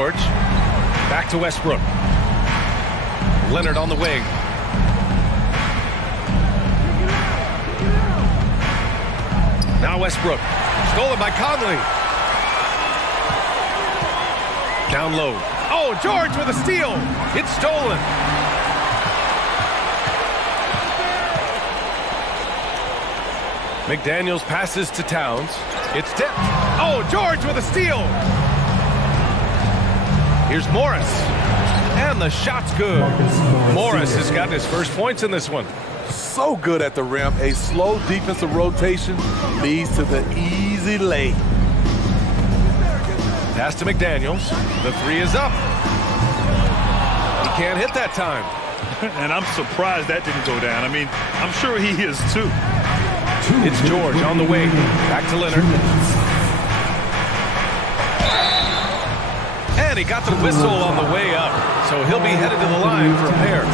George. Back to Westbrook. Leonard on the wing. Now Westbrook. Stolen by Conley. Down low. Oh, George with a steal. It's stolen. McDaniels passes to Towns. It's tipped. Oh, George with a steal. Here's Morris. And the shot's good. Morris has gotten his first points in this one. So good at the rim. A slow defensive rotation leads to the easy lay. Pass to McDaniels. The three is up. He can't hit that time. And I'm surprised that didn't go down. I mean, I'm sure he is too. It's George on the wing. Back to Leonard. And he got the whistle on the way up. So he'll be headed to the line for a pair.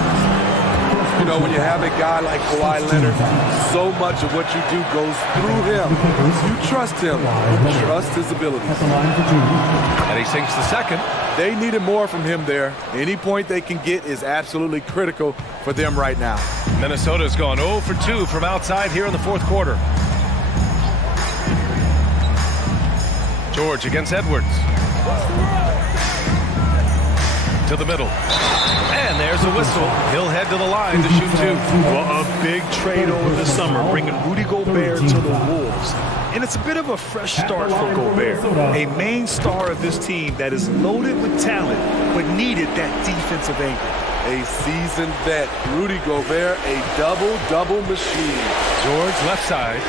You know, when you have a guy like Kawhi Leonard, so much of what you do goes through him. You trust him. You trust his abilities. And he sinks the second. They needed more from him there. Any point they can get is absolutely critical for them right now. Minnesota's gone 0 for 2 from outside here in the fourth quarter. George against Edwards. To the middle. And there's a whistle. He'll head to the line to shoot two. Well, a big trade over the summer, bringing Rudy Gobert to the Wolves. And it's a bit of a fresh start for Gobert, a main star of this team that is loaded with talent, but needed that defensive anchor. A seasoned vet, Rudy Gobert, a double-double machine. George left side.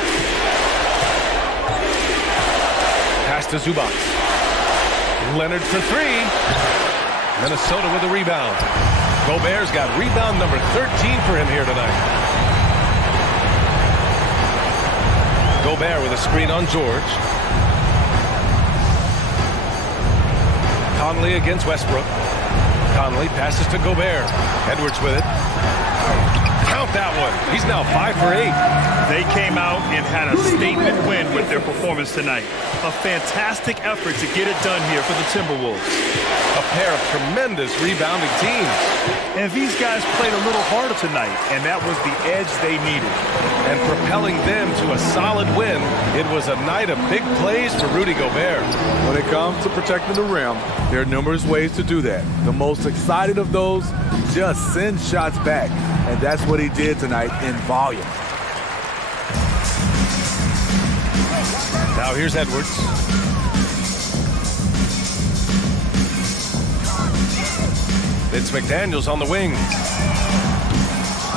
Pass to Zubac. Leonard for three. Minnesota with a rebound. Gobert's got rebound number 13 for him here tonight. Gobert with a screen on George. Conley against Westbrook. Conley passes to Gobert. Edwards with it. Count that one. He's now 5 for 8. They came out and had a statement win with their performance tonight. A fantastic effort to get it done here for the Timberwolves. A pair of tremendous rebounding teams. And these guys played a little harder tonight, and that was the edge they needed. And propelling them to a solid win, it was a night of big plays for Rudy Gobert. When it comes to protecting the rim, there are numerous ways to do that. The most excited of those, just send shots back. And that's what he did tonight in volume. Now here's Edwards. It's McDaniels on the wing.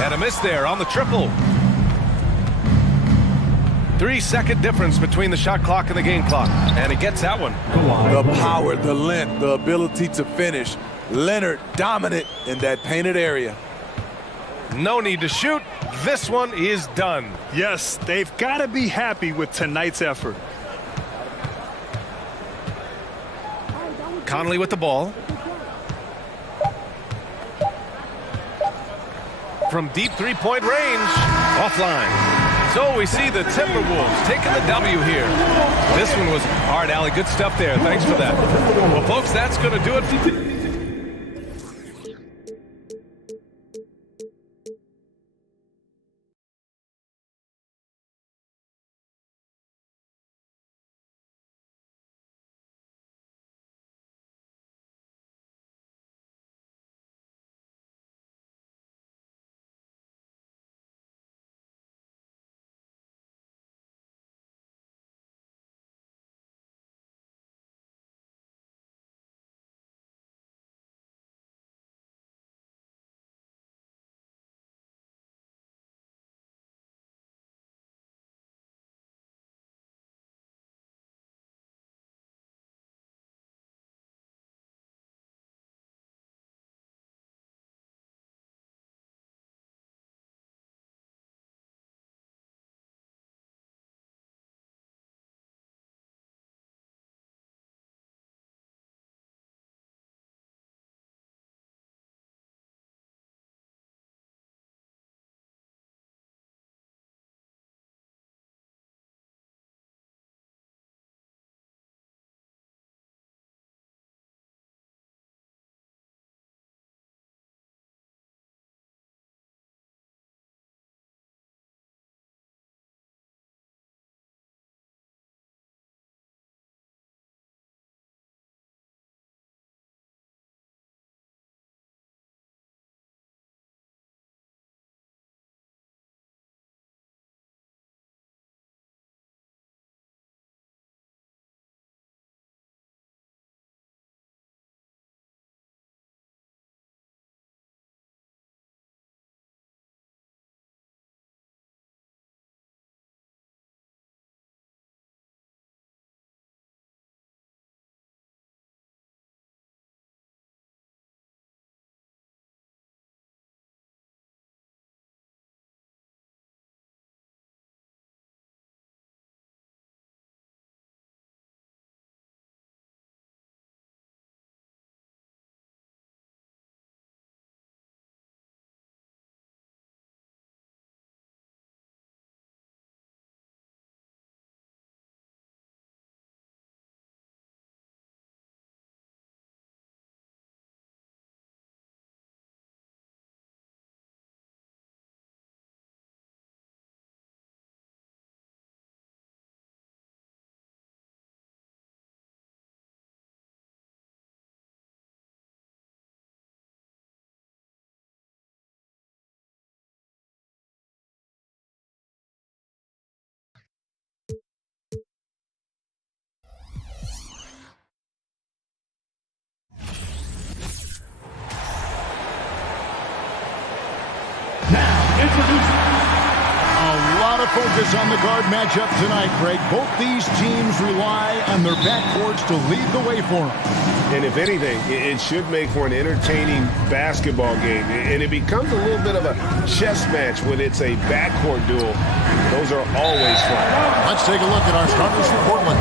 And a miss there on the triple. 3-second difference between the shot clock and the game clock. And he gets that one. The power, the length, the ability to finish. Leonard dominant in that painted area. No need to shoot. This one is done. Yes, they've got to be happy with tonight's effort. Conley with the ball. From deep three-point range. Offline. So we see the Timberwolves taking the W here. This one was hard, Allie. Good stuff there. Thanks for that. Well, folks, that's going to do it. focus on the guard matchup tonight, Greg. Both these teams rely on their backcourts to lead the way for them. And if anything, it should make for an entertaining basketball game. And it becomes a little bit of a chess match when it's a backcourt duel. Those are always fun. Let's take a look at our starters for Portland.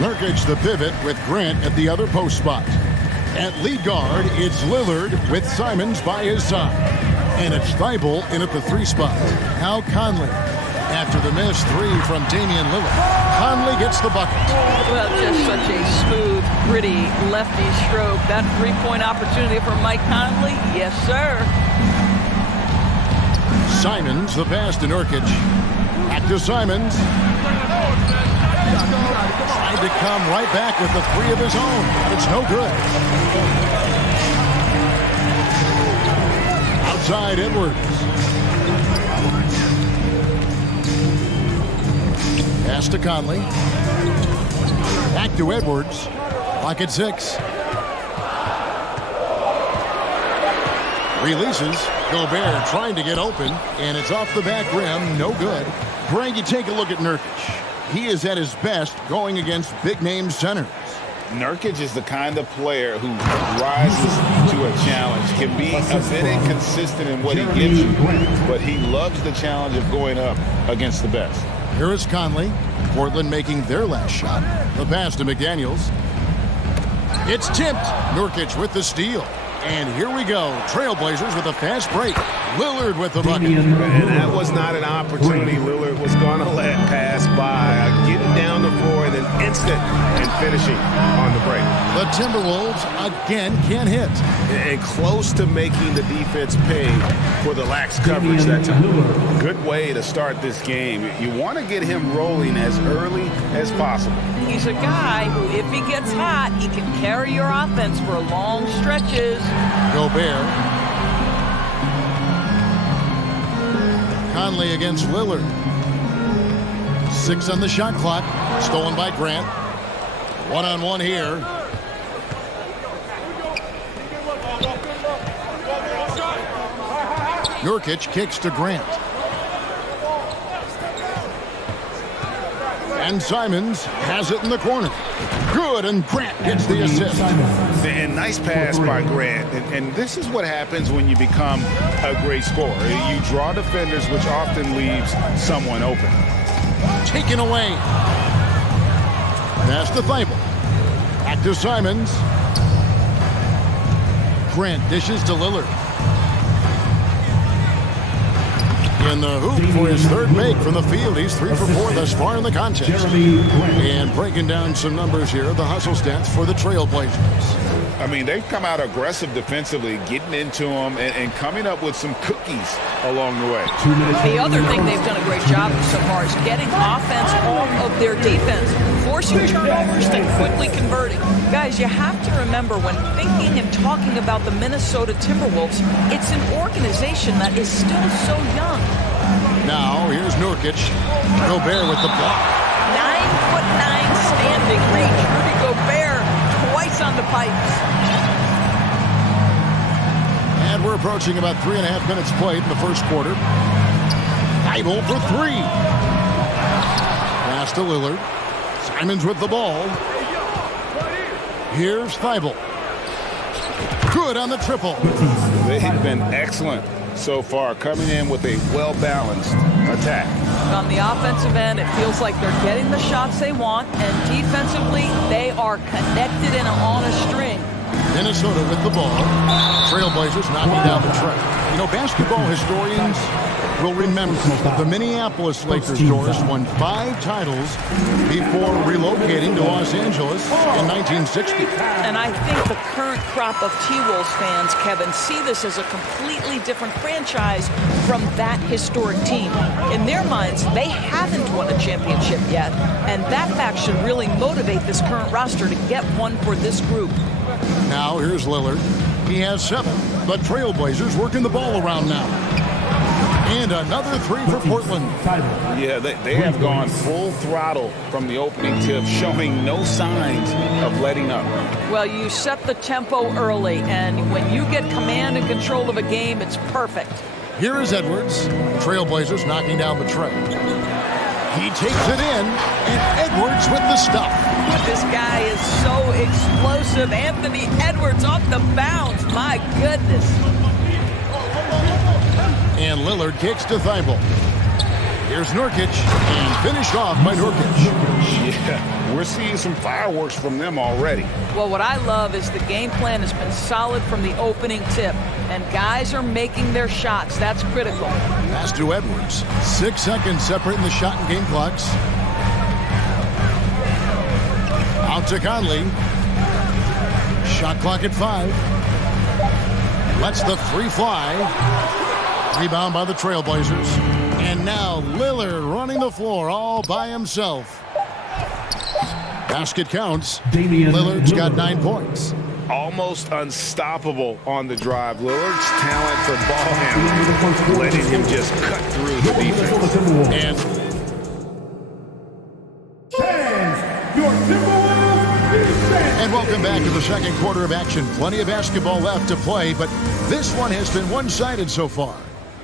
Nurkic, the pivot, with Grant at the other post spot. At lead guard, it's Lillard with Simons by his side. And it's Thibault in at the 3 spot. Now Conley. After the missed 3 from Damian Lillard, Conley gets the bucket. Well, just such a smooth, pretty lefty stroke. That 3-point opportunity for Mike Conley, yes, sir. Simons, the pass to Nurkic. Back to Simons. Tried to come right back with the 3 of his own. It's no good. Outside Edwards. Pass to Conley. Back to Edwards. Clock at 6. Releases. Gobert trying to get open, and it's off the back rim. No good. Greg, you take a look at Nurkic. He is at his best going against big-name centers. Nurkic is the kind of player who rises to a challenge, can be a bit inconsistent in what he gives you, but he loves the challenge of going up against the best. Here is Conley. Portland making their last shot. The pass to McDaniels. It's tipped. Nurkic with the steal. And here we go. Trailblazers with a fast break. Lillard with the bucket. And that was not an opportunity Lillard was going to let pass by. Getting down the floor in an instant and finishing on the break. The Timberwolves again can't hit. And close to making the defense pay for the lax coverage that time. Good way to start this game. You want to get him rolling as early as possible. He's a guy who, if he gets hot, he can carry your offense for long stretches. Gobert. Conley against Lillard. 6 on the shot clock. Stolen by Grant. One-on-one here. Nurkic kicks to Grant. And Simons has it in the corner. Good, and Grant gets the assist. And nice pass by Grant. And this is what happens when you become a great scorer. You draw defenders, which often leaves someone open. Taken away. Pass to Thibault. Back to Simons. Grant dishes to Lillard. In the hoop for his 3rd make from the field. He's 3 for 4 thus far in the contest. And breaking down some numbers here, the hustle stats for the Trailblazers. I mean, they've come out aggressive defensively, getting into them and coming up with some cookies along the way. The other thing they've done a great job of so far is getting offense off of their defense, forcing turnovers, then quickly converting. Guys, you have to remember when thinking and talking about the Minnesota Timberwolves, it's an organization that is still so young. Now, here's Nurkic. Gobert with the block. 9'9" standing reach. Rudy Gobert twice on the pipes. And we're approaching about 3.5 minutes played in the first quarter. Thibault for 3. Pass to Lillard. Simons with the ball. Here's Thibault. Good on the triple. They've been excellent so far, coming in with a well-balanced attack. On the offensive end, it feels like they're getting the shots they want, and defensively, they are connected and on a string. Minnesota with the ball. Trailblazers knocking down the tray. You know, basketball historians will remember that the Minneapolis Lakers Doors won 5 titles before relocating to Los Angeles in 1960. And I think the current crop of T-Wolves fans, Kevin, see this as a completely different franchise from that historic team. In their minds, they haven't won a championship yet, and that fact should really motivate this current roster to get one for this group. Now here's Lillard. He has 7. The Trailblazers working the ball around now. And another 3 for Portland. Yeah, they have gone full throttle from the opening tip, showing no signs of letting up. Well, you set the tempo early, and when you get command and control of a game, it's perfect. Here is Edwards. Trailblazers knocking down the tray. He takes it in, and Edwards with the stuff. This guy is so explosive. Anthony Edwards off the bounce. My goodness. And Lillard kicks to Thibault. Here's Nurkic, and finished off by Nurkic. Yeah, we're seeing some fireworks from them already. Well, what I love is the game plan has been solid from the opening tip, and guys are making their shots. That's critical. Pass to Edwards. 6 seconds separating the shot and game clocks. Out to Conley. Shot clock at 5. Lets the free fly. Rebound by the Trailblazers. And now Lillard running the floor all by himself. Basket counts. Lillard's got 9 points. Almost unstoppable on the drive. Lillard's talent for ball handling, letting him just cut through the defense. And welcome back to the second quarter of action. Plenty of basketball left to play, but this one has been one-sided so far.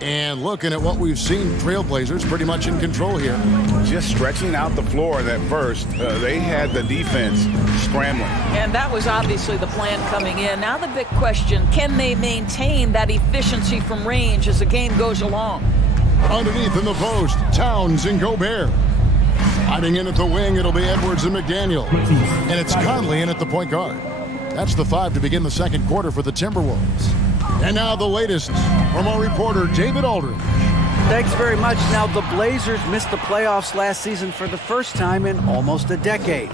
And looking at what we've seen, Trailblazers pretty much in control here. Just stretching out the floor that first. They had the defense scrambling. And that was obviously the plan coming in. Now the big question, can they maintain that efficiency from range as the game goes along? Underneath in the post, Towns and Gobert. Hiding in at the wing, it'll be Edwards and McDaniel. And it's Conley in at the point guard. That's the 5 to begin the second quarter for the Timberwolves. And now the latest from our reporter, David Aldridge. Thanks very much. Now, the Blazers missed the playoffs last season for the first time in almost a decade.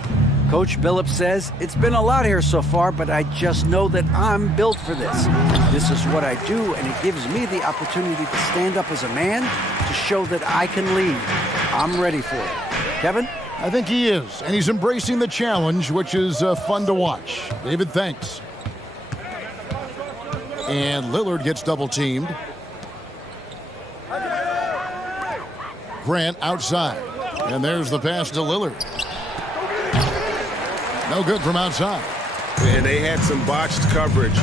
Coach Billups says, it's been a lot here so far, but I just know that I'm built for this. This is what I do, and it gives me the opportunity to stand up as a man to show that I can lead. I'm ready for it. Kevin? I think he is, and he's embracing the challenge, which is fun to watch. David, thanks. And Lillard gets double-teamed. Grant outside. And there's the pass to Lillard. No good from outside. And they had some botched coverage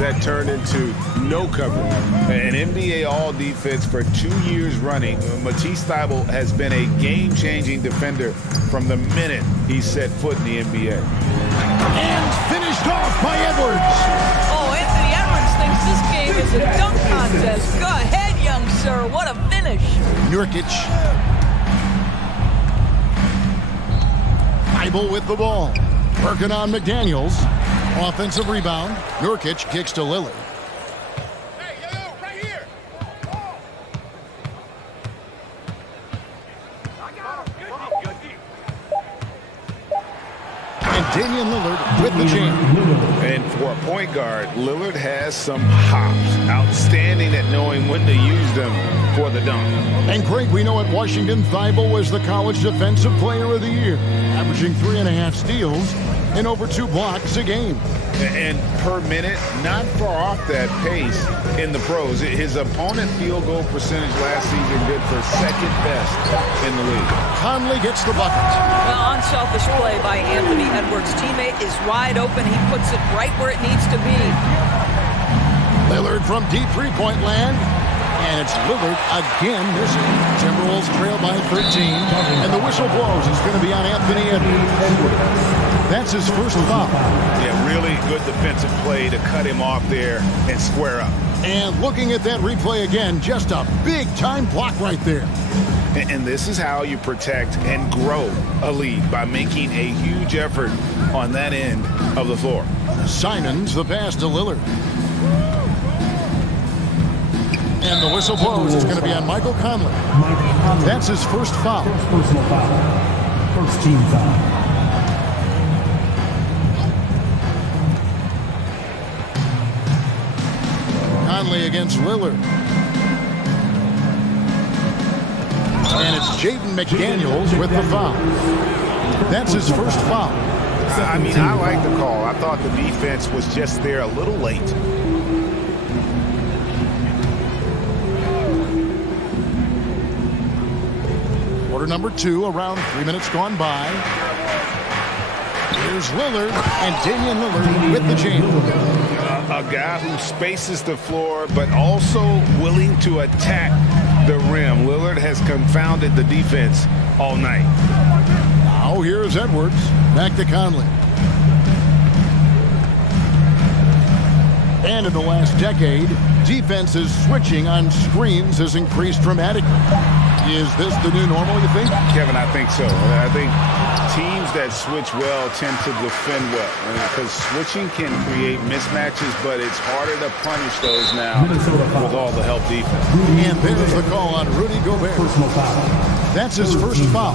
that turned into no coverage. An NBA All-Defense for 2 years running. Matisse Thybulle has been a game-changing defender from the minute he set foot in the NBA. And finished off by Edwards. Oh, Anthony Edwards thinks this game is a dunk contest. Go ahead, young sir. What a finish. Nurkic. Thybulle with the ball. Working on McDaniels. Offensive rebound. Nurkic kicks to Lillard. Right here. And Damian Lillard with the jam. And for a point guard, Lillard has some hops. Outstanding at knowing when to use them for the dunk. And Craig, we know at Washington, Thybulle was the College Defensive Player of the Year, averaging 3.5 steals and over 2 blocks a game. And per minute, not far off that pace in the pros. His opponent field goal percentage last season good for second best in the league. Conley gets the bucket. Well, unselfish play by Anthony Edwards. Teammate is wide open. He puts it right where it needs to be. Lillard from deep three-point land. And it's Lillard again missing. Timberwolves trail by 13. And the whistle blows. It's going to be on Anthony Edwards. That's his first foul. Yeah, really good defensive play to cut him off there and square up. And looking at that replay again, just a big-time block right there. And this is how you protect and grow a lead, by making a huge effort on that end of the floor. Simons the pass to Lillard. And the whistle blows. It's going to be on Michael Conley. That's his first foul. Personal foul. First team foul. Conley against Lillard. And it's Jaden McDaniels with the foul. That's his first foul. I mean, I like the call. I thought the defense was just there a little late. Quarter number 2, around 3 minutes gone by. Here's Lillard, and Damian Lillard with the jam. A guy who spaces the floor, but also willing to attack the rim. Lillard has confounded the defense all night. Now here's Edwards. Back to Conley. And in the last decade, defenses switching on screens has increased dramatically. Is this the new normal, you think? Kevin, I think so. I think teams that switch well tend to defend well. Because switching can create mismatches, but it's harder to punish those now with all the help defense. And there's the call on Rudy Gobert. Personal foul. That's his first foul.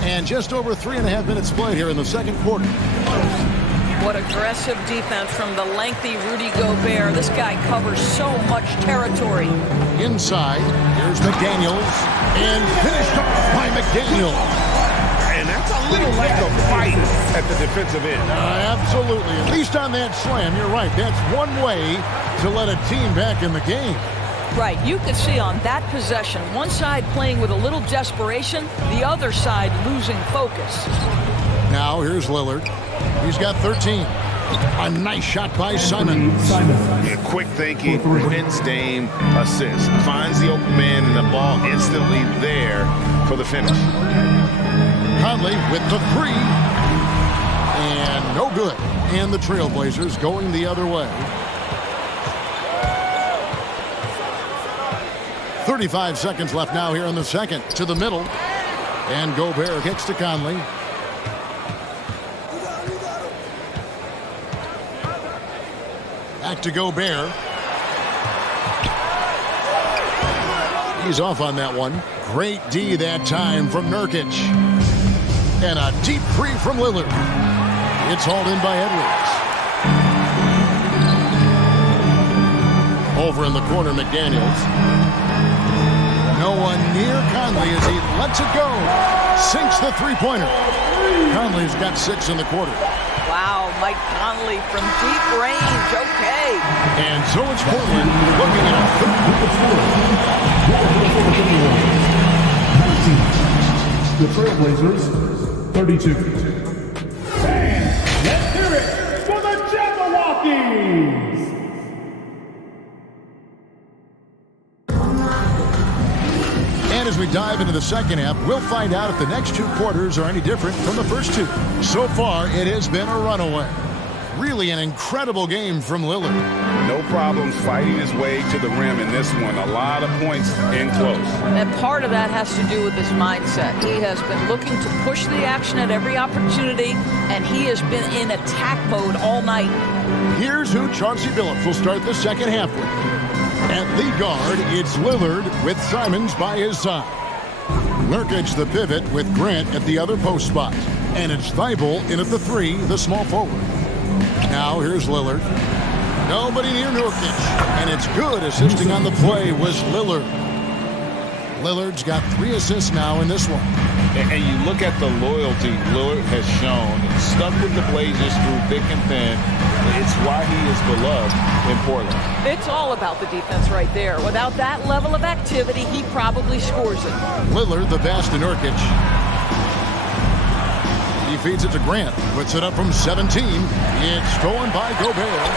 And just over 3.5 minutes played here in the second quarter. What aggressive defense from the lengthy Rudy Gobert. This guy covers so much territory. Inside, here's McDaniels. And finished off by McDaniels. And that's a little like a fight at the defensive end. Absolutely. At least on that slam, you're right. That's one way to let a team back in the game. Right, you could see on that possession, one side playing with a little desperation, the other side losing focus. Now here's Lillard. He's got 13. A nice shot by Simons. Yeah, quick thinking, wins Dame, assist. Finds the open man and the ball instantly there for the finish. Conley with the three. And no good. And the Trailblazers going the other way. 35 seconds left now here in the second. To the middle. And Gobert kicks to Conley. Back to Gobert. He's off on that one. Great D that time from Nurkic. And a deep three from Lillard. It's hauled in by Edwards. Over in the corner, McDaniels. No one near Conley as he lets it go. Sinks the three-pointer. Conley's got 6 in the quarter. Wow, Mike Conley from deep range. Okay. And so it's Portland looking at The Trailblazers, 32. Fans, let's hear it for the Jabberwockies! And as we dive into the second half, we'll find out if the next 2 quarters are any different from the first 2. So far, it has been a runaway. Really an incredible game from Lillard. No problems fighting his way to the rim in this one. A lot of points in close. And part of that has to do with his mindset. He has been looking to push the action at every opportunity, and he has been in attack mode all night. Here's who Chauncey Billups will start the second half with. At lead guard, it's Lillard with Simons by his side. Nurkic the pivot with Grant at the other post spot. And it's Thibault in at the 3, the small forward. Now here's Lillard. Nobody near Nurkic. And it's good assisting on the play was Lillard. Lillard's got 3 assists now in this one. And you look at the loyalty Lillard has shown. Stuck with the Blazers through thick and thin. It's why he is beloved in Portland. It's all about the defense right there. Without that level of activity, he probably scores it. Lillard, the pass to Nurkic. He feeds it to Grant. Puts it up from 17. It's stolen by Gobert.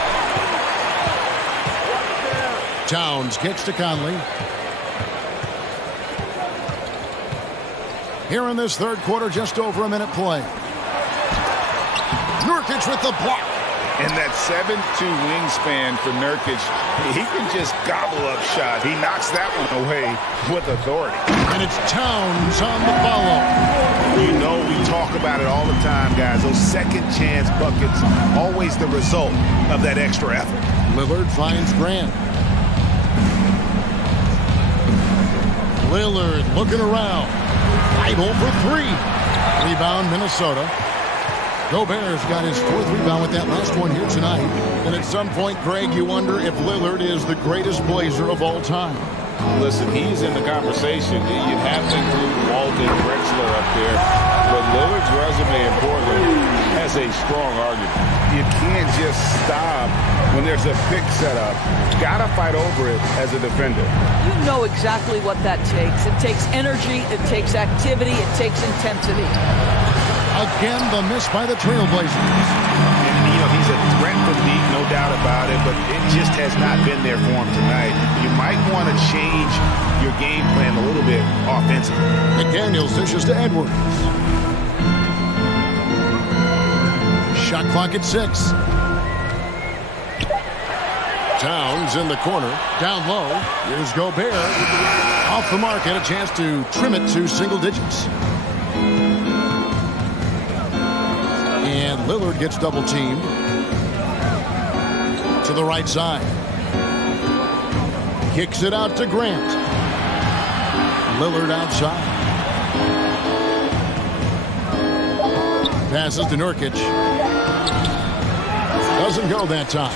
Towns kicks to Conley. Here in this third quarter, just over a minute play. Nurkic with the block. And that 7'2" wingspan for Nurkic, he can just gobble up shots. He knocks that one away with authority. And it's Towns on the follow. You know we talk about it all the time, guys. Those second chance buckets, always the result of that extra effort. Lillard finds Grant. Lillard looking around. Thibault for 3. Rebound, Minnesota. Gobert's got his 4th rebound with that last one here tonight. And at some point, Greg, you wonder if Lillard is the greatest Blazer of all time. Listen, he's in the conversation. You'd have to include Walton, Drexler up there. But Lillard's resume in Portland has a strong argument. You can't just stop when there's a pick set up. Got to fight over it as a defender. You know exactly what that takes. It takes energy, it takes activity, it takes intensity. Again, the miss by the Trailblazers. And, you know, he's a threat from deep, no doubt about it, but it just has not been there for him tonight. You might want to change your game plan a little bit offensively. McDaniels dishes to Edwards. Shot clock at 6. Towns in the corner, down low. Here's Gobert. Off the mark, had a chance to trim it to single digits. And Lillard gets double teamed. To the right side. Kicks it out to Grant. Lillard outside. Passes to Nurkic. Doesn't go that time.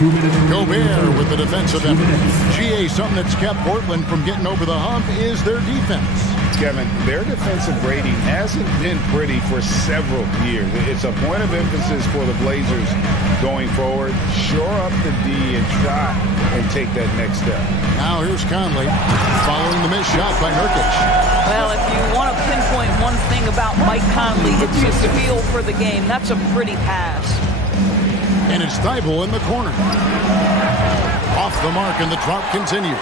Gobert with the defensive effort. GA, something that's kept Portland from getting over the hump is their defense. Kevin, their defensive rating hasn't been pretty for several years. It's a point of emphasis for the Blazers going forward. Shore up the D and try and take that next step. Now here's Conley following the missed shot by Nurkic. Well, if you want to pinpoint one thing about Mike Conley, it's his feel for the game. That's a pretty pass. And it's Thibault in the corner. Off the mark, and the drought continues.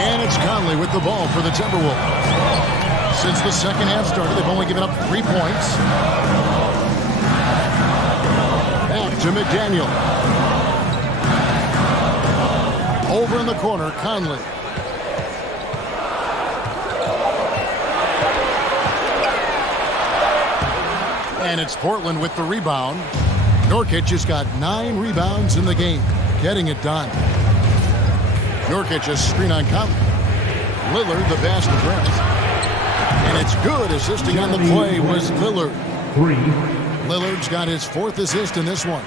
And it's Conley with the ball for the Timberwolves. Since the second half started, they've only given up 3 points. Back to McDaniel. Over in the corner, Conley. And it's Portland with the rebound. Nurkic has got 9 rebounds in the game, getting it done. Nurkic a screen on Conley. Lillard the pass to Grant. And it's good. Assisting on the play was Lillard. Lillard's got his 4th assist in this one.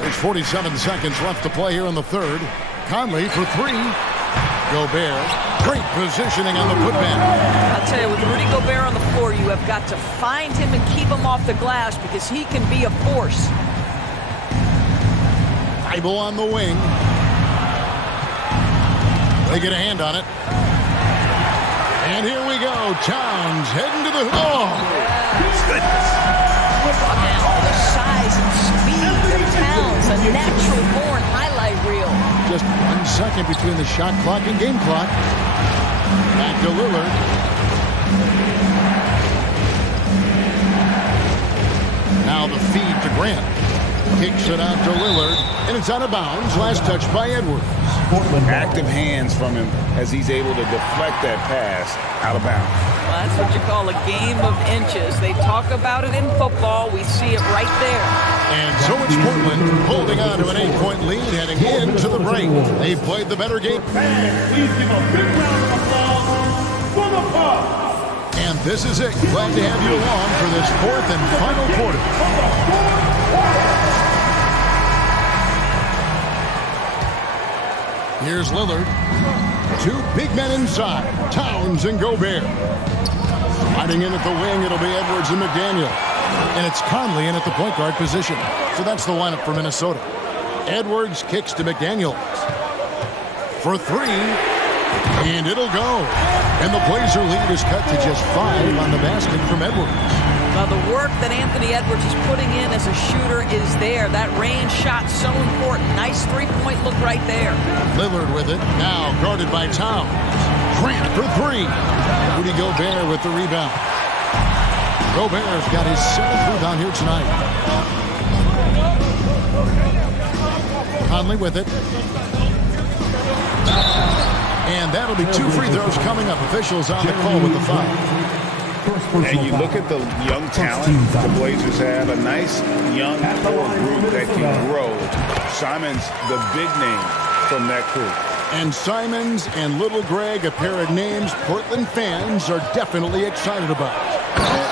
There's 47 seconds left to play here in the third. Conley for 3. Gobert. Great positioning on the putback. I'll tell you, with Rudy Gobert on the floor, you have got to find him and keep him off the glass because he can be a force. Thibault on the wing. They get a hand on it. And here we go. Towns heading to the... Oh! Goodness. Now, the size and speed of Towns, a natural-born highlight reel. Just 1 second between the shot clock and game clock. Back to Lillard. Now the feed to Grant. Kicks it out to Lillard. And it's out of bounds. Last touch by Edwards. Active hands from him as he's able to deflect that pass out of bounds. Well, that's what you call a game of inches. They talk about it in football. We see it right there. And so it's Portland holding on to an 8-point lead heading into the break. They played the better game. Please give a big round of applause for the Bucks. And this is it. Glad to have you along for this 4th and final quarter. Here's Lillard. 2 big men inside. Towns and Gobert. Sliding in at the wing, it'll be Edwards and McDaniel. And it's Conley in at the point guard position. So that's the lineup for Minnesota. Edwards kicks to McDaniel. For 3. And it'll go. And the Blazer lead is cut to just 5 on the basket from Edwards. Well, the work that Anthony Edwards is putting in as a shooter is there. That range shot so important. Nice 3-point look right there. Lillard with it. Now guarded by Towns. Grant for 3. Rudy Gobert with the rebound. Gobert's got his 7th rebound here tonight. Conley with it. And that'll be 2 free throws coming up. Officials on the call with the foul. And you look at the young talent the Blazers have, a nice young core group that can grow. Simon's the big name from that crew. And Simons and Little Greg, a pair of names Portland fans are definitely excited about.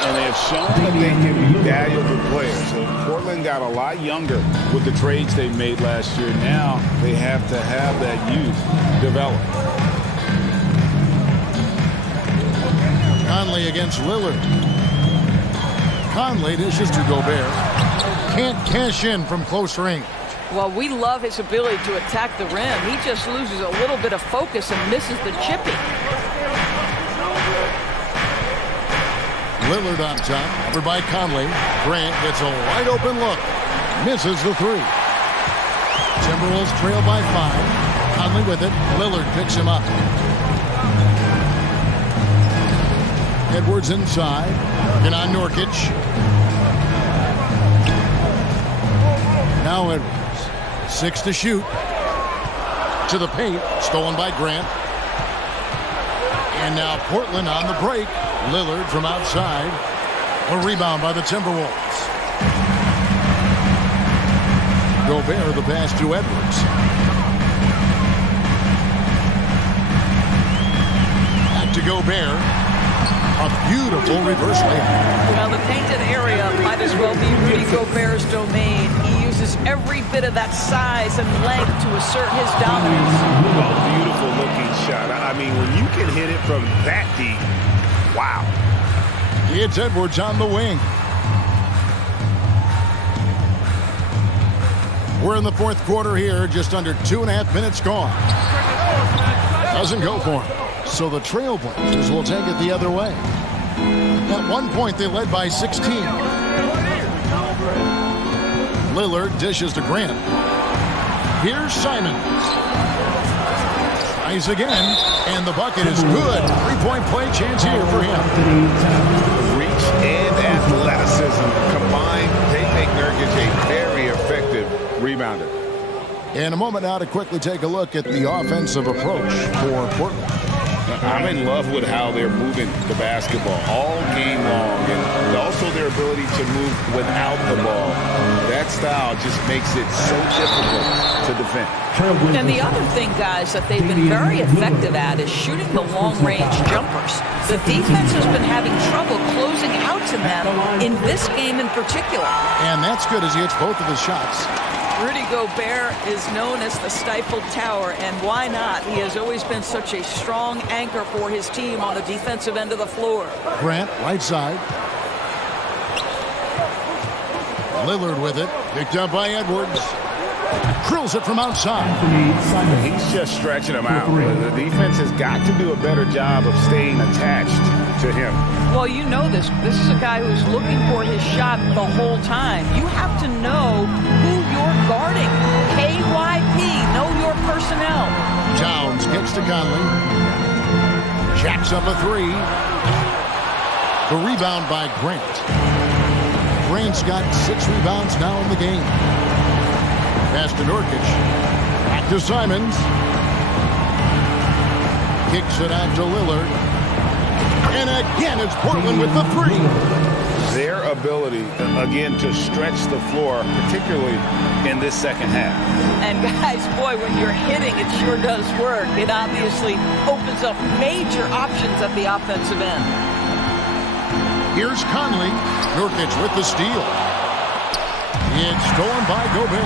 And they've shown that they can be valuable players. So Portland got a lot younger with the trades they made last year. Now they have to have that youth develop. Conley against Lillard. Conley dishes to Gobert. Can't cash in from close range. Well, we love his ability to attack the rim. He just loses a little bit of focus and misses the chippy. Lillard on top, over by Conley. Grant gets a wide open look. Misses the three. Timberwolves trail by 5. Conley with it. Lillard picks him up. Edwards inside. Working on Nurkic. Now Edwards. 6 to shoot. To the paint. Stolen by Grant. And now Portland on the break. Lillard from outside. A rebound by the Timberwolves. Gobert the pass to Edwards. Back to Gobert. A beautiful reverse layup. Well, the painted area might as well be Rudy Gobert's domain. He uses every bit of that size and length to assert his dominance. Oh, beautiful looking shot. I mean, when you can hit it from that deep, wow. It's Edwards on the wing. We're in the fourth quarter here, just under 2.5 minutes gone. Doesn't go for him. So the Trailblazers will take it the other way. At one point, they led by 16. Lillard dishes to Grant. Here's Simons. Tries again, and the bucket is good. 3-point play chance here for him. Reach and athleticism combined, they make Nurkic a very effective rebounder. In a moment now to quickly take a look at the offensive approach for Portland. I'm in love with how they're moving the basketball all game long, and also their ability to move without the ball. That style just makes it so difficult to defend. And the other thing, guys, that they've been very effective at is shooting the long-range jumpers. The defense has been having trouble closing out to them in this game in particular. And that's good as he hits both of his shots. Rudy Gobert is known as the stifled tower, and why not? He has always been such a strong anchor for his team on the defensive end of the floor. Grant, right side. Lillard with it. Picked up by Edwards. Drills it from outside. He's just stretching him out. The defense has got to do a better job of staying attached to him. Well, you know this. This is a guy who's looking for his shot the whole time. You have to know who you're guarding. KYP, know your personnel. Towns gets to Conley. Jacks up a three. The rebound by Grant. Grant's got 6 rebounds now in the game. Pass to Nurkic. Back to Simons. Kicks it out to Lillard. And again, it's Portland with the three. Their ability, again, to stretch the floor, particularly in this second half. And guys, boy, when you're hitting, it sure does work. It obviously opens up major options at the offensive end. Here's Conley. Nurkic with the steal. It's stolen by Gobert.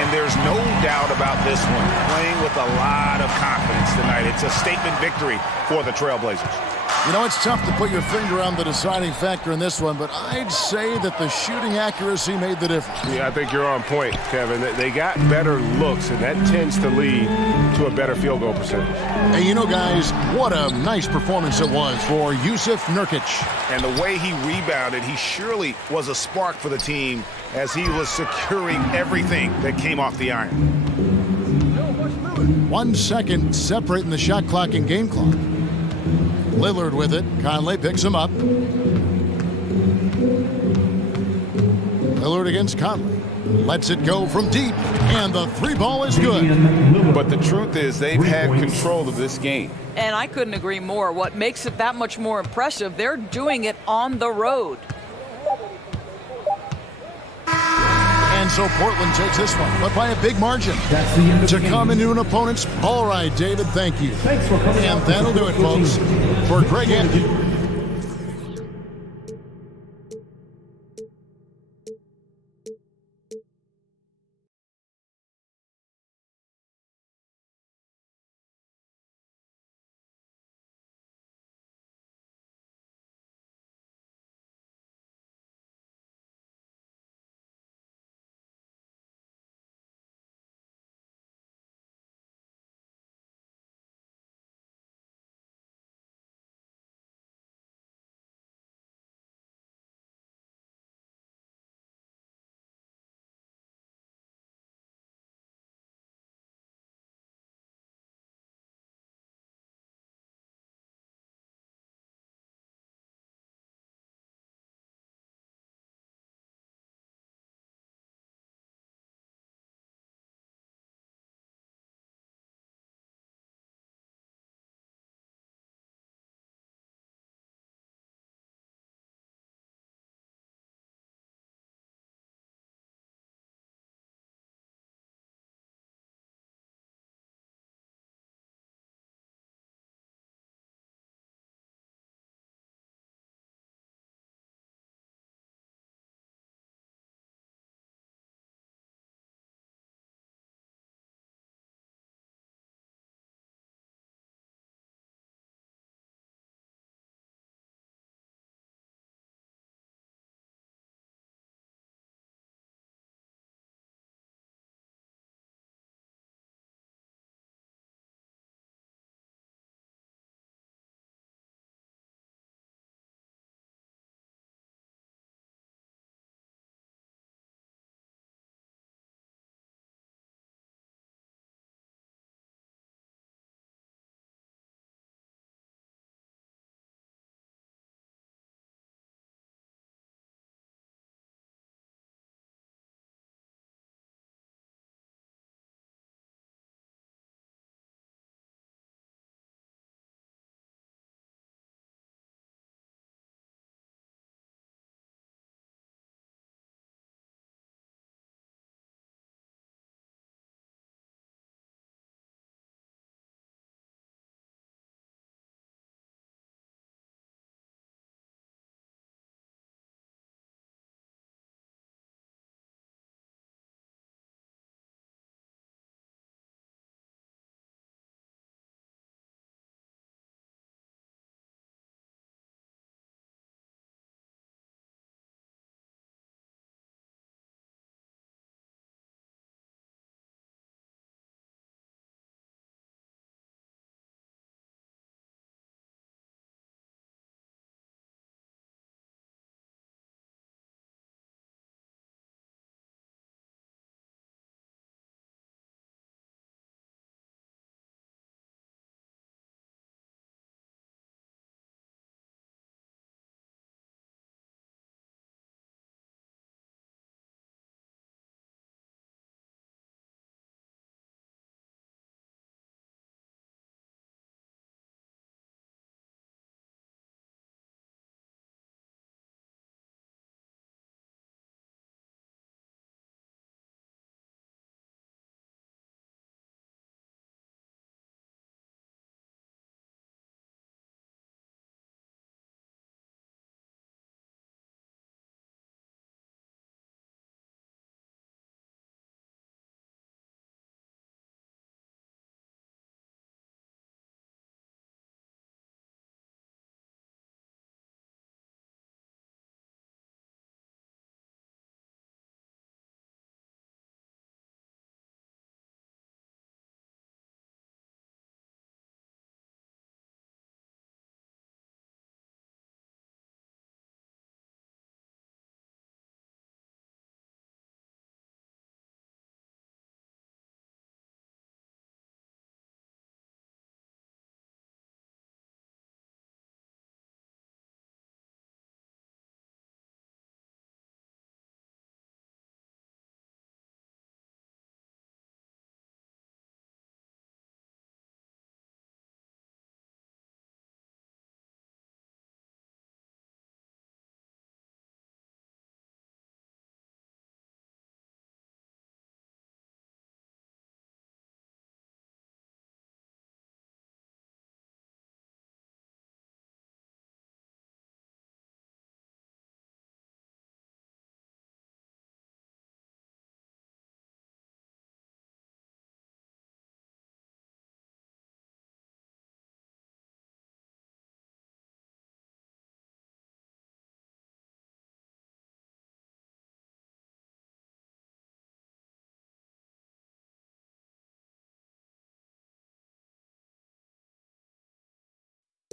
And there's no doubt about this one. Playing with a lot of confidence tonight. It's a statement victory for the Trailblazers. You know, it's tough to put your finger on the deciding factor in this one, but I'd say that the shooting accuracy made the difference. Yeah, I think you're on point, Kevin. They got better looks, and that tends to lead to a better field goal percentage. And you know, guys, what a nice performance it was for Jusuf Nurkic. And the way he rebounded, he surely was a spark for the team as he was securing everything that came off the iron. 1 second separating the shot clock and game clock. Lillard with it. Conley picks him up. Lillard against Conley. Lets it go from deep. And the three ball is good. But the truth is they've had control of this game. And I couldn't agree more. What makes it that much more impressive, they're doing it on the road. And so Portland takes this one, but by a big margin. To come into an opponent's. All right, David, thank you. And that'll do it, folks. For Greg Anthony.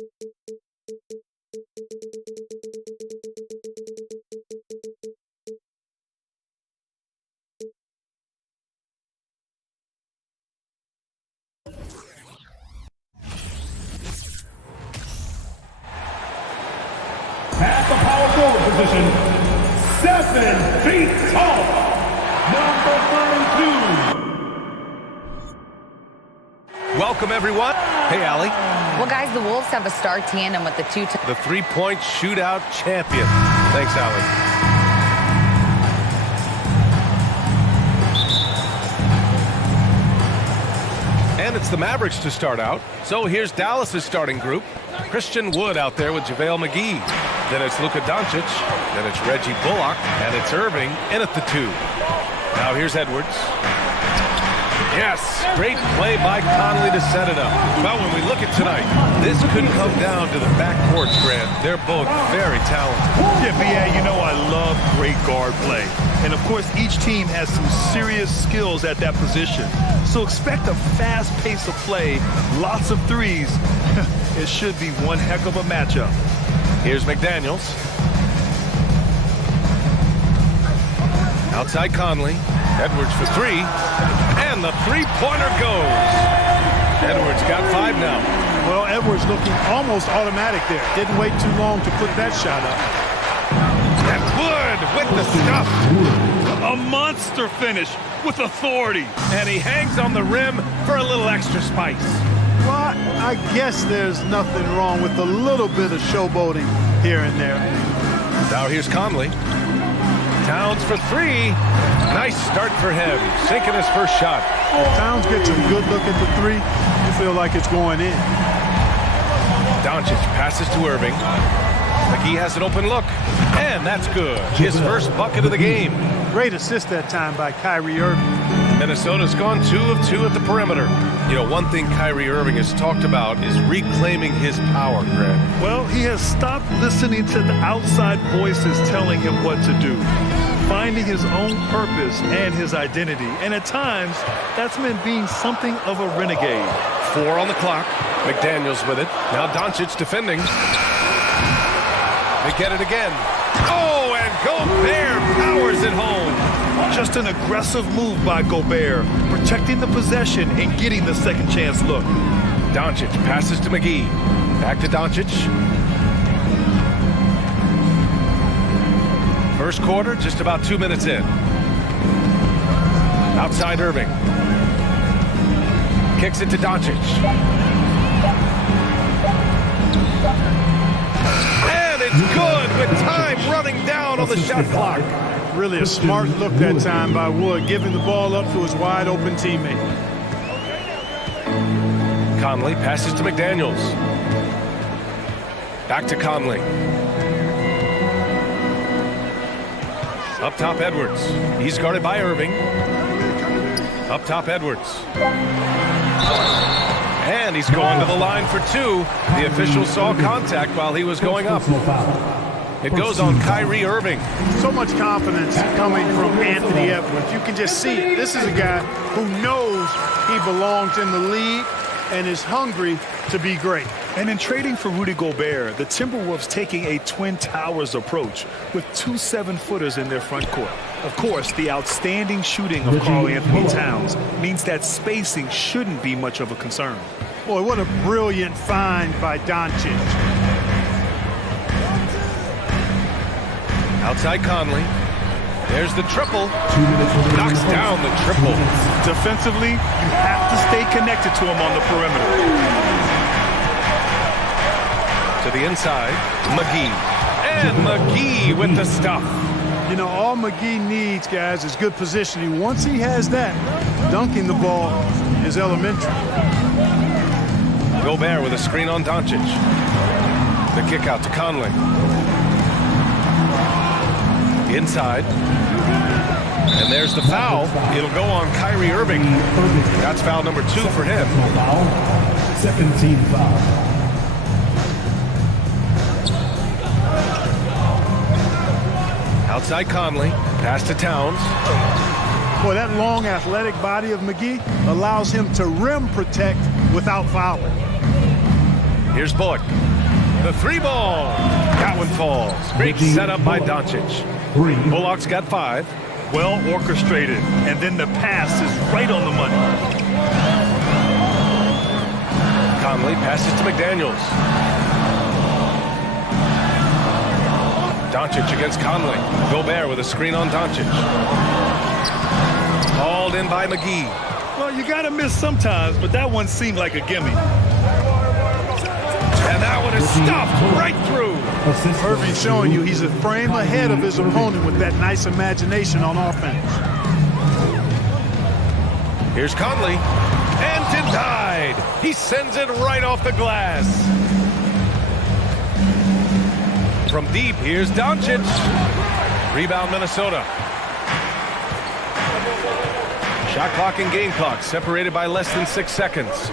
At the power forward position, 7 feet tall, number 32. Welcome, everyone. Hey, Allie. Well, guys, the Wolves have a star tandem with the The three-point shootout champion. Thanks, Allie. And it's the Mavericks to start out. So here's Dallas's starting group. Christian Wood out there with JaVale McGee. Then it's Luka Doncic. Then it's Reggie Bullock. And it's Irving in at the 2. Now here's Edwards. Yes, great play by Conley to set it up. Well, when we look at tonight, this could come down to the backcourts, Grant. They're both very talented. Yeah, B.A., you know I love great guard play. And, of course, each team has some serious skills at that position. So expect a fast pace of play, lots of threes. It should be one heck of a matchup. Here's McDaniels. Outside Conley. Edwards for 3. And the three-pointer goes. Edwards got 5 now. Well, Edwards looking almost automatic there. Didn't wait too long to put that shot up. And Wood with the stuff. A monster finish with authority. And he hangs on the rim for a little extra spice. Well, I guess there's nothing wrong with a little bit of showboating here and there. Now here's Conley. Towns for 3. Nice start for him. Sinking his first shot. Towns gets a good look at the 3. You feel like it's going in. Doncic passes to Irving. McGee has an open look. And that's good. His first bucket of the game. Great assist that time by Kyrie Irving. Minnesota's gone 2 of 2 at the perimeter. You know, one thing Kyrie Irving has talked about is reclaiming his power, Greg. Well, he has stopped listening to the outside voices telling him what to do. Finding his own purpose and his identity. And at times, that's meant being something of a renegade. 4 on the clock. McDaniels with it. Now Doncic defending. They get it again. Oh, and Gobert powers it home. Just an aggressive move by Gobert, protecting the possession and getting the second chance look. Doncic passes to McGee. Back to Doncic. First quarter, just about 2 minutes in. Outside Irving. Kicks it to Doncic. And it's good with time running down on the shot clock. Really a smart look that time by Wood, giving the ball up to his wide open teammate. Conley passes to McDaniels. Back to Conley. Up top Edwards. He's guarded by Irving. Up top Edwards. And he's going to the line for 2. The official saw contact while he was going up. It goes on Kyrie Irving. So much confidence coming from Anthony Edwards. You can just see it. This is a guy who knows he belongs in the league and is hungry to be great. And in trading for Rudy Gobert, the Timberwolves taking a Twin Towers approach with 2 7-footers in their front court. Of course, the outstanding shooting of Karl-Anthony Towns means that spacing shouldn't be much of a concern. Boy, what a brilliant find by Doncic. Outside Conley. There's the triple. Knocks down the triple. Defensively, you have to stay connected to him on the perimeter. To the inside, McGee. And McGee with the stuff. You know, all McGee needs, guys, is good positioning. Once he has that, dunking the ball is elementary. Gobert with a screen on Doncic. The kick out to Conley. Inside. And there's the foul. It'll go on Kyrie Irving. That's foul number 2 for him. Second team foul. Outside Conley. Pass to Towns. Boy, that long athletic body of McGee allows him to rim protect without fouling. Here's Bullock. The three ball. That one falls. Great setup by Doncic. Bullock's got 5. Well orchestrated, and then the pass is right on the money. Conley passes to McDaniels. Doncic against Conley. Gobert with a screen on Doncic. Hauled in by McGee. Well, you got to miss sometimes, but that one seemed like a gimme. And that one is stuffed right through. Irving showing you he's a frame ahead of his opponent with that nice imagination on offense. Here's Conley. And denied. He sends it right off the glass. From deep, here's Doncic. Rebound, Minnesota. Shot clock and game clock separated by less than 6 seconds.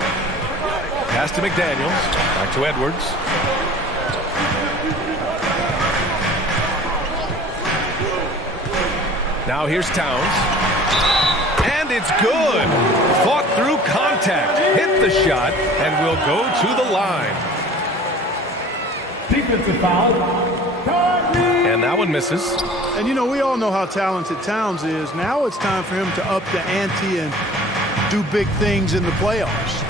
Pass to McDaniels. Back to Edwards. Now here's Towns. And it's good. Fought through contact. Hit the shot and will go to the line. Defensive foul. And that one misses. And, you know, we all know how talented Towns is. Now it's time for him to up the ante and do big things in the playoffs.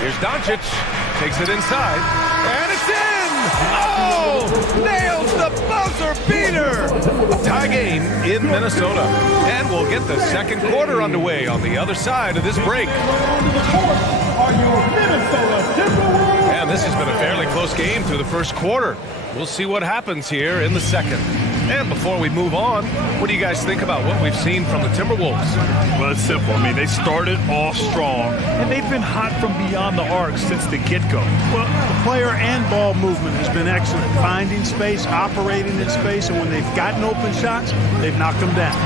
Here's Doncic. Takes it inside. And it's in! Oh! Nails the buzzer beater! Tie game in Minnesota. And we'll get the second quarter underway on the other side of this break. And this has been a fairly close game through the first quarter. We'll see what happens here in the second. And before we move on, what do you guys think about what we've seen from the Timberwolves? Well, it's simple. I mean, they started off strong, and they've been hot from beyond the arc since the get-go. Well, the player and ball movement has been excellent. Finding space, operating in space, and when they've gotten open shots, they've knocked them down.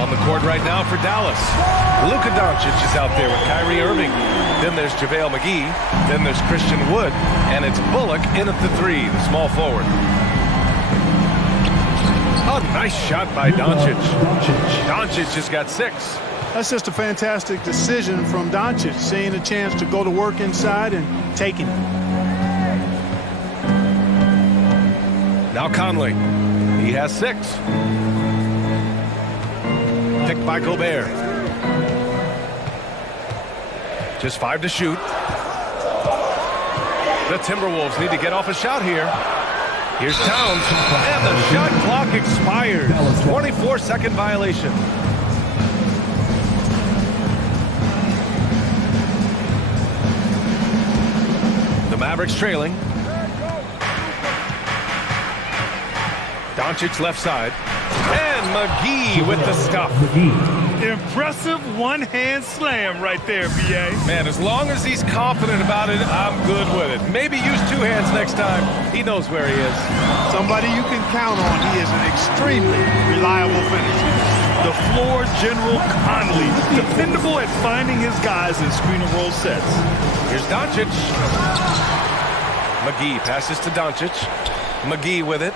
On the court right now for Dallas. Luka Doncic is out there with Kyrie Irving. Then there's JaVale McGee. Then there's Christian Wood. And it's Bullock in at the 3, the small forward. A nice shot by Doncic. Doncic just got 6. That's just a fantastic decision from Doncic, seeing a chance to go to work inside and taking it. Now Conley. He has 6. Picked by Gobert. Just 5 to shoot. The Timberwolves need to get off a shot here. Here's Towns, and the shot clock expires. 24-second violation. The Mavericks trailing. Doncic left side. And McGee with the stuff. Impressive one-hand slam right there, B.A. Man, as long as he's confident about it, I'm good with it. Maybe use 2 hands next time. He knows where he is. Somebody you can count on. He is an extremely reliable finisher. The floor general Conley, dependable at finding his guys in screen and roll sets. Here's Doncic. McGee passes to Doncic. McGee with it.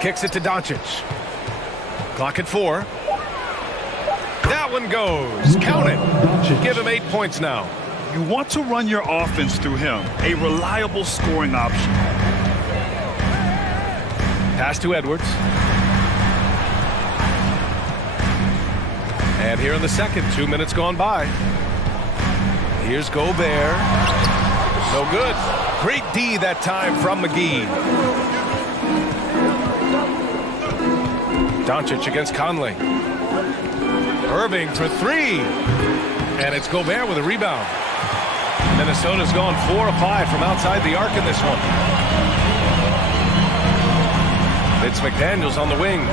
Kicks it to Doncic. Clock at 4. That one goes. Count it. Give him 8 points now. You want to run your offense through him. A reliable scoring option. Pass to Edwards. And here in the second, 2 minutes gone by. Here's Gobert. No good. Great D that time from McGee. Doncic against Conley. Irving for 3. And it's Gobert with a rebound. Minnesota's gone 4 of 5 from outside the arc in this one. It's McDaniels on the wing.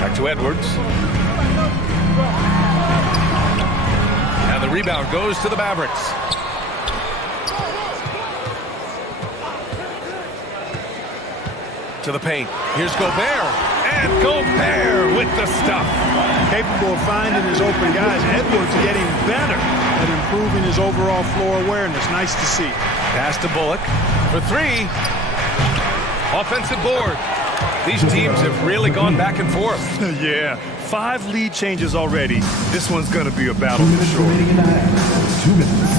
Back to Edwards. And the rebound goes to the Mavericks. To the paint. Here's Gobert. And Gobert with the stuff. Capable of finding his open guys. Edwards getting better at improving his overall floor awareness. Nice to see. Pass to Bullock for 3. Offensive board. These teams have really gone back and forth. Yeah, 5 lead changes already. This one's going to be a battle for sure. 2 minutes.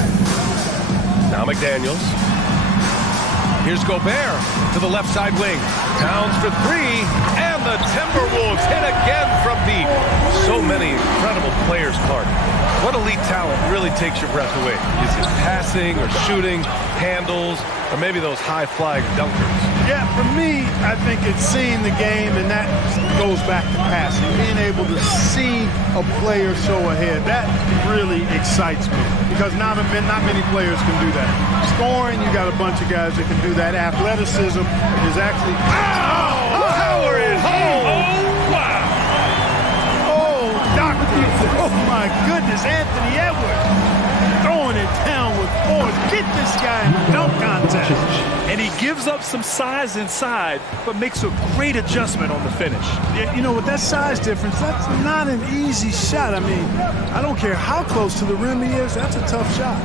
Now McDaniels. Here's Gobert to the left side wing. Towns for 3, and the Timberwolves hit again from deep. So many incredible players, Clark. What elite talent really takes your breath away? Is it passing or shooting, handles, or maybe those high-flying dunkers? Yeah, for me, I think it's seeing the game, and that goes back to passing. Being able to see a player so ahead, that really excites me because not many players can do that. Scoring, you got a bunch of guys that can do that. Athleticism is actually... Power it home! Oh, wow! Oh, doctor! Oh, my goodness, Anthony Edwards throwing it down with force. Get this guy in the dunk contest. And he gives up some size inside, but makes a great adjustment on the finish. Yeah, you know, with that size difference, that's not an easy shot. I mean, I don't care how close to the rim he is, that's a tough shot.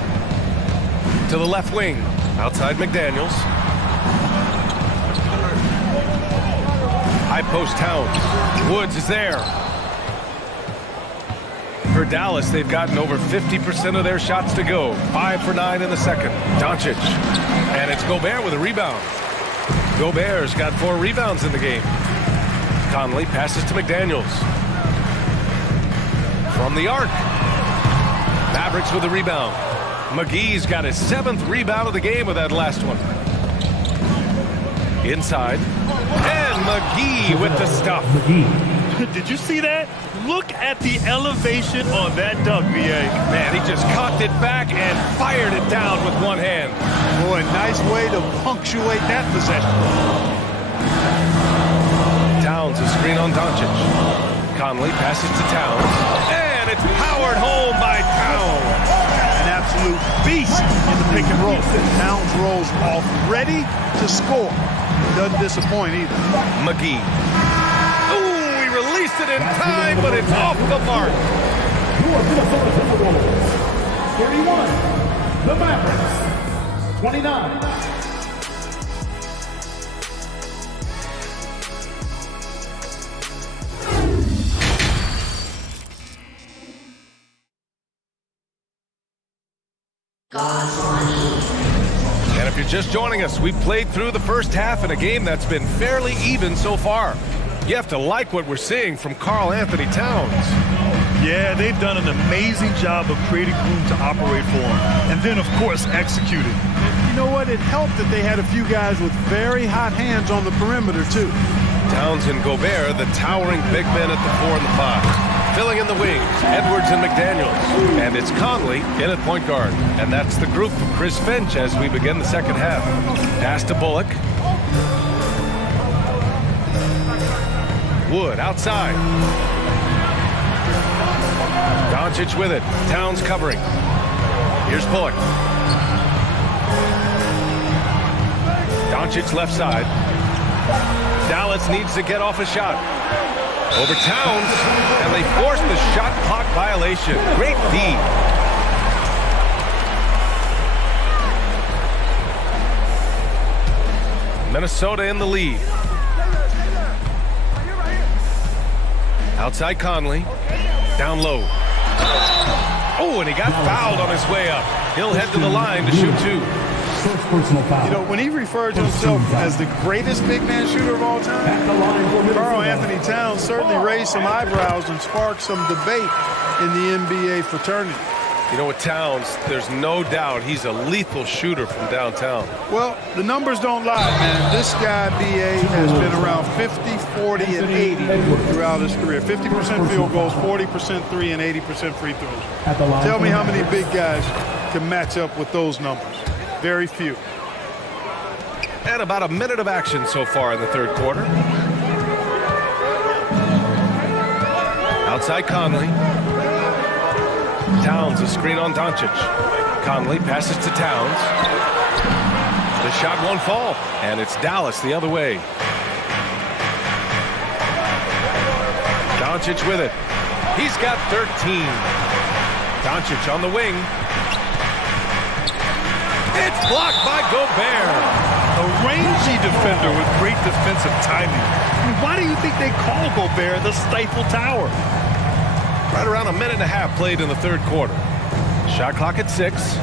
To the left wing, outside McDaniels. High post Towns. Woods is there. For Dallas, they've gotten over 50% of their shots to go. 5 for 9 in the second. Doncic. And it's Gobert with a rebound. Gobert's got 4 rebounds in the game. Conley passes to McDaniels. From the arc. Mavericks with a rebound. McGee's got his 7th rebound of the game with that last one. Inside. And McGee with the stuff. Did you see that? Look at the elevation on that dunk, VA. Man, he just cocked it back and fired it down with one hand. Boy, nice way to punctuate that possession. Towns, a screen on Doncic. Conley passes to Towns. And it's powered home by Towns. An absolute beast in the pick and roll. Towns rolls off, ready to score. Doesn't disappoint either. McGee. Released it in time, but it's off the mark. Your Minnesota Timberwolves, 31. The Mavericks, 29. And if you're just joining us, we've played through the first half in a game that's been fairly even so far. You have to like what we're seeing from Karl Anthony Towns. Yeah, they've done an amazing job of creating room to operate for him. And then, of course, executed. You know what? It helped that they had a few guys with very hot hands on the perimeter, too. Towns and Gobert, the towering big men at the 4 and the 5. Filling in the wings, Edwards and McDaniels. And it's Conley in at point guard. And that's the group of Chris Finch as we begin the second half. Pass to Bullock. Wood outside. Doncic with it. Towns covering. Here's Bullock. Doncic left side. Dallas needs to get off a shot. Over Towns, and they force the shot clock violation. Great D. Minnesota in the lead. Outside Conley. Down low. Oh, and he got fouled on his way up. He'll head to the line to shoot 2. You know, when he referred to himself as the greatest big man shooter of all time, Karl Anthony Towns certainly raised some eyebrows and sparked some debate in the NBA fraternity. You know, with Towns, there's no doubt he's a lethal shooter from downtown. Well, the numbers don't lie, man. This guy, BA, has been around 50, 40, and 80 throughout his career. 50% field goals, 40% three, and 80% free throws. Tell me how many big guys can match up with those numbers. Very few. And about a minute of action so far in the third quarter. Outside Conley. Towns, a screen on Doncic. Conley passes to Towns. The shot won't fall, and it's Dallas the other way. Doncic with it. He's got 13. Doncic on the wing. It's blocked by Gobert. A rangy defender with great defensive timing. I mean, why do you think they call Gobert the Stifle Tower? Right around a minute and a half played in the third quarter. Shot clock at 6.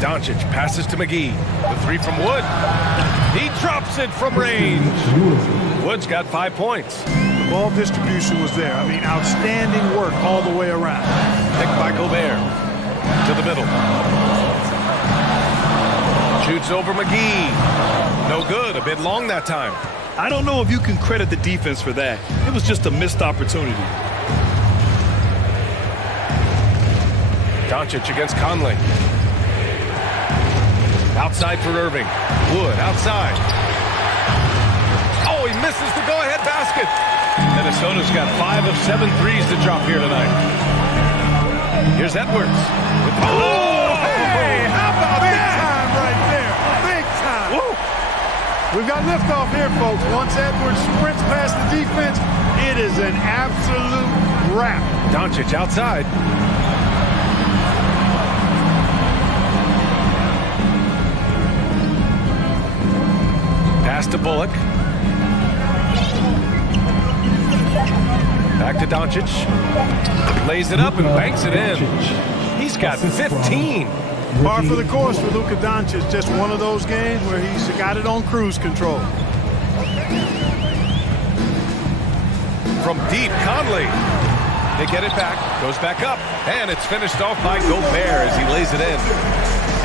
Doncic passes to McGee. The three from Wood. He drops it from range. Wood's got 5 points. The ball distribution was there. I mean, outstanding work all the way around. Picked by Gobert. To the middle. Shoots over McGee. No good. A bit long that time. I don't know if you can credit the defense for that. It was just a missed opportunity. Doncic against Conley. Outside for Irving. Wood outside. Oh, he misses the go-ahead basket. Minnesota's got 5 of 7 threes to drop here tonight. Here's Edwards. Oh, hey, how about big time right there? Big time. Woo. We've got liftoff here, folks. Once Edwards sprints past the defense, it is an absolute wrap. Doncic outside. Pass to Bullock. Back to Doncic. Lays it up and banks it in. He's got 15. Par for the course for Luka Doncic. Just one of those games where he's got it on cruise control. From deep, Conley. They get it back. Goes back up. And it's finished off by Gobert as he lays it in.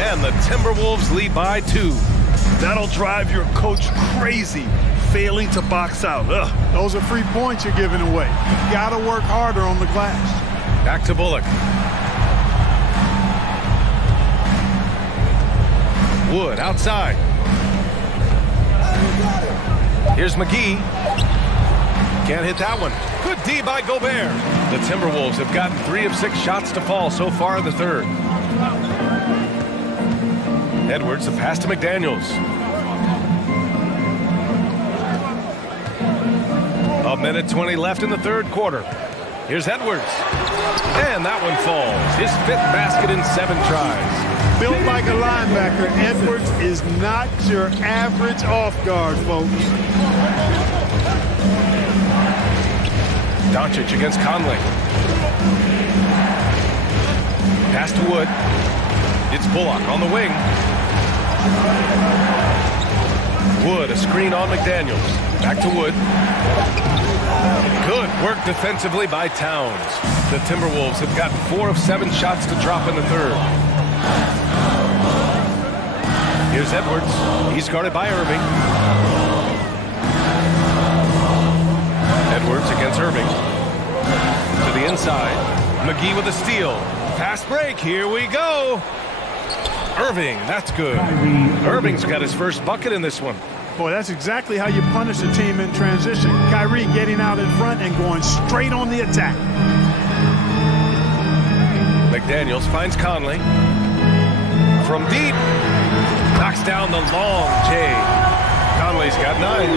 And the Timberwolves lead by 2. That'll drive your coach crazy, failing to box out. Ugh. Those are free points you're giving away. You got to work harder on the glass. Back to Bullock. Wood outside. Here's McGee. Can't hit that one. Good D by Gobert. The Timberwolves have gotten 3 of 6 shots to fall so far in the third. Edwards, the pass to McDaniels. A minute 20 left in the third quarter. Here's Edwards. And that one falls. His 5th basket in 7 tries. Built like a linebacker, Edwards is not your average off guard, folks. Doncic against Conley. Pass to Wood. It's Bullock on the wing. Wood, a screen on McDaniels. Back to Wood. Good work defensively by Towns. The Timberwolves have gotten 4 of 7 shots to drop in the third. Here's Edwards. He's guarded by Irving. Edwards against Irving. To the inside. McGee with a steal. Fast break. Here we go. Irving, that's good. Irving's got his first bucket in this one. Boy, that's exactly how you punish a team in transition. Kyrie getting out in front and going straight on the attack. McDaniels finds Conley. From deep. Knocks down the long J. Conley's got 9.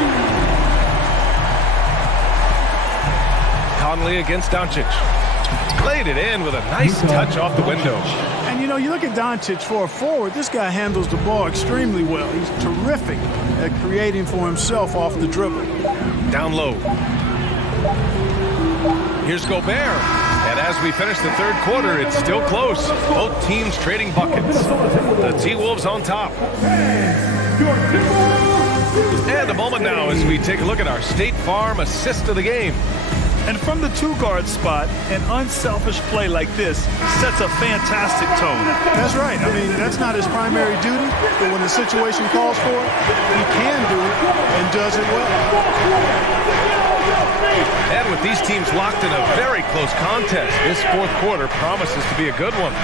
Conley against Doncic. Played it in with a nice touch off the window. And, you know, you look at Doncic for a forward, this guy handles the ball extremely well. He's terrific at creating for himself off the dribble. Down low. Here's Gobert. And as we finish the third quarter, it's still close. Both teams trading buckets. The T-Wolves on top. And a moment now as we take a look at our State Farm assist of the game. And from the 2-guard spot, an unselfish play like this sets a fantastic tone. That's right. I mean, that's not his primary duty, but when the situation calls for it, he can do it and does it well. And with these teams locked in a very close contest, this fourth quarter promises to be a good one.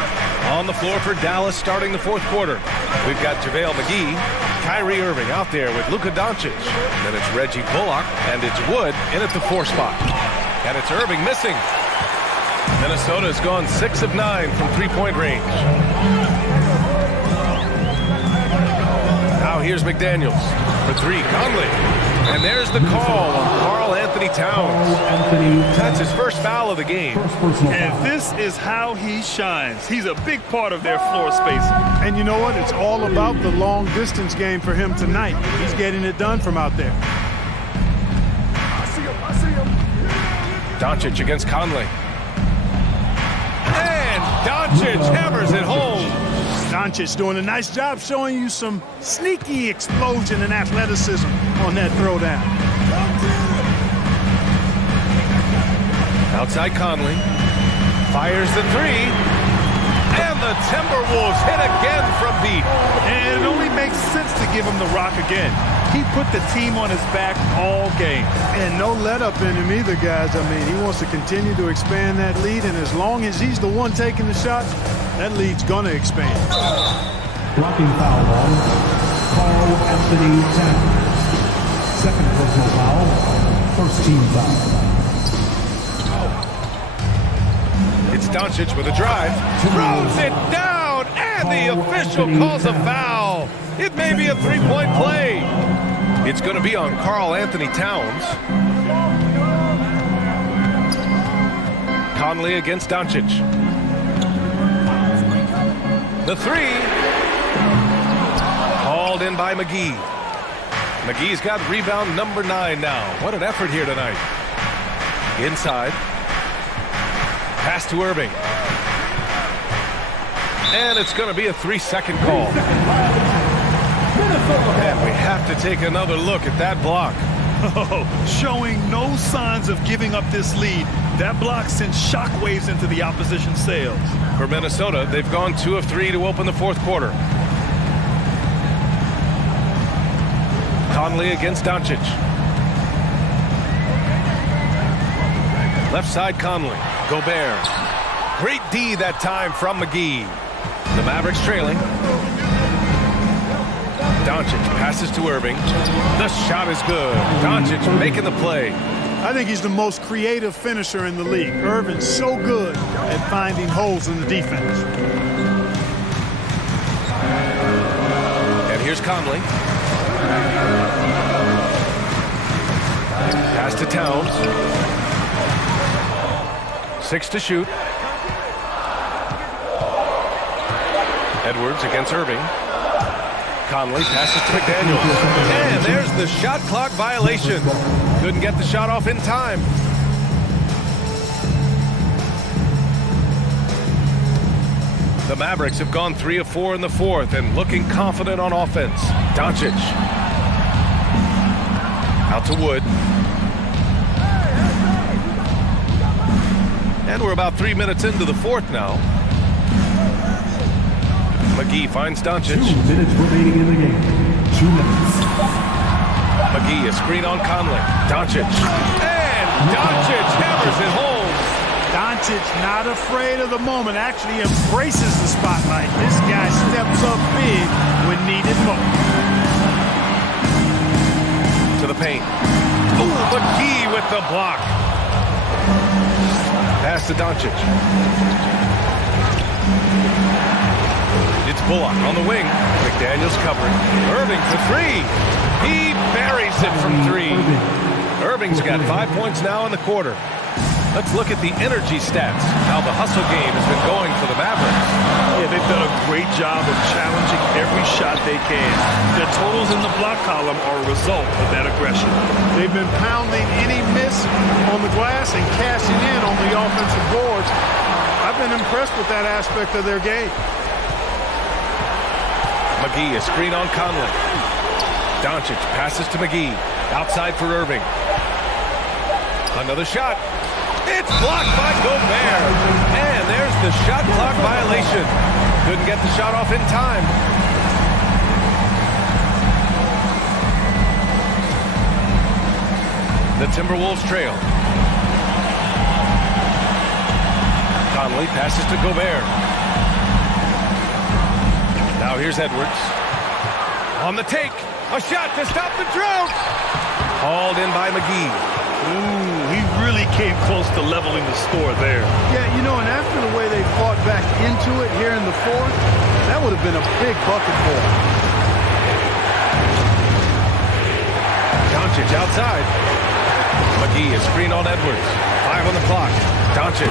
On the floor for Dallas starting the fourth quarter, we've got JaVale McGee, Kyrie Irving out there with Luka Doncic. Then it's Reggie Bullock, and it's Wood in at the 4 spot. And it's Irving missing. Minnesota's gone 6 of 9 from 3-point range. Now here's McDaniels for 3. Conley. And there's the call on Karl-Anthony Towns. That's his first foul of the game. And this is how he shines. He's a big part of their floor space. And you know what? It's all about the long distance game for him tonight. He's getting it done from out there. Doncic against Conley. And Doncic hammers it home. Doncic doing a nice job showing you some sneaky explosion and athleticism on that throwdown. Outside Conley. Fires the three. And the Timberwolves hit again from deep. And it only makes sense to give him the rock again. He put the team on his back all game. And no let up in him either, guys. I mean, he wants to continue to expand that lead, and as long as he's the one taking the shots, that lead's going to expand. Blocking foul on Carl Anthony Towns. Second personal foul. First team foul. It's Doncic with a drive. Throws it down, and the official calls a foul. It may be a three-point play. It's going to be on Carl Anthony Towns. Conley against Doncic. The three. Called in by McGee. McGee's got rebound number 9 now. What an effort here tonight. Inside. Pass to Irving. And it's going to be a 3-second call. And we have to take another look at that block. Showing no signs of giving up this lead. That block sends shockwaves into the opposition sails. For Minnesota, they've gone 2 of 3 to open the fourth quarter. Conley against Doncic. Left side Conley. Gobert. Great D that time from McGee. The Mavericks trailing. Doncic passes to Irving. The shot is good. Doncic making the play. I think he's the most creative finisher in the league. Irving's so good at finding holes in the defense. And here's Conley. Pass to Towns. 6 to shoot. Edwards against Irving. Conley passes to McDaniels. And there's the shot clock violation. Couldn't get the shot off in time. The Mavericks have gone 3 of 4 in the fourth and looking confident on offense. Doncic. Out to Wood. And we're about 3 minutes into the fourth now. McGee finds Doncic. 2 minutes remaining in the game. 2 minutes. McGee, a screen on Conley. Doncic. And Doncic hammers it home. Doncic not afraid of the moment, actually embraces the spotlight. This guy steps up big when needed most. To the paint. Ooh, McGee with the block. Pass to Doncic. It's Bullock on the wing. McDaniels covering. Irving for 3. He buries it from 3. Irving's got 5 points now in the quarter. Let's look at the energy stats, how the hustle game has been going for the Mavericks. Yeah, they've done a great job of challenging every shot they can. Their totals in the block column are a result of that aggression. They've been pounding any miss on the glass and cashing in on the offensive boards. I've been impressed with that aspect of their game. McGee, a screen on Conley. Doncic passes to McGee. Outside for Irving. Another shot. It's blocked by Gobert. And there's the shot clock violation. Couldn't get the shot off in time. The Timberwolves trail. Conley passes to Gobert. Now here's Edwards. On the take. A shot to stop the drought. Called in by McGee. Ooh, he really came close to leveling the score there. Yeah, you know, and after the way they fought back into it here in the fourth, that would have been a big bucket for them. Doncic outside. McGee is screen on Edwards. 5 on the clock. Doncic.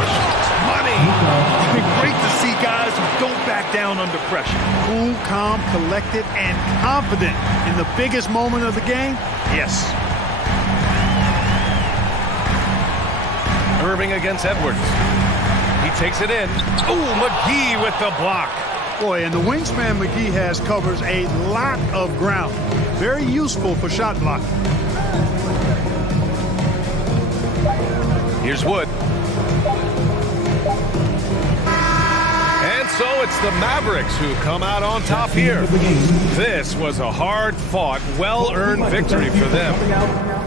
Money. It's been great to see guys who don't back down under pressure. Cool, calm, collected, and confident in the biggest moment of the game. Yes. Irving against Edwards. He takes it in. Ooh, McGee with the block. Boy, and the wingspan McGee has covers a lot of ground. Very useful for shot blocking. Here's Wood. And so it's the Mavericks who come out on top here. This was a hard-fought, well-earned victory for them.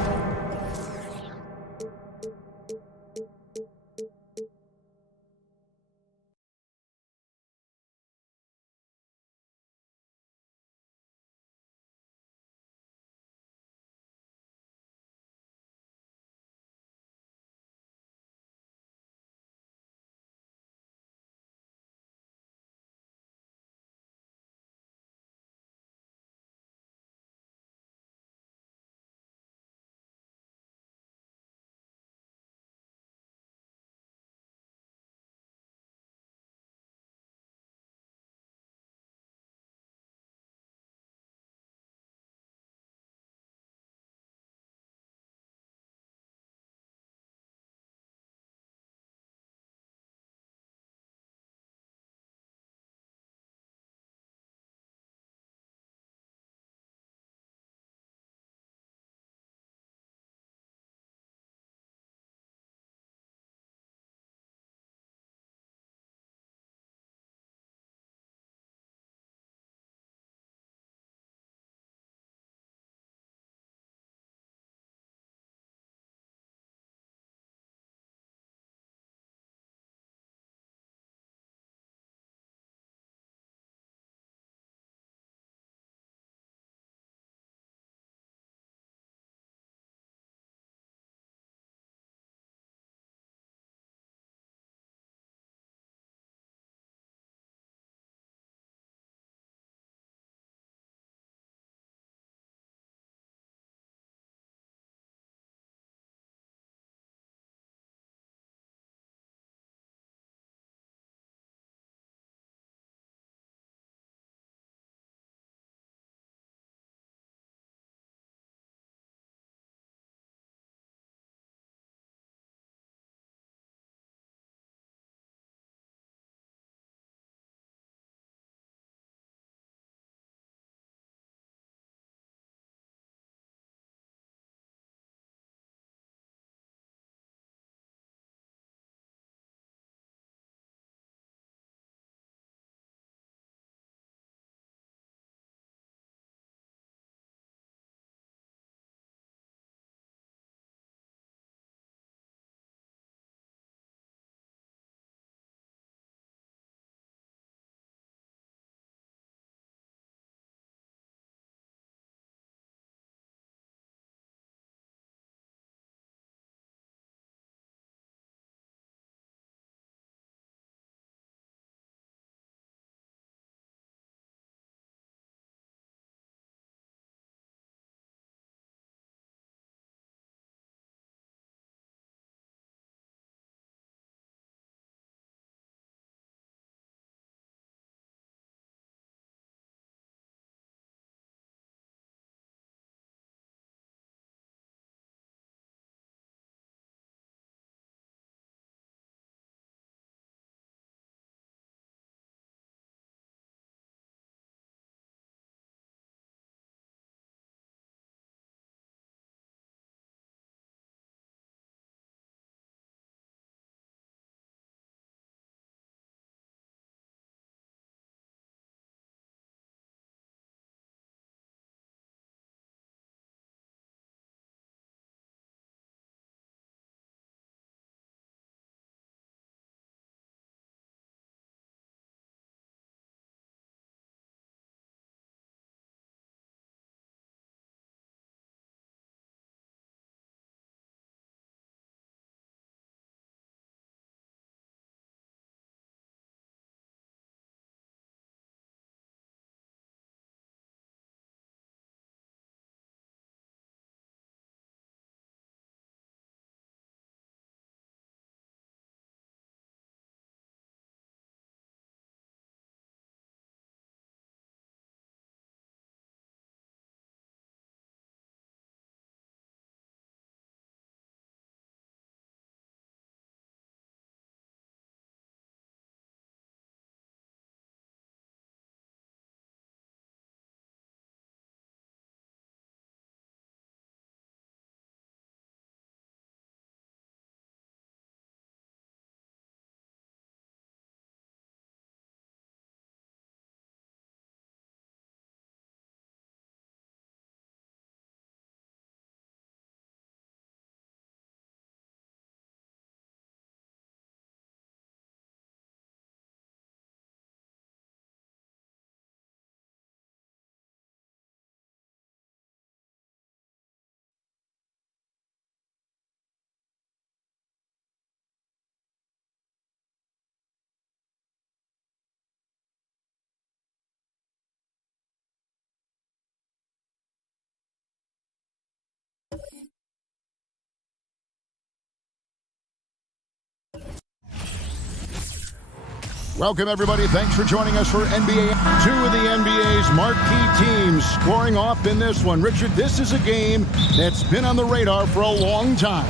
Welcome, everybody. Thanks for joining us for NBA. Two of the NBA's marquee teams scoring off in this one. Richard, this is a game that's been on the radar for a long time.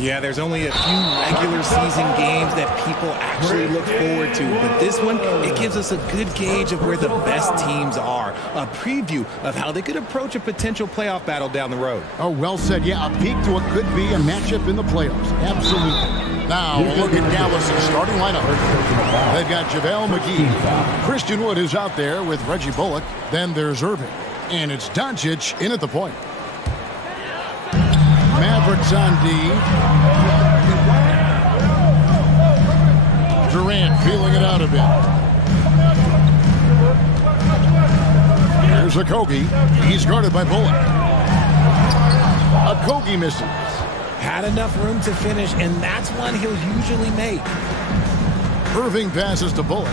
Yeah, there's only a few regular season games that people actually look forward to. But this one, it gives us a good gauge of where the best teams are. A preview of how they could approach a potential playoff battle down the road. Oh, well said. Yeah, a peek to what could be a matchup in the playoffs. Absolutely. Now, we'll look at Dallas' starting lineup. They've got JaVale McGee. Christian Wood is out there with Reggie Bullock. Then there's Irving. And it's Doncic in at the point. Mavericks on D. Durant feeling it out a bit. Here's Okogie. He's guarded by Bullock. Okogie misses. Had enough room to finish, and that's one he'll usually make. Irving passes to Bullock.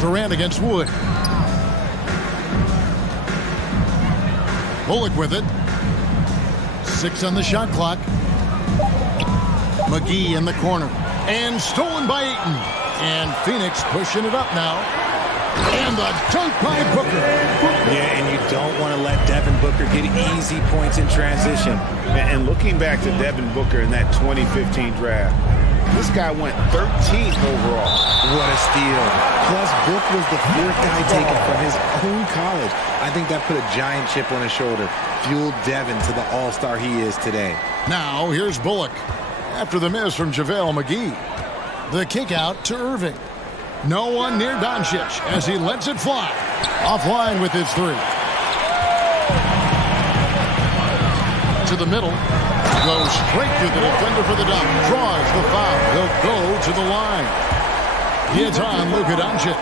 Durant against Wood. Bullock with it. 6 on the shot clock. McGee in the corner. And stolen by Ayton. And Phoenix pushing it up now. And the dunk by Booker. Yeah, and you don't want to let Devin Booker get easy points in transition. And looking back to Devin Booker in that 2015 draft, this guy went 13th overall. What a steal. Plus, Book was the 4th guy taken from his own college. I think that put a giant chip on his shoulder. Fueled Devin to the all-star he is today. Now, here's Bullock. After the miss from JaVale McGee. The kick out to Irving. No one near Doncic as he lets it fly. Offline with his 3. To the middle. Goes straight to the defender for the dunk. Draws the foul. He'll go to the line. It's on Luka Doncic.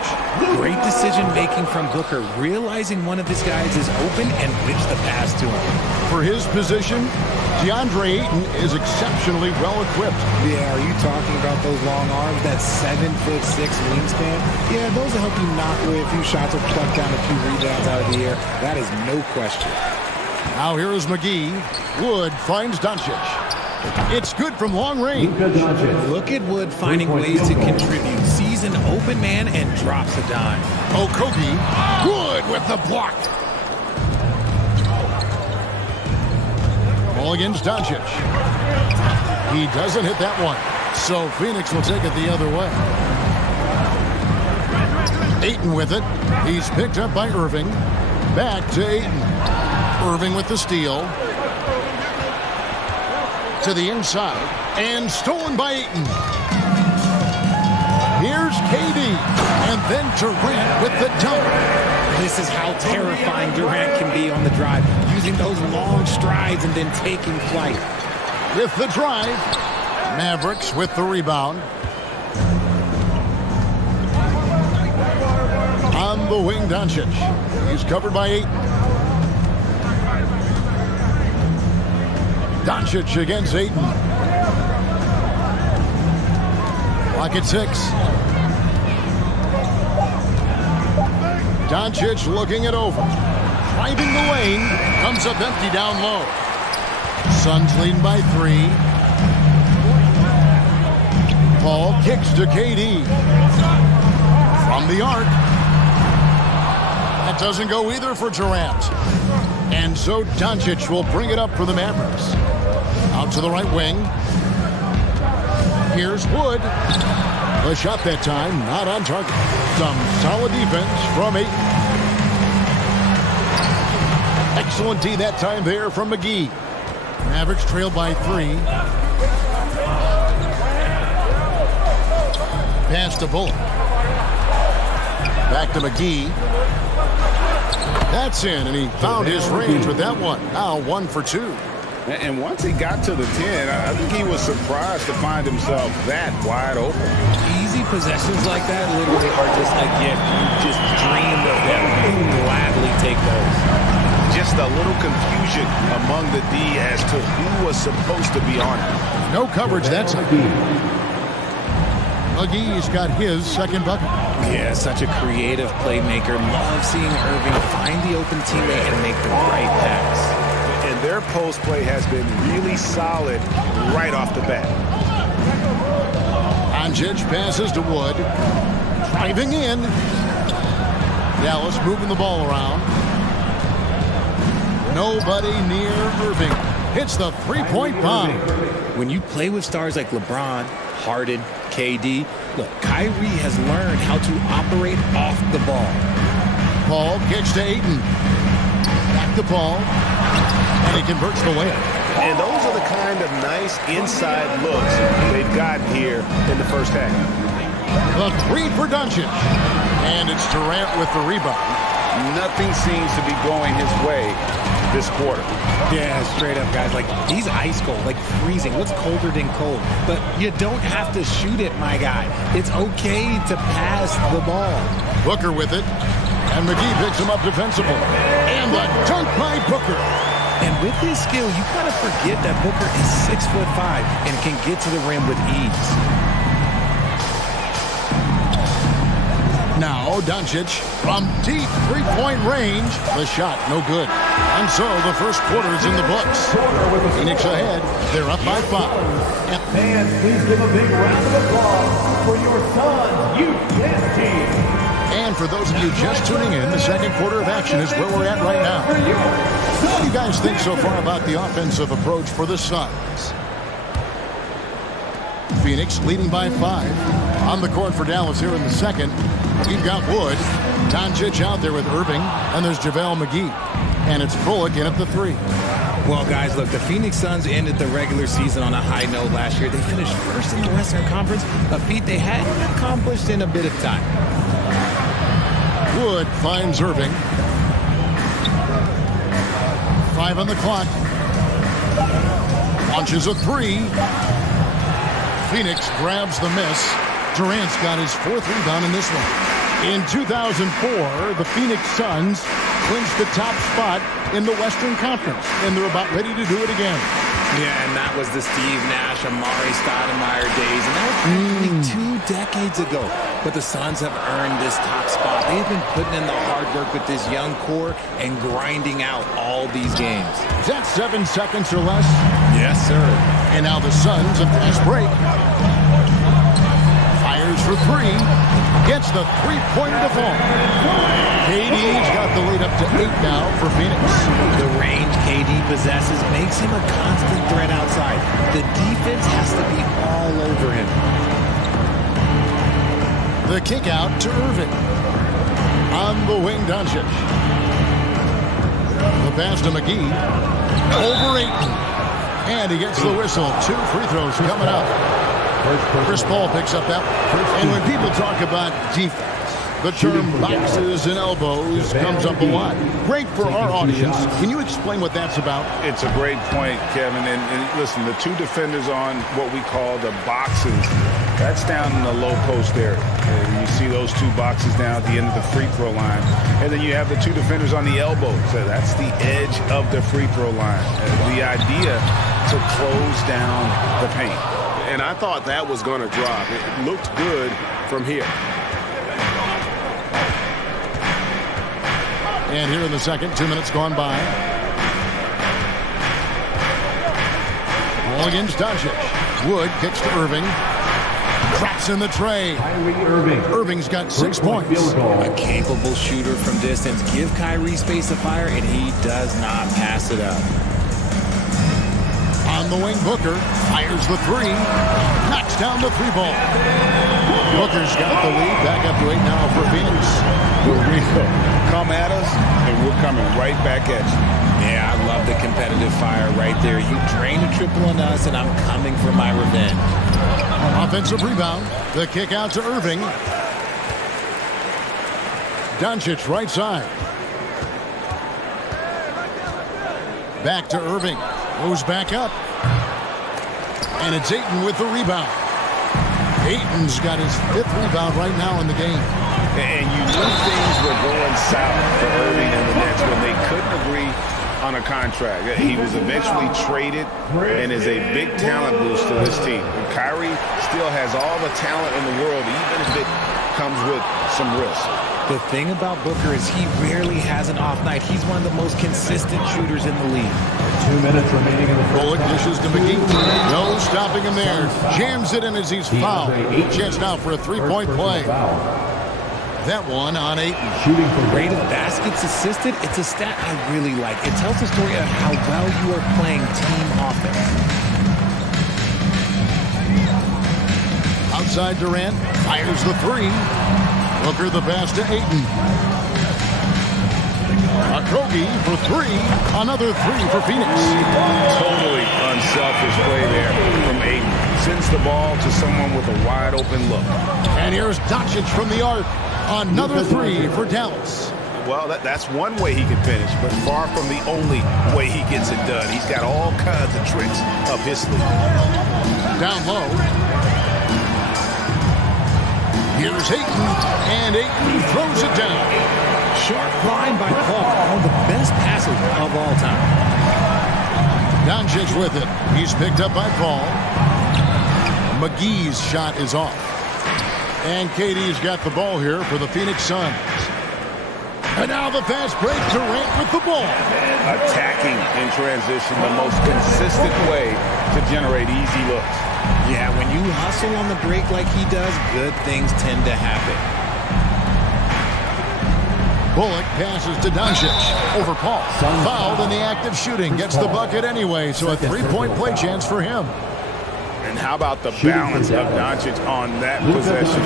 Great decision-making from Booker, realizing one of his guys is open and whips the pass to him. For his position, DeAndre Ayton is exceptionally well-equipped. Yeah, are you talking about those long arms, that 7'6" wingspan? Yeah, those will help you knock away a few shots or pluck down a few rebounds out of the air. That is no question. Now here is McGee. Wood finds Doncic. It's good from long range. Look at Wood finding ways to contribute. Sees an open man and drops a dime. Okogie. Wood with the block. Ball against Doncic. He doesn't hit that one. So Phoenix will take it the other way. Ayton with it. He's picked up by Irving. Back to Ayton. Irving with the steal. To the inside. And stolen by Ayton. Here's KD. And then Durant with the dunk. This is how terrifying Durant can be on the drive. Using those long strides and then taking flight. With the drive. Mavericks with the rebound. On the wing, Doncic. He's covered by Ayton. Doncic against Ayton. Clock at 6. Doncic looking it over. Driving the lane. Comes up empty down low. Suns leading by 3. Paul kicks to KD. From the arc. That doesn't go either for Durant. And so Doncic will bring it up for the Mavericks. Out to the right wing. Here's Wood. The shot that time, not on target. Some solid defense from Ayton. Excellent D that time there from McGee. Mavericks trail by 3. Pass to Bullock. Back to McGee. That's in, and he found his range with that one. Now 1 for 2. And once he got to the 10, I think he was surprised to find himself that wide open. Easy possessions like that literally are just a gift. You just dreamed of them. You gladly take those. Just a little confusion among the D as to who was supposed to be on it. No coverage, that's McGee. McGee's got his second bucket. Yeah, such a creative playmaker. Love seeing Irving find the open teammate and make the right pass. And their post play has been really solid right off the bat. Doncic passes to Wood. Driving in. Dallas moving the ball around. Nobody near Irving. Hits the three-point bomb. When you play with stars like LeBron, Harden, KD, look, Kyrie has learned how to operate off the ball. Paul kicks to Ayton. Back to Paul. And he converts the layup. And those are the kind of nice inside looks they've gotten here in the first half. The three for Doncic. And it's Durant with the rebound. Nothing seems to be going his way this quarter. Yeah, straight up, guys. Like, he's ice cold, like freezing. What's colder than cold? But you don't have to shoot it, my guy. It's okay to pass the ball. Booker with it. And McGee picks him up defensively. And the dunk by Booker. And with his skill, you kind of forget that Booker is 6'5" and can get to the rim with ease. Now Doncic from deep three-point range. The shot no good. And so the first quarter is in the books. Phoenix ahead. They're up by 5. Fans, please give a big round of applause for your Suns Youth Dance Team. And for those of you just tuning in, the second quarter of action is where we're at right now. What do you guys think so far about the offensive approach for the Suns? Phoenix leading by 5. On the court for Dallas here in the second. We've got Wood. Doncic out there with Irving. And there's JaVale McGee. And it's Bullock in at the 3. Well, guys, look, the Phoenix Suns ended the regular season on a high note last year. They finished first in the Western Conference, a feat they hadn't accomplished in a bit of time. Wood finds Irving. 5 on the clock. Launches a 3. Phoenix grabs the miss. Durant's got his 4th rebound in this one. In 2004, the Phoenix Suns clinched the top spot in the Western Conference, and they're about ready to do it again. Yeah, and that was the Steve Nash, Amari Stoudemire days, and that was practically 2 decades ago. But the Suns have earned this top spot. They've been putting in the hard work with this young core and grinding out all these games. Is that 7 seconds or less? Yes, sir. And now the Suns, a fast break. Fires for 3. Gets the three-pointer to fall. KD's got the lead up to 8 now for Phoenix. The range KD possesses makes him a constant threat outside. The defense has to be all over him. The kick out to Irving. On the wing, Doncic. The pass to McGee. Over Ayton. And he gets the whistle. 2 free throws coming up. Chris Paul picks up that. And when people talk about defense, the term boxes and elbows comes up a lot. Great for our audience. Can you explain what that's about? It's a great point, Kevin. And listen, the 2 defenders on what we call the boxes, that's down in the low post area. And you see those 2 boxes down at the end of the free throw line. And then you have the 2 defenders on the elbows. So that's the edge of the free throw line. The idea to close down the paint. And I thought that was going to drop. It looked good from here. And here in the second, 2 minutes gone by. Ball against Doncic. Wood kicks to Irving. Cracks in the tray. Irving's got 6 points. A capable shooter from distance. Give Kyrie space to fire, and he does not pass it up. On the wing, Booker fires the 3. Knocks down the 3 ball. Booker's got the lead. Back up to 8 now for Phoenix. Come at us, and we're coming right back at you. Yeah, I love the competitive fire right there. You drain a triple on us, and I'm coming for my revenge. Offensive rebound. The kick out to Irving. Doncic right side. Back to Irving. Goes back up. And it's Ayton with the rebound. Ayton's got his 5th rebound right now in the game. And you knew things were going south for Irving and the Nets when they couldn't agree on a contract. He was eventually traded and is a big talent boost to this team. And Kyrie still has all the talent in the world, even if it comes with some risk. The thing about Booker is he rarely has an off night. He's one of the most consistent shooters in the league. 2 minutes remaining in the first. Bullock dishes to McGee. No stopping him there. Jams it in as he's fouled. Chance now for a three-point play. That one on Ayton. Shooting for rate of baskets assisted. It's a stat I really like. It tells the story of how well you are playing team offense. Outside Durant. Fires the three. Booker the pass to Ayton. Okogie for three. Another three for Phoenix. Totally unselfish play there from Ayton. Sends the ball to someone with a wide open look. And here's Doncic from the arc. Another three for Dallas. Well, that's one way he can finish, but far from the only way he gets it done. He's got all kinds of tricks up his sleeve. Down low. Here's Ayton, and Ayton throws it down. Sharp find by Paul, one of the best passes of all time. Doncic with it. He's picked up by Paul. McGee's shot is off. And KD's got the ball here for the Phoenix Suns. And now the fast break, Durant with the ball. Attacking in transition, the most consistent way to generate easy looks. Yeah, when you hustle on the break like he does, good things tend to happen. Bullock passes to Doncic. Over Paul. Fouled in the act of shooting. Gets the bucket anyway, so a three-point play chance for him. And how about the balance of Doncic on that possession?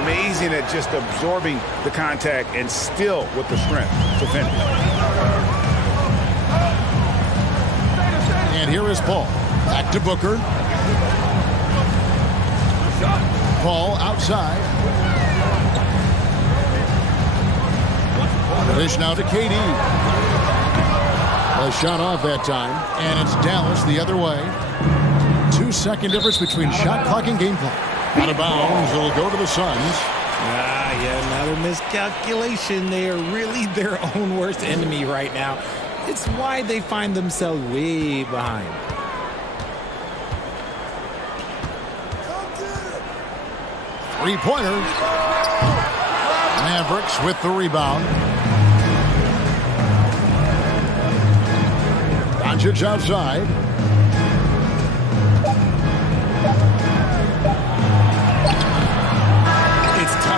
Amazing at just absorbing the contact and still with the strength to finish. And here is Paul. Back to Booker. Paul outside. Dish now to KD. A shot off that time, and it's Dallas the other way. 2-second difference between shot clock and game clock. Out of bounds, it'll go to the Suns. Yeah, another miscalculation. They are really their own worst enemy right now. It's why they find themselves way behind. Three-pointer. Mavericks with the rebound. Doncic outside.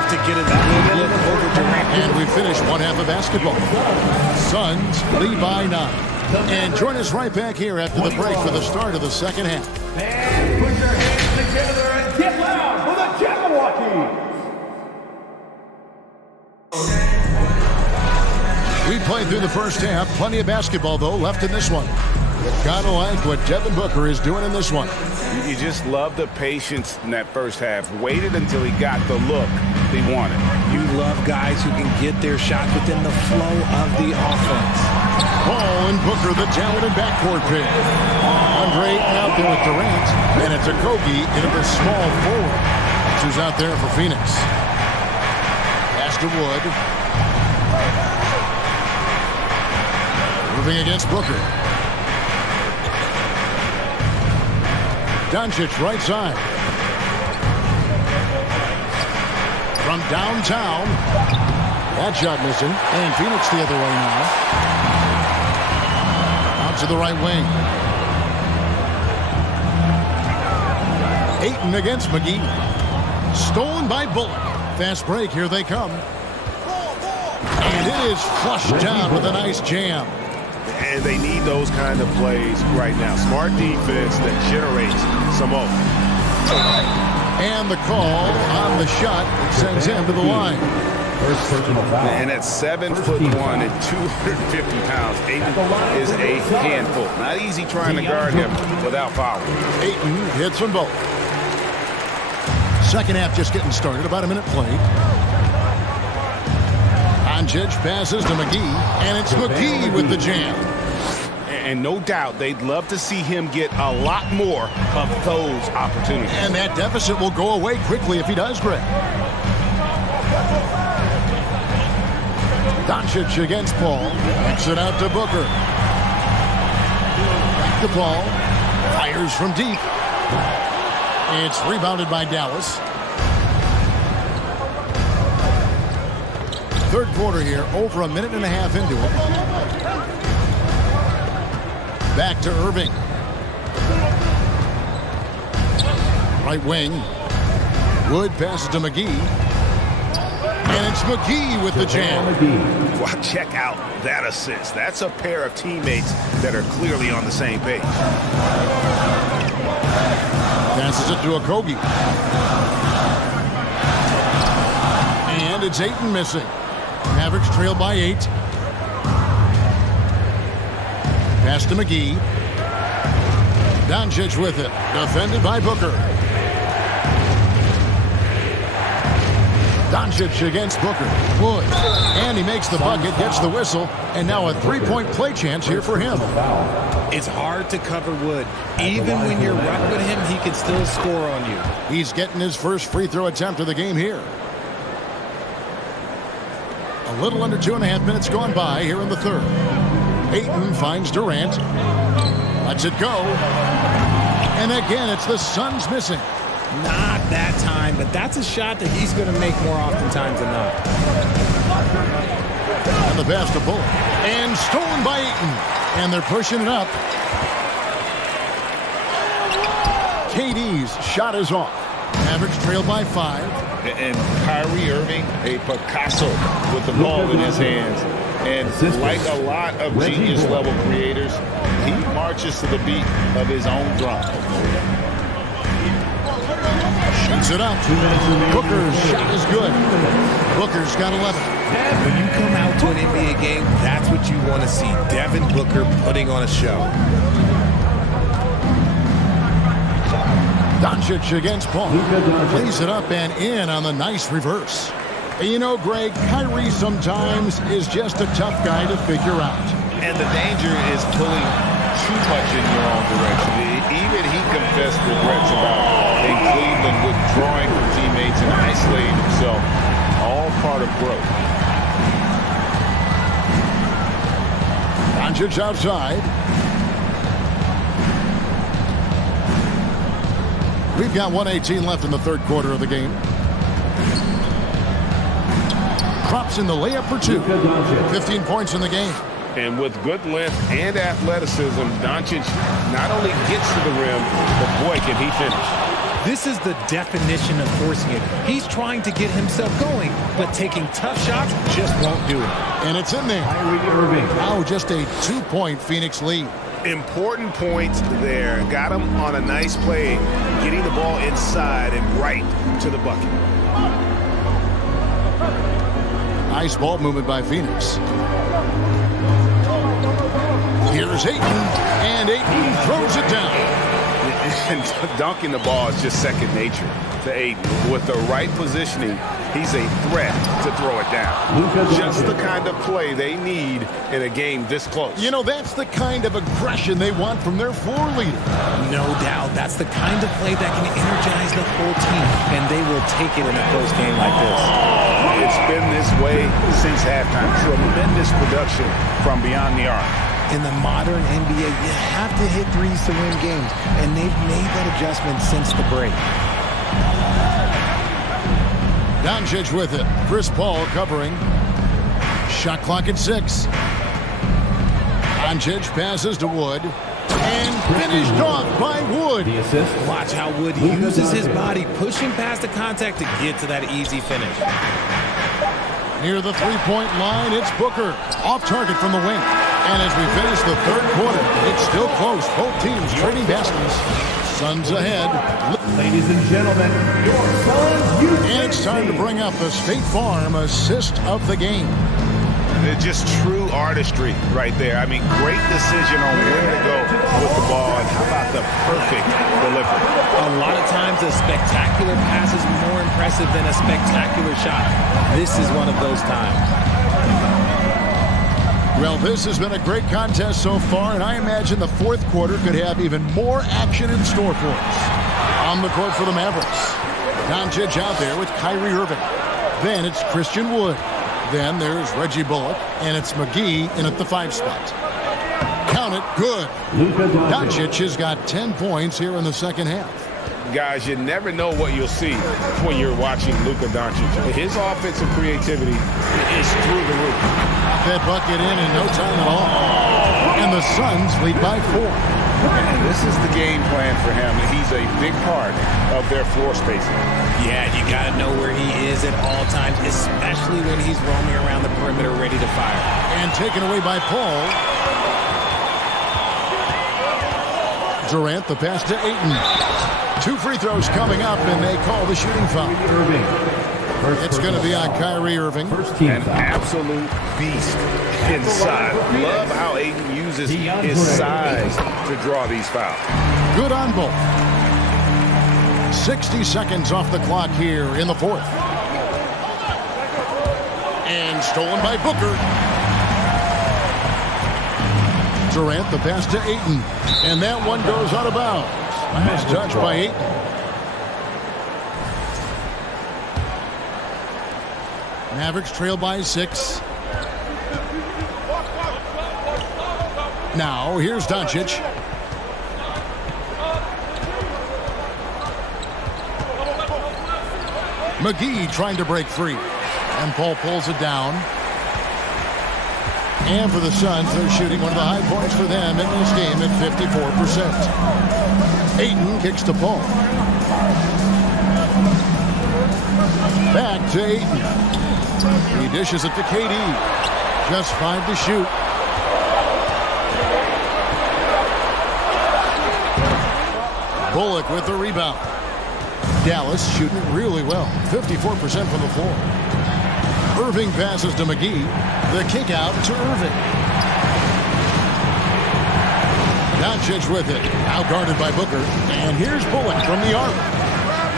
To get it that look over Durant. And we finish one half of basketball. Suns lead by 9. And join us right back here after the break for the start of the second half. And put your hands together and get loud for the Milwaukee. We played through the first half. Plenty of basketball, though, left in this one. You gotta like what Devin Booker is doing in this one. You just love the patience in that first half. Waited until he got the look he wanted. You love guys who can get their shot within the flow of the offense. Paul and Booker, the talented backcourt pair. Andre out there with Durant, and it's Okogie into the small forward. That's who's out there for Phoenix. Pass to Wood. Moving against Booker. Doncic right side. From downtown. That shot missing. And Phoenix the other way now. Out to the right wing. Ayton against McGee. Stolen by Bullock. Fast break. Here they come. And it is flushed down with a nice jam. And they need those kind of plays right now. Smart defense that generates some more. And the call on the shot sends him to the line. First personal foul. And at 7'1" and 250 pounds, Ayton is a handful. Not easy trying to guard him without foul. Ayton hits them both. Second half just getting started. About a minute played. Doncic passes to McGee, and it's McGee with the jam. And no doubt they'd love to see him get a lot more of those opportunities. And that deficit will go away quickly if he does, Greg. Doncic against Paul. Kicks it out to Booker. Back to Paul. Fires from deep. It's rebounded by Dallas. Third quarter here, over a minute and a half into it. Back to Irving. Right wing. Wood passes to McGee. And it's McGee with the jam. Wow, check out that assist. That's a pair of teammates that are clearly on the same page. Passes it to Okogie. And it's Ayton missing. Mavericks trail by 8. Pass to McGee. Doncic with it. Defended by Booker. Doncic against Booker. Wood. And he makes the bucket, gets the whistle, and now a three-point play chance here for him. It's hard to cover Wood. Even when you're rough with him, he can still score on you. He's getting his first free throw attempt of the game here. A little under 2.5 minutes gone by here in the third. Ayton finds Durant. Lets it go. And again, it's the Suns missing. Not that time, but that's a shot that he's going to make more oftentimes than not. And the pass to Bullock. And stolen by Ayton. And they're pushing it up. KD's shot is off. Mavericks trail by 5. And Kyrie Irving, a Picasso with the ball in his hands. And like a lot of genius-level creators, he marches to the beat of his own drum. Shoots it up. Booker's shot is good. Booker's got 11. When you come out to an NBA game, that's what you want to see. Devin Booker putting on a show. Doncic against Paul. Plays it up and in on the nice reverse. And you know, Greg, Kyrie sometimes is just a tough guy to figure out. And the danger is pulling too much in your own direction. Even he confessed regrets about in Cleveland withdrawing from teammates and isolating himself. All part of growth. Doncic outside. We've got 1:18 left in the third quarter of the game. Crops in the layup for 2. 15 points in the game. And with good length and athleticism, Doncic not only gets to the rim, but boy, can he finish. This is the definition of forcing it. He's trying to get himself going, but taking tough shots just won't do it. And it's in there. Now just a 2-point Phoenix lead. Important points there. Got him on a nice play, getting the ball inside and right to the bucket. Nice ball movement by Phoenix. Here's Ayton, and Ayton throws it down. And dunking the ball is just second nature to Ayton. With the right positioning, he's a threat to throw it down. Just the kind of play they need in a game this close. You know, that's the kind of aggression they want from their floor leader. No doubt. That's the kind of play that can energize the whole team, and they will take it in a close game like this. It's been this way since halftime. Tremendous production from beyond the arc. In the modern NBA, you have to hit threes to win games, and they've made that adjustment since the break. Doncic with it. Chris Paul covering. Shot clock at 6. Doncic passes to Wood. And finished off by Wood. Watch how Wood uses his body, pushing past the contact to get to that easy finish. Near the three-point line, it's Booker. Off target from the wing. And as we finish the third quarter, it's still close. Both teams trading baskets. Suns ahead. Ladies and gentlemen, your Suns. And it's time to bring up the State Farm assist of the game. It's just true artistry right there. I mean, great decision on where to go with the ball, and how about the perfect delivery? A lot of times a spectacular pass is more impressive than a spectacular shot. This is one of those times. Well, this has been a great contest so far, and I imagine the fourth quarter could have even more action in store for us. On the court for the Mavericks. Doncic out there with Kyrie Irving. Then it's Christian Wood. Then there's Reggie Bullock, and it's McGee in at the 5 spot. Count it, good. Doncic has got 10 points here in the second half. guys, you never know what you'll see when you're watching Luka Doncic. His offensive creativity is through the roof. That bucket in no time at all. And the Suns lead by 4. This is the game plan for him. He's a big part of their floor spacing. Yeah, you got to know where he is at all times, especially when he's roaming around the perimeter ready to fire. And taken away by Paul. Durant, the pass to Ayton. 2 free throws coming up, and they call the shooting foul. It's going to be on Kyrie Irving. An absolute beast inside. Love how Ayton uses his size to draw these fouls. Good on both. 60 seconds off the clock here in the 4th. And stolen by Booker. Durant, the pass to Ayton. And that one goes out of bounds. Nice touch by Ayton. Mavericks trail by 6. Now, here's Doncic. McGee trying to break free. And Paul pulls it down. And for the Suns, they're shooting one of the high points for them in this game at 54%. Ayton kicks to Paul. Back to Ayton. He dishes it to KD. Just 5 to shoot. Bullock with the rebound. Dallas shooting it really well. 54% from the floor. Irving passes to McGee. The kick out to Irving. Doncic with it. Out guarded by Booker. And here's Bullock from the arc.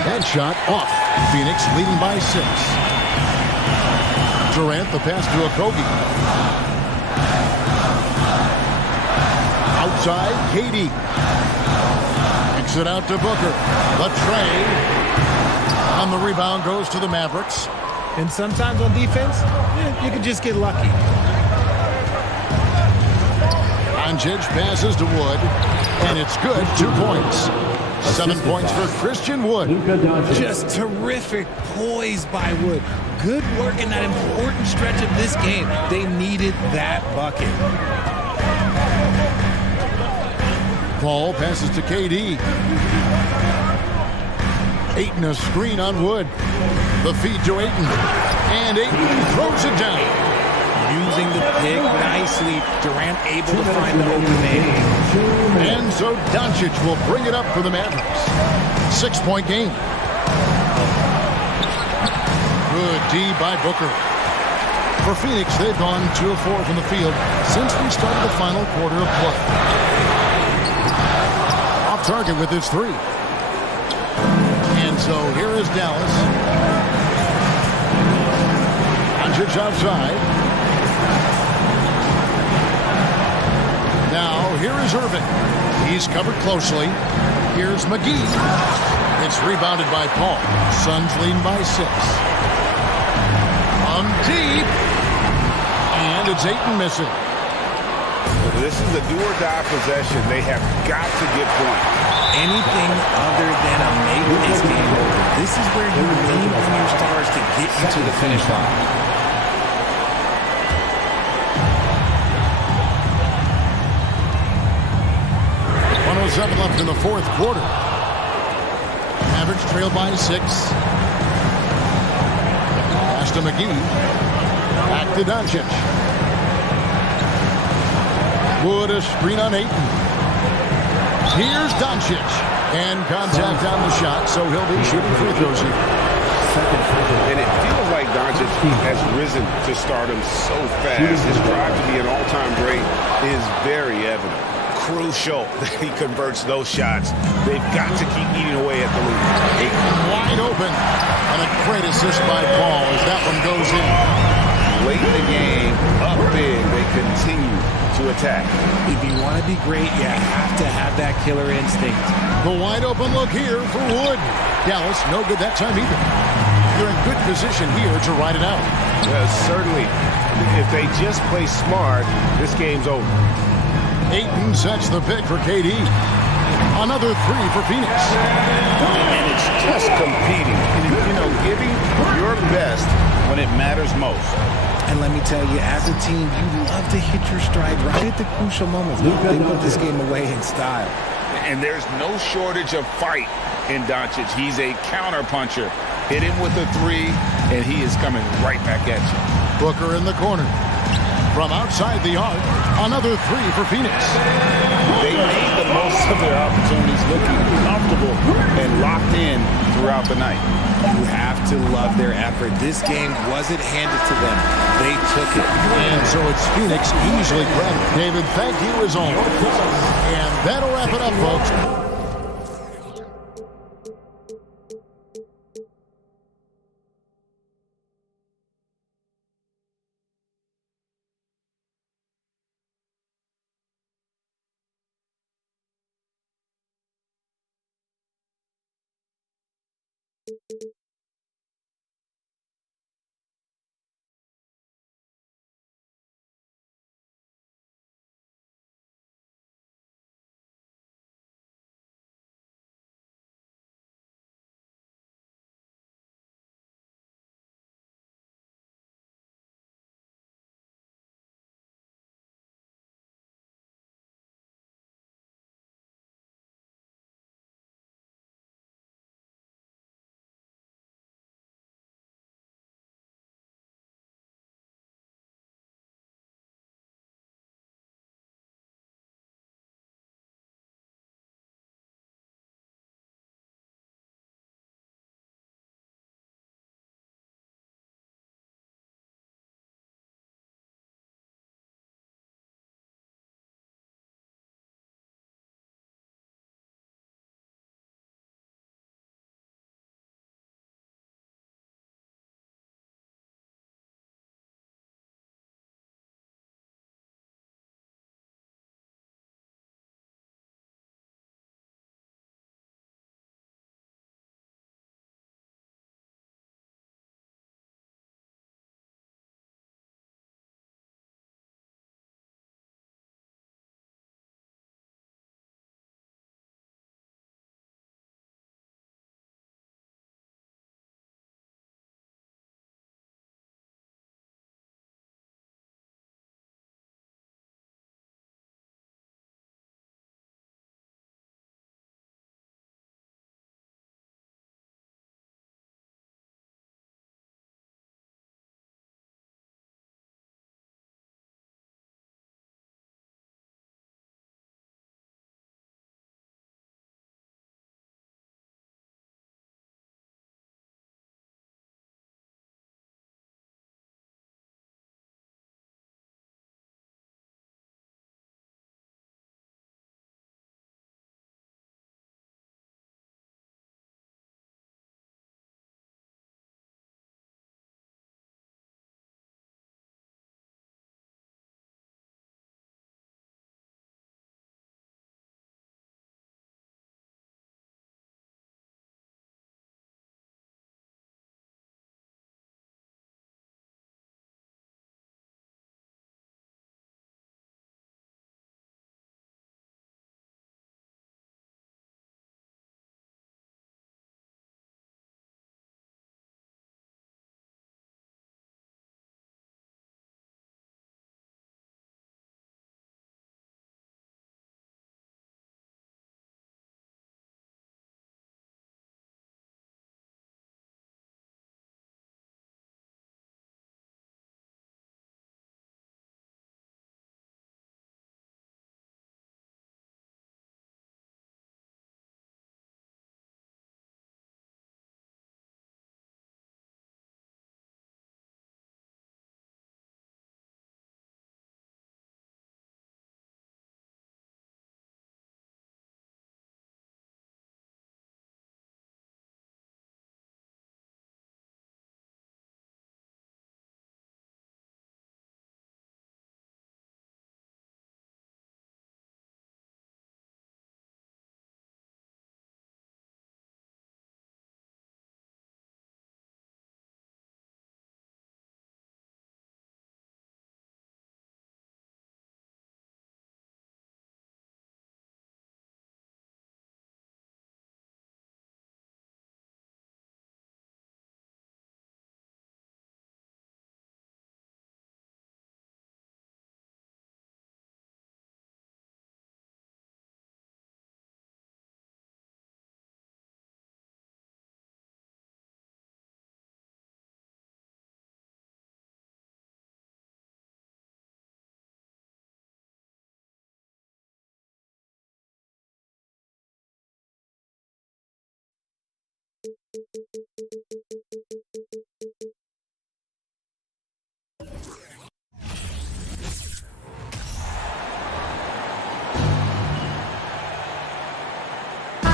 That shot off. Phoenix leading by 6. Durant, the pass to Okogie. Outside, KD. Kicks it out to Booker. The tray. On the rebound goes to the Mavericks. And sometimes on defense, you can just get lucky. Doncic passes to Wood. And it's good. 2 points. 7 points for Christian Wood. Just terrific poise by Wood. Good work in that important stretch of this game. They needed that bucket. Paul passes to KD. Ayton a screen on Wood. The feed to Ayton. And Ayton throws it down. Using the pick nicely. Durant able to find the open man. And so Doncic will bring it up for the Mavericks. 6-point game. Good D by Booker. For Phoenix, they've gone 2 of 4 from the field since we started the final quarter of play. Off target with his 3. And so here is Dallas. Doncic outside. Now, here is Irving. He's covered closely. Here's McGee. It's rebounded by Paul. Suns leading by 6. Deep. And it's Ayton missing. This is a do-or-die possession. They have got to get points. Anything other than a maybe is game over. This is where you lean on your stars to get you to the finish line. 1:07 left in the 4th quarter. Mavericks trail by 6. Pass to McGee. Back to Doncic. Wood a screen on Ayton. Here's Doncic. And contact on the shot, so he'll be shooting free throws here. And it feels like Doncic has risen to stardom so fast. His drive to be an all-time great is very evident. Crucial that he converts those shots. They've got to keep eating away at the lead. Ayton wide open. And a great assist by Paul as that one goes in. Late in the game, up big, they continue to attack. If you want to be great, you have to have that killer instinct. The wide open look here for Wood. Dallas, no good that time either. They're in good position here to ride it out. Certainly. If they just play smart, this game's over. Ayton sets the pick for KD. Another three for Phoenix. And it's just competing. You know, giving your best when it matters most. And let me tell you, as a team, you love to hit your stride right at the crucial moments. They put this game away in style. And there's no shortage of fight in Doncic. He's a counter-puncher. Hit him with a three, and he is coming right back at you. Booker in the corner. From outside the arc, another three for Phoenix. They made the most of their opportunities, looking comfortable and locked in throughout the night. You have to love their effort. This game wasn't handed to them. They took it. And so it's Phoenix easily grabbed. David, thank you as always. And that'll wrap it up, folks.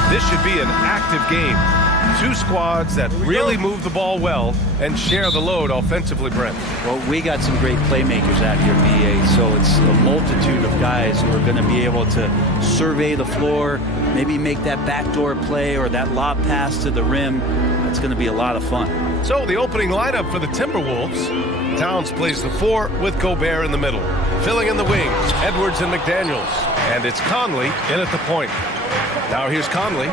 This should be an active game. Two squads that really move the ball well and share the load offensively, Brent. Well, we got some great playmakers out here, BA, so it's a multitude of guys who are going to be able to survey the floor, maybe make that backdoor play or that lob pass to the rim. It's going to be a lot of fun. So the opening lineup for the Timberwolves. Towns plays the 4 with Gobert in the middle. Filling in the wings, Edwards and McDaniels. And it's Conley in at the point. Now here's Conley.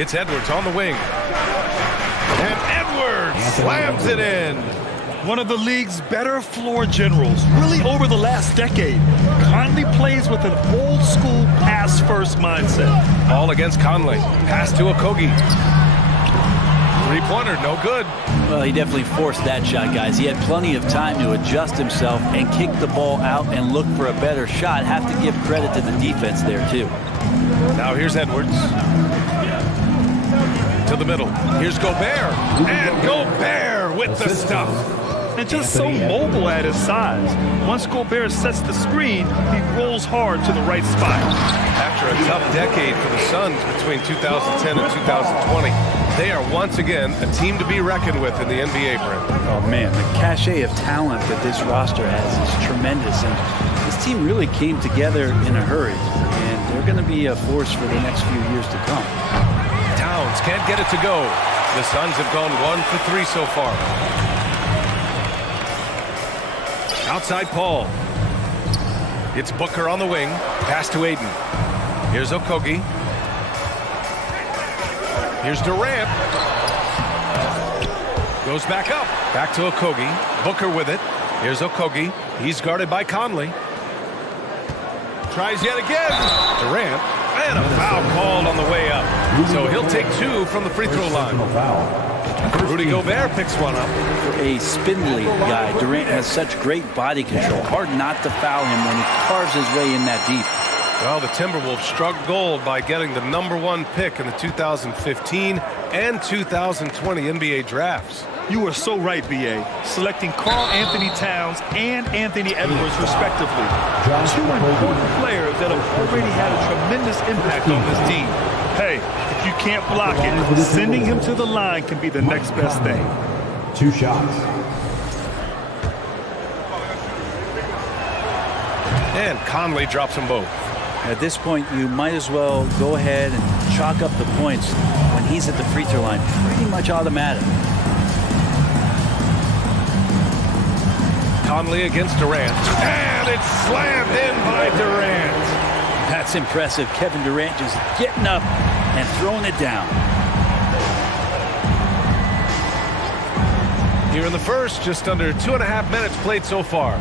It's Edwards on the wing. And Edwards slams it in. One of the league's better floor generals, really over the last decade. Conley plays with an old-school pass-first mindset. All against Conley. Pass to Okogie. Three-pointer, no good. Well, he definitely forced that shot, guys. He had plenty of time to adjust himself and kick the ball out and look for a better shot. Have to give credit to the defense there, too. Now here's Edwards. To the middle. Here's Gobert. And Gobert with the stuff. And just so mobile at his size. Once Gobert sets the screen, he rolls hard to the right spot. After a tough decade for the Suns between 2010 and 2020, they are once again a team to be reckoned with in the NBA, Brent. Oh, man, the cachet of talent that this roster has is tremendous. And this team really came together in a hurry. And they're going to be a force for the next few years to come. Towns can't get it to go. The Suns have gone 1 for 3 so far. Outside Paul. It's Booker on the wing. Pass to Aiden. Here's Okogie. Here's Durant. Goes back up. Back to Okogie. Booker with it. Here's Okogie. He's guarded by Conley. Tries yet again. Durant. And a foul called on the way up. So he'll take 2 from the free throw line. Rudy Gobert picks one up. For a spindly guy, Durant has such great body control. Hard not to foul him when he carves his way in that deep. Well, the Timberwolves struck gold by getting the #1 pick in the 2015 and 2020 NBA drafts. You were so right, B.A. Selecting Karl Anthony Towns and Anthony Edwards, respectively. Two important players that have already had a tremendous impact on this team. Hey, if you can't block it, sending him to the line can be the next best thing. 2 shots. And Conley drops them both. At this point, you might as well go ahead and chalk up the points when he's at the free throw line. Pretty much automatic. Conley against Durant. And it's slammed in by Durant. That's impressive. Kevin Durant just getting up and throwing it down. Here in the first, just under 2.5 minutes played so far.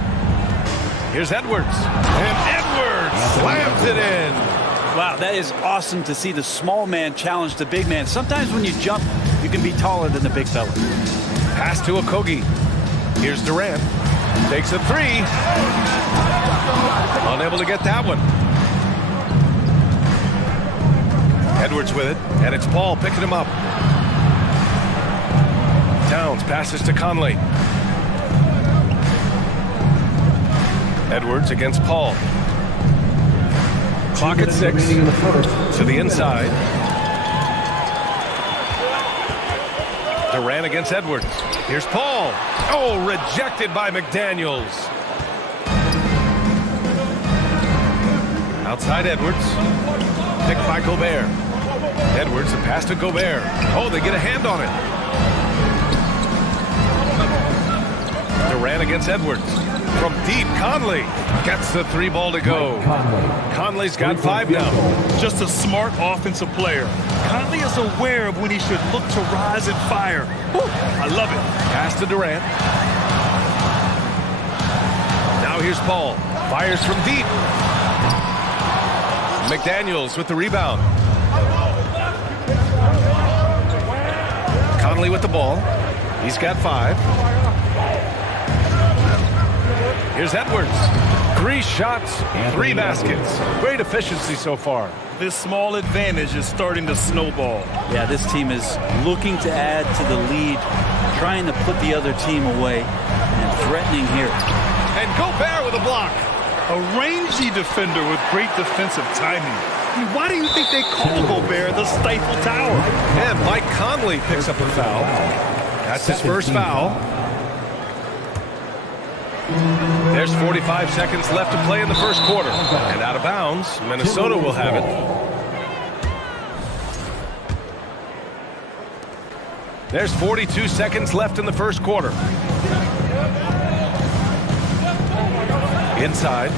Here's Edwards. And Edwards slams it in. Wow, that is awesome to see the small man challenge the big man. Sometimes when you jump, you can be taller than the big fella. Pass to Okogie. Here's Durant. Takes a 3. Unable to get that one. Edwards with it, and it's Paul picking him up. Towns passes to Conley. Edwards against Paul. Clock at 6. To the inside. Durant against Edwards. Here's Paul. Oh, rejected by McDaniels. Outside Edwards. Picked by Gobert. Edwards, a pass to Gobert. Oh, they get a hand on it. Durant against Edwards. From deep, Conley gets the 3 ball to go. Conley's got 5 now. Just a smart offensive player. Conley is aware of when he should look to rise and fire. Woo, I love it. Pass to Durant. Now here's Paul. Fires from deep. McDaniels with the rebound. Conley with the ball. He's got 5. Here's Edwards. 3 shots, 3 baskets. Great efficiency so far. this small advantage is starting to snowball. Yeah, this team is looking to add to the lead, trying to put the other team away, and threatening here. And Gobert with a block. A rangy defender with great defensive timing. I mean, why do you think they call Gobert the Stifle Tower? And Mike Conley picks up a foul. That's his first foul. There's 45 seconds left to play in the first quarter. And out of bounds, Minnesota will have it. There's 42 seconds left in the first quarter. Inside.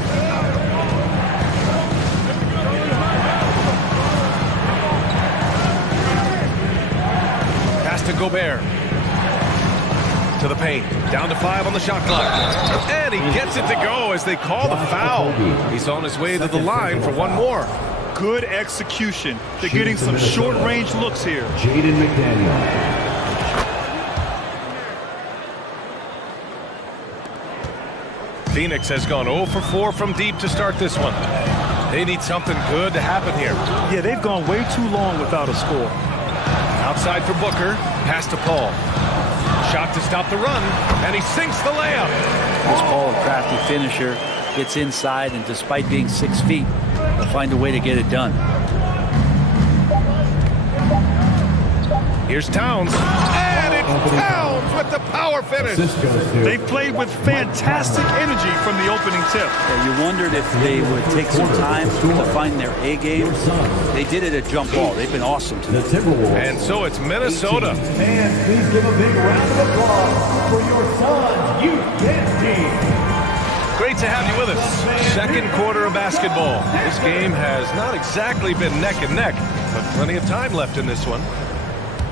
Pass to Gobert. To the paint. Down to 5 on the shot clock. And he gets it to go as they call the foul. He's on his way to the line for one more. Good execution. They're getting some short-range looks here. Jaden McDaniel. Phoenix has gone 0 for 4 from deep to start this one. They need something good to happen here. Yeah, they've gone way too long without a score. Outside for Booker. Pass to Paul. Shot to stop the run, and he sinks the layup. This Paul, a crafty finisher, gets inside, and despite being 6 feet, he'll find a way to get it done. Here's Towns, and it's Towns with the power finish. They played with fantastic energy from the opening tip. Yeah, you wondered if they would take some time to find their A game. They did it at jump ball. They've been awesome today. And so it's Minnesota. And please give a big round of applause for your son's youth dance team. Great to have you with us. Second quarter of basketball. This game has not exactly been neck and neck, but plenty of time left in this one.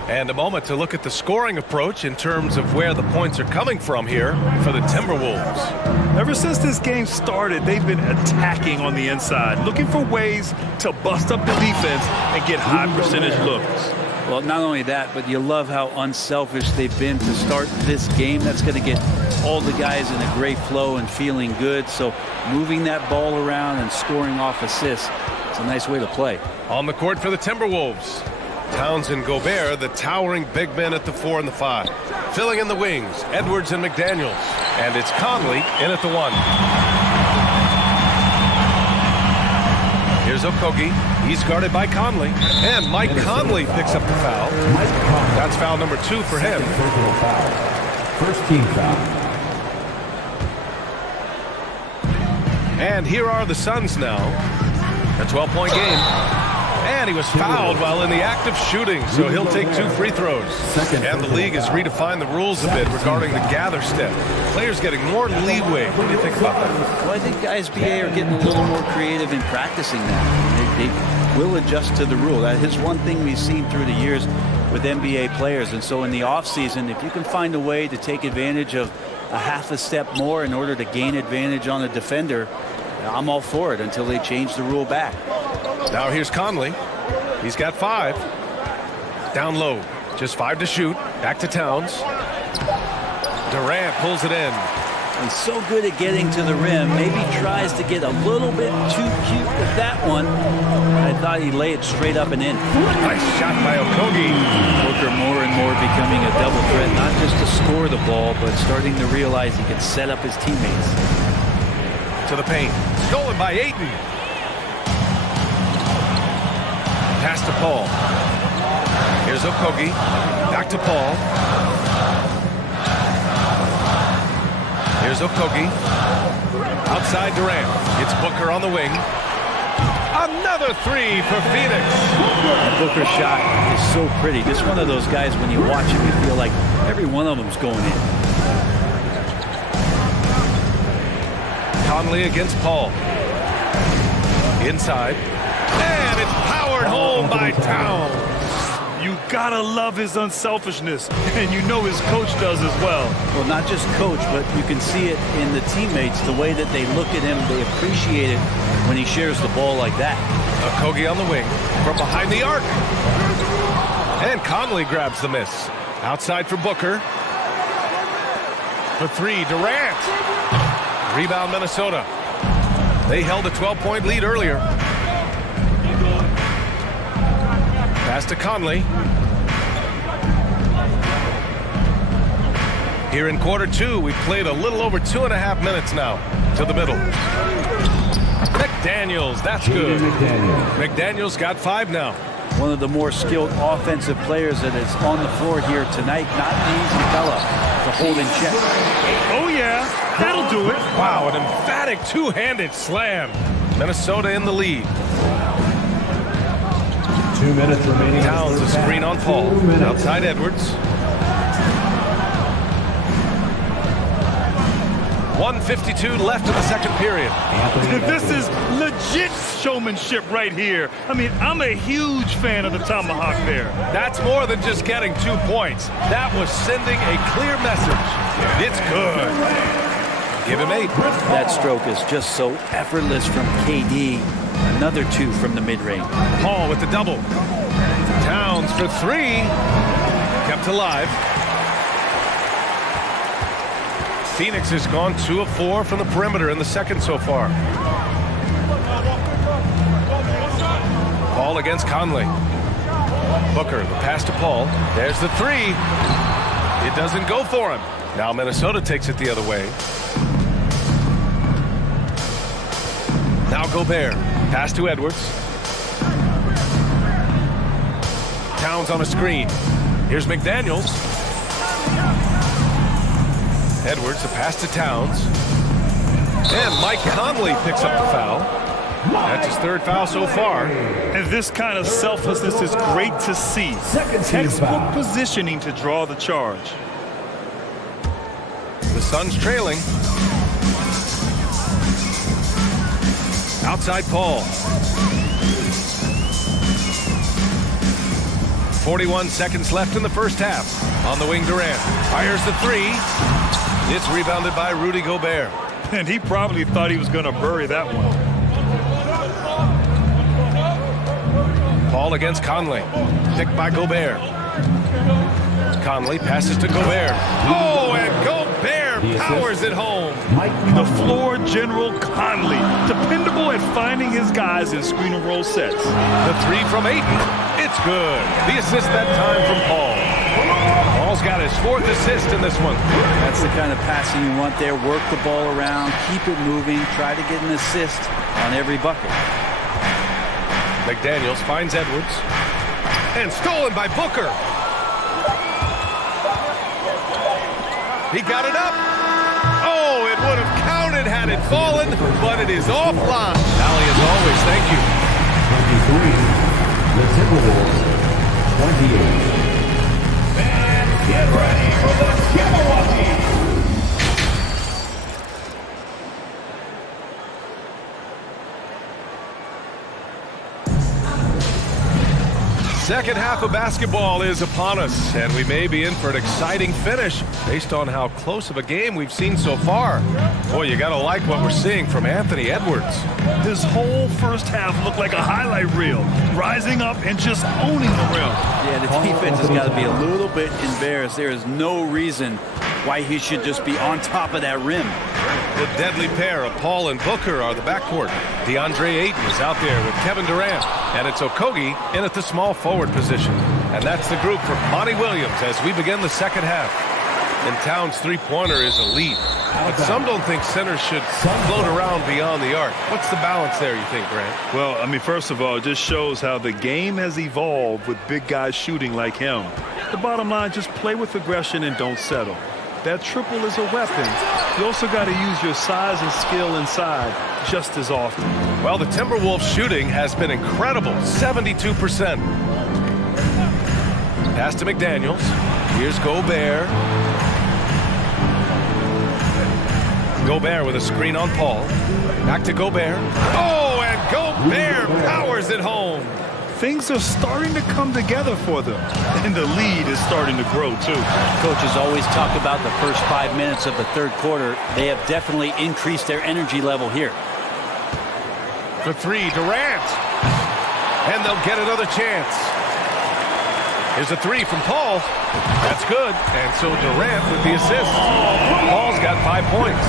And a moment to look at the scoring approach in terms of where the points are coming from here for the Timberwolves. Ever since this game started, they've been attacking on the inside, looking for ways to bust up the defense and get high percentage looks. Well, not only that, but you love how unselfish they've been to start this game. That's going to get all the guys in a great flow and feeling good. So moving that ball around and scoring off assists, it's a nice way to play. On the court for the Timberwolves, Towns and Gobert, the towering big men at the 4 and the 5. Filling in the wings, Edwards and McDaniels. And it's Conley in at the 1. Here's Okogie. He's guarded by Conley. And Mike Conley picks up the foul. That's foul number 2 for him. First team foul. And here are the Suns now. A 12-point game. And he was fouled while in the act of shooting, so he'll take 2 free throws. And the league has redefined the rules a bit regarding the gather step. Players getting more leeway. What do you think about that? Well, I think guys BA are getting a little more creative in practicing that. They will adjust to the rule. That is one thing we've seen through the years with NBA players. And so in the offseason, if you can find a way to take advantage of a half a step more in order to gain advantage on a defender, I'm all for it until they change the rule back. Now here's Conley. He's got 5. Down low. Just 5 to shoot. Back to Towns. Durant pulls it in. He's so good at getting to the rim. Maybe tries to get a little bit too cute with that one. I thought he'd lay it straight up and in. Nice shot by Okogie. Booker more and more becoming a double threat, not just to score the ball, but starting to realize he can set up his teammates. To the paint. Stolen by Ayton. Pass to Paul. Here's Okogie. Back to Paul. Here's Okogie. Outside Durant. It's Booker on the wing. Another 3 for Phoenix. That Booker shot is so pretty. Just one of those guys, when you watch him, you feel like every one of them's going in. Conley against Paul. Inside. And it's powered home by Towns. You gotta love his unselfishness, and you know his coach does as well. Well, not just coach, but you can see it in the teammates, the way that they look at him. They appreciate it when he shares the ball like that. Okogie on the wing from behind the arc. And Conley grabs the miss. Outside for Booker. For 3, Durant. Rebound Minnesota. They held a 12-point lead earlier. Pass to Conley. Here in quarter two, we've played a little over 2.5 minutes now to the middle. McDaniels, that's good. McDaniels got 5 now. One of the more skilled offensive players that is on the floor here tonight. Not an easy fella to hold in check. Oh, yeah. That'll do it. Wow, an emphatic two-handed slam. Minnesota in the lead. 2 minutes remaining. Towns a screen on Paul. Outside Edwards. 1:52 left in the second period. This is legit showmanship right here. I mean, I'm a huge fan of the tomahawk there. That's more than just getting 2 points. That was sending a clear message. It's good. Give him 8. That stroke is just so effortless from KD. Another 2 from the mid-range. Paul with the double. Towns for 3. Kept alive. Phoenix has gone 2 of 4 from the perimeter in the second so far. Paul against Conley. Booker, the pass to Paul. There's the 3. It doesn't go for him. Now Minnesota takes it the other way. Now Gobert. Pass to Edwards. Towns on a screen. Here's McDaniels. Edwards, the pass to Towns. And Mike Conley picks up the foul. That's his 3rd foul so far. And this kind of selflessness is great to see. Textbook positioning to draw the charge. The Suns trailing. Outside Paul. 41 seconds left in the first half. On the wing, Durant fires the 3. It's rebounded by Rudy Gobert. And he probably thought he was going to bury that one. Paul against Conley. Picked by Gobert. Conley passes to Gobert. Oh, and Gobert powers it home. The floor general Conley. Dependable at finding his guys in screen and roll sets. The 3 from Ayton. It's good. The assist that time from Paul. Paul's got his 4th assist in this one. That's the kind of passing you want there. Work the ball around, keep it moving, try to get an assist on every bucket. McDaniels finds Edwards. And stolen by Booker. He got it up. Oh, it would have counted had it fallen, but it is offline. Allie, as always, thank you. 23, the Timberwolves, 28. Get ready for the Milwaukee. Second half of basketball is upon us, and we may be in for an exciting finish based on how close of a game we've seen so far. Boy, you got to like what we're seeing from Anthony Edwards. His whole first half looked like a highlight reel, rising up and just owning the rim. Yeah, the defense has got to be a little bit embarrassed. There is no reason why he should just be on top of that rim. The deadly pair of Paul and Booker are the backcourt. DeAndre Ayton is out there with Kevin Durant, and it's Okogie in at the small forward position. And that's the group for Monty Williams as we begin the second half. And Towns' three-pointer is elite. But some don't think centers should float around beyond the arc. What's the balance there, you think, Grant? Well, I mean, first of all, it just shows how the game has evolved with big guys shooting like him. The bottom line, just play with aggression and don't settle. That triple is a weapon. You also got to use your size and skill inside just as often. Well, the Timberwolves shooting has been incredible, 72%. Pass to McDaniels. Here's Gobert. Gobert with a screen on Paul. Back to Gobert. Oh, and Gobert powers it home. Things are starting to come together for them, and the lead is starting to grow, too. Coaches always talk about the first 5 minutes of the third quarter. They have definitely increased their energy level here. For 3, Durant. And they'll get another chance. Here's a 3 from Paul. That's good. And so Durant with the assist. Paul's got 5 points.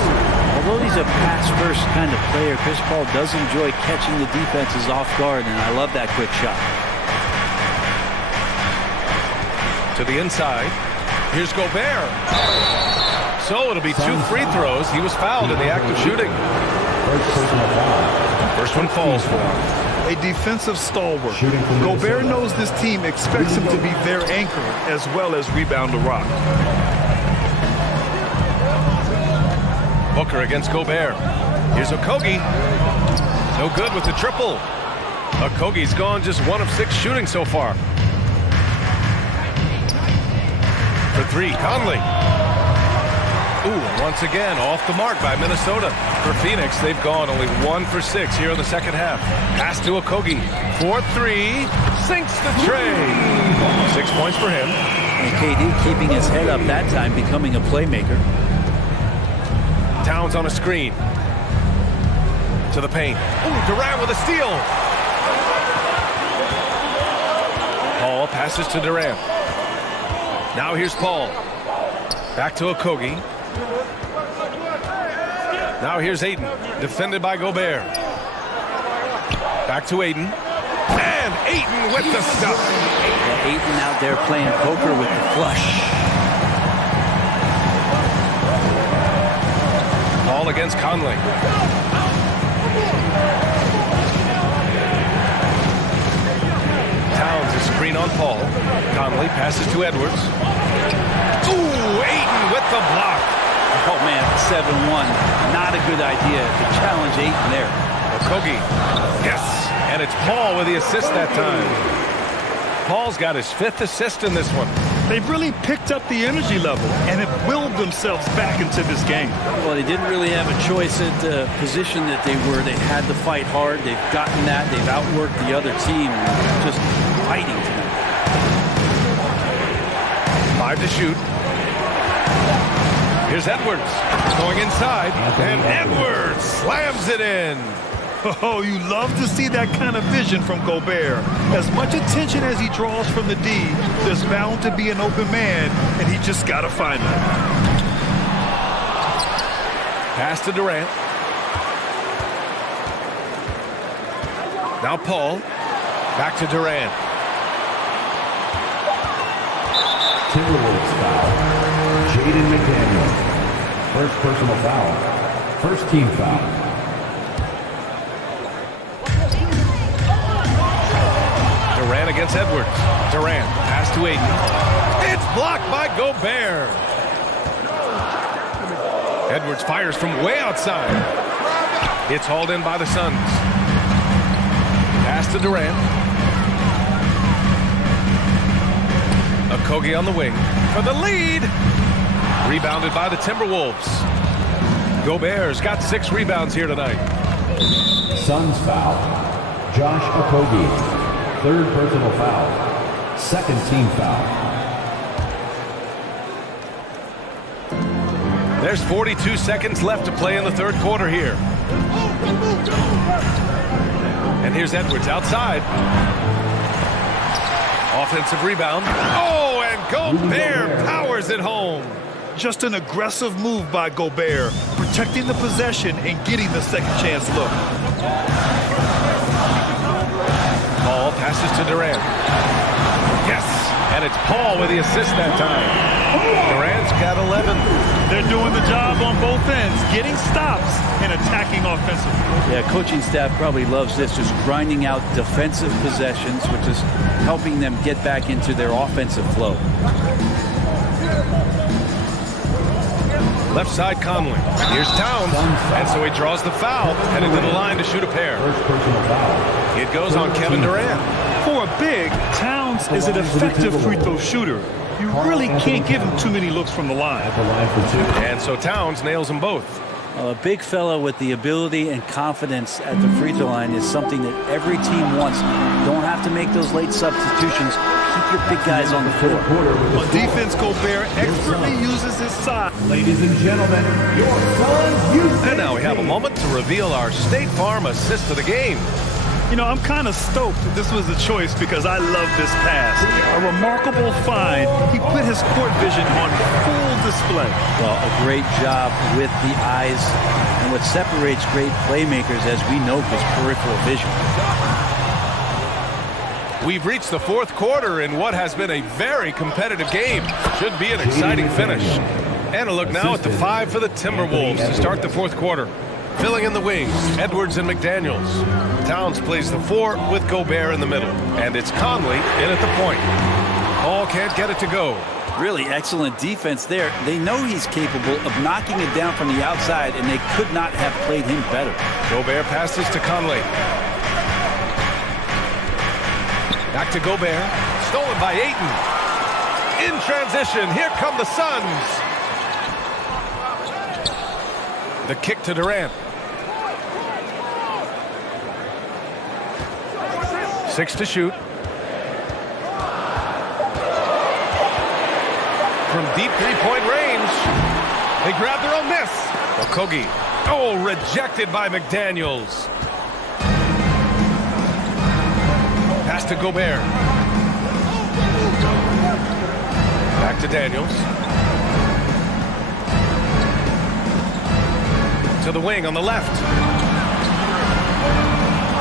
Although he's a pass-first kind of player, Chris Paul does enjoy catching the defenses off guard, and I love that quick shot. To the inside. Here's Gobert. So it'll be 2 free throws. He was fouled in the act of shooting. First one falls for him. A defensive stalwart. Gobert knows this team expects him to be their anchor as well as rebound the rock. Booker against Gobert. Here's Okogie. No good with the triple. Okogie's gone just 1 of 6 shooting so far. For 3, Conley. Ooh, and once again, off the mark by Minnesota. For Phoenix, they've gone only 1 for 6 here in the second half. Pass to Okogie. 4-3. Sinks the tray. 6 points for him. And KD keeping his head up that time, becoming a playmaker. Towns on a screen. To the paint. Ooh, Durant with a steal. Paul passes to Durant. Now here's Paul. Back to Okogie. Now here's Ayton, defended by Gobert. Back to Ayton. And Ayton with the stuff. Yeah, Ayton out there playing poker with the flush. Paul against Conley. Towns is screen on Paul. Conley passes to Edwards. Ooh, Ayton with the block. Oh, man, 7-1. Not a good idea to challenge Ayton there. Okogie. Yes. And it's Paul with the assist that time. Paul's got his 5th assist in this one. They've really picked up the energy level and have willed themselves back into this game. Well, they didn't really have a choice at the position that they were. They had to fight hard. They've gotten that. They've outworked the other team. Just fighting tonight. 5 to shoot. Here's Edwards going inside, and Edwards slams it in. Oh, you love to see that kind of vision from Gobert. As much attention as he draws from the D, there's bound to be an open man, and he just got to find him. Pass to Durant. Now Paul. Back to Durant. Timberwolves foul. Jaden McDaniel. First personal foul. First team foul. Durant against Edwards. Durant, pass to Ayton. It's blocked by Gobert. Edwards fires from way outside. It's hauled in by the Suns. Pass to Durant. Okogie on the wing for the lead. Rebounded by the Timberwolves. Gobert's got 6 rebounds here tonight. Suns foul. Josh Okogie. 3rd personal foul. 2nd team foul. There's 42 seconds left to play in the 3rd quarter here. And here's Edwards outside. Offensive rebound. Oh, and Gobert powers it home. Just an aggressive move by Gobert, protecting the possession and getting the second chance look. Paul passes to Durant. Yes, and it's Paul with the assist that time. Durant's got 11. They're doing the job on both ends, getting stops and attacking offensively. Yeah, coaching staff probably loves this, just grinding out defensive possessions, which is helping them get back into their offensive flow. Left side Conley. Here's Towns. And so he draws the foul, heading to the line to shoot a pair. It goes on Kevin Durant. For a big, Towns is an effective free throw shooter. You really can't give him too many looks from the line. And so Towns nails them both. A big fella with the ability and confidence at the free throw line is something that every team wants. Don't have to make those late substitutions. Keep your big guys on the floor. On defense, Gobert expertly uses his size. Ladies and gentlemen, your Suns. And now we have a moment to reveal our State Farm assist of the game. You know, I'm kind of stoked that this was a choice because I love this pass. A remarkable find. He put his court vision on full display. Well, a great job with the eyes. And what separates great playmakers, as we know, is peripheral vision. We've reached the fourth quarter in what has been a very competitive game. Should be an exciting finish. And a look now at the 5 for the Timberwolves to start the fourth quarter. Filling in the wings, Edwards and McDaniels. Towns plays the 4 with Gobert in the middle. And it's Conley in at the point. Paul can't get it to go. Really excellent defense there. They know he's capable of knocking it down from the outside, and they could not have played him better. Gobert passes to Conley. Back to Gobert. Stolen by Ayton. In transition, here come the Suns. The kick to Durant. 6 to shoot. From deep three-point range. They grab their own miss. Okogie. Oh, rejected by McDaniels. Pass to Gobert. Back to Daniels. To the wing on the left.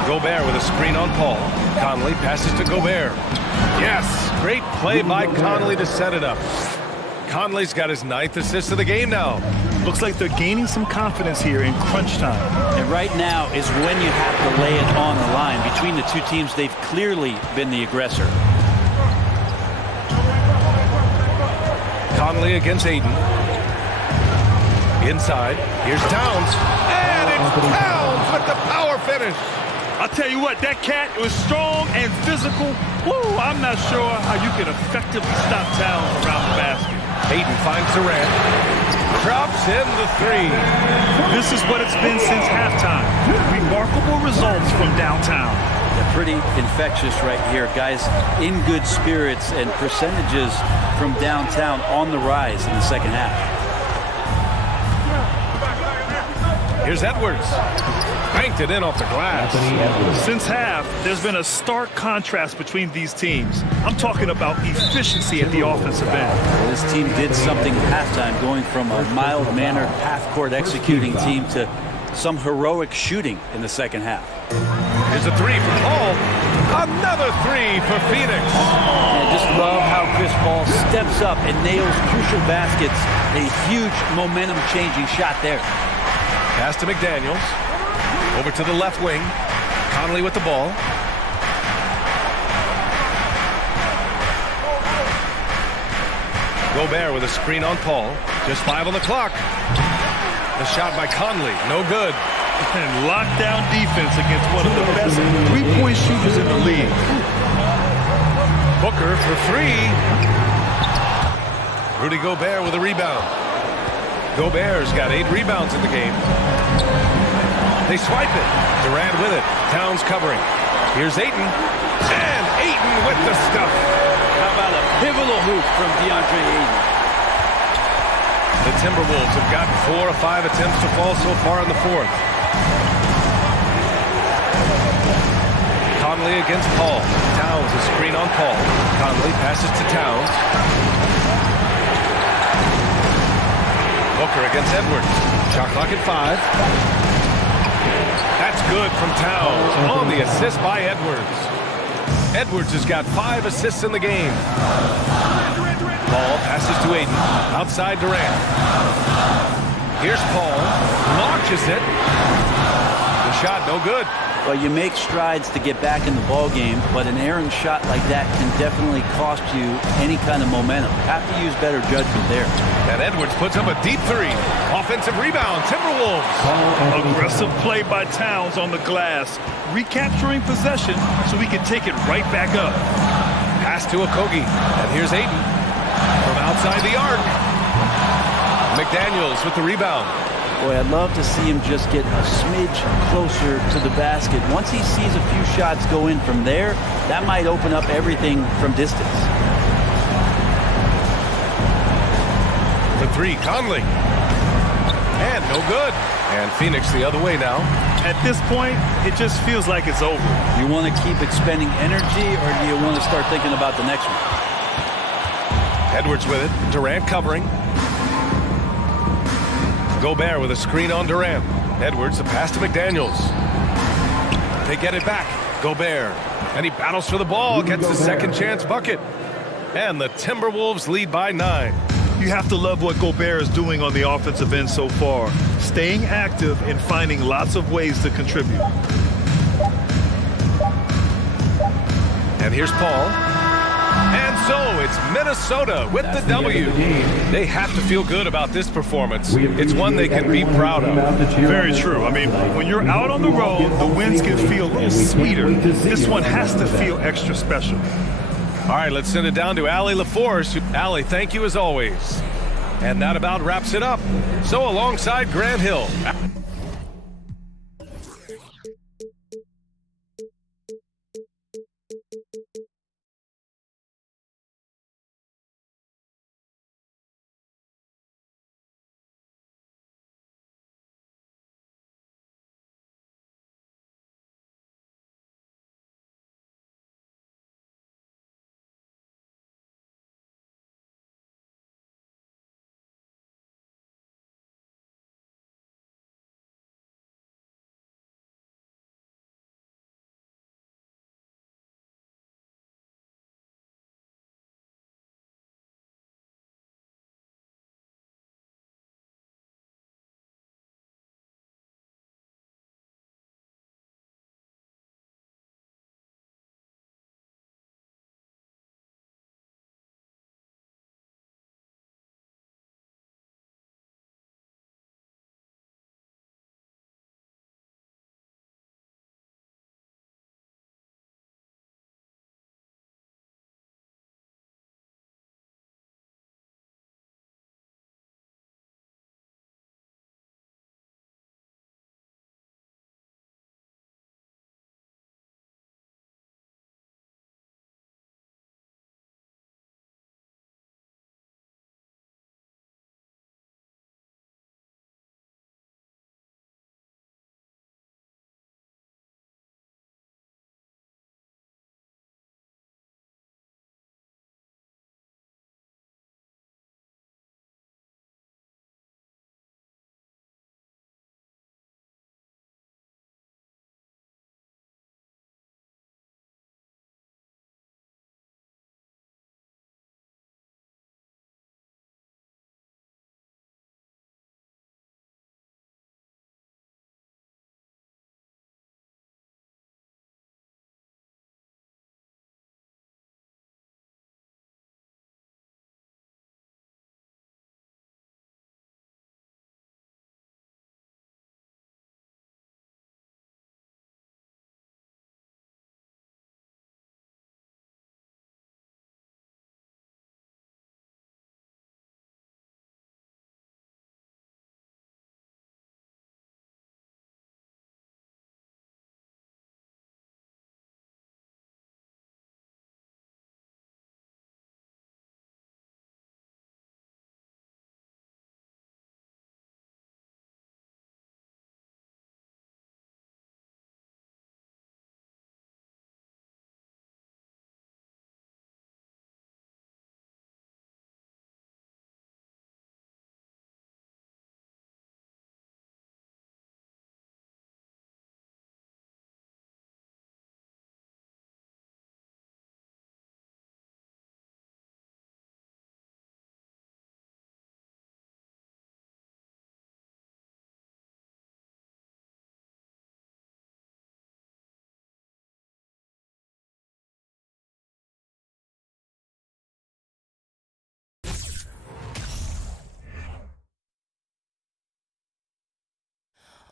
Gobert with a screen on Paul. Conley passes to Gobert. Yes, great play by Conley to set it up. Conley's got his 9th assist of the game now. Looks like they're gaining some confidence here in crunch time. And right now is when you have to lay it on the line. Between the two teams, they've clearly been the aggressor. Conley against Ayton. Inside. Here's Towns. And it's Towns with the power finish. I'll tell you what, that cat was strong and physical. Woo, I'm not sure how you can effectively stop Towns around the basket. Ayton finds Durant. Drops in the 3. This is what it's been since halftime. Remarkable results from downtown. They're pretty infectious right here. Guys in good spirits, and percentages from downtown on the rise in the second half. Here's Edwards. Banked it in off the glass. Since half, there's been a stark contrast between these teams. I'm talking about efficiency at the offensive end. Well, this team did something at halftime, going from a mild-mannered half-court executing team to some heroic shooting in the second half. Here's a 3 from Paul. Another 3 for Phoenix. I just love how Chris Paul steps up and nails crucial baskets. A huge momentum-changing shot there. Pass to McDaniels. Over to the left wing. Conley with the ball. Gobert with a screen on Paul. Just 5 on the clock. The shot by Conley. No good. And lockdown defense against one of the best three-point shooters in the league. Booker for 3. Rudy Gobert with a rebound. Gobert's got 8 rebounds in the game. They swipe it. Durant with it. Towns covering. Here's Ayton. And Ayton with the stuff. How about a pivotal hoop from DeAndre Ayton? The Timberwolves have gotten 4 of 5 attempts to fall so far in the fourth. Conley against Paul. Towns a screen on Paul. Conley passes to Towns. Booker against Edwards. Shot clock at 5. That's good from Towns on the assist by Edwards. Edwards has got 5 assists in the game. Paul passes to Ayton. Outside Durant. Here's Paul. Launches it. The shot no good. Well, you make strides to get back in the ball game, but an errant shot like that can definitely cost you any kind of momentum. Have to use better judgment there. And Edwards puts up a deep 3. Offensive rebound, Timberwolves. Aggressive play by Towns on the glass. Recapturing possession so we can take it right back up. Pass to Okogie. And here's Ayton from outside the arc. McDaniels with the rebound. Boy, I'd love to see him just get a smidge closer to the basket. Once he sees a few shots go in from there, that might open up everything from distance. The 3, Conley. And no good. And Phoenix the other way now. At this point, it just feels like it's over. You want to keep expending energy, or do you want to start thinking about the next one? Edwards with it. Durant covering. Gobert with a screen on Durant. Edwards, the pass to McDaniels. They get it back. Gobert And he battles for the ball, gets his second chance bucket. And the Timberwolves lead by 9. You have to love what Gobert is doing on the offensive end so far, staying active and finding lots of ways to contribute. And here's Paul. And so it's Minnesota with the W. They have to feel good about this performance. It's one they can be proud of. Very true. I mean, when you're out on the road, the wins can feel a little sweeter. This one has to feel extra special. All right, let's send it down to Allie LaForce. Allie, thank you as always. And that about wraps it up. So alongside Grant Hill.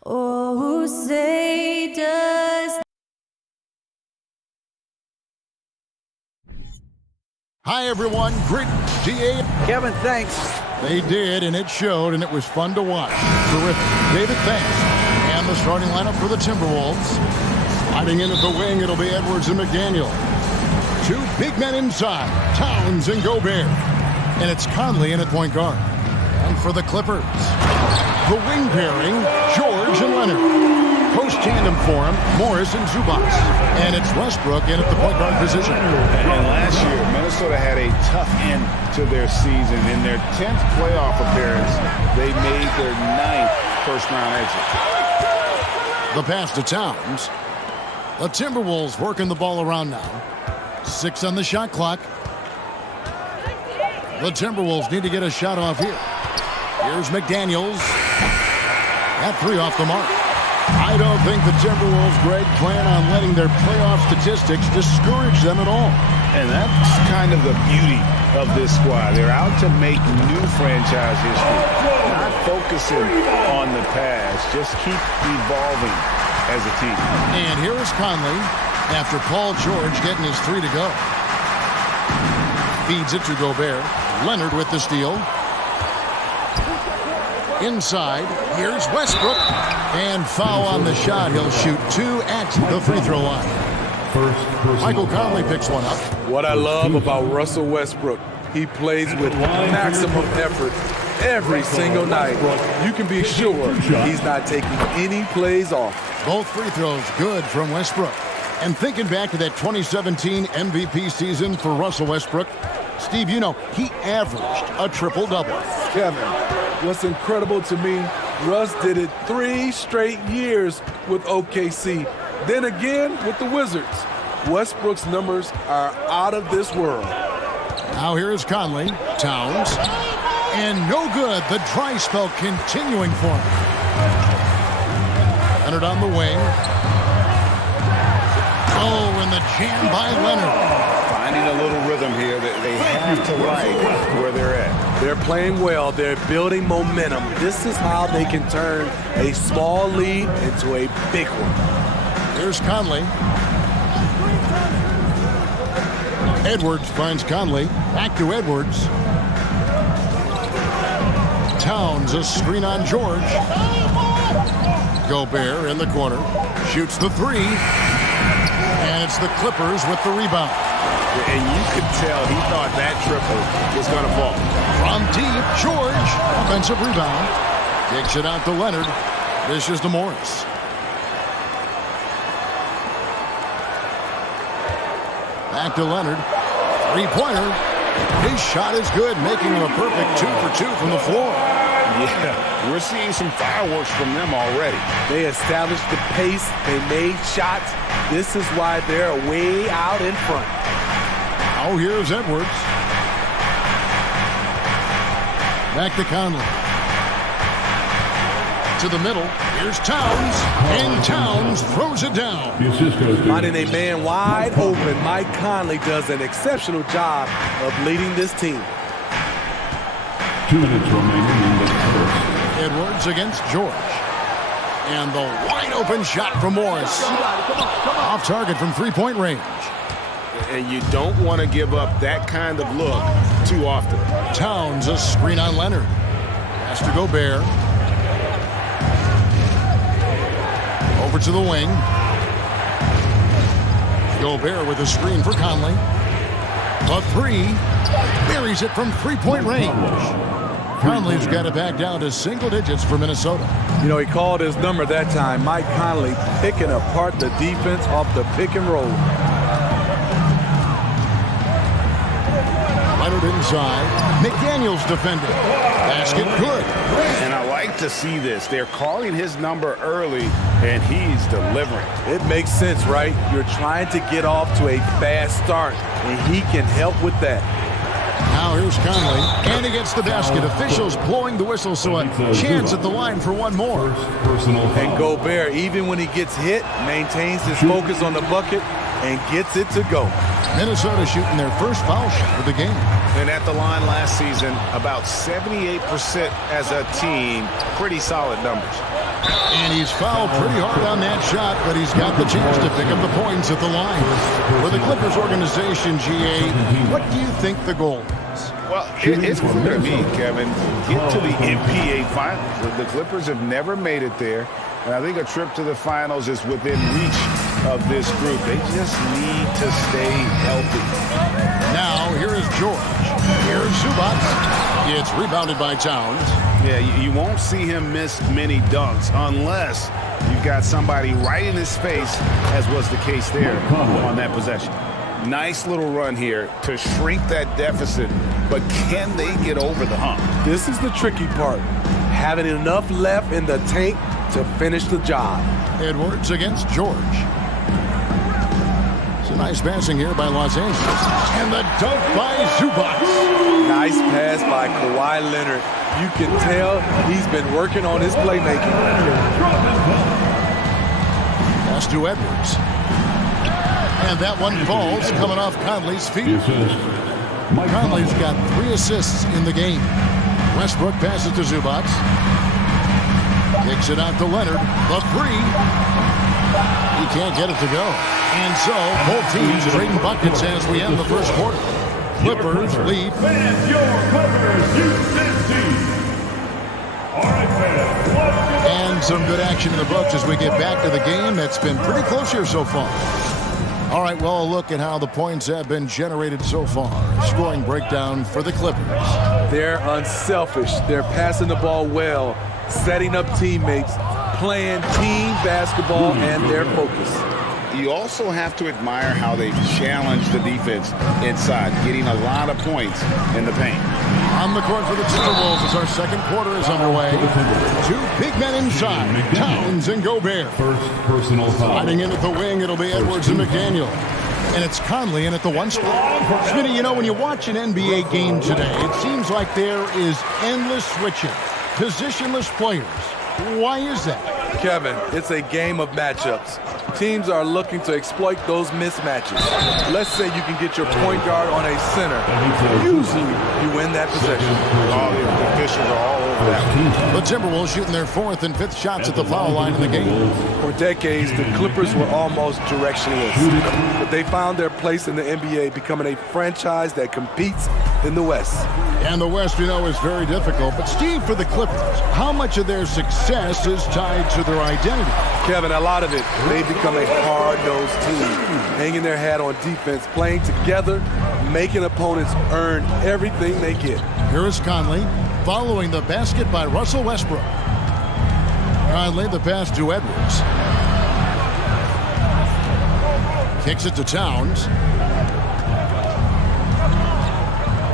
Oh, say does. Hi, everyone. Great GA. Kevin, thanks. They did, and it showed, and it was fun to watch. Terrific. David, thanks. And the starting lineup for the Timberwolves. Hiding in at the wing, it'll be Edwards and McDaniel. Two big men inside, Towns and Gobert. And it's Conley in at point guard. And for the Clippers, the wing pairing, George and Leonard. Post tandem for him, Morris and Zubac. And it's Westbrook in at the point guard position. And last year, Minnesota had a tough end to their season. In their 10th playoff appearance, they made their 9th first-round exit. The pass to Towns. The Timberwolves working the ball around now. 6 on the shot clock. The Timberwolves need to get a shot off here. Here's McDaniels. That 3 off the mark. I don't think the Timberwolves, Greg, plan on letting their playoff statistics discourage them at all. And that's kind of the beauty of this squad. They're out to make new franchise history. Not focusing on the past. Just keep evolving as a team. And here is Conley after Paul George getting his 3 to go. Feeds it to Gobert. Leonard with the steal. Inside, here's Westbrook. And foul on the shot. He'll shoot 2 at the free throw line. Michael Conley picks one up. What I love about Russell Westbrook, he plays with maximum effort every single night. You can be sure he's not taking any plays off. Both free throws good from Westbrook. And thinking back to that 2017 MVP season for Russell Westbrook, Steve, you know, he averaged a triple-double. Kevin, what's incredible to me, Russ did it 3 straight years with OKC. Then again with the Wizards. Westbrook's numbers are out of this world. Now here is Conley. Towns. And no good. The dry spell continuing for him. Leonard on the wing. Oh, and the jam by Leonard. Finding a little rhythm here that they have to like where they're at. They're playing well. They're building momentum. This is how they can turn a small lead into a big one. Here's Conley. Edwards finds Conley. Back to Edwards. Towns, a screen on George. Gobert in the corner. Shoots the 3. And it's the Clippers with the rebound. And you could tell he thought that triple was going to fall. From deep, George. Offensive rebound. Kicks it out to Leonard. Dishes to Morris. Back to Leonard. 3-pointer. His shot is good, making him a perfect 2 for 2 from the floor. Yeah, we're seeing some fireworks from them already. They established the pace. They made shots. This is why they're way out in front. Oh, here's Edwards. Back to Conley. To the middle. Here's Towns. And Towns throws it down. Finding a man wide open, Mike Conley does an exceptional job of leading this team. 2 minutes remaining in the first. Edwards against George. And the wide open shot from Morris. Off target from 3-point range. And you don't want to give up that kind of look too often. Towns, a screen on Leonard. Pass to Gobert. Over to the wing. Gobert with a screen for Conley. A 3. Buries it from 3-point range. Conley's got it back down to single digits for Minnesota. You know, he called his number that time. Mike Conley picking apart the defense off the pick and roll. Leonard inside. McDaniels defending. Basket good. And I like to see this. They're calling his number early, and he's delivering. It makes sense, right? You're trying to get off to a fast start, and he can help with that. Now here's Conley, and he gets the basket. Officials blowing the whistle, so a chance at the line for one more. And Gobert, even when he gets hit, maintains his focus on the bucket and gets it to go. Minnesota shooting their first foul shot of the game. And at the line last season, about 78% as a team. Pretty solid numbers. And he's fouled pretty hard on that shot, but he's got the chance to pick up the points at the line. For the Clippers organization, GA, what do you think the goal is? Well, it's clear to me, Kevin. Get to the NBA Finals. The Clippers have never made it there. And I think a trip to the finals is within reach of this group. They just need to stay healthy. Now, here is George. Here's Zubac. It's rebounded by Towns. Yeah, you won't see him miss many dunks unless you've got somebody right in his face, as was the case there on that possession. Nice little run here to shrink that deficit, but can they get over the hump? This is the tricky part. Having enough left in the tank to finish the job. Edwards against George. possession. Nice passing here by Los Angeles. And the dunk by Zubac. Nice pass by Kawhi Leonard. You can tell he's been working on his playmaking. Pass to Edwards. And that one falls coming off Conley's feet. Conley's got 3 assists in the game. Westbrook passes to Zubac. Kicks it out to Leonard. The 3. He can't get it to go. And so, both teams trading buckets as we end the first quarter. Clippers lead. And some good action in the books as we get back to the game that's been pretty close here so far. All right, well, a look at how the points have been generated so far. Scoring breakdown for the Clippers. They're unselfish. They're passing the ball well, setting up teammates, playing team basketball, and their focus. You also have to admire how they've challenged the defense inside, getting a lot of points in the paint. On the court for the Timberwolves as our second quarter is underway. 2 big men inside, Towns and Gobert. First personal foul. Sliding in at the wing, it'll be Edwards and McDaniel. And it's Conley in at the 1 spot. Smitty, you know, when you watch an NBA game today, it seems like there is endless switching, positionless players. Why is that? Kevin, it's a game of matchups. Teams are looking to exploit those mismatches. Let's say you can get your point guard on a center. Usually, you win that possession. All the officials are all over that. The Timberwolves shooting their 4th and 5th shots at the foul line in the game. For decades, the Clippers were almost directionless. But they found their place in the NBA, becoming a franchise that competes in the West. And the West, we know, is very difficult. But, Steve, for the Clippers, how much of their success is tied to their identity? Kevin, a lot of it. They become a hard-nosed team, hanging their hat on defense, playing together, making opponents earn everything they get. Here is Conley, following the basket by Russell Westbrook. Conley, the pass to Edwards. Kicks it to Towns.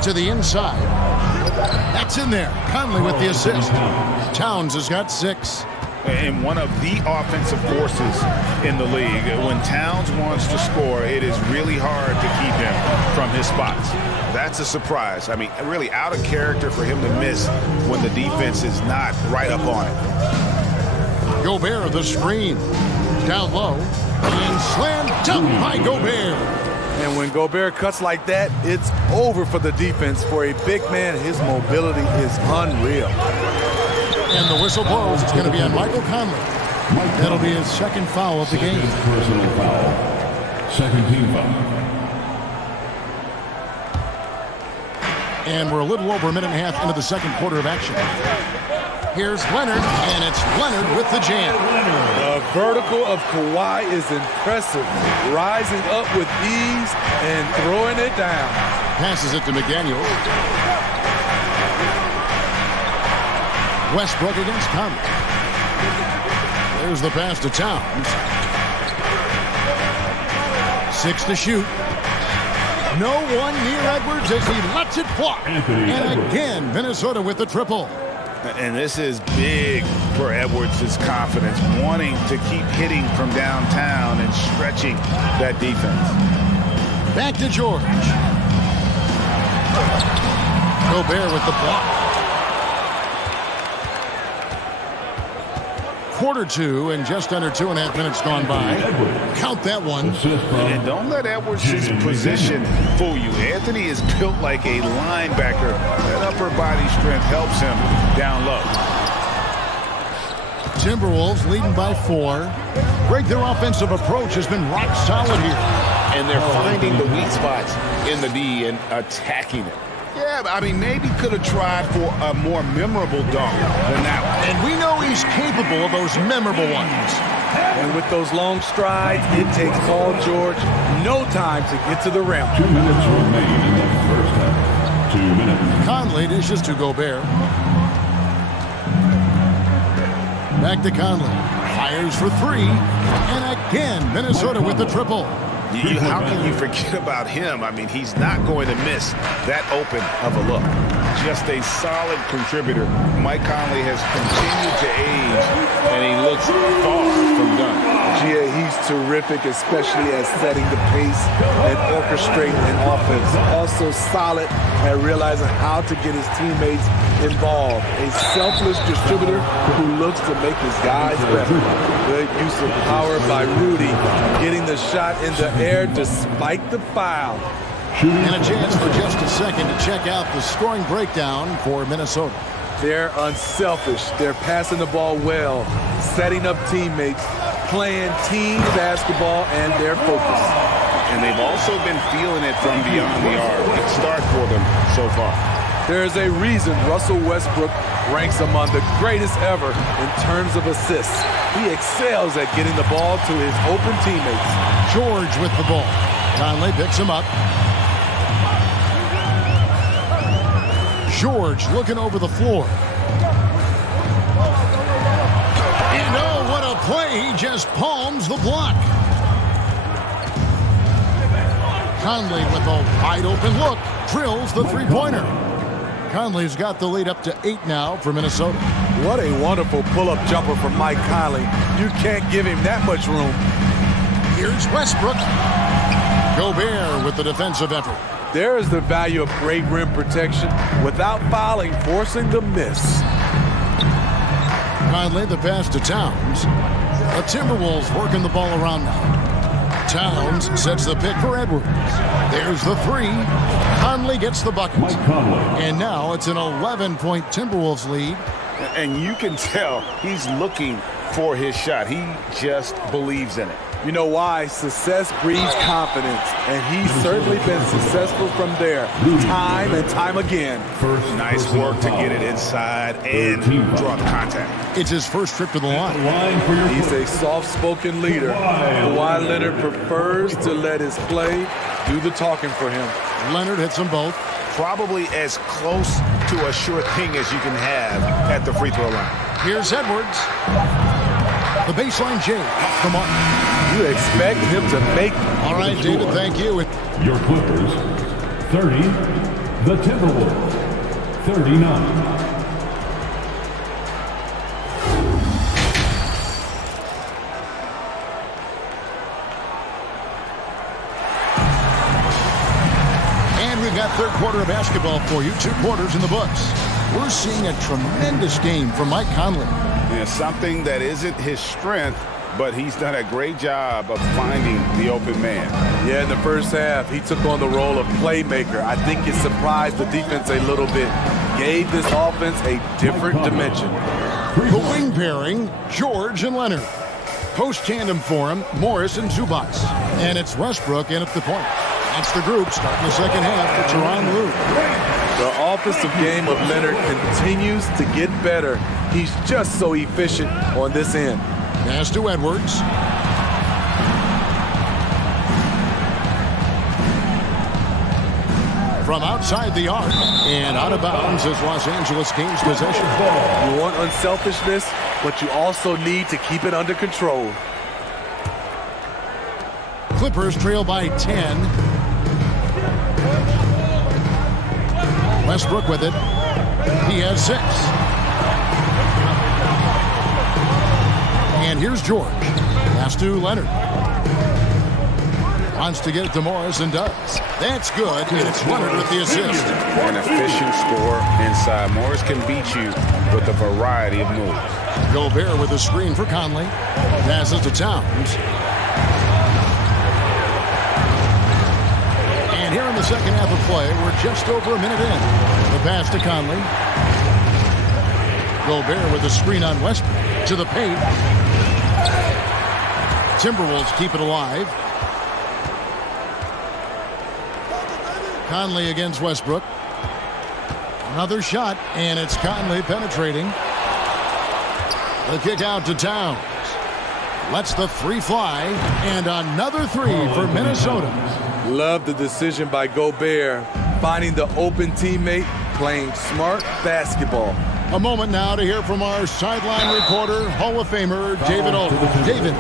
To the inside. That's in there. Conley with the assist. Towns has got 6. And one of the offensive forces in the league. When Towns wants to score, it is really hard to keep him from his spots. That's a surprise. I mean, really out of character for him to miss when the defense is not right up on it. Gobert, the screen. Down low. And slam dunk by Gobert. And when Gobert cuts like that, it's over for the defense. For a big man, his mobility is unreal. And the whistle blows. It's going to be on Michael Conley. That'll be his 2nd foul of the game. Personal foul. 2nd team foul. And we're a little over a minute and a half into the 2nd quarter of action. Here's Leonard, and it's Leonard with the jam. The vertical of Kawhi is impressive, rising up with ease and throwing it down. Passes it to McDaniel. Westbrook against Conley. There's the pass to Towns. 6 to shoot. No one near Edwards as he lets it fly. And again, Minnesota with the triple. And this is big for Edwards' confidence, wanting to keep hitting from downtown and stretching that defense. Back to George. Gobert with the block. Quarter 2 and just under 2.5 minutes gone by. Count that one. And don't let Edwards' position fool you. Anthony is built like a linebacker. That upper body strength helps him down low. Timberwolves leading by 4. Greg, their offensive approach has been rock solid here. And they're finding the weak spots in the D and attacking it. Yeah, I mean, maybe could have tried for a more memorable dunk than that one. And we know he's capable of those memorable ones. And with those long strides, it takes Paul George no time to get to the rim. 2 minutes remain in the first half. 2 minutes. Conley dishes to Gobert. Back to Conley. Fires for 3. And again, Minnesota with the triple. How can you forget about him? I mean, he's not going to miss that open of a look. Just a solid contributor. Mike Conley has continued to age, and he looks far from done. Yeah, he's terrific, especially at setting the pace and orchestrating an offense. Also solid at realizing how to get his teammates involved. A selfless distributor who looks to make his guys better. Good use of power by Rudy, getting the shot in the air despite the foul. And a chance for just a second to check out the scoring breakdown for Minnesota. They're unselfish. They're passing the ball well, setting up teammates, playing team basketball, and they're focused. And they've also been feeling it from beyond the arc. Good start for them so far. There's a reason Russell Westbrook ranks among the greatest ever in terms of assists. He excels at getting the ball to his open teammates. George with the ball. Conley picks him up. George looking over the floor. And oh, what a play. He just palms the block. Conley with a wide open look. Drills the three-pointer. Conley's got the lead up to 8 now for Minnesota. What a wonderful pull-up jumper from Mike Conley. You can't give him that much room. Here's Westbrook. Gobert with the defensive effort. There is the value of great rim protection without fouling, forcing the miss. Conley the pass to Towns. The Timberwolves working the ball around now. Towns sets the pick for Edwards. There's the three. Conley gets the bucket. And now it's an 11-point Timberwolves lead. And you can tell he's looking for his shot. He just believes in it. You know why? Success breeds confidence, and he's certainly been successful from there, time and time again. Nice work to get it inside and draw the contact. It's his first trip to the line. He's a soft-spoken leader. Kawhi Leonard prefers to let his play do the talking for him. Leonard hits them both. Probably as close to a sure thing as you can have at the free throw line. Here's Edwards. The baseline J. Come on. You expect him to make. All right, David, thank you. Your Clippers, 30. The Timberwolves, 39. And we've got third quarter of basketball for you. 2 quarters in the books. We're seeing a tremendous game from Mike Conley. Yeah, something that isn't his strength, but he's done a great job of finding the open man. Yeah, in the first half, he took on the role of playmaker. I think it surprised the defense a little bit. Gave this offense a different dimension. The wing pairing, George and Leonard. Post tandem for him, Morris and Zubac. And it's Westbrook in at the point. That's the group starting the second half for Tyronn Lue. The offensive game of Leonard continues to get better. He's just so efficient on this end. Pass to Edwards. From outside the arc and out of bounds as Los Angeles gains possession. You want unselfishness, but you also need to keep it under control. Clippers trail by 10. Westbrook with it. He has 6. And here's George. Pass to Leonard. Wants to get it to Morris and does. That's good. And it's Leonard with the assist. An efficient score inside. Morris can beat you with a variety of moves. Gobert with a screen for Conley. Passes to Towns. And here in the second half of play, we're just over a minute in. The pass to Conley. Gobert with a screen on Westbrook. To the paint. Timberwolves keep it alive. Conley against Westbrook. Another shot, and it's Conley penetrating. The kick out to Towns. Lets the three fly, and another three for Minnesota. Love the decision by Gobert, finding the open teammate, playing smart basketball. A moment now to hear from our sideline reporter, Hall of Famer David Aldridge. David.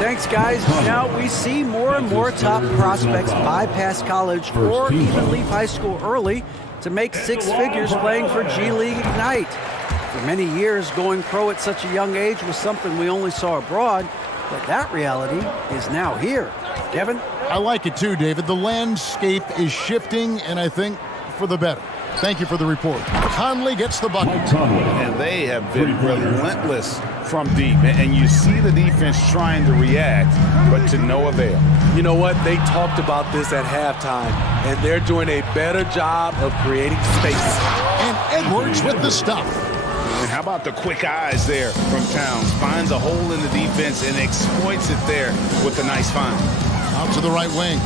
Thanks, guys. Now we see more and more top prospects bypass college or even leave high school early to make 6 figures playing for G League Ignite. For many years, going pro at such a young age was something we only saw abroad, But that reality is now here. Kevin? I like it too, David. The landscape is shifting, and I think for the better. Thank you for the report. Conley gets the bucket. And they have been relentless from deep. And you see the defense trying to react, but to no avail. You know what? They talked about this at halftime, and they're doing a better job of creating space. And Edwards with the stuff. And how about the quick eyes there from Towns? Finds a hole in the defense and exploits it there with a nice find. Out to the right wing.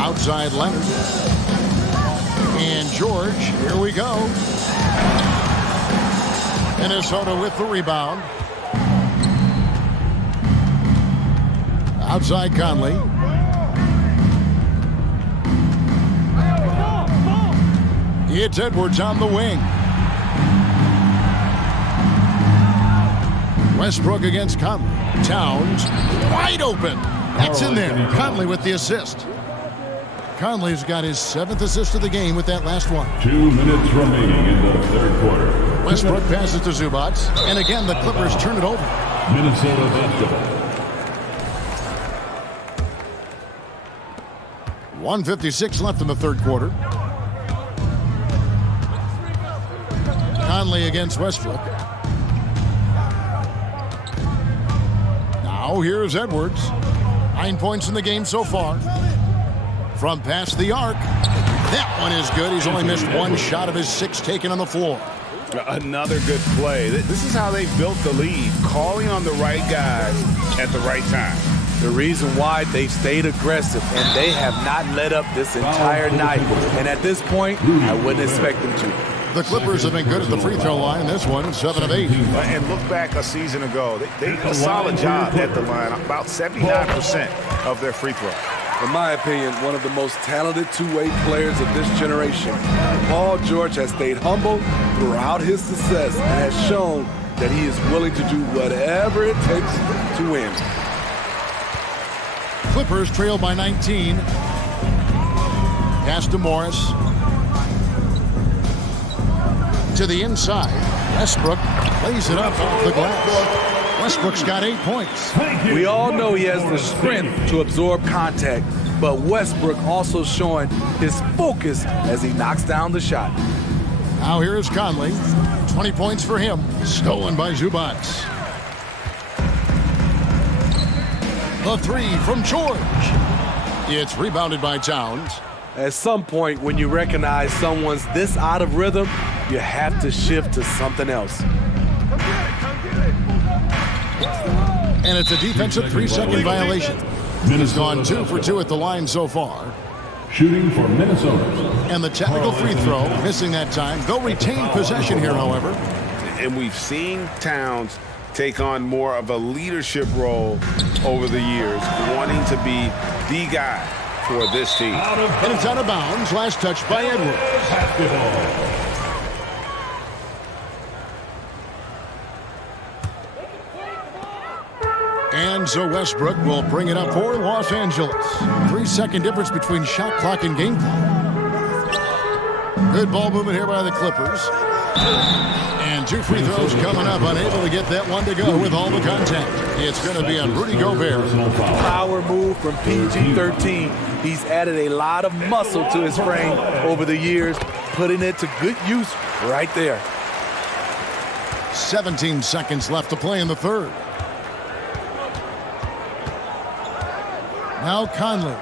Outside Leonard. And George, here we go. Minnesota with the rebound. Outside Conley. It's Edwards on the wing. Westbrook against Conley. Towns wide open. That's in there. Conley with the assist. Conley's got his 7th assist of the game with that last one. 2 minutes remaining in the third quarter. Westbrook passes to Zubac. And again, the Clippers turn it over. Minnesota basketball. 1:56 left in the third quarter. Conley against Westbrook. Now here's Edwards. 9 points in the game so far. From past the arc. That one is good. He's only missed one shot of his 6 taken on the floor. Another good play. This is how they built the lead, calling on the right guys at the right time. The reason why they've stayed aggressive, and they have not let up this entire night. And at this point, I wouldn't expect them to. The Clippers have been good at the free throw line. This one, 7 of 8. And look back a season ago. They did a solid job at the line. About 79% of their free throws. In my opinion, one of the most talented two-way players of this generation. Paul George has stayed humble throughout his success and has shown that he is willing to do whatever it takes to win. Clippers trail by 19. Pass to Morris. To the inside. Westbrook plays it up off the glass. Westbrook's got 8 points. We all know he has the strength to absorb contact, but Westbrook also showing his focus as he knocks down the shot. Now here is Conley. 20 points for him. Stolen by Zubac. The 3 from George. It's rebounded by Towns. At some point, when you recognize someone's this out of rhythm, you have to shift to something else. And it's a defensive 3-second violation. He's gone 2 for 2 at the line so far. Shooting for Minnesota. And the technical free throw, missing that time. They'll retain possession here, however. And we've seen Towns take on more of a leadership role over the years, wanting to be the guy for this team. And it's out of bounds. Last touch by Edwards. Basketball. And so Westbrook will bring it up for Los Angeles. 3-second difference between shot clock and game clock. Good ball movement here by the Clippers. And 2 free throws coming up. Unable to get that one to go with all the contact. It's going to be on Rudy Gobert. Power move from PG-13. He's added a lot of muscle to his frame over the years, putting it to good use right there. 17 seconds left to play in the third. Now Conley.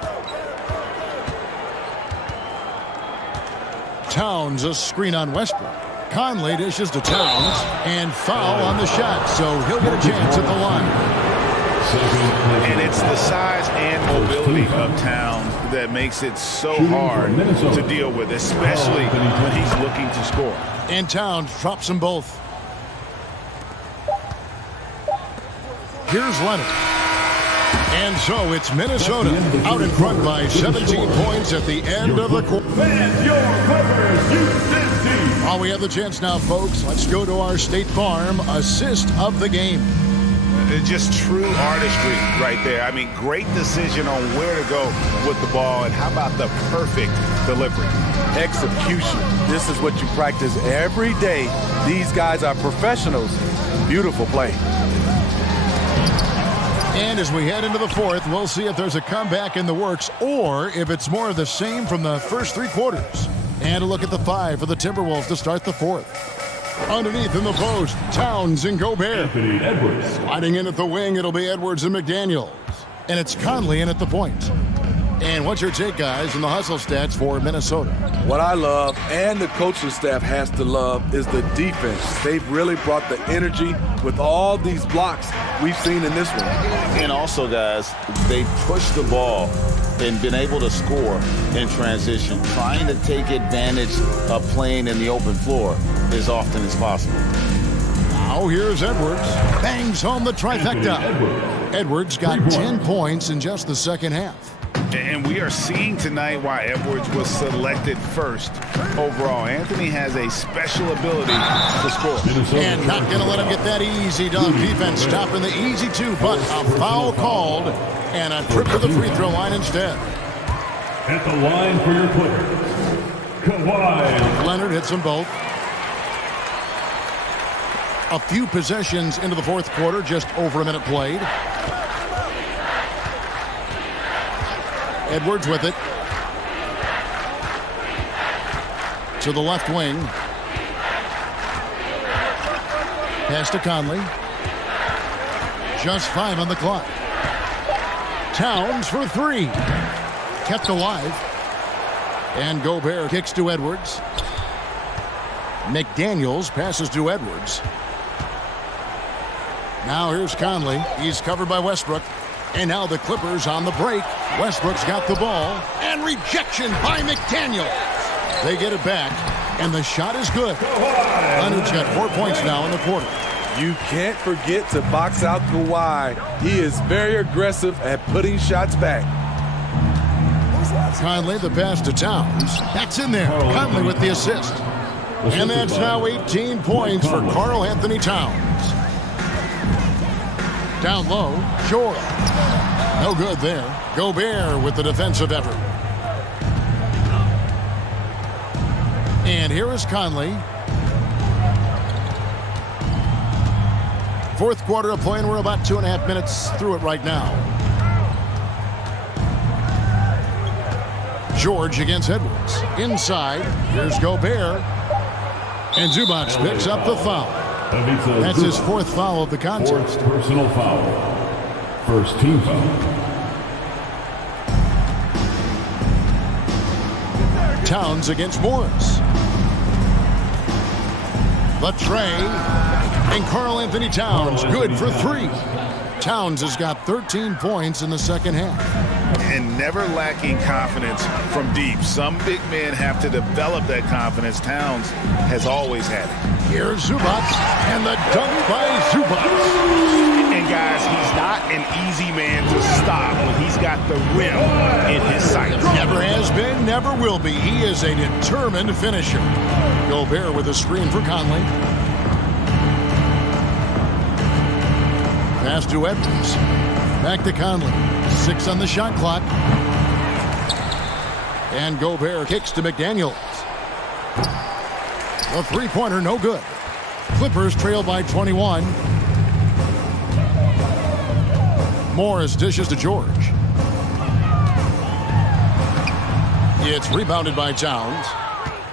Towns, a screen on Westbrook. Conley dishes to Towns, and foul on the shot, so he'll get a chance at the line. And it's the size and mobility of Towns that makes it so hard to deal with, especially when he's looking to score. And Towns drops them both. Here's Leonard. And so it's Minnesota out in front by 17 points at the end of the quarter. Oh, we have the chance now, folks. Let's go to our State Farm assist of the game. Just true artistry right there. I mean, great decision on where to go with the ball, and how about the perfect delivery? Execution. This is what you practice every day. These guys are professionals Beautiful play. And as we head into the fourth, we'll see if there's a comeback in the works or if it's more of the same from the first three quarters. And a look at the five for the Timberwolves to start the fourth. Underneath in the post, Towns and Gobert. Sliding in at the wing, it'll be Edwards and McDaniels. And it's Conley in at the point. And what's your take, guys, in the hustle stats for Minnesota? What I love, and the coaching staff has to love, is the defense. They've really brought the energy with all these blocks we've seen in this one. And also, guys, they pushed the ball and been able to score in transition, trying to take advantage of playing in the open floor as often as possible. Now here's Edwards. Bangs home the trifecta. Edwards got 10 points in just the second half. And we are seeing tonight why Edwards was selected first overall. Anthony has a special ability to score. And not going to let him get that easy dunk. Defense stopping the easy two, but a foul called and a trip to the free throw line instead. At the line for your Clippers, Kawhi Leonard hits them both. A few possessions into the fourth quarter, just over a minute played. Edwards with it. To the left wing. Pass to Conley. Just 5 on the clock. Towns for 3. Kept alive. And Gobert kicks to Edwards. McDaniels passes to Edwards. Now here's Conley. He's covered by Westbrook. And now the Clippers on the break. Westbrook's got the ball. And rejection by McDaniels. They get it back. And the shot is good. Leonard's got 4 points now in the quarter. You can't forget to box out Kawhi. He is very aggressive at putting shots back. Conley, the pass to Towns. That's in there. Conley with the assist. And that's now 18 points for Karl Anthony Towns. Down low, George. No good there. Gobert with the defensive effort. And here is Conley. Fourth quarter of play, and we're about 2.5 minutes through it right now. George against Edwards. Inside, here's Gobert. And Zubac picks up the foul. That's his fourth foul of the contest. Personal foul. First team foul. Towns against Morris. The tray. And Karl Anthony Towns, good for 3. Towns has got 13 points in the second half. And never lacking confidence from deep. Some big men have to develop that confidence. Towns has always had it. Here's Zubac, and the dunk by Zubac. And guys, he's not an easy man to stop when he's got the rim in his sights. Never has been, never will be. He is a determined finisher. Gobert with a screen for Conley. Pass to Edwards. Back to Conley. 6 on the shot clock. And Gobert kicks to McDaniels. The three-pointer, no good. Clippers trail by 21. Morris dishes to George. It's rebounded by Towns.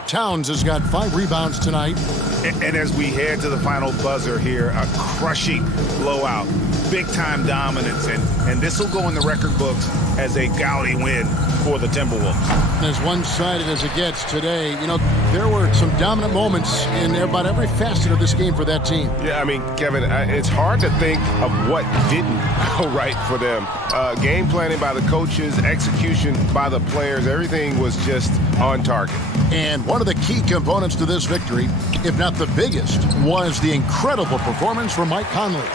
Towns has got 5 rebounds tonight. And as we head to the final buzzer here, a crushing blowout, big-time dominance, and this will go in the record books as a gaudy win for the Timberwolves. As one-sided as it gets today, you know, there were some dominant moments in about every facet of this game for that team. Yeah, I mean, Kevin, it's hard to think of what didn't go right for them. Game planning by the coaches, execution by the players, everything was just on target. And one of the key components to this victory, if not the biggest, was the incredible performance from Mike Conley.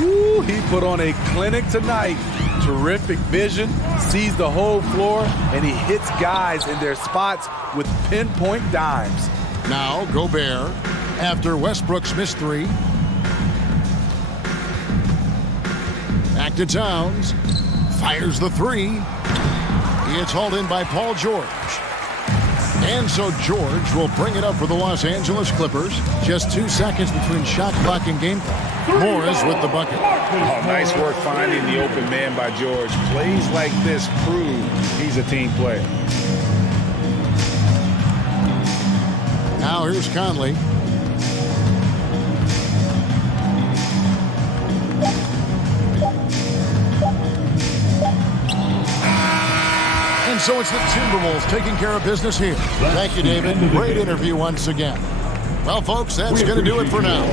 Woo, he put on a clinic tonight. Terrific vision, sees the whole floor, and he hits guys in their spots with pinpoint dimes. Now Gobert, after Westbrook's missed 3. Back to Towns. Fires the 3. It's hauled in by Paul George. And so George will bring it up for the Los Angeles Clippers. Just 2 seconds between shot clock and game clock. Morris with the bucket. Oh, nice work finding the open man by George. Plays like this prove he's a team player. Now here's Conley. And so it's the Timberwolves taking care of business here. Thank you, David. Great interview once again. Well, folks, that's going to do it for now.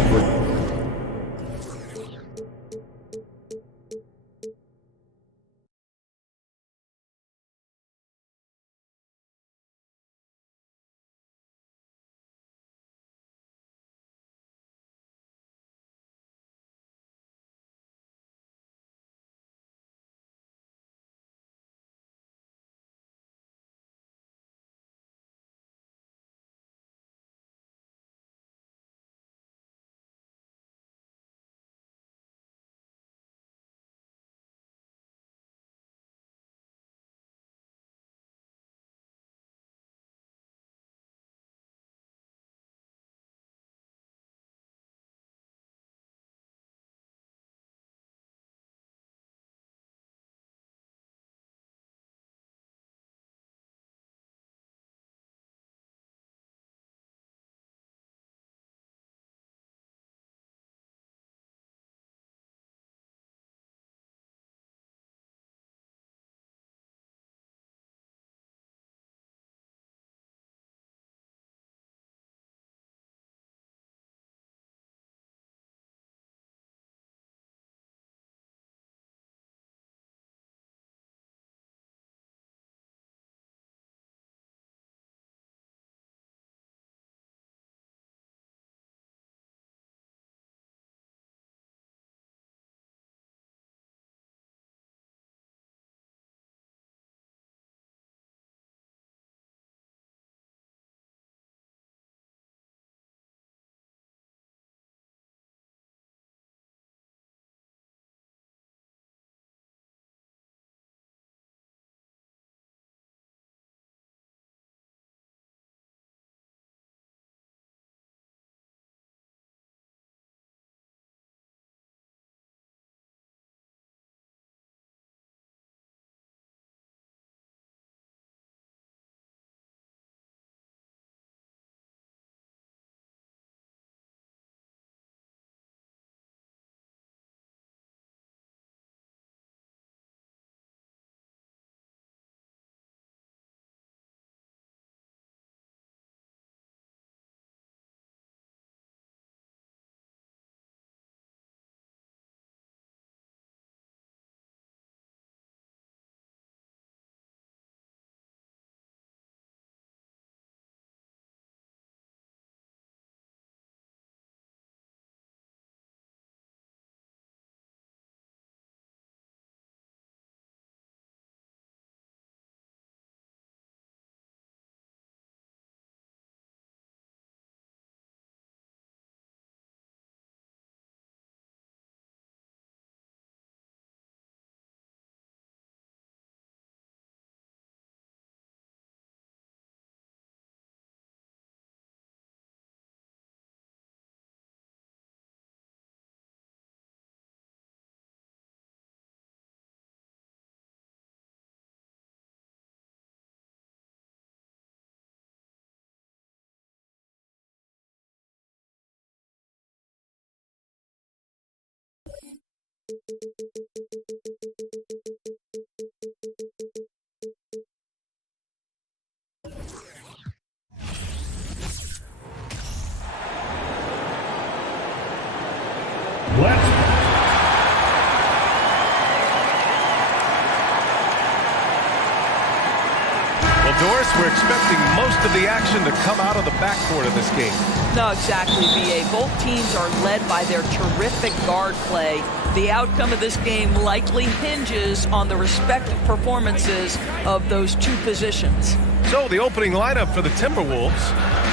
Doris, we're expecting most of the action to come out of the backcourt of this game. No, exactly, B.A. Both teams are led by their terrific guard play. The outcome of this game likely hinges on the respective performances of those two positions. So the opening lineup for the Timberwolves.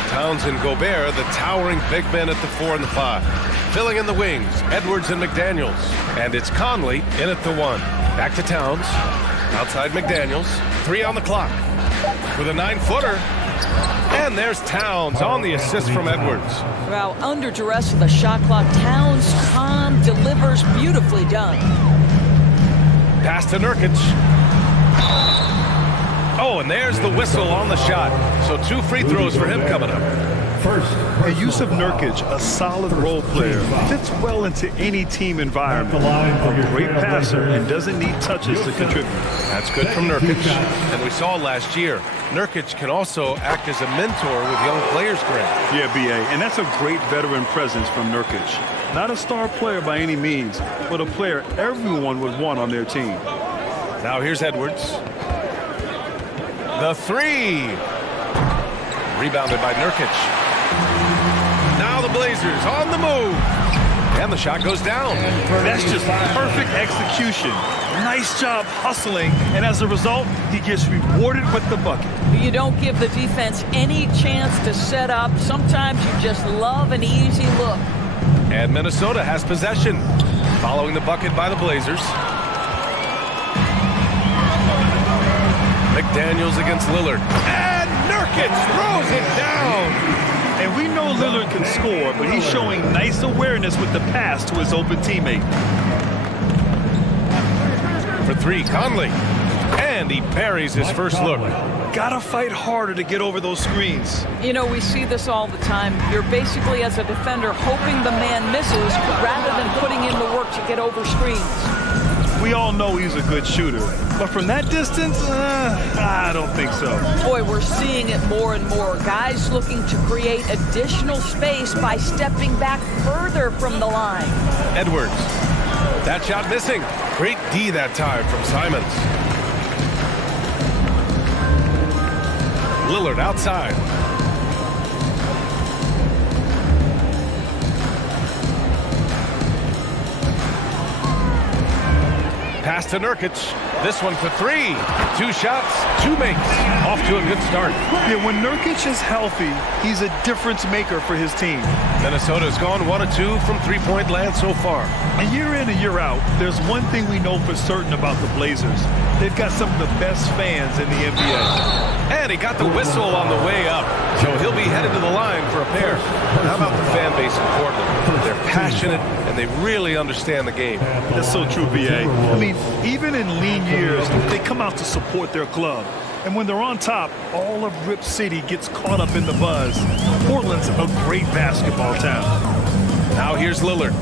Towns and Gobert, the towering big men at the 4 and the 5. Filling in the wings, Edwards and McDaniels. And it's Conley in at the 1. Back to Towns. Outside McDaniels. 3 on the clock. with a 9-footer. And there's Towns on the assist from Edwards. Well, under duress of the shot clock, Towns calm, delivers, beautifully done. Pass to Nurkic. Oh, and there's the whistle on the shot. So 2 free throws for him coming up. The use of Nurkic, a solid role player, fits well into any team environment. A great passer and doesn't need touches to contribute. That's good from Nurkic. And we saw last year, Nurkic can also act as a mentor with young players, Grant. Yeah, B.A., and that's a great veteran presence from Nurkic. Not a star player by any means, but a player everyone would want on their team. Now here's Edwards. The 3. Rebounded by Nurkic. Now the Blazers on the move. And the shot goes down. That's just perfect execution. Nice job hustling. And as a result, he gets rewarded with the bucket. You don't give the defense any chance to set up. Sometimes you just love an easy look. And Minnesota has possession. Following the bucket by the Blazers. McDaniels against Lillard. And Nurkic throws it down. And we know Lillard can score, but he's showing nice awareness with the pass to his open teammate. For 3, Conley. And he buries his first look. Gotta fight harder to get over those screens. You know, we see this all the time. You're basically, as a defender, hoping the man misses rather than putting in the work to get over screens. We all know he's a good shooter, but from that distance, I don't think so. Boy, we're seeing it more and more. Guys looking to create additional space by stepping back further from the line. Edwards. That shot missing. Great D that time from Simons. Lillard outside. Pass to Nurkic. This one for 3. 2 shots, 2 makes. Off to a good start. Yeah, when Nurkic is healthy, he's a difference maker for his team. Minnesota's gone 1 of 2 from 3-point land so far. And year in and year out, there's one thing we know for certain about the Blazers. They've got some of the best fans in the NBA. And he got the whistle on the way up. So he'll be headed to the line for a pair. How about the fan base in Portland? They're passionate and they really understand the game. That's so true, B.A. I mean, even in lean years, they come out to support their club. And when they're on top, all of Rip City gets caught up in the buzz. Portland's a great basketball town. Now here's Lillard.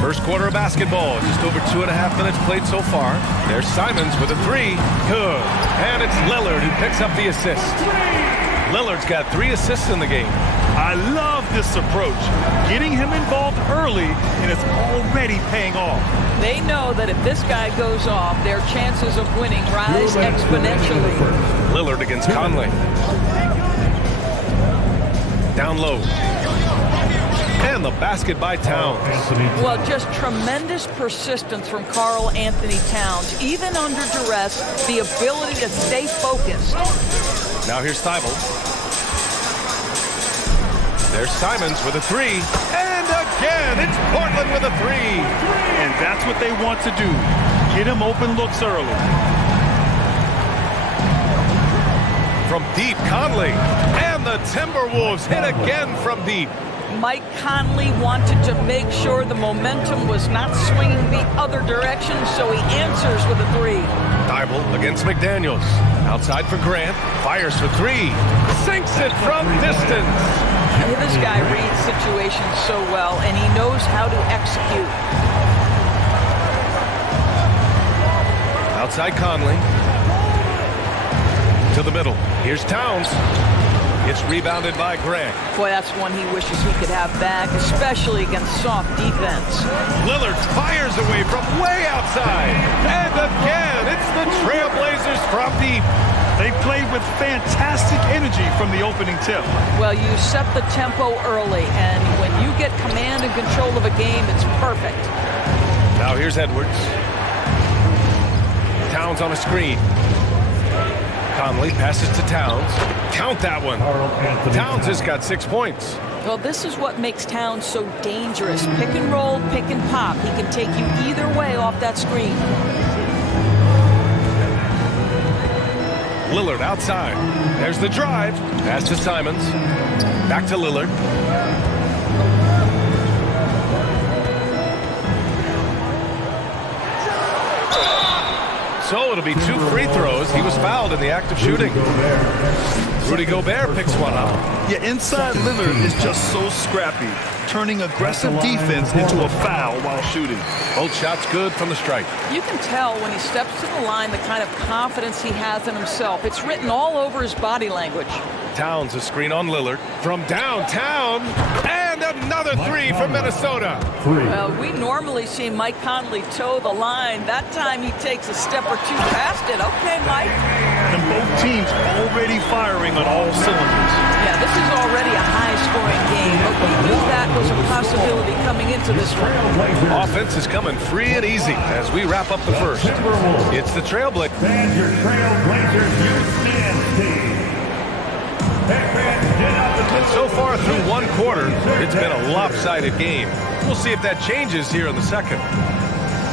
First quarter of basketball, just over 2.5 minutes played so far. There's Simons with a 3. Good. And it's Lillard who picks up the assist. Lillard's got 3 assists in the game. I love this approach. Getting him involved early, and it's already paying off. They know that if this guy goes off, their chances of winning rise exponentially. Lillard against Conley. Down low. And the basket by Towns. Well, just tremendous persistence from Karl Anthony Towns. Even under duress, the ability to stay focused. Now here's Thibault. There's Simons with a 3. And again, it's Portland with a 3. And that's what they want to do. Get him open looks early. From deep, Conley. And the Timberwolves hit again from deep. Mike Conley wanted to make sure the momentum was not swinging the other direction, so he answers with a 3. Thibault against McDaniels. Outside for Grant. Fires for 3. Sinks it from distance. This guy reads situations so well, and he knows how to execute. Outside Conley. To the middle. Here's Towns. It's rebounded by Grant. Boy, that's one he wishes he could have back, especially against soft defense. Lillard fires away from way outside. And again, it's the Trailblazers from deep. They played with fantastic energy from the opening tip. Well, you set the tempo early, and when you get command and control of a game, it's perfect. Now here's Edwards. Towns on a screen. Conley passes to Towns. Count that one. Towns has got 6 points. Well, this is what makes Towns so dangerous. Pick and roll, pick and pop. He can take you either way off that screen. Lillard outside. There's the drive. Pass to Simons. Back to Lillard. So it'll be 2 free throws. He was fouled in the act of shooting. Rudy Gobert picks one up. Yeah, inside Lillard is just so scrappy, turning aggressive defense into a foul while shooting. Both shots good from the stripe. You can tell when he steps to the line the kind of confidence he has in himself. It's written all over his body language. Towns a screen on Lillard from downtown, and another 3 from Minnesota. Well, we normally see Mike Conley toe the line. That time he takes a step or 2 past it. Okay, Mike. And both teams already firing on all cylinders. Yeah, this is already a high-scoring game, but we knew that was a possibility coming into this one. Offense is coming free and easy as we wrap up the first. It's the Trailblazers. And your Trailblazers youth men's team. And so far through one quarter, it's been a lopsided game. We'll see if that changes here in the second.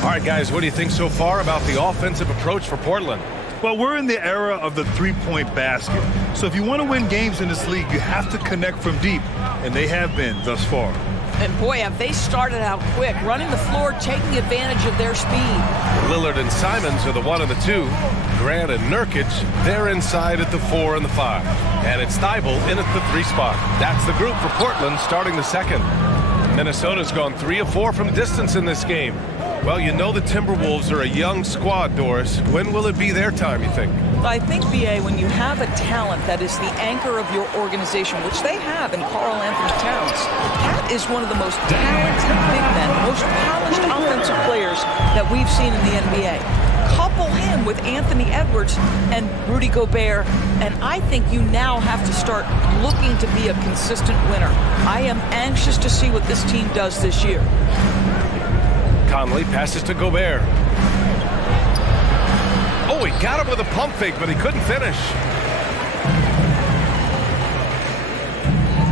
All right, guys, what do you think so far about the offensive approach for Portland? Well, we're in the era of the three-point basket. So if you want to win games in this league, you have to connect from deep, and they have been thus far. And boy, have they started out quick, running the floor, taking advantage of their speed. Lillard and Simons are the 1 and the 2. Grant and Nurkic, they're inside at the 4 and the 5. And it's Thybulle in at the 3 spot. That's the group for Portland starting the second. Minnesota's gone 3 of 4 from distance in this game. Well, you know the Timberwolves are a young squad, Doris. When will it be their time, you think? I think, B.A., when you have a talent that is the anchor of your organization, which they have in Karl Anthony Towns, that is one of the most talented big men, most polished offensive players that we've seen in the NBA. Couple him with Anthony Edwards and Rudy Gobert, and I think you now have to start looking to be a consistent winner. I am anxious to see what this team does this year. Conley passes to Gobert. Oh, he got him with a pump fake, but he couldn't finish.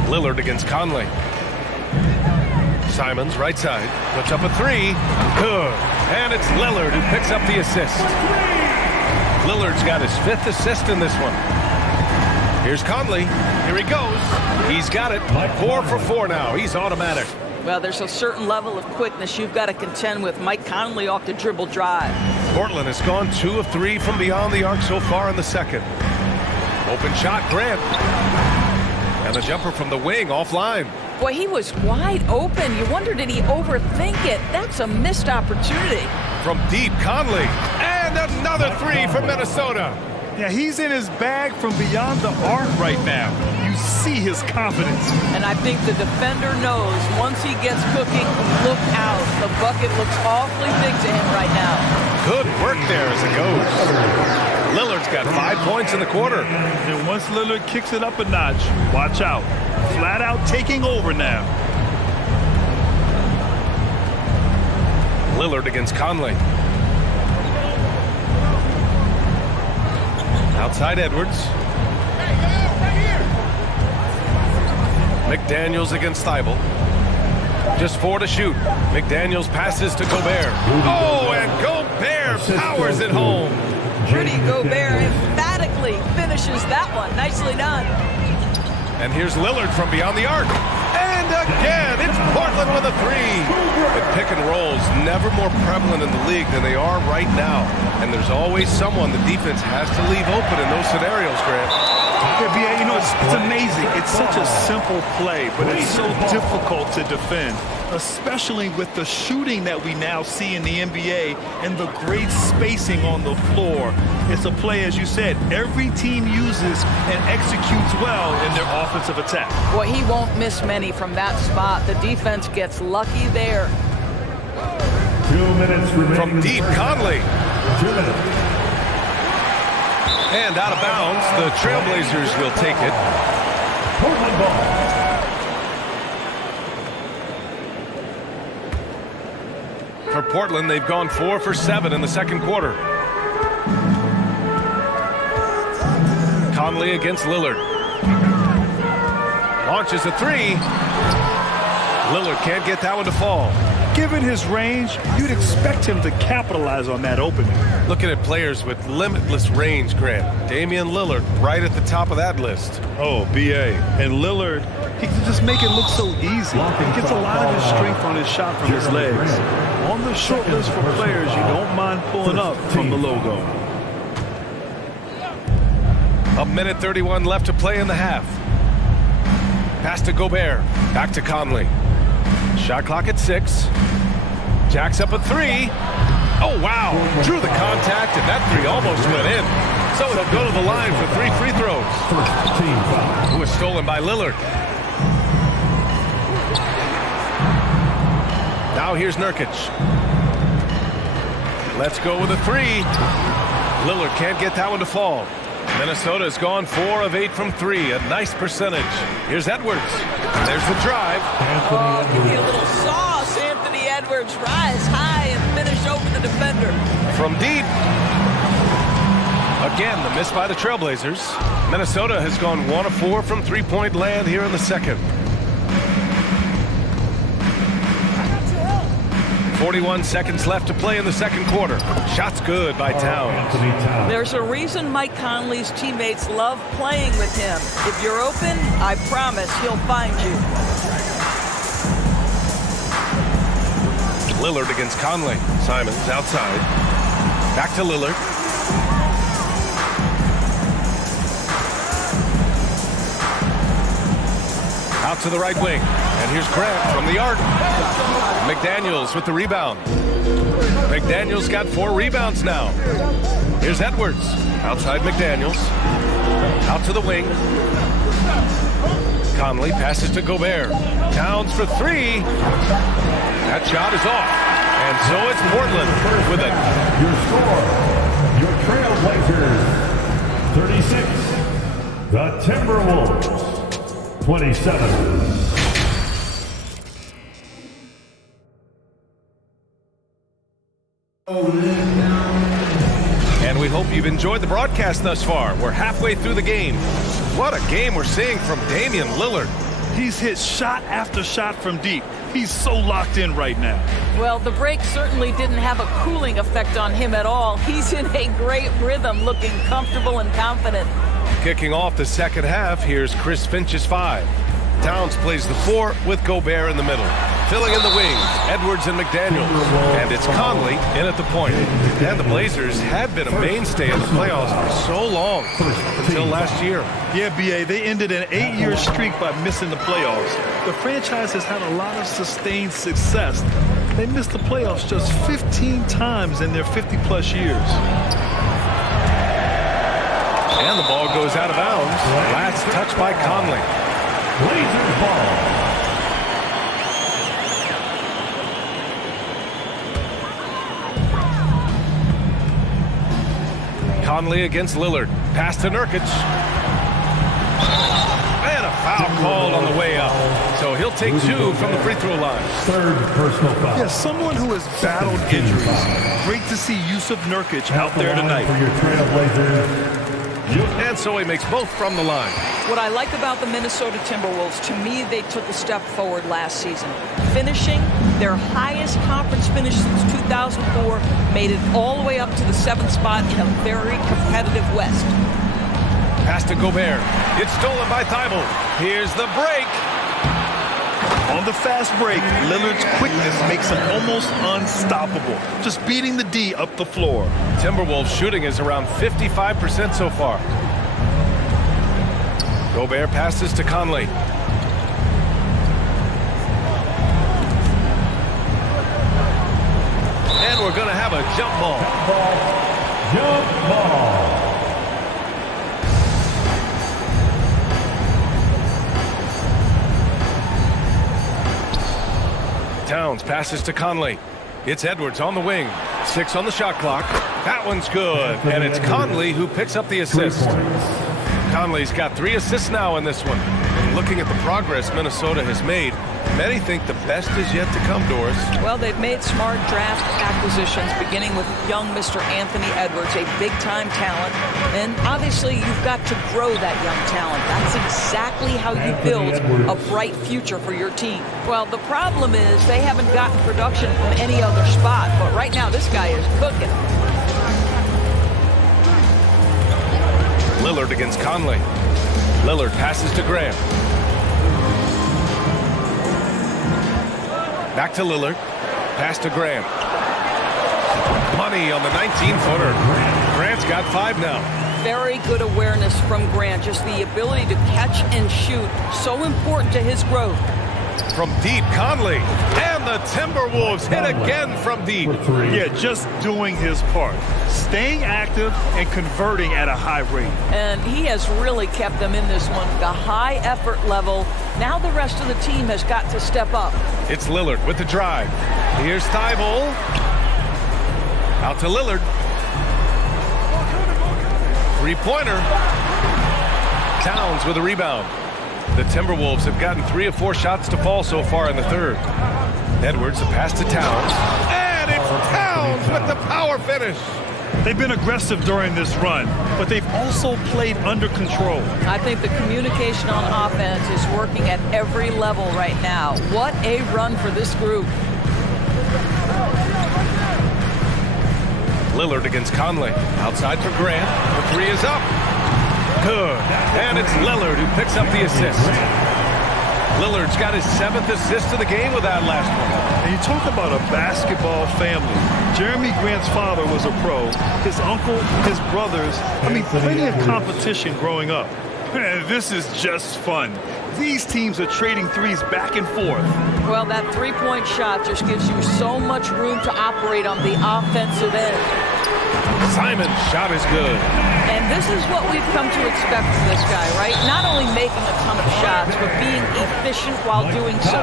Lillard against Conley. Simons, right side, puts up a 3. Good. And it's Lillard who picks up the assist. Lillard's got his 5th assist in this one. Here's Conley. Here he goes. He's got it. 4 for 4 now. He's automatic. Well, there's a certain level of quickness you've got to contend with. Mike Conley off the dribble drive. Portland has gone 2 of 3 from beyond the arc so far in the second. Open shot, Grant. And the jumper from the wing offline. Boy, he was wide open. You wonder, did he overthink it? That's a missed opportunity. From deep, Conley. And another 3 from Minnesota. Yeah, he's in his bag from beyond the arc right now. You see his confidence. And I think the defender knows once he gets cooking, look out. The bucket looks awfully big to him right now. Good work there as it goes. Lillard's got 5 points in the quarter. And once Lillard kicks it up a notch, watch out. Flat out taking over now. Lillard against Conley. Outside Edwards. McDaniels against Thybulle. Just 4 to shoot. McDaniels passes to Gobert. Oh, and Gobert powers it home. Rudy Gobert emphatically finishes that one. Nicely done. And here's Lillard from beyond the arc. And again, it's Portland with a 3. And pick and rolls never more prevalent in the league than they are right now. And there's always someone the defense has to leave open in those scenarios, Grant. Yeah, you know, it's amazing. It's such a simple play, but it's so difficult to defend, especially with the shooting that we now see in the NBA and the great spacing on the floor. It's a play, as you said, every team uses and executes well in their offensive attack. Boy, he won't miss many from that spot. The defense gets lucky there. 2 minutes remaining. From deep, Conley. 2 minutes. And out of bounds, the Trailblazers will take it. Portland ball. For Portland, they've gone 4 for 7 in the second quarter. Conley against Lillard. Launches a 3. Lillard can't get that one to fall. Given his range, you'd expect him to capitalize on that opening. Looking at players with limitless range, Grant. Damian Lillard right at the top of that list. Oh, BA. And Lillard, he can just make it look so easy. He gets a lot of his strength on his shot from his legs. On the short list for players you don't mind pulling up from the logo. A minute 31 left to play in the half. Pass to Gobert. Back to Conley. Shot clock at 6. Jacks up a 3. Oh, wow. Drew the contact, and that 3 almost went in. So he'll go to the line for 3 free throws. Who was stolen by Lillard. Now here's Nurkic. Let's go with a 3. Lillard can't get that one to fall. Minnesota's gone 4 of 8 from 3. A nice percentage. Here's Edwards. There's the drive. Oh, give me a little sauce. Anthony Edwards rise high and finish over the defender. From deep. Again, the miss by the Trailblazers. Minnesota has gone 1 of 4 from three-point land here in the second. 41 seconds left to play in the second quarter. Shots good by Towns. There's a reason Mike Conley's teammates love playing with him. If you're open, I promise he'll find you. Lillard against Conley. Simons outside. Back to Lillard. Out to the right wing. And here's Grant from the arc. McDaniels with the rebound. McDaniels got 4 rebounds now. Here's Edwards. Outside McDaniels. Out to the wing. Conley passes to Gobert. Towns for 3. That shot is off. And so it's Portland with it. Your score, your Trailblazers, 36. The Timberwolves, 27. And we hope you've enjoyed the broadcast thus far. We're halfway through the game. What a game we're seeing from Damian Lillard. He's hit shot after shot from deep. He's so locked in right now. Well, the break certainly didn't have a cooling effect on him at all. He's in a great rhythm, looking comfortable and confident. Kicking off the second half, here's Chris Finch's 5. Towns plays the 4 with Gobert in the middle. Filling in the wings, Edwards and McDaniels. And it's Conley in at the point. And the Blazers had been a mainstay in the playoffs for so long, until last year. Yeah, BA, they ended an 8-year streak by missing the playoffs. The franchise has had a lot of sustained success. They missed the playoffs just 15 times in their 50-plus years. And the ball goes out of bounds. Last touch by Conley. Blazers ball. Conley against Lillard. Pass to Nurkic. And a foul called on the way up. So he'll take 2 from the free throw line. Third personal foul. Yeah, someone who has battled injuries. Great to see Yusuf Nurkic out there tonight. For your Trailblazers. And so he makes both from the line. What I like about the Minnesota Timberwolves, to me, they took a step forward last season. Finishing their highest conference finish since 2004, made it all the way up to the 7th spot in a very competitive West. Pass to Gobert. It's stolen by Thibault. Here's the break. On the fast break, Lillard's quickness makes him almost unstoppable, just beating the D up the floor. Timberwolves shooting is around 55% so far. Gobert passes to Conley. And we're going to have a jump ball. Jump ball. Towns passes to Conley. It's Edwards on the wing. 6 on the shot clock. That one's good. And it's Conley who picks up the assist. Conley's got 3 assists now in this one. And looking at the progress Minnesota has made, Many think the best is yet to come, Doris. Well, they've made smart draft acquisitions, beginning with young Mr. Anthony Edwards, a big-time talent. And obviously, you've got to grow that young talent. That's exactly how you build a bright future for your team. Well, the problem is they haven't gotten production from any other spot. But right now, this guy is cooking. Lillard against Conley. Lillard passes to Grant. Back to Lillard. Pass to Grant. Money on the 19-footer. Grant's got 5 now. Very good awareness from Grant. Just the ability to catch and shoot. So important to his growth. From deep, Conley. And the Timberwolves hit again from deep. Yeah, just doing his part. Staying active and converting at a high rate. And he has really kept them in this one. The high effort level. Now the rest of the team has got to step up. It's Lillard with the drive. Here's Thibault. Out to Lillard. Three-pointer. Towns with a rebound. The Timberwolves have gotten 3 of 4 shots to fall so far in the third. Edwards, a pass to Towns. And it's Towns with the power finish. They've been aggressive during this run, but they've also played under control. I think the communication on offense is working at every level right now. What a run for this group. Lillard against Conley. Outside for Grant. The 3 is up. Good. And it's Lillard who picks up the assist. Lillard's got his 7th assist of the game with that last one. And you talk about a basketball family. Jeremy Grant's father was a pro. His uncle, his brothers. I mean, plenty of competition growing up. And this is just fun. These teams are trading threes back and forth. Well, that three-point shot just gives you so much room to operate on the offensive end. Simon's shot is good. And this is what we've come to expect from this guy, right? Not only making a ton of shots, but being efficient while doing so.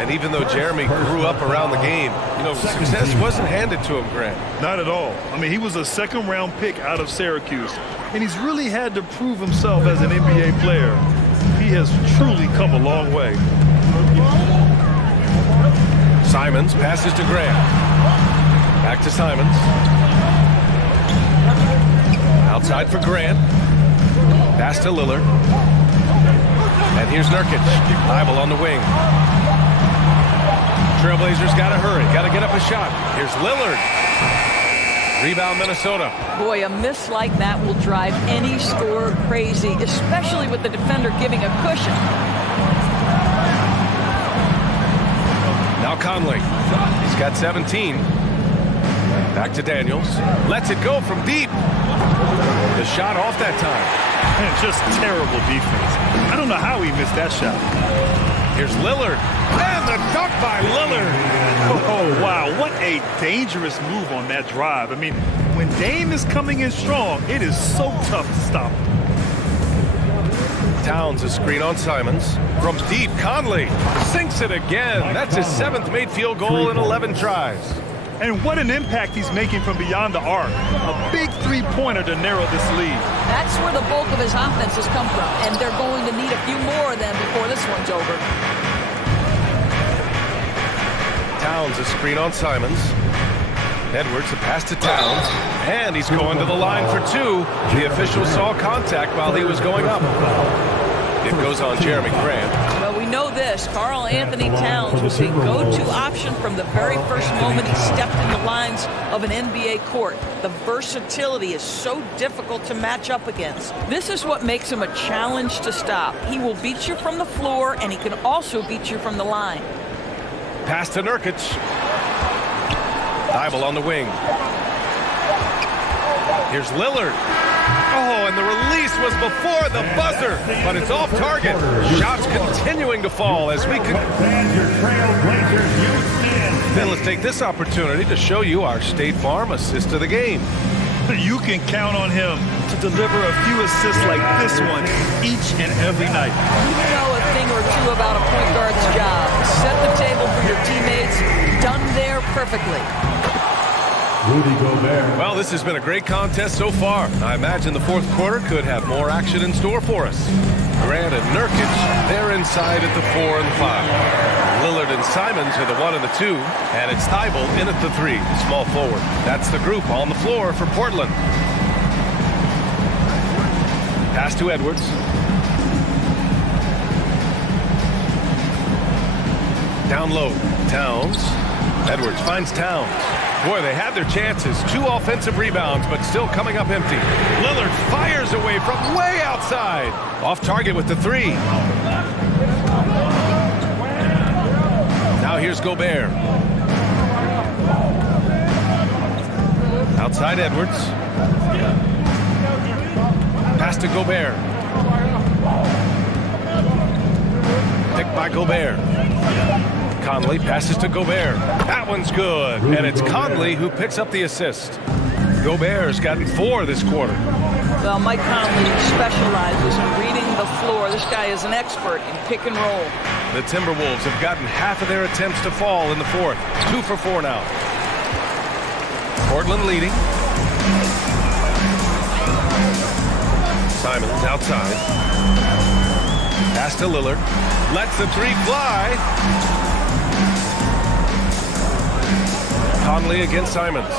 And even though Jeremy grew up around the game, success wasn't handed to him, Grant. Not at all. I mean, he was a second-round pick out of Syracuse, and he's really had to prove himself as an NBA player. He has truly come a long way. Simons passes to Grant. Back to Simons. Outside for Grant. Pass to Lillard. And here's Nurkic. Thibault on the wing. Trailblazers got to hurry. Got to get up a shot. Here's Lillard. Rebound Minnesota. Boy, a miss like that will drive any scorer crazy, especially with the defender giving a cushion. Now Conley. He's got 17. Back to Daniels. Lets it go from deep. The shot off that time. And just terrible defense. I don't know how he missed that shot. Here's Lillard. And the dunk by Lillard. Oh, wow. What a dangerous move on that drive. I mean, when Dame is coming in strong, it is so tough to stop him. Towns a screen on Simons. From deep, Conley sinks it again. That's his 7th made field goal in 11 tries. And what an impact he's making from beyond the arc. A big three-pointer to narrow this lead. That's where the bulk of his offense has come from, and they're going to need a few more of them before this one's over. Towns a screen on Simons. Edwards a pass to Towns, and he's going to the line for 2. The official saw contact while he was going up. It goes on Jeremy Grant. Well, we know this. Karl Anthony Towns was a go-to option from the very first moment he stepped in the lines of an NBA court. The versatility is so difficult to match up against. This is what makes him a challenge to stop. He will beat you from the floor, and he can also beat you from the line. Pass to Nurkic. Thibault on the wing. Here's Lillard. Oh, and the release was before the buzzer, but it's off target. Shots continuing to fall as we can. Then let's take this opportunity to show you our State Farm assist of the game. You can count on him to deliver a few assists like this one each and every night. You know a thing or two about a point guard's job. Set the table for your teammates. Done there perfectly. Well, this has been a great contest so far. I imagine the fourth quarter could have more action in store for us. Grant and Nurkic, they're inside at the 4 and 5. Lillard and Simons are the 1 and the 2, and it's Thybulle in at the 3, small forward. That's the group on the floor for Portland. Pass to Edwards. Down low, Towns. Edwards finds Towns. Boy, they had their chances. 2 offensive rebounds, but still coming up empty. Lillard fires away from way outside. Off target with the 3. Now here's Gobert. Outside Edwards. Pass to Gobert. Picked by Gobert. Conley passes to Gobert. That one's good. And it's Conley who picks up the assist. Gobert's gotten 4 this quarter. Well, Mike Conley specializes in reading the floor. This guy is an expert in pick and roll. The Timberwolves have gotten half of their attempts to fall in the 4th. 2 for 4 now. Portland leading. Simons outside. Pass to Lillard. Lets the 3 fly. Conley against Simons.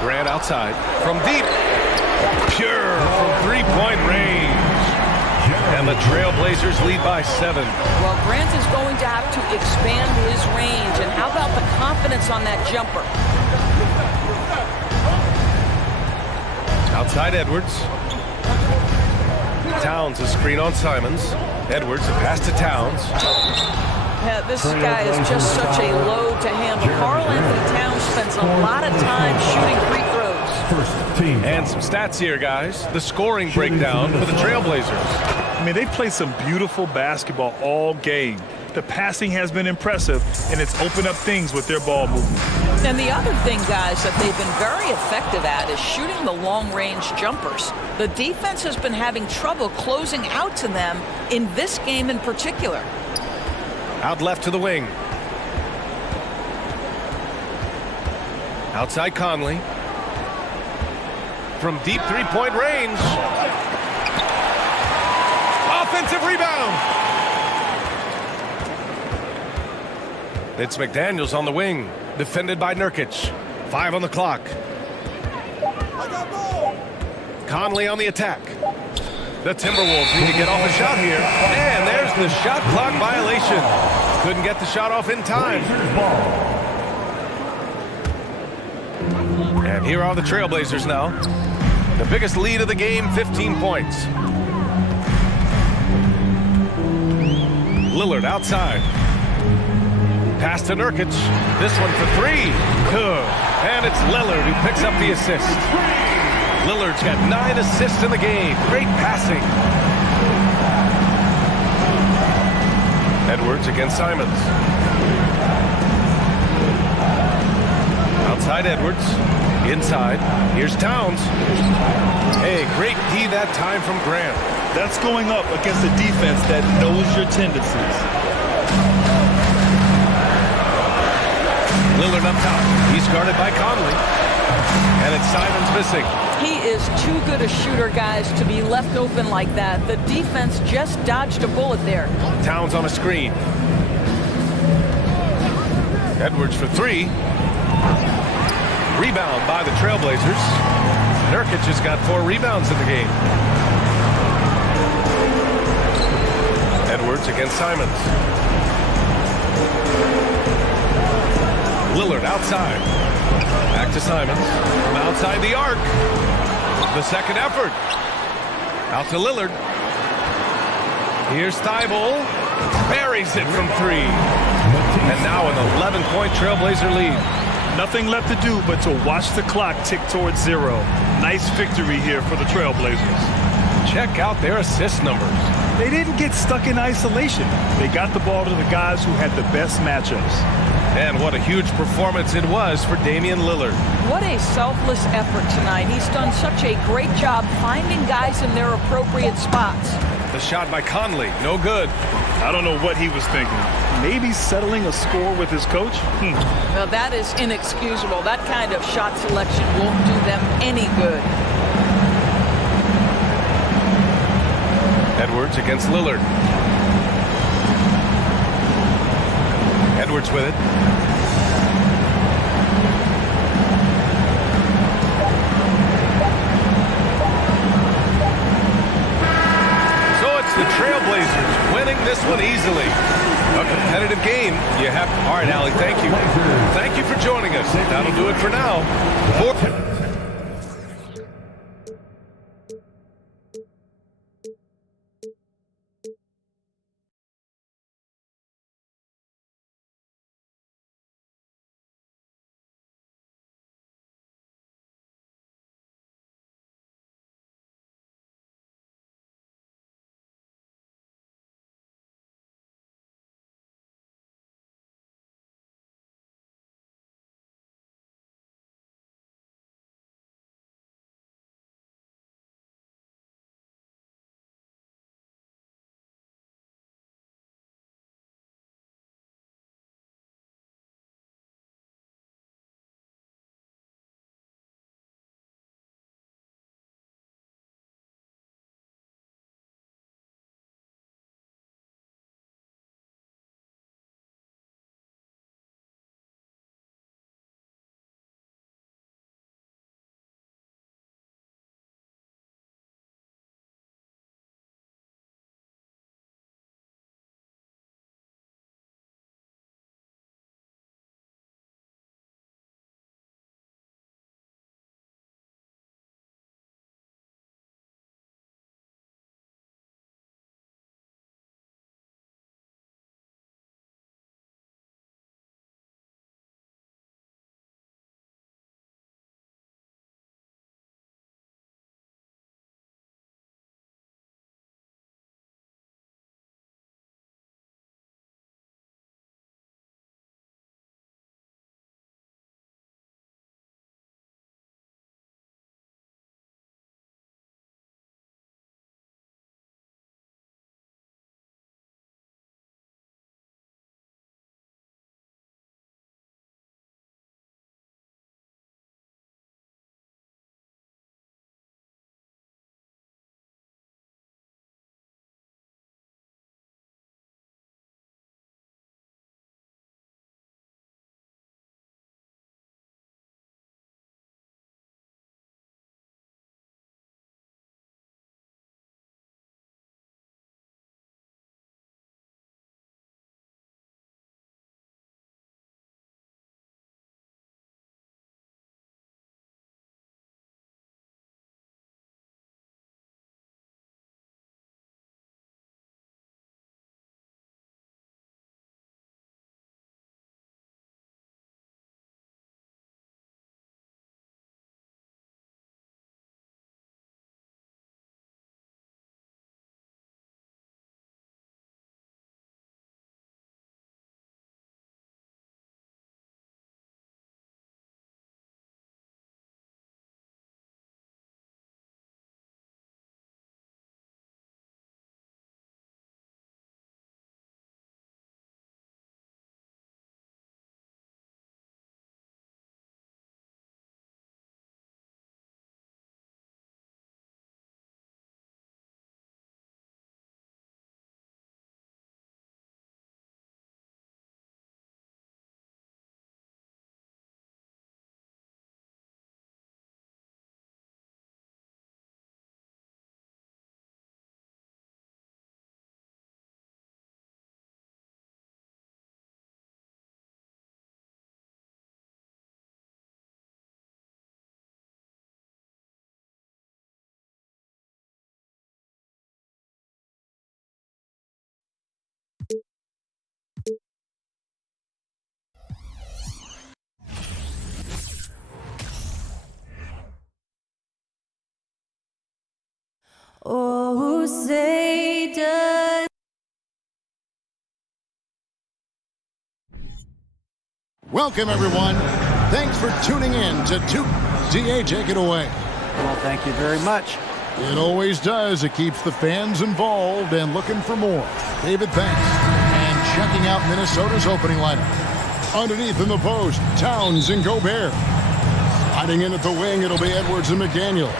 Grant outside. From deep. Pure from 3-point range. And the Trailblazers lead by 7. Well, Grant is going to have to expand his range. And how about the confidence on that jumper? Outside Edwards. Towns a screen on Simons. Edwards a pass to Towns. Yeah, this guy is just such a load to handle. Karl Anthony Towns spends a lot of time shooting free throws. And some stats here, guys. The scoring breakdown for the Trailblazers. I mean, they played some beautiful basketball all game. The passing has been impressive, and it's opened up things with their ball movement. And the other thing, guys, that they've been very effective at is shooting the long-range jumpers. The defense has been having trouble closing out to them in this game in particular. Out left to the wing. Outside Conley. From deep 3-point range. Offensive rebound. It's McDaniels on the wing. Defended by Nurkic. 5 on the clock. Conley on the attack. The Timberwolves need to get off a shot here. And there's the shot clock violation. Couldn't get the shot off in time. And here are the Trailblazers now. The biggest lead of the game, 15 points. Lillard outside. Pass to Nurkic. This one for 3. Good. And it's Lillard who picks up the assist. Lillard's got 9 assists in the game. Great passing. Edwards against Simons. Outside Edwards. Inside. Here's Towns. Hey, great D that time from Grant. That's going up against a defense that knows your tendencies. Lillard up top. He's guarded by Conley. And it's Simons missing. He is too good a shooter, guys, to be left open like that. The defense just dodged a bullet there. Towns on a screen. Edwards for 3. Rebound by the Trailblazers. Nurkic has got 4 rebounds in the game. Edwards against Simons. Lillard outside. Back to Simons. From outside the arc. The second effort. Out to Lillard. Here's Thybulle. Buries it from 3. And now an 11-point Trailblazer lead. Nothing left to do but to watch the clock tick towards 0. Nice victory here for the Trailblazers. Check out their assist numbers. They didn't get stuck in isolation. They got the ball to the guys who had the best matchups. And what a huge performance it was for Damian Lillard. What a selfless effort tonight. He's done such a great job finding guys in their appropriate spots. The shot by Conley, no good. I don't know what he was thinking. Maybe settling a score with his coach? Well, that is inexcusable. That kind of shot selection won't do them any good. Edwards against Lillard. Edwards with it. So it's the Trailblazers winning this one easily. A competitive game. You have. All right, Allie, thank you. Thank you for joining us. That'll do it for now. Oh, say does. Welcome, everyone. Thanks for tuning in to DA, take it away. Well, thank you very much. It always does. It keeps the fans involved and looking for more. David, thanks. And checking out Minnesota's opening lineup. Underneath in the post, Towns and Gobert. Hiding in at the wing, it'll be Edwards and McDaniel.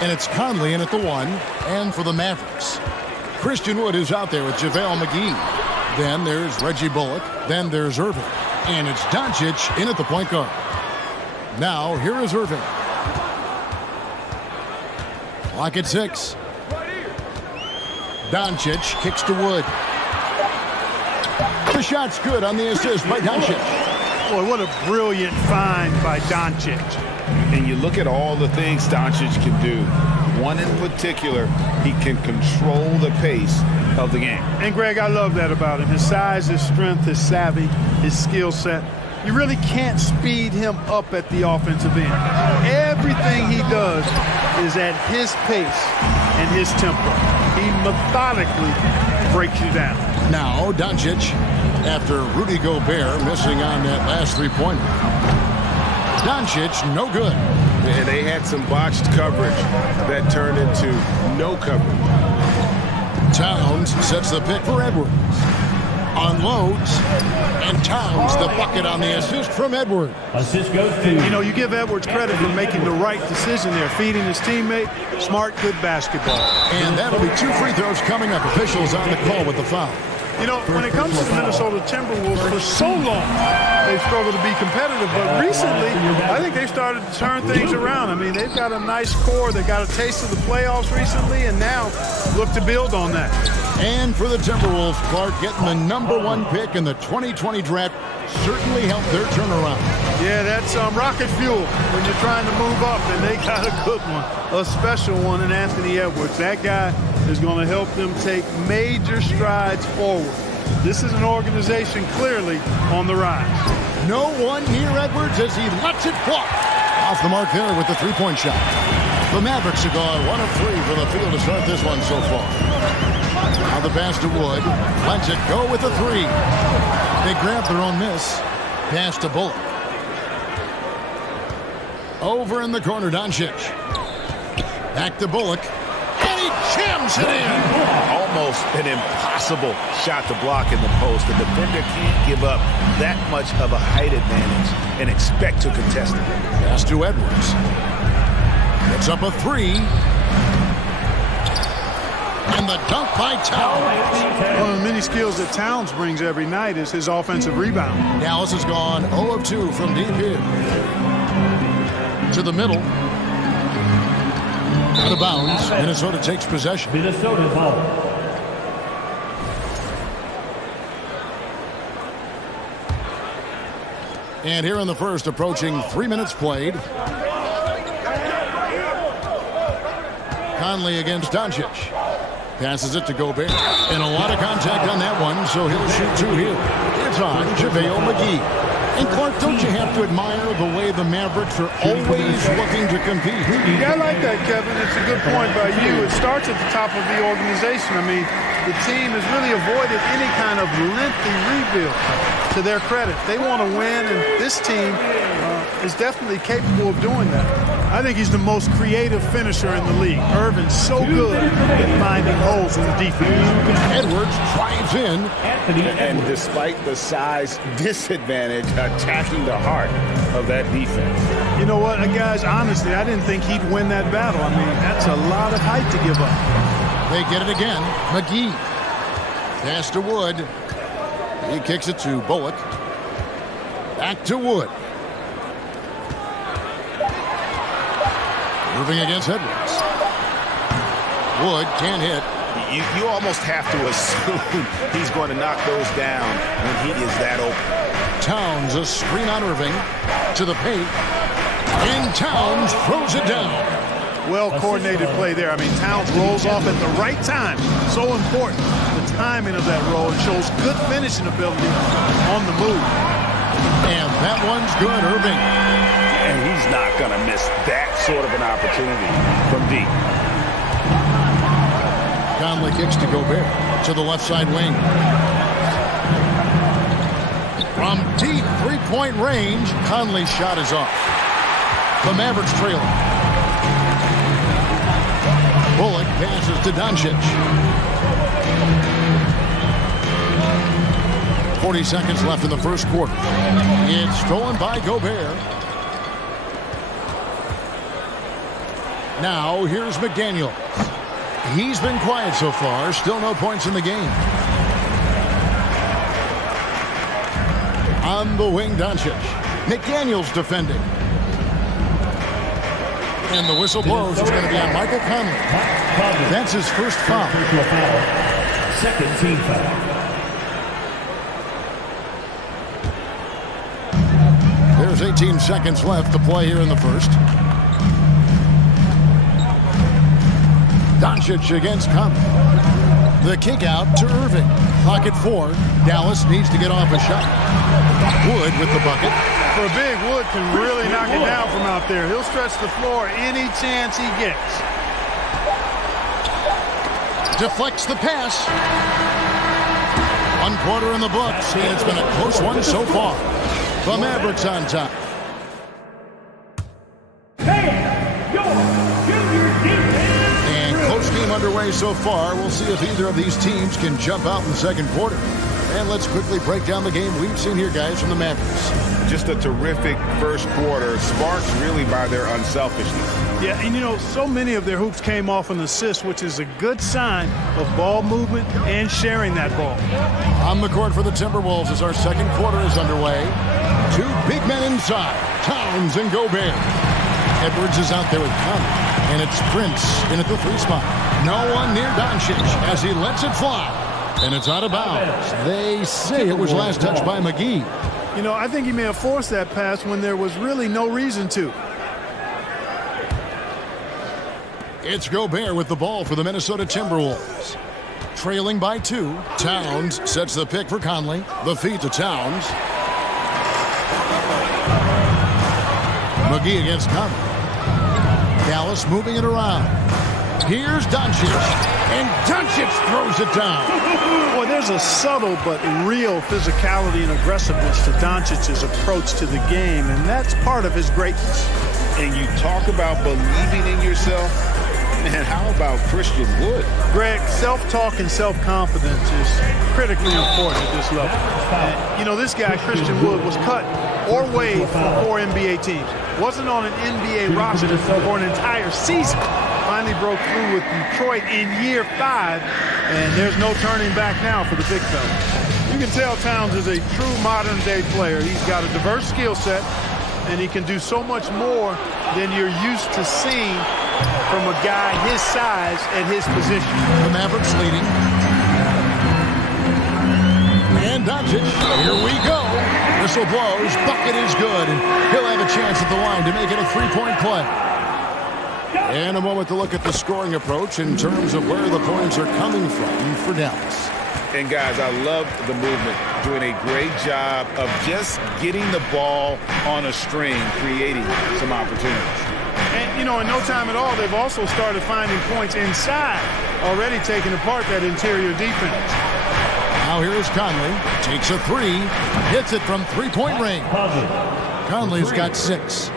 And it's Conley in at the 1. And for the Mavericks, Christian Wood is out there with JaVale McGee. Then there's Reggie Bullock. Then there's Irving. And it's Doncic in at the point guard. Now, here is Irving. Clock at 6. Doncic kicks to Wood. The shot's good on the assist by Doncic. Boy, what a brilliant find by Doncic. And you look at all the things Doncic can do. One in particular, he can control the pace of the game. And, Greg, I love that about him. His size, his strength, his savvy, his skill set. You really can't speed him up at the offensive end. Everything he does is at his pace and his tempo. He methodically breaks you down. Now, Doncic, after Rudy Gobert missing on that last three-pointer. Doncic, no good. And they had some botched coverage that turned into no coverage. Towns sets the pick for Edwards. Unloads, and Towns the bucket on the assist from Edwards. Assist goes to... You know, you give Edwards credit for making the right decision there, feeding his teammate. Smart, good basketball. And that'll be 2 free throws coming up. Officials on the call with the foul. You know, when it comes to the Minnesota Timberwolves, for so long, they've struggled to be competitive. But recently, I think they've started to turn things around. I mean, they've got a nice core. They got a taste of the playoffs recently, and now look to build on that. And for the Timberwolves, Clark getting the #1 pick in the 2020 draft certainly helped their turnaround. Yeah, that's rocket fuel when you're trying to move up, and they got a good one, a special one in Anthony Edwards. That guy is going to help them take major strides forward. This is an organization clearly on the rise. No one near Edwards as he lets it fly. Off the mark there with the three-point shot. The Mavericks have gone 1 of 3 from the field to start this one so far. Now the pass to Wood. Lets it go with the 3. They grab their own miss. Pass to Bullock. Over in the corner, Doncic. Back to Bullock. And he jams it in. Almost an impossible shot to block in the post. The defender can't give up that much of a height advantage and expect to contest it. Pass to Edwards. It's up a 3. And the dunk by Towns. One of the many skills that Towns brings every night is his offensive rebound. Dallas has gone 0 of 2 from deep here. To the middle. Out of bounds. Minnesota takes possession. Minnesota ball. And here in the first, approaching 3 minutes played. Conley against Doncic. Passes it to Gobert. And a lot of contact on that one, so he'll shoot 2 here. It's on JaVale McGee. And Clark, don't you have to admire the way the Mavericks are always looking to compete? Yeah, I like that, Kevin. It's a good point by you. It starts at the top of the organization. I mean, the team has really avoided any kind of lengthy rebuild. To their credit, they want to win, and this team is definitely capable of doing that. I think he's the most creative finisher in the league. Irvin's so good at finding holes in the defense. Edwards drives in. And despite the size disadvantage, attacking the heart of that defense. You know what, guys, honestly, I didn't think he'd win that battle. I mean, that's a lot of height to give up. They get it again. McGee. Pass to Wood. He kicks it to Bullock. Back to Wood. Moving against Edwards. Wood can't hit. You almost have to assume he's going to knock those down when he is that open. Towns, a screen on Irving. To the paint. And Towns throws it down. Well-coordinated play there. I mean, Towns rolls off at the right time. So important. The timing of that roll. It shows good finishing ability on the move. And that one's good, Irving. And he's not going to miss that sort of an opportunity from deep. Conley kicks to Gobert. To the left side wing. From deep three-point range, Conley's shot is off. The Mavericks trailing. Bullock passes to Doncic. 40 seconds left in the first quarter. It's stolen by Gobert. Now here's McDaniel. He's been quiet so far. Still no points in the game. On the wing, Doncic. McDaniels defending. And the whistle blows. It's going to be on Michael Conley. That's his first foul. Second team foul. There's 18 seconds left to play here in the first. Doncic against Conley. The kick out to Irving. Clock at 4. Dallas needs to get off a shot. Wood with the bucket. For a big, Wood can really knock it down from out there. He'll stretch the floor any chance he gets. Deflects the pass. 1 quarter in the books, and it's been a close one so far. The Mavericks on top. And close game underway so far. We'll see if either of these teams can jump out in the second quarter. And let's quickly break down the game we've seen here, guys, from the Mavericks. Just a terrific first quarter, sparked really by their unselfishness. Yeah, and you know, so many of their hoops came off an assist, which is a good sign of ball movement and sharing that ball. On the court for the Timberwolves as our second quarter is underway. 2 big men inside, Towns and Gobert. Edwards is out there with Conley, and it's Prince in at the 3 spot. No one near Doncic as he lets it fly. And it's out of bounds. They say it was last touched by McGee. You know, I think he may have forced that pass when there was really no reason to. It's Gobert with the ball for the Minnesota Timberwolves. Trailing by 2. Towns sets the pick for Conley. The feed to Towns. McGee against Conley. Dallas moving it around. Here's Doncic. And Doncic throws it down. Boy, there's a subtle but real physicality and aggressiveness to Doncic's approach to the game, and that's part of his greatness. And you talk about believing in yourself. Man, how about Christian Wood? Greg, self-talk and self-confidence is critically important at this level. And, you know, this guy, Christian Wood, was cut or waived from 4 NBA teams. Wasn't on an NBA roster for an entire season. Finally broke through with Detroit in year 5, and there's no turning back now for the big fella. You can tell Towns is a true modern-day player. He's got a diverse skill set, and he can do so much more than you're used to seeing from a guy his size at his position. The Mavericks leading. And Doncic, here we go. Whistle blows, bucket is good, and he'll have a chance at the line to make it a 3-point play. And a moment to look at the scoring approach in terms of where the points are coming from for Dallas. And guys, I love the movement. Doing a great job of just getting the ball on a string, creating some opportunities. And, you know, in no time at all, they've also started finding points inside, already taking apart that interior defense. Now here is Conley. Takes a 3. Hits it from 3-point range. Conley's got 6.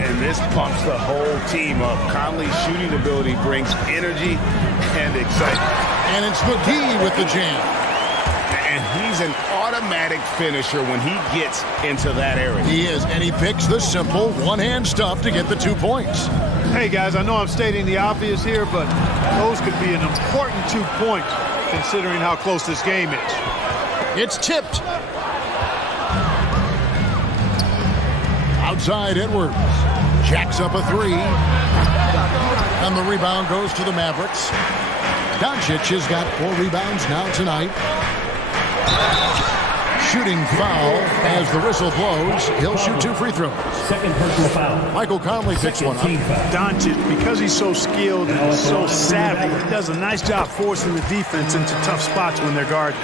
And this pumps the whole team up. Conley's shooting ability brings energy and excitement. And it's McGee with the jam. And he's an automatic finisher when he gets into that area. He is, and he picks the simple one-hand stuff to get the 2 points. Hey, guys, I know I'm stating the obvious here, but those could be an important 2 points considering how close this game is. It's tipped. Outside Edwards. Jacks up a 3. And the rebound goes to the Mavericks. Doncic has got 4 rebounds now tonight. Shooting foul as the whistle blows. He'll shoot 2 free throws. Second personal foul. Michael Conley picks one up. Doncic, because he's so skilled and so savvy, he does a nice job forcing the defense into tough spots when they're guarded.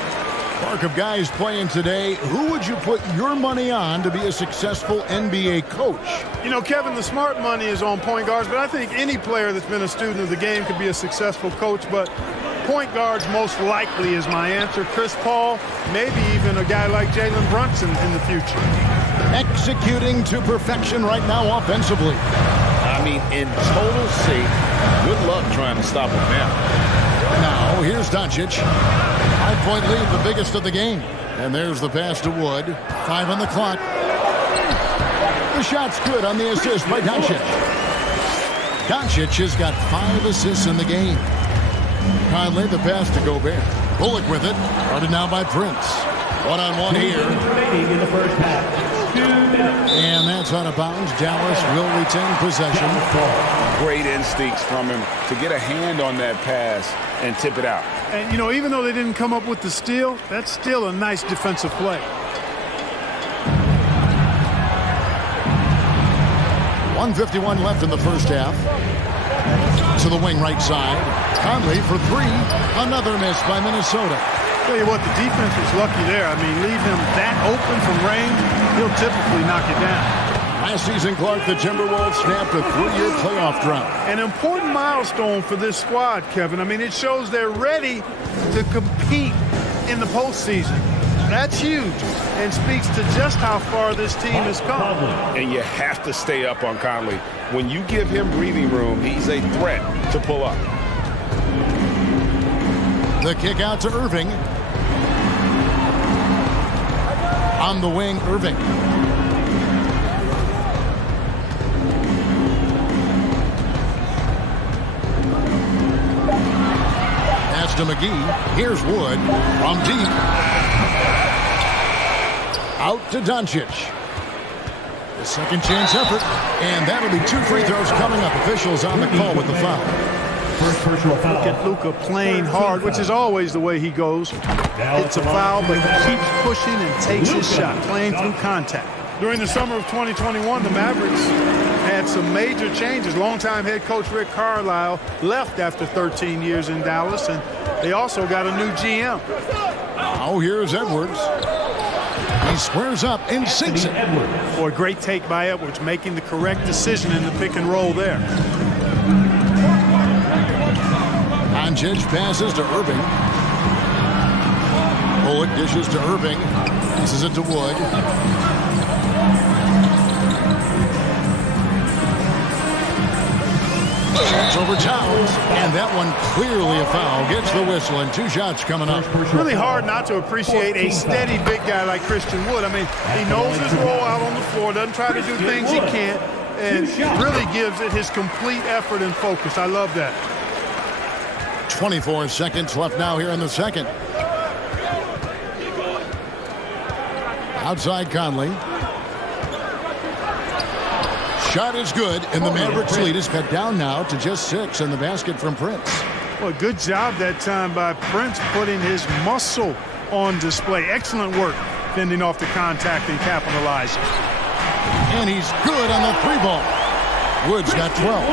Park of guys playing today, who would you put your money on to be a successful NBA coach? You know, Kevin, the smart money is on point guards, but I think any player that's been a student of the game could be a successful coach, but point guards most likely is my answer. Chris Paul, maybe even a guy like Jalen Brunson in the future. Executing to perfection right now offensively. I mean, in total sync. Good luck trying to stop him now. Now, here's Doncic. 5-point lead, the biggest of the game. And there's the pass to Wood. 5 on the clock. The shot's good on the assist by Doncic. Doncic has got 5 assists in the game. Conley, the pass to Gobert. Bullock with it. Guarded now by Prince. One-on-one here. In the first half. 2 minutes. And that's out of bounds. Dallas will retain possession. Great instincts from him to get a hand on that pass and tip it out. And, you know, even though they didn't come up with the steal, that's still a nice defensive play. 1:51 left in the first half. To the wing right side. Conley for three. Another miss by Minnesota. Tell you what, the defense was lucky there. I mean, leave him that open from range, he'll typically knock it down. Last season, Clark, the Timberwolves snapped a 3-year playoff drought. An important milestone for this squad, Kevin. I mean, it shows they're ready to compete in the postseason. That's huge and speaks to just how far this team has come. And you have to stay up on Conley. When you give him breathing room, he's a threat to pull up. The kick out to Irving. On the wing, Irving. Pass to McGee. Here's Wood from deep. Out to Doncic. The second chance effort. And that'll be 2 free throws coming up. Officials on the call with the foul. First personal foul. Look at Luka playing hard, which is always the way he goes. Hits a foul, but keeps pushing and takes his shot, playing through contact. During the summer of 2021, the Mavericks had some major changes. Longtime head coach Rick Carlisle left after 13 years in Dallas, and they also got a new GM. Now here's Edwards. He squares up and sinks it. Boy, great take by Edwards, making the correct decision in the pick and roll there. Doncic passes to Irving. Bullock dishes to Irving. Passes it to Wood. Chance over Towns. And that one clearly a foul. Gets the whistle and 2 shots coming up. Really hard not to appreciate a steady big guy like Christian Wood. I mean, he knows his role out on the floor, doesn't try to do things he can't, and really gives it his complete effort and focus. I love that. 24 seconds left now here in the second. Outside Conley. Shot is good, and the Mavericks lead is cut down now to just 6 in the basket from Prince. Well, good job that time by Prince putting his muscle on display. Excellent work fending off the contact and capitalizing. And he's good on the 3-ball. Wood's got 12.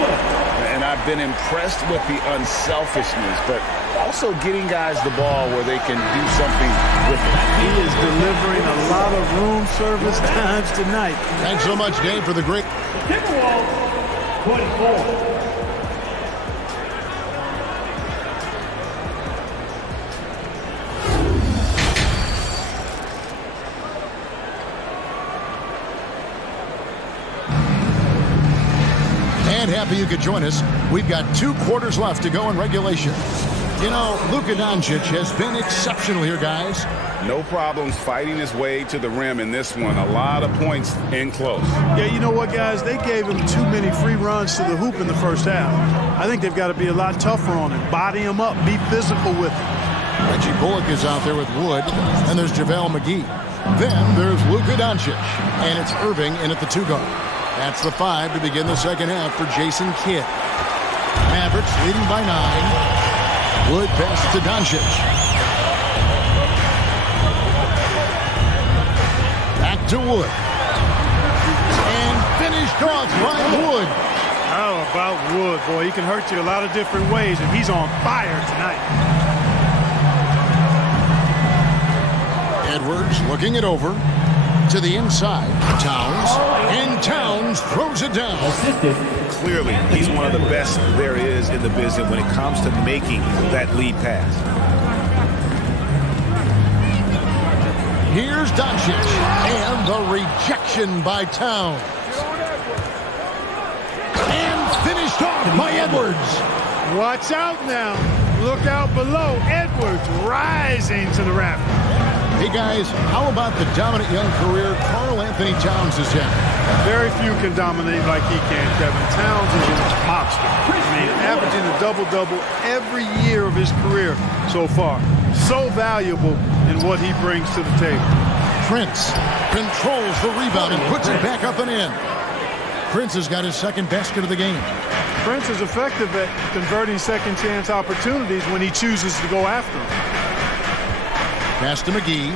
And I've been impressed with the unselfishness, but also getting guys the ball where they can do something with it. He is delivering a lot of room service times tonight. Thanks so much, Dave, for the great. Timberwolves, 24. And happy you could join us. We've got 2 quarters left to go in regulation. You know, Luka Doncic has been exceptional here, guys. No problems fighting his way to the rim in this one. A lot of points in close. Yeah, you know what, guys? They gave him too many free runs to the hoop in the first half. I think they've got to be a lot tougher on him. Body him up. Be physical with him. Reggie Bullock is out there with Wood. And there's JaVale McGee. Then there's Luka Doncic. And it's Irving in at the 2-guard. That's the 5 to begin the second half for Jason Kidd. Mavericks leading by 9. Wood passes to Doncic. Back to Wood. And finished off by Wood. How about Wood, boy? He can hurt you a lot of different ways, and he's on fire tonight. Edwards looking it over. To the inside, Towns, and Towns throws it down. Clearly, he's one of the best there is in the business when it comes to making that lead pass. Here's Doncic, and the rejection by Towns. And finished off by Edwards. Watch out now. Look out below. Edwards rising to the rafters. Hey, guys, how about the dominant young career Karl Anthony Towns has had? Very few can dominate like he can, Kevin. Towns is a monster. I mean, averaging a double-double every year of his career so far. So valuable in what he brings to the table. Prince controls the rebound and puts it back up and in. Prince has got his second basket of the game. Prince is effective at converting second chance opportunities when he chooses to go after them. Pass to McGee.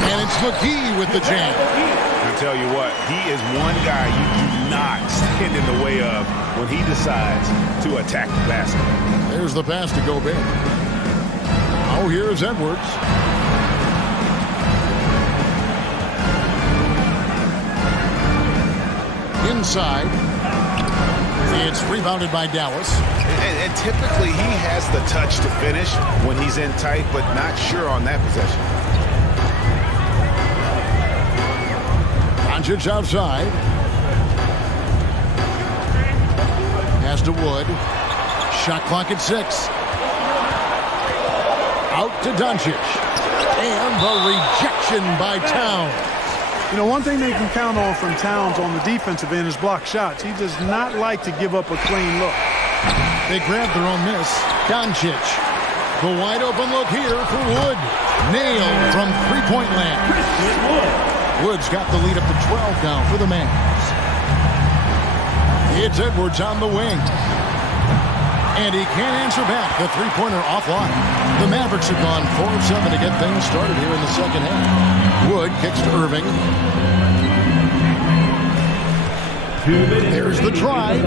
And it's McGee with the jam. I tell you what, he is one guy you do not stand in the way of when he decides to attack the basket. There's the pass to Gobert. Oh, here's Edwards. Inside. It's rebounded by Dallas. And typically he has the touch to finish when he's in tight, but not sure on that possession. Doncic outside. Pass to Wood. Shot clock at 6. Out to Doncic. And the rejection by Towns. You know, one thing they can count on from Towns on the defensive end is block shots. He does not like to give up a clean look. They grab their own miss. Doncic. The wide open look here for Wood. Nailed from three-point land. Wood's got the lead up to 12 now for the Mavs. It's Edwards on the wing. And he can't answer back. The three-pointer offline. The Mavericks have gone 4 of 7 to get things started here in the second half. Wood kicks to Irving. There's the drive.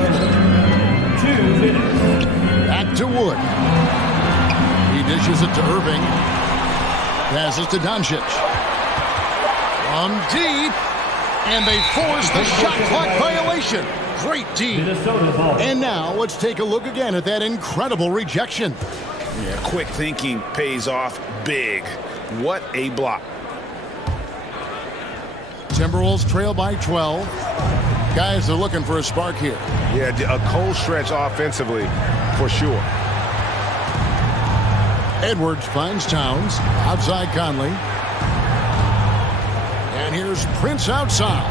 2 minutes. Back to Wood. He dishes it to Irving. Passes to Doncic. From deep. And they force the shot clock violation. Great D. And now let's take a look again at that incredible rejection. Yeah, quick thinking pays off big. What a block. Timberwolves trail by 12. Guys are looking for a spark here. Yeah, a cold stretch offensively for sure. Edwards finds Towns. Outside Conley. And here's Prince outside.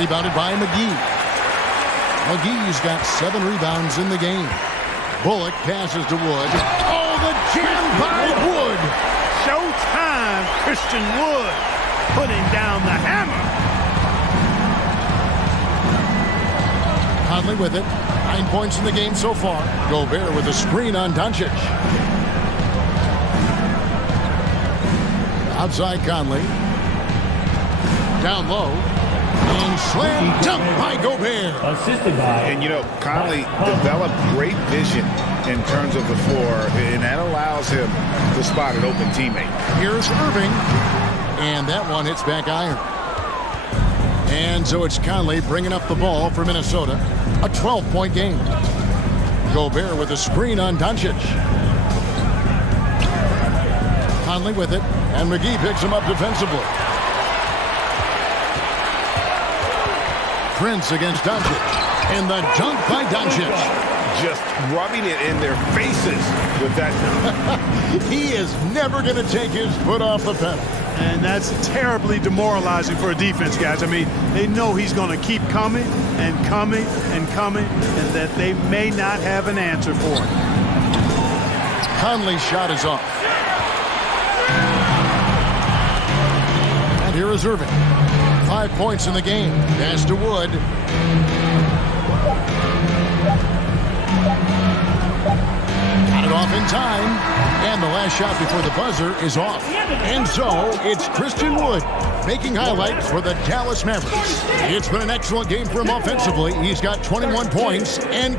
Rebounded by McGee. McGee's got 7 rebounds in the game. Bullock passes to Wood. Oh, the jam by Wood. Showtime, Christian Wood putting down the hammer. Conley with it. 9 points in the game so far. Gobert with a screen on Doncic. Outside Conley. Down low. And slam dunk by Gobert. Assisted by. And, you know, Conley developed great vision in terms of the floor, and that allows him to spot an open teammate. Here's Irving. And that one hits back iron. And so it's Conley bringing up the ball for Minnesota. A 12-point game. Gobert with a screen on Doncic. Conley with it. And McGee picks him up defensively. Prince against Doncic. And the dunk by Doncic. Just rubbing it in their faces with that dunk. He is never going to take his foot off the pedal. And that's terribly demoralizing for a defense, guys. I mean, they know he's going to keep coming and coming and coming, and that they may not have an answer for him. Conley's shot is off. And here is Irving. 5 points in the game. Pass to Wood. Got it off in time. And the last shot before the buzzer is off. And so it's Christian Wood making highlights for the Dallas Mavericks. It's been an excellent game for him offensively. He's got 21 points. And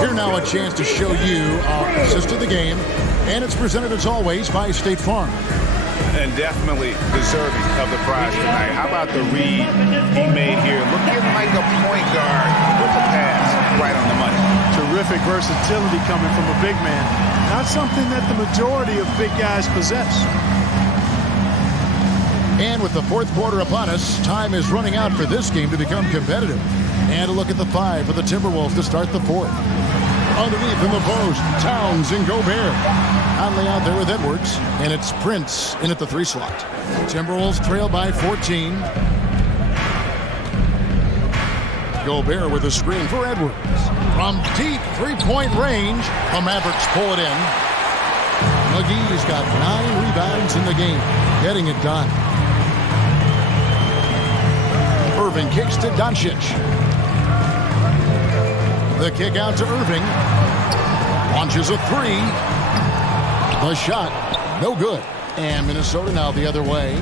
here now a chance to show you our assist of the game. And it's presented as always by State Farm. And definitely deserving of the prize tonight. How about the read he made here? Looking like a point guard with the pass right on the money. Terrific versatility coming from a big man. Not something that the majority of big guys possess. And with the fourth quarter upon us, time is running out for this game to become competitive. And a look at the 5 for the Timberwolves to start the fourth. Underneath in the post, Towns and Gobert. Conley out there with Edwards, and it's Prince in at the 3 slot. Timberwolves trail by 14. Gobert with a screen for Edwards. From deep three-point range, the Mavericks pull it in. McGee's got 9 rebounds in the game, getting it done. Irving kicks to Doncic. The kick out to Irving. Launches a three. The shot, no good. And Minnesota now the other way.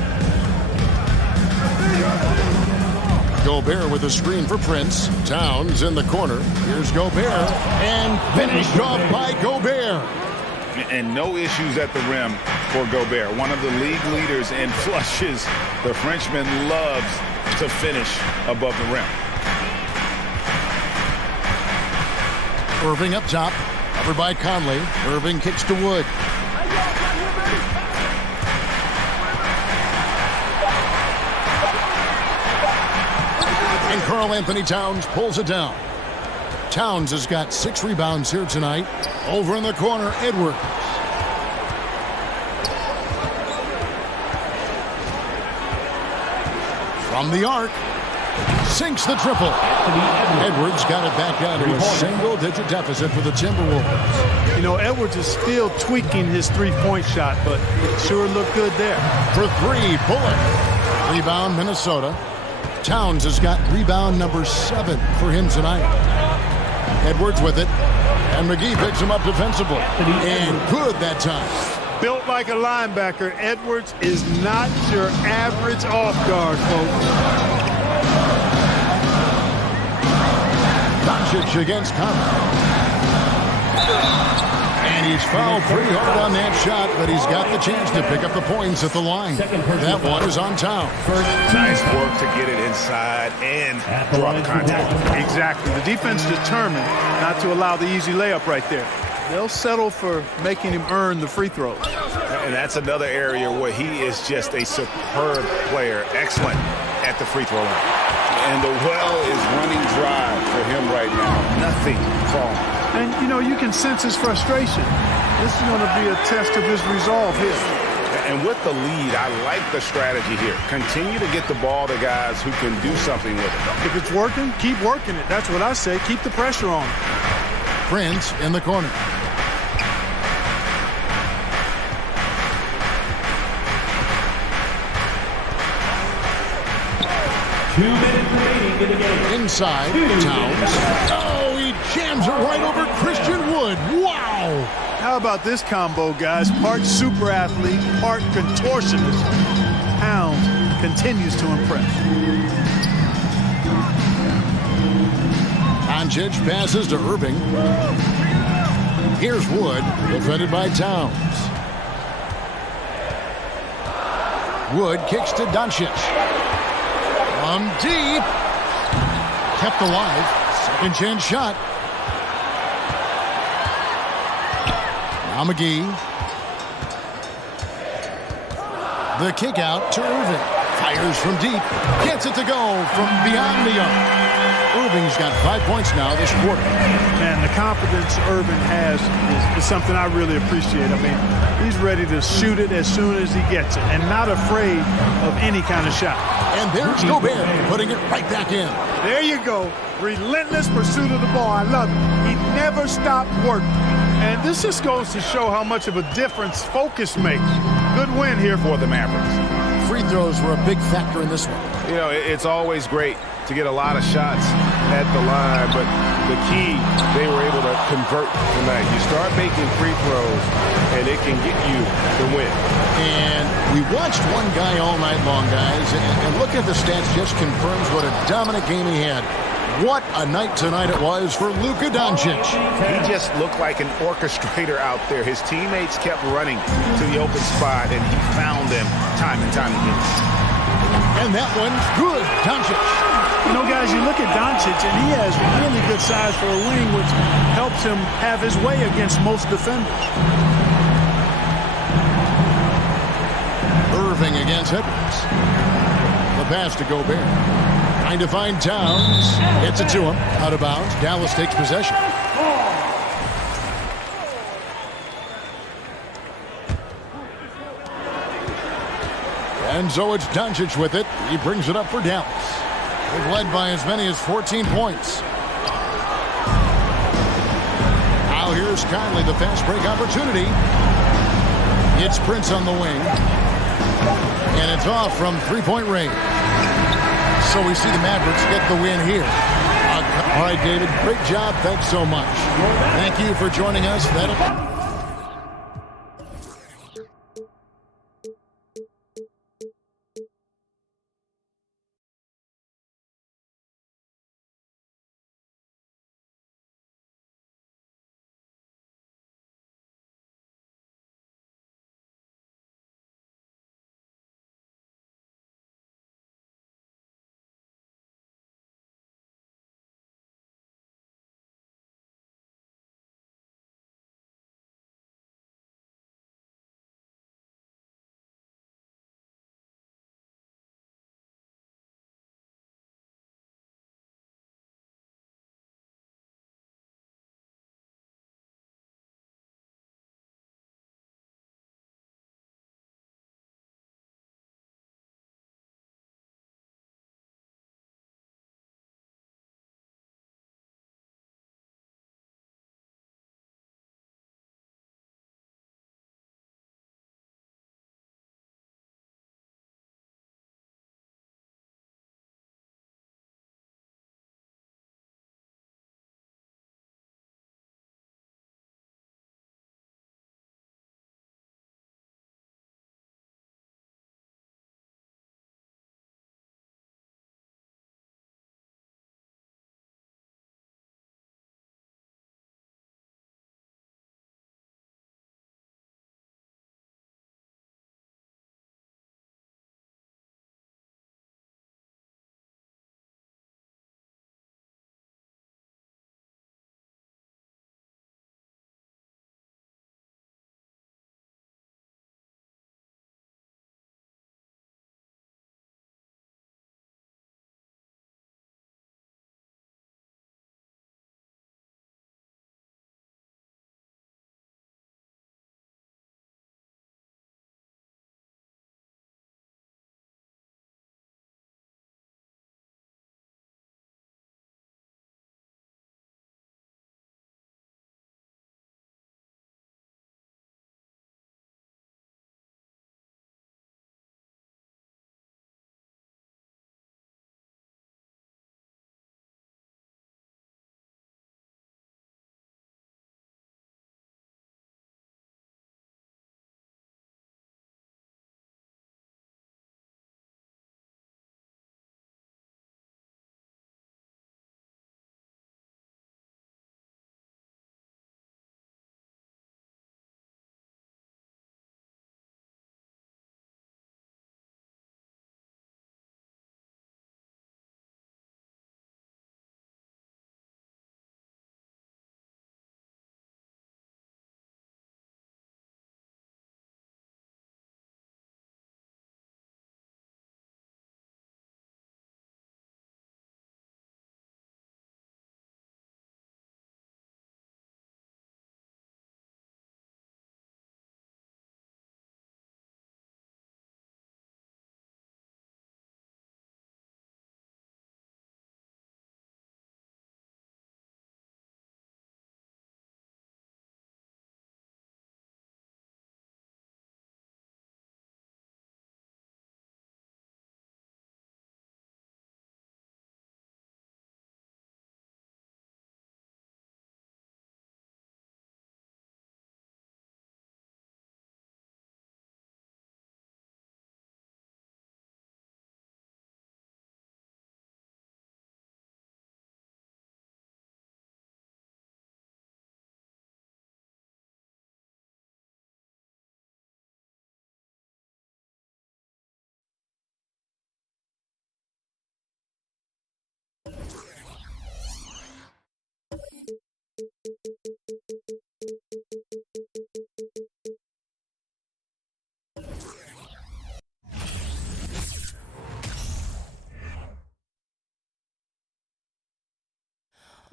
Gobert with a screen for Prince. Towns in the corner. Here's Gobert. And finished off by Gobert. And no issues at the rim for Gobert. One of the league leaders in flushes. The Frenchman loves to finish above the rim. Irving up top. Covered by Conley. Irving kicks to Wood. And Karl Anthony Towns pulls it down. Towns has got 6 rebounds here tonight. Over in the corner, Edwards. From the arc. Sinks the triple. Edwards got it back down to a single-digit deficit for the Timberwolves. You know, Edwards is still tweaking his three-point shot, but it sure looked good there. For 3, Bullock. Rebound, Minnesota. Towns has got rebound number 7 for him tonight. Edwards with it. And McGee picks him up defensively. And good that time. Built like a linebacker, Edwards is not your average off guard, folks. Doncic against Conley. And he's fouled pretty hard on that shot, but he's got the chance to pick up the points at the line. That one is on Towns. Nice work to get it inside and draw the contact. Exactly. The defense determined not to allow the easy layup right there. They'll settle for making him earn the free throws. And that's another area where he is just a superb player. Excellent at the free throw line. And the well is running dry for him right now. Nothing falling. And, you know, you can sense his frustration. This is going to be a test of his resolve here. And with the lead, I like the strategy here. Continue to get the ball to guys who can do something with it. If it's working, keep working it. That's what I say. Keep the pressure on. Prince in the corner. Inside, Towns. Oh, he jams it right over Christian Wood. Wow! How about this combo, guys? Part super athlete, part contortionist. Towns continues to impress. Doncic passes to Irving. Here's Wood, defended by Towns. Wood kicks to Doncic. From deep. Kept alive. Second chance shot. Now McGee. The kick out to Irving. Fires from deep. Gets it to go from beyond the arc. Irving's got 5 points now this quarter. Man, the confidence Irving has is something I really appreciate. I mean, he's ready to shoot it as soon as he gets it and not afraid of any kind of shot. And there's Gobert putting it right back in. There you go. Relentless pursuit of the ball. I love it. He never stopped working. And this just goes to show how much of a difference focus makes. Good win here for the Mavericks. Free throws were a big factor in this one. You know, it's always great to get a lot of shots at the line, but the key, they were able to convert tonight. You start making free throws, and it can get you the win. And we watched one guy all night long, guys, and looking at the stats just confirms what a dominant game he had. What a night tonight it was for Luka Doncic. He just looked like an orchestrator out there. His teammates kept running to the open spot, and he found them time and time again. And that one's good, Doncic. You know, guys, you look at Doncic, and he has really good size for a wing, which helps him have his way against most defenders. Irving against Edwards. The pass to Gobert. Trying to find Towns. Hits it to him. Out of bounds. Dallas takes possession. And so it's Doncic with it. He brings it up for Dallas. They've led by as many as 14 points. Now here's Conley, the fast break opportunity. It's Prince on the wing. And it's off from three-point range. So we see the Mavericks get the win here. All right, David, great job. Thanks so much. Thank you for joining us.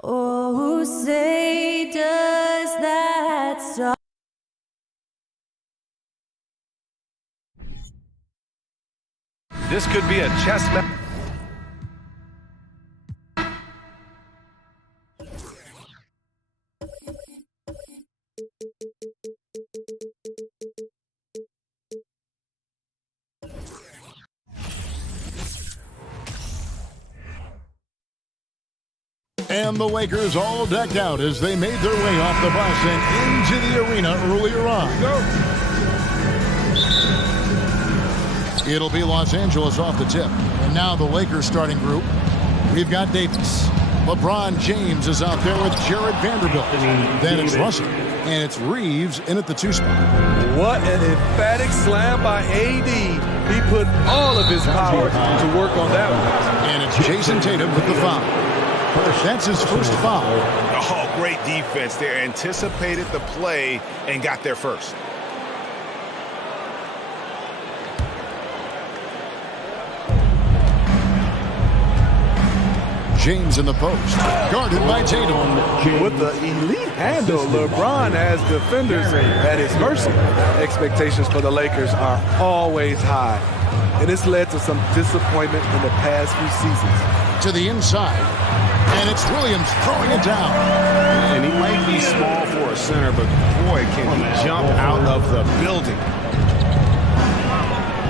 Oh, say does that song. This could be a chess match. And the Lakers all decked out as they made their way off the bus and into the arena earlier on. It'll be Los Angeles off the tip. And now the Lakers starting group. We've got Davis. LeBron James is out there with Jared Vanderbilt. Then it's Russell. And it's Reeves in at the 2 spot. What an emphatic slam by AD. He put all of his power to work on that one. And it's Jason Tatum with the foul. That's his first foul. Oh, great defense there. Anticipated the play and got there first. James in the post, guarded by Tatum. With the elite handle, LeBron has defenders at his mercy. Expectations for the Lakers are always high, and it's led to some disappointment in the past few seasons. To the inside, and it's Williams throwing it down. And he might be small for a center, but boy, can he jump out of the building.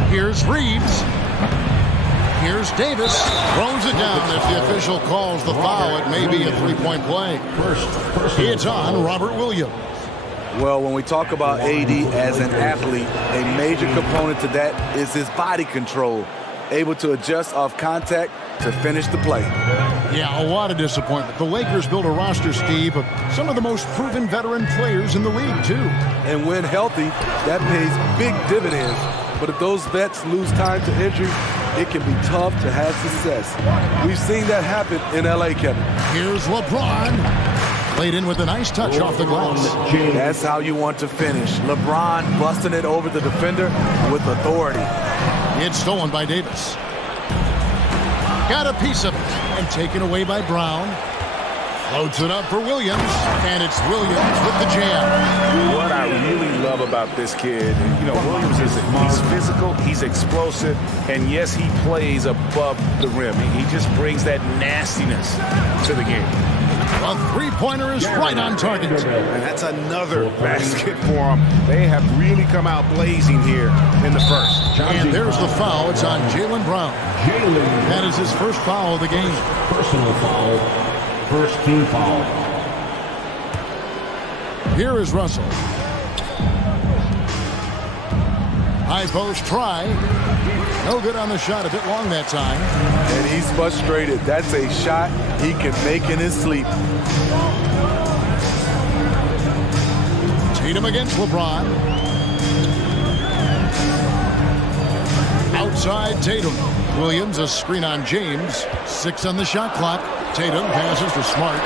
Here's Reeves. Here's Davis. Throws it down. If the official calls the foul, it may be a three-point play. It's on Robert Williams. Well, when we talk about AD as an athlete, a major component to that is his body control. Able to adjust off contact to finish the play. Yeah, a lot of disappointment. The Lakers built a roster, Steve, of some of the most proven veteran players in the league, too. And when healthy, that pays big dividends. But if those vets lose time to injury, it can be tough to have success. We've seen that happen in LA, Kevin. Here's LeBron. Played in with a nice touch off the glass. That's how you want to finish. LeBron busting it over the defender with authority. It's stolen by Davis. Got a piece of it and taken away by Brown. Floats it up for Williams, and it's Williams with the jam. What I really love about this kid, Williams he's physical, he's explosive, and yes, he plays above the rim. He just brings that nastiness to the game. A three-pointer is right on target. And that's another basket for him. They have really come out blazing here in the first. And there's the foul. It's on Jaylen Brown. That is his first foul of the game. Personal foul. First team foul. Here is Russell. High post try. No good on the shot. A bit long that time. And he's frustrated. That's a shot he can make in his sleep. Tatum against LeBron. Outside Tatum. Williams, a screen on James. 6 on the shot clock. Tatum passes to Smart.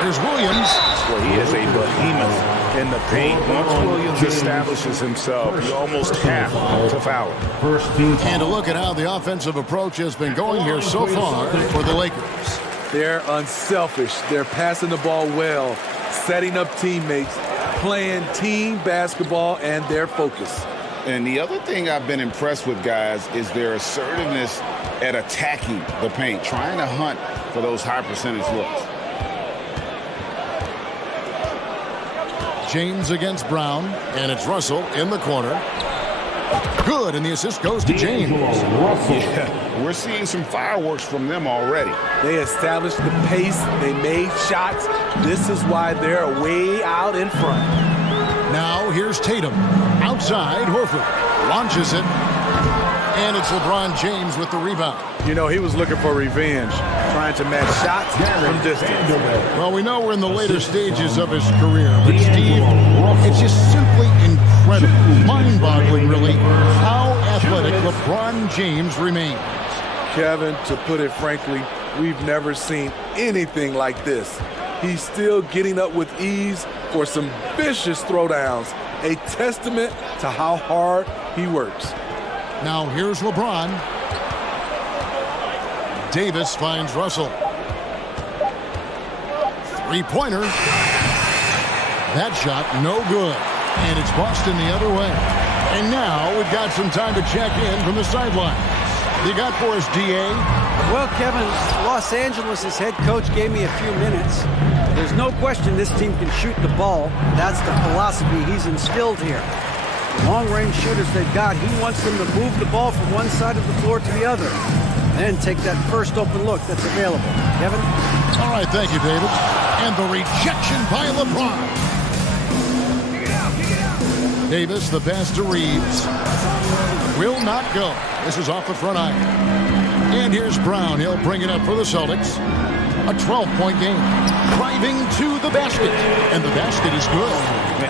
There's Williams. Well, he is a behemoth in the paint. Once Williams establishes himself, you almost have to foul him. And a look at how the offensive approach has been going here so far for the Lakers. They're unselfish. They're passing the ball well, setting up teammates, playing team basketball, and their focus. And the other thing I've been impressed with, guys, is their assertiveness at attacking the paint, trying to hunt for those high percentage looks. James against Brown, and it's Russell in the corner. Good, and the assist goes to James. Yeah, we're seeing some fireworks from them already. They established the pace. They made shots. This is why they're way out in front. Now here's Tatum. Outside, Horford launches it. And it's LeBron James with the rebound. He was looking for revenge, trying to match shots from distance. Well, we know we're in the later stages of his career, but Steve, it's just simply incredible, mind-boggling, really, how athletic LeBron James remains. Kevin, to put it frankly, we've never seen anything like this. He's still getting up with ease for some vicious throwdowns, a testament to how hard he works. Now here's LeBron. Davis finds Russell. Three-pointer. That shot, no good. And it's Boston the other way. And now we've got some time to check in from the sideline. You got for us, D.A.? Well, Kevin, Los Angeles' head coach gave me a few minutes. There's no question this team can shoot the ball. That's the philosophy he's instilled here. The long-range shooters they've got, he wants them to move the ball from one side of the floor to the other. then take that first open look that's available. Kevin? All right, thank you, David. And the rejection by LeBron. Davis, the pass to Reeves. Will not go. This is off the front iron. And here's Brown. He'll bring it up for the Celtics. A 12-point game. Driving to the basket. And the basket is good.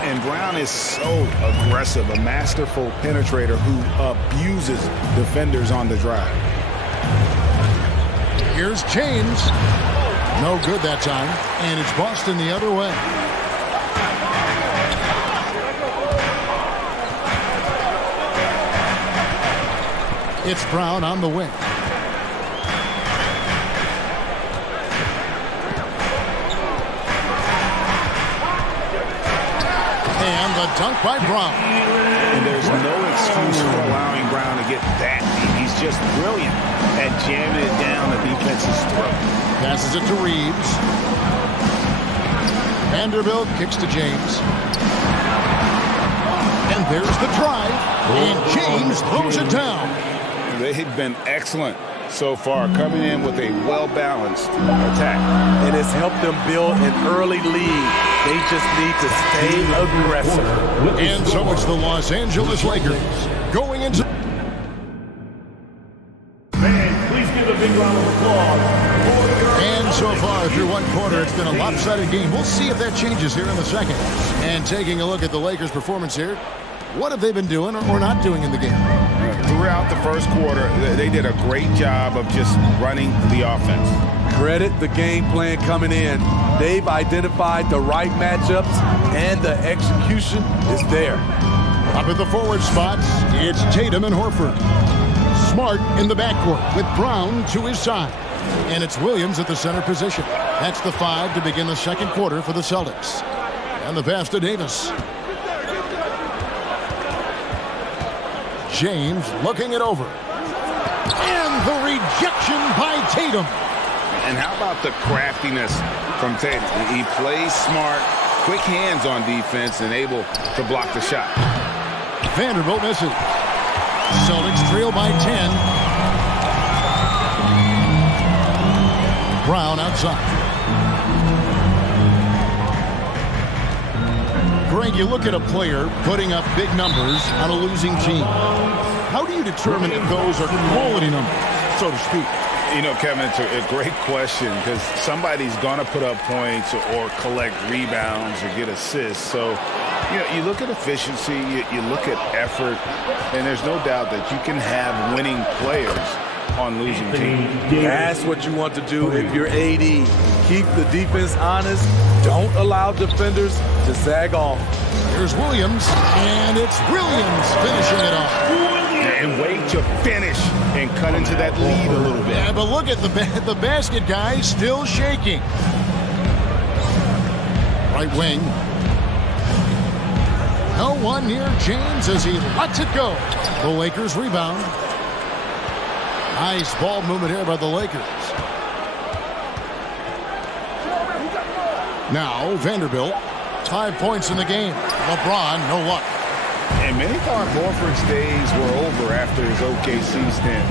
And Brown is so aggressive, a masterful penetrator who abuses defenders on the drive. Here's James. No good that time. And it's Boston the other way. It's Brown on the wing. And the dunk by Brown. And there's no excuse for allowing Brown to get that deep. He's just brilliant at jamming it down the defense's throat. Passes it to Reeves. Vanderbilt kicks to James. And there's the drive. And James throws it down. They've been excellent so far, coming in with a well-balanced attack. And it's helped them build an early lead. They just need to stay aggressive. And so it's the Los Angeles Lakers going into... Man, please give a big round of applause. And so far through one quarter, it's been a lopsided game. We'll see if that changes here in the second. And taking a look at the Lakers' performance here, what have they been doing or not doing in the game? Throughout the first quarter, they did a great job of just running the offense. Credit the game plan coming in. They've identified the right matchups, and the execution is there. Up at the forward spots, it's Tatum and Horford. Smart in the backcourt with Brown to his side. And it's Williams at the center position. That's the 5 to begin the second quarter for the Celtics. And the pass to Davis. James looking it over. And the rejection by Tatum. And how about the craftiness from Tatum? He plays smart, quick hands on defense, and able to block the shot. Vanderbilt misses. Celtics trail by 10. Brown outside. Greg, you look at a player putting up big numbers on a losing team. How do you determine if those are quality numbers, so to speak? You know, Kevin, it's a great question because somebody's going to put up points or collect rebounds or get assists. So, you know, you look at efficiency, you look at effort, and there's no doubt that you can have winning players on losing teams. That's what you want to do if you're AD. Keep the defense honest. Don't allow defenders to sag off. Here's Williams, and it's Williams finishing it off. And wait to finish and cut into that lead a little bit. Yeah, but look at the basket guy still shaking. Right wing. No one near James as he lets it go. The Lakers rebound. Nice ball movement here by the Lakers. Now Vanderbilt, 5 points in the game. LeBron, no luck. And many thought Horford's days were over after his OKC stint,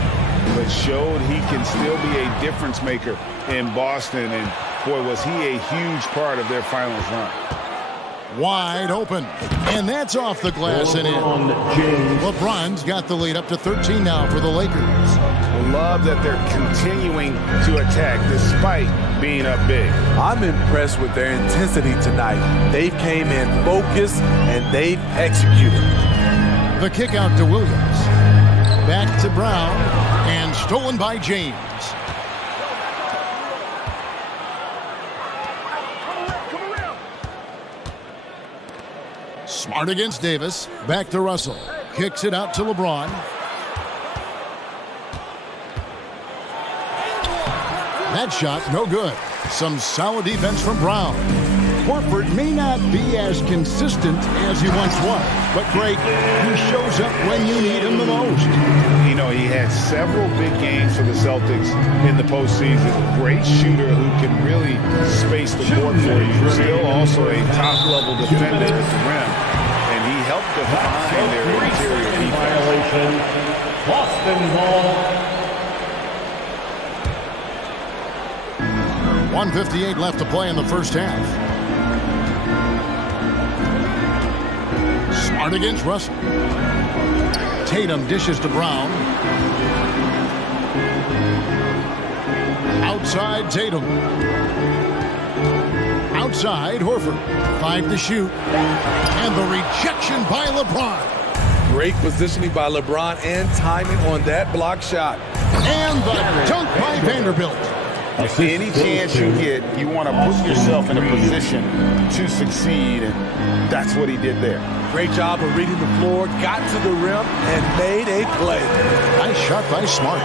but showed he can still be a difference maker in Boston. And boy, was he a huge part of their finals run. Wide open. And that's off the glass and in. LeBron's got the lead up to 13 now for the Lakers. Love that they're continuing to attack despite being up big. I'm impressed with their intensity tonight. They've came in focused and they've executed. The kick out to Williams. Back to Brown. And stolen by James. Smart against Davis. Back to Russell. Kicks it out to LeBron. That shot, no good. Some solid defense from Brown. Horford may not be as consistent as he once was, but Greg, he shows up when you need him the most. You know, he had several big games for the Celtics in the postseason. Great shooter who can really space the court for you. Still also a top-level defender at the rim, and he helped define their interior defense. Boston ball. 1:58 left to play in the first half. Smart against Russell. Tatum dishes to Brown. Outside Tatum. Outside Horford. 5 to shoot. And the rejection by LeBron. Great positioning by LeBron and timing on that block shot. And the dunk by Vanderbilt. Any chance you get, you want to put yourself in a position to succeed, and that's what he did there. Great job of reading the floor, got to the rim, and made a play. Nice shot by Smart.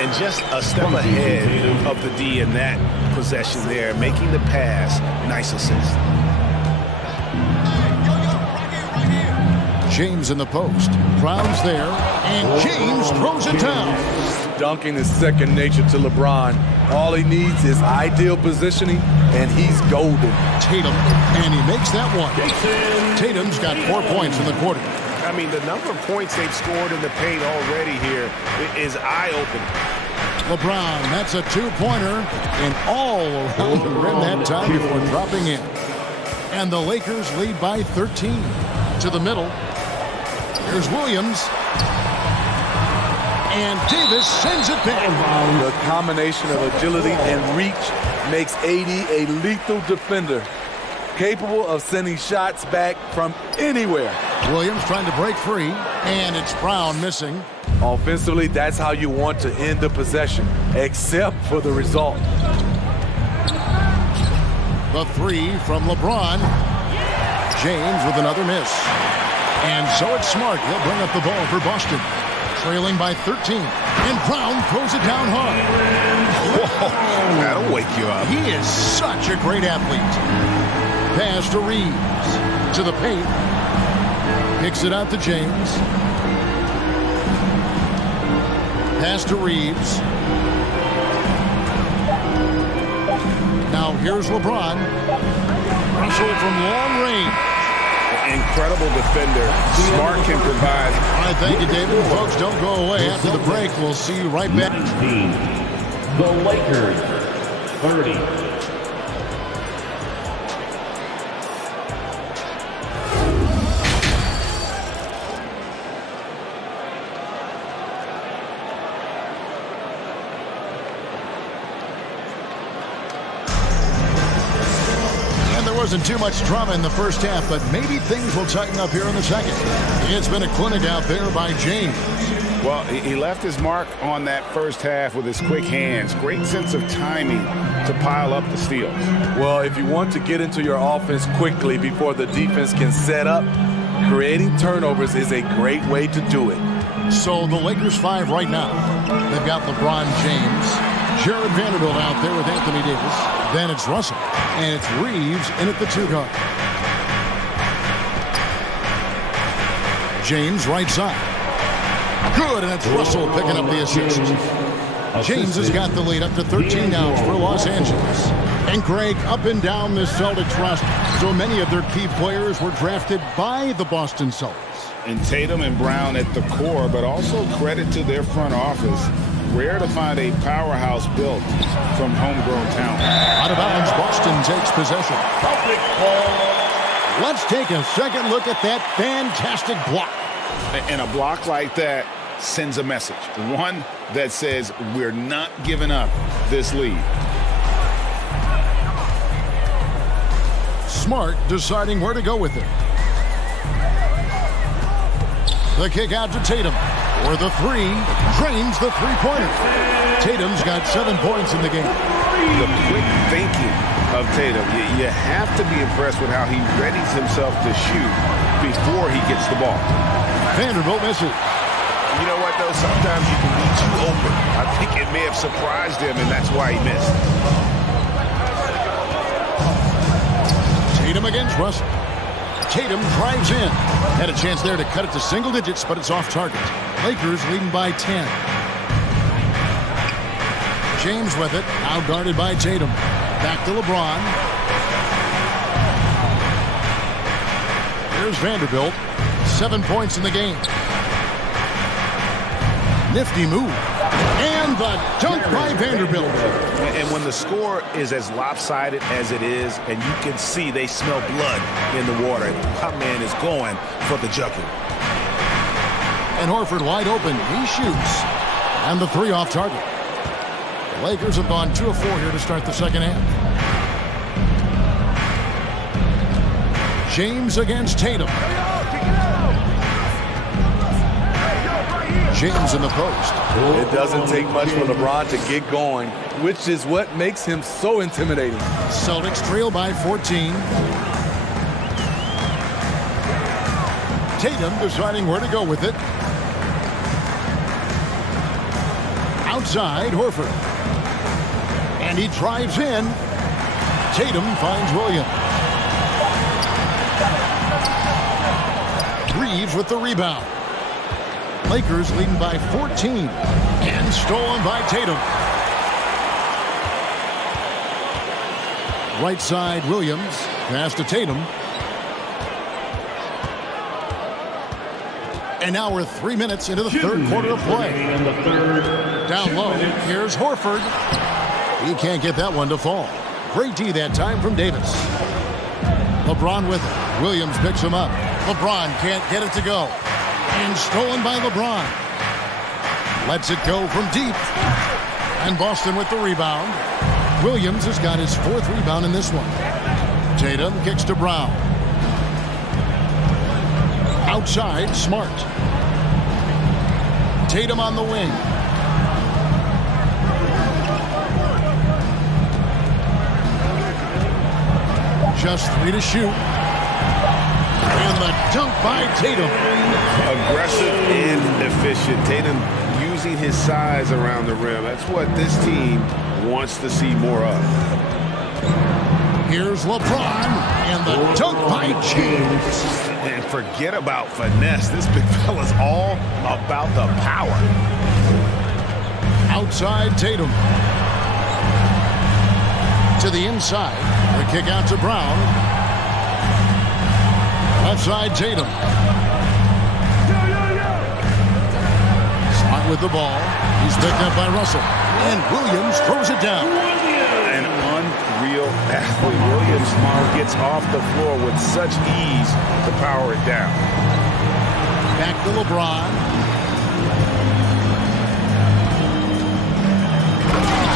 And just a step ahead of the D in that possession there, making the pass. Nice assist. James in the post. Brown's there, and James throws it down. Dunking is second nature to LeBron. All he needs is ideal positioning, and he's golden. Tatum, and he makes that one. Tatum's got 4 points in the quarter. I mean, the number of points they've scored in the paint already here is eye-opening. LeBron, that's a two-pointer, and all around the rim that time before dropping in. And the Lakers lead by 13. To the middle. Here's Williams. And Davis sends it back. The combination of agility and reach makes AD a lethal defender, capable of sending shots back from anywhere. Williams trying to break free, and it's Brown missing. Offensively, that's how you want to end the possession, except for the result. The three from LeBron. James with another miss. And so it's Smart. He'll bring up the ball for Boston. Trailing by 13. And Brown throws it down hard. Whoa, that'll wake you up. He is such a great athlete. Pass to Reeves. To the paint. Kicks it out to James. Pass to Reeves. Now here's LeBron. Russell from long range. Incredible defender. Smart can provide. All right, thank you, David. Folks, don't go away. After the break, we'll see you right back. The Lakers, 30. Wasn't too much drama in the first half, but maybe things will tighten up here in the second. It's been a clinic out there by James. Well, he left his mark on that first half with his quick hands. Great sense of timing to pile up the steals. Well, if you want to get into your offense quickly before the defense can set up, creating turnovers is a great way to do it. So the Lakers 5 right now. They've got LeBron James, Jared Vanderbilt out there with Anthony Davis. Then it's Russell. And it's Reeves in at the 2 guard. James right side. Good, and it's Russell picking up the assist. James has got the lead up to 13 now for Los Angeles. And Greg, up and down this Celtics roster, so many of their key players were drafted by the Boston Celtics. And Tatum and Brown at the core, but also credit to their front office. Rare to find a powerhouse built from homegrown talent. Out of bounds, Boston takes possession. Let's take a second look at that fantastic block. And a block like that sends a message. One that says we're not giving up this lead. Smart deciding where to go with it. The kick out to Tatum. For the three, drains the three-pointer. Tatum's got 7 points in the game. The quick thinking of Tatum, you have to be impressed with how he readies himself to shoot before he gets the ball. Vanderbilt misses. You know what, though? Sometimes you can be too open. I think it may have surprised him, and that's why he missed. Tatum against Russell. Tatum drives in. Had a chance there to cut it to single digits, but it's off target. Lakers leading by 10. James with it, now guarded by Tatum. Back to LeBron. Here's Vanderbilt. 7 points in the game. Nifty move. And the dunk by Vanderbilt. And when the score is as lopsided as it is, and you can see they smell blood in the water, my man is going for the jugular. And Horford wide open. He shoots. And the three off target. The Lakers have gone 2 of 4 here to start the second half. James against Tatum. James in the post. It doesn't take much for LeBron to get going, which is what makes him so intimidating. Celtics trail by 14. Tatum deciding where to go with it. Outside, Horford. And he drives in. Tatum finds Williams. Reeves with the rebound. Lakers leading by 14. And stolen by Tatum. Right side, Williams. Pass to Tatum. And now we're 3 minutes into the third quarter of play. Down low, here's Horford. He can't get that one to fall. Great D that time from Davis. LeBron with it. Williams picks him up. LeBron can't get it to go. And stolen by LeBron. Lets it go from deep. And Boston with the rebound. Williams has got his 4th rebound in this one. Tatum kicks to Brown. Outside, Smart. Tatum on the wing. Just 3 to shoot. And the dunk by Tatum. Aggressive and efficient. Tatum using his size around the rim. That's what this team wants to see more of. Here's LeBron. And the dunk by James. And forget about finesse. This big fella's all about the power. Outside Tatum. To the inside. The kick out to Brown. Left side Tatum. Smart with the ball. He's picked up by Russell. And Williams throws it down. An unreal athlete. Williams gets off the floor with such ease to power it down. Back to LeBron.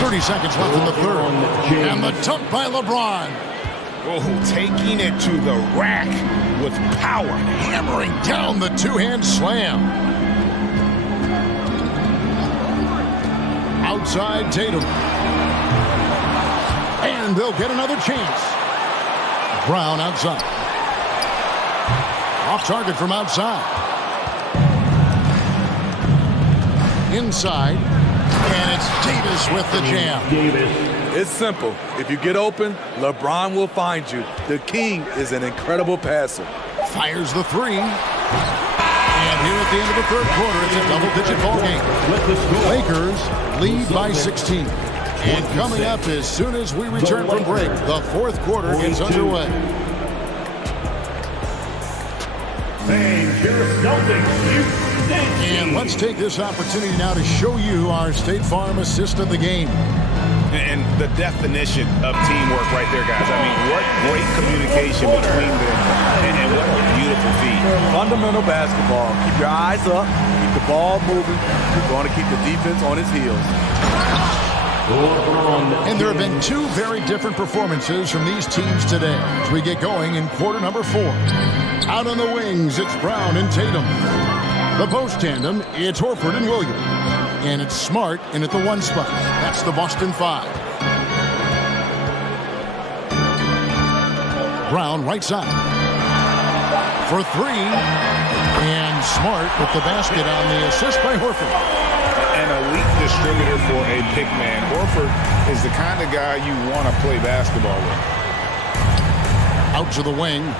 30 seconds left in the third. And the dunk by LeBron. Oh, taking it to the rack with power. Hammering down the two-hand slam. Outside Tatum. And they'll get another chance. Brown outside. Off target from outside. Inside. And it's Davis with the jam. It's simple. If you get open, LeBron will find you. The king is an incredible passer. Fires the 3. And here at the end of the third quarter, it's a double-digit ball game. Lakers lead by 16. And coming up as soon as we return from break, the fourth quarter gets underway. And let's take this opportunity now to show you our State Farm assist of the game. And the definition of teamwork right there, guys. I mean, what great communication between them, and what a beautiful feat. Fundamental basketball. Keep your eyes up. Keep the ball moving. You're going to keep the defense on its heels. And there have been 2 very different performances from these teams today as we get going in quarter number 4. Out on the wings, it's Brown and Tatum. The post tandem, it's Horford and Williams. And it's Smart in at the 1 spot. That's the Boston 5. Brown right side. For 3. And Smart with the basket on the assist by Horford. An elite distributor for a big man. Horford is the kind of guy you want to play basketball with. Out to the wing.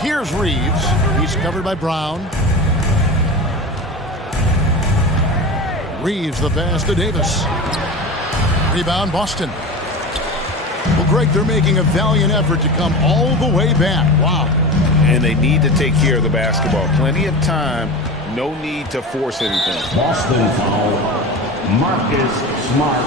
Here's Reeves. He's covered by Brown. Reeves the pass to Davis. Rebound Boston. Greg, they're making a valiant effort to come all the way back. Wow. And they need to take care of the basketball. Plenty of time. No need to force anything. Boston foul. Marcus Smart.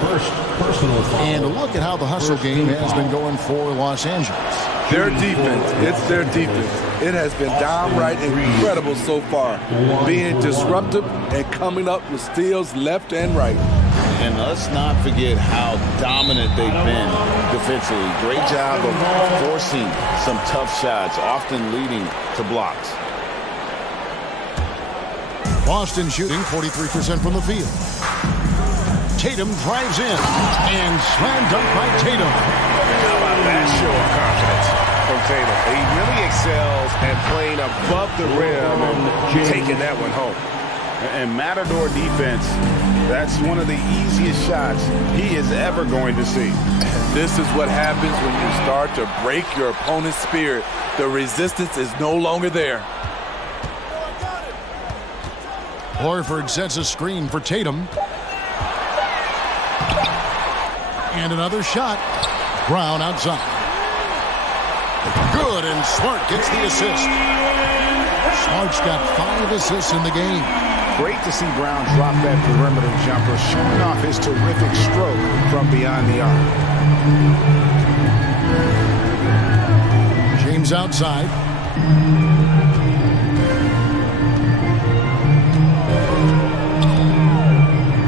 First personal foul. And look at how the hustle game has been going for Los Angeles. Their defense, it's their defense. It has been downright incredible so far, being disruptive and coming up with steals left and right. And let's not forget how dominant they've been defensively. Great job of forcing some tough shots, often leading to blocks. Boston shooting 43% from the field. Tatum drives in and slam dunk by Tatum. How about that show of confidence from Tatum? He really excels at playing above the rim and taking that one home. And Matador defense, that's one of the easiest shots he is ever going to see. This is what happens when you start to break your opponent's spirit. The resistance is no longer there. Horford sets a screen for Tatum. And another shot. Brown outside. Good, and Smart gets the assist. Smart's got 5 assists in the game. Great to see Brown drop that perimeter jumper, showing off his terrific stroke from beyond the arc. James outside.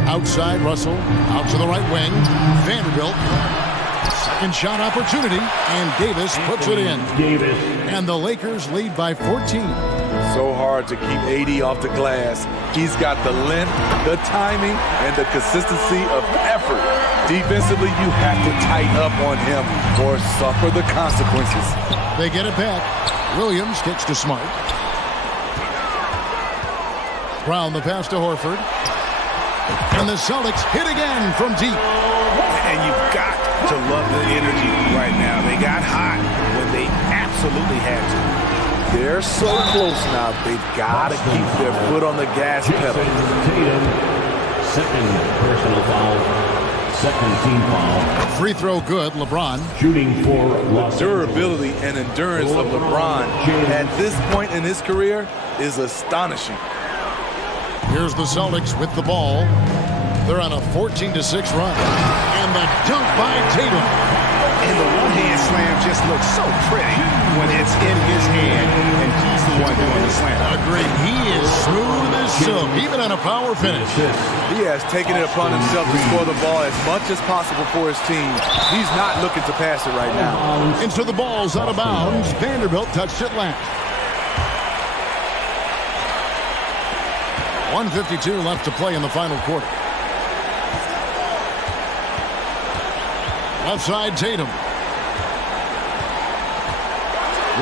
Outside, Russell. Out to the right wing. Vanderbilt. Second shot opportunity, and Davis puts it in. And the Lakers lead by 14. So hard to keep AD off the glass. He's got the length, the timing, and the consistency of effort. Defensively, you have to tighten up on him or suffer the consequences. They get it back. Williams kicks to Smart. Brown the pass to Horford. And the Celtics hit again from deep. And you've got to love the energy right now. They got hot when they absolutely had to. They're so close now. They've got to keep their foot on the gas pedal. Tatum, second personal foul. Second team foul. Free throw good, LeBron. Shooting for The durability and endurance of LeBron at this point in his career is astonishing. Here's the Celtics with the ball. They're on a 14-6 run. And the dunk by Tatum. And the one-hand slam just looks so pretty when it's in his hand and he's the one doing the slam. Agreed. He is smooth as silk, even on a power finish. He has taken it upon himself to score the ball as much as possible for his team. He's not looking to pass it right now. And so the ball's out of bounds. Vanderbilt touched it last. 1:52 left to play in the final quarter. Left side, Tatum.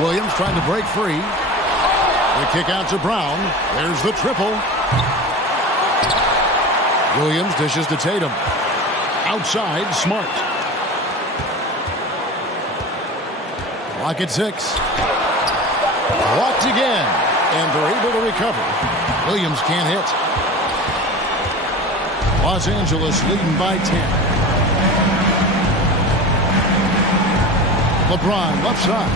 Williams trying to break free. The kick out to Brown. There's the triple. Williams dishes to Tatum. Outside, Smart. Clock at 6. Blocked again. And they're able to recover. Williams can't hit. Los Angeles leading by 10. LeBron left side.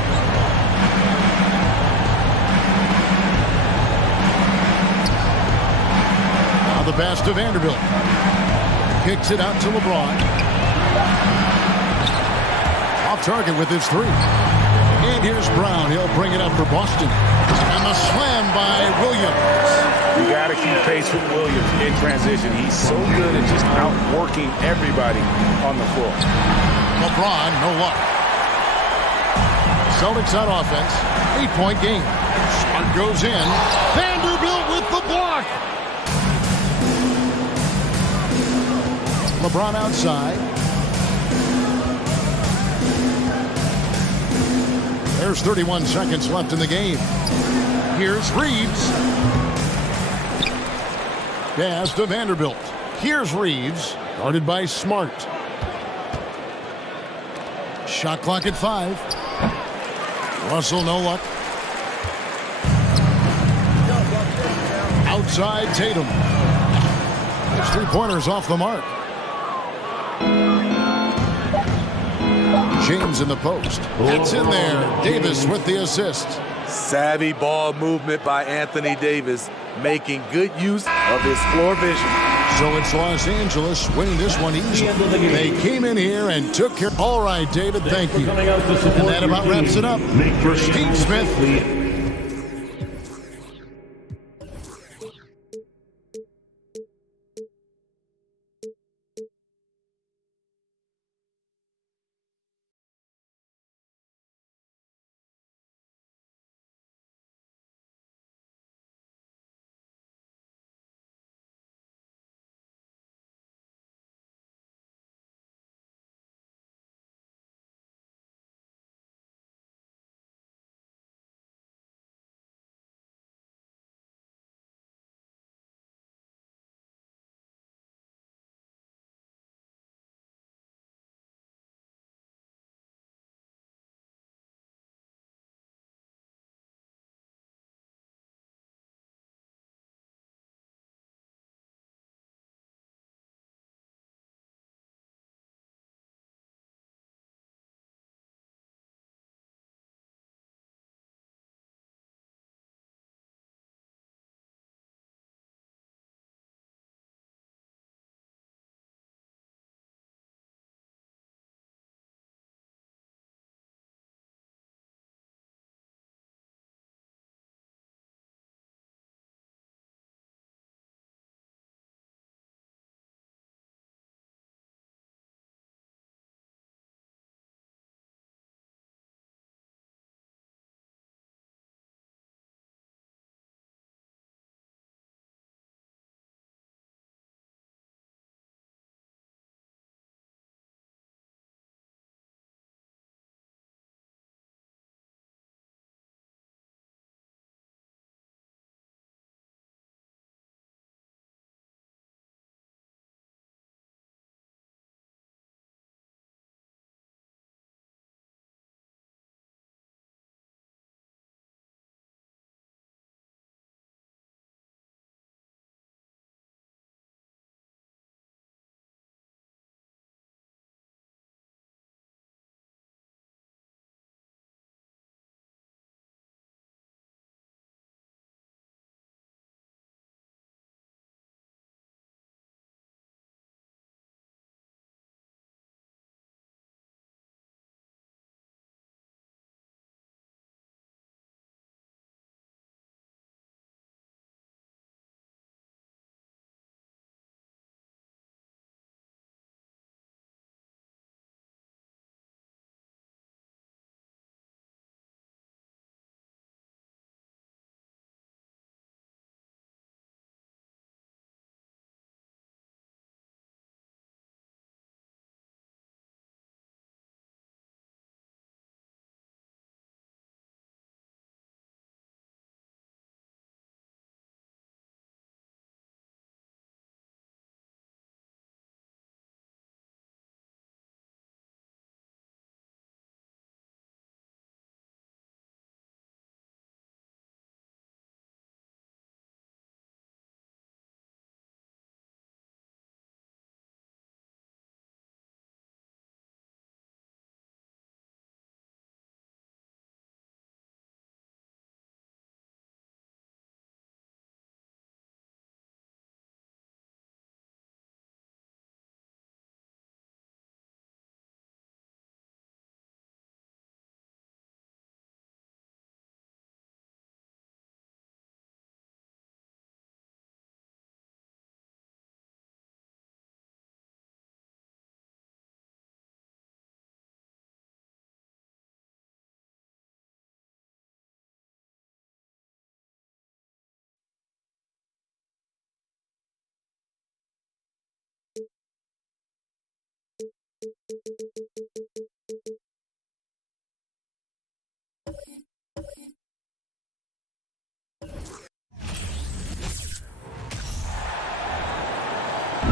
Now the pass to Vanderbilt. Kicks it out to LeBron. Off target with his 3. And here's Brown. He'll bring it up for Boston. And the slam by Williams. You got to keep pace with Williams in transition. He's so good at just outworking everybody on the floor. LeBron, no luck. Celtics on offense. 8-point game. Smart goes in. Vanderbilt with the block. LeBron outside. There's 31 seconds left in the game. Here's Reeves. Pass to Vanderbilt. Here's Reeves. Guarded by Smart. Shot clock at 5. Russell, no luck. Outside, Tatum. His 3-pointers off the mark. James in the post. It's in there. Davis with the assist. Savvy ball movement by Anthony Davis, making good use of his floor vision. So it's Los Angeles winning this one easily. They came in here and took care. All right, David, thank you. And that about wraps it up. For Steve Smith.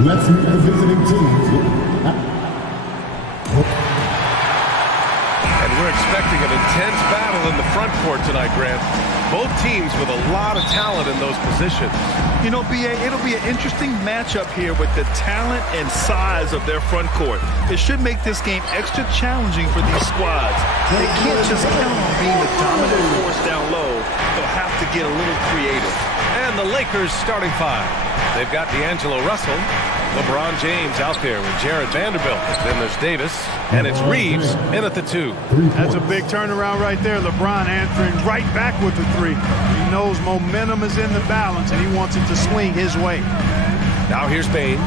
Let's meet the visiting teams. And We're expecting an intense battle in the front court tonight, Grant. Both teams with a lot of talent in those positions. You know, B.A., it'll be an interesting matchup here with the talent and size of their front court. It should make this game extra challenging for these squads. They can't just count on being the dominant force down low. They'll have to get a little creative. And the Lakers starting five. They've got D'Angelo Russell, LeBron James out there with Jared Vanderbilt. Then there's Davis, and it's Reeves in at the 2. That's a big turnaround right there. LeBron answering right back with the 3. He knows momentum is in the balance, and he wants it to swing his way. Now here's Bane.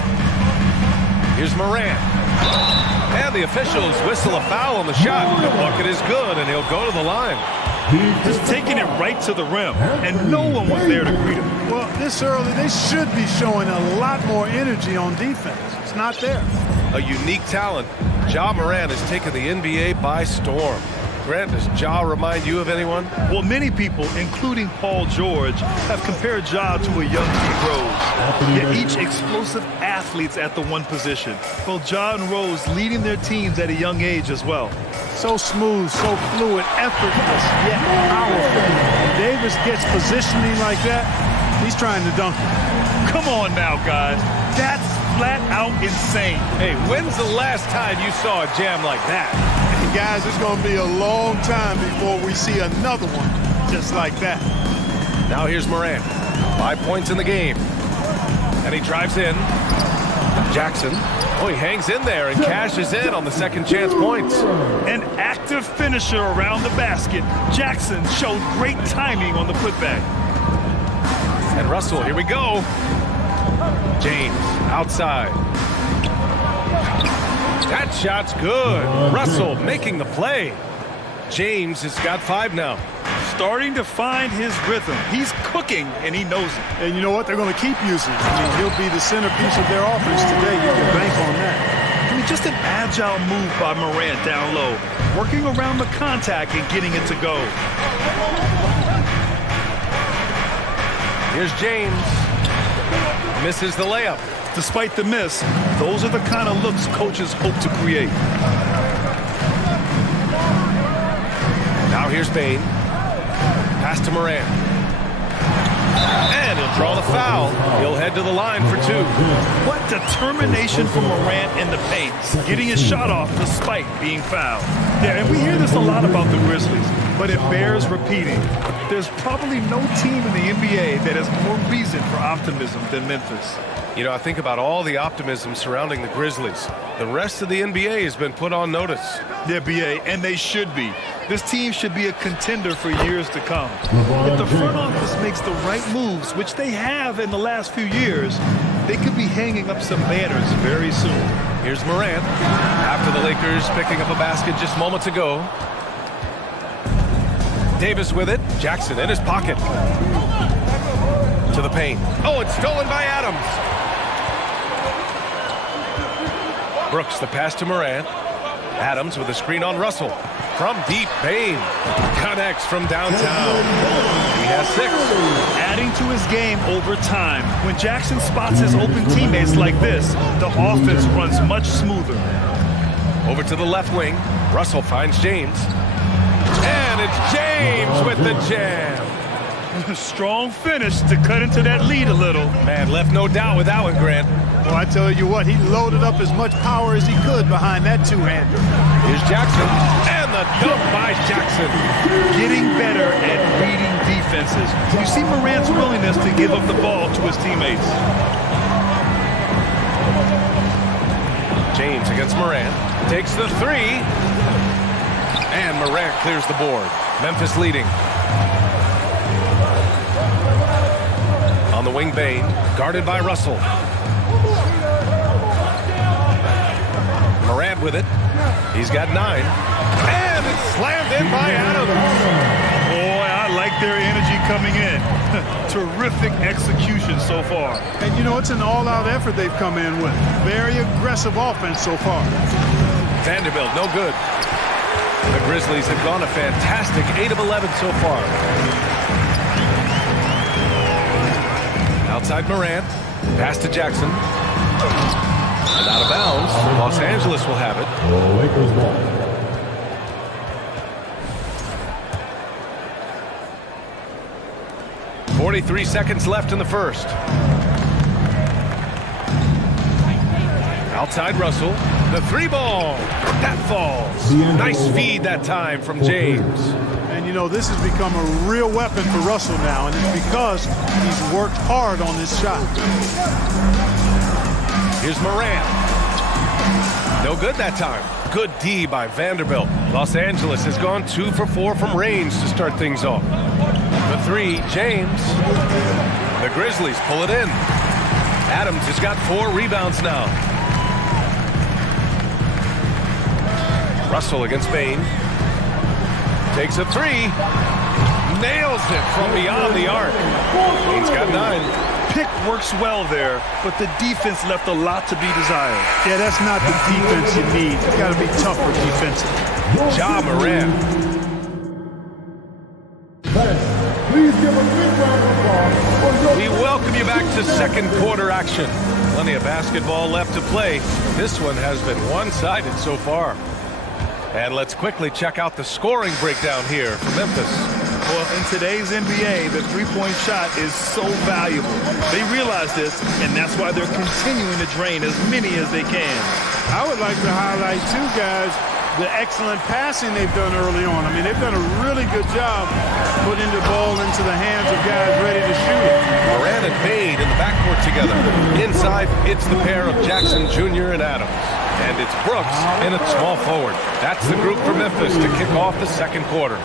Here's Morant. And the officials whistle a foul on the shot. The bucket is good, and he'll go to the line. Just taking it right to the rim, and no one was there to greet him. Well, this early, they should be showing a lot more energy on defense. It's not there. A unique talent. Ja Morant has taken the NBA by storm. Grant, does Ja remind you of anyone? Well, many people, including Paul George, have compared Ja to a young Pete Rose. Yet each explosive athletes at the one position. Both Ja and Rose leading their teams at a young age as well. So smooth, so fluid, effortless, yet powerful. When Davis gets positioning like that, he's trying to dunk it. Come on now, guys. That's flat out insane. Hey, when's the last time you saw a jam like that? And guys, it's going to be a long time before we see another one just like that. Now here's Morant. 5 points in the game. And he drives in. Jackson. Oh, he hangs in there and cashes in on the second chance points. An active finisher around the basket. Jackson showed great timing on the putback. And Russell, here we go. James outside. That shot's good. Russell making the play. James has got 5 now. Starting to find his rhythm. He's cooking, and he knows it. And you know what? They're going to keep using him. I mean, he'll be the centerpiece of their offense today. You can bank on that. I mean, just an agile move by Morant down low, working around the contact and getting it to go. Here's James. Misses the layup. Despite the miss, those are the kind of looks coaches hope to create. Now here's Bane. Pass to Morant. And he'll draw the foul. He'll head to the line for 2. What determination from Morant in the paint, getting his shot off despite being fouled. Yeah, and we hear this a lot about the Grizzlies, but it bears repeating. There's probably no team in the NBA that has more reason for optimism than Memphis. You know, I think about all the optimism surrounding the Grizzlies. The rest of the NBA has been put on notice. Yeah, BA, and they should be. This team should be a contender for years to come. If the front office makes the right moves, which they have in the last few years, they could be hanging up some banners very soon. Here's Morant. After the Lakers picking up a basket just moments ago. Davis with it. Jackson in his pocket. To the paint. Oh, it's stolen by Adams. Brooks, the pass to Morant. Adams with a screen on Russell. From deep, Bane connects from downtown. He has 6. Adding to his game over time. When Jackson spots his open teammates like this, the offense runs much smoother. Over to the left wing. Russell finds James. And it's James with the jam. Strong finish to cut into that lead a little. Man, left no doubt with that one, Grant. Well, I tell you what, he loaded up as much power as he could behind that two-hander. Here's Jackson, and the dunk by Jackson. Getting better at reading defenses. You see Morant's willingness to give up the ball to his teammates. James against Morant, takes the 3. And Morant clears the board. Memphis leading. On the wing, Bane, guarded by Russell. Morant with it. He's got 9. And it's slammed in by Adams. Boy, I like their energy coming in. Terrific execution so far. And, you know, it's an all-out effort they've come in with. Very aggressive offense so far. Vanderbilt, no good. The Grizzlies have gone a fantastic 8 of 11 so far. Outside Morant. Pass to Jackson. And out of bounds. Los Angeles will have it. 43 seconds left in the first. Outside Russell. The three ball. That falls. Nice feed that time from James. And, you know, this has become a real weapon for Russell now, and it's because he's worked hard on this shot. Here's Morant. No good that time. Good D by Vanderbilt. Los Angeles has gone 2 for 4 from range to start things off. The three, James. The Grizzlies pull it in. Adams has got 4 rebounds now. Russell against Bain. Takes a three. Nails it from beyond the arc. Bain's got 9. Pick works well there, but the defense left a lot to be desired. Yeah, that's not the defense you need. You got to be tougher defensively. Ja Morant. Please give a big round of applause. We welcome you back to second quarter action. Plenty of basketball left to play. This one has been one-sided so far. And let's quickly check out the scoring breakdown here from Memphis. Well, in today's NBA, the three-point shot is so valuable. They realize this, and that's why they're continuing to drain as many as they can. I would like to highlight, too, guys, the excellent passing they've done early on. I mean, they've done a really good job putting the ball into the hands of guys ready to shoot it. Morant and Bain in the backcourt together. Inside, it's the pair of Jackson Jr. and Adams. And it's Brooks in at small forward. That's the group for Memphis to kick off the second quarter.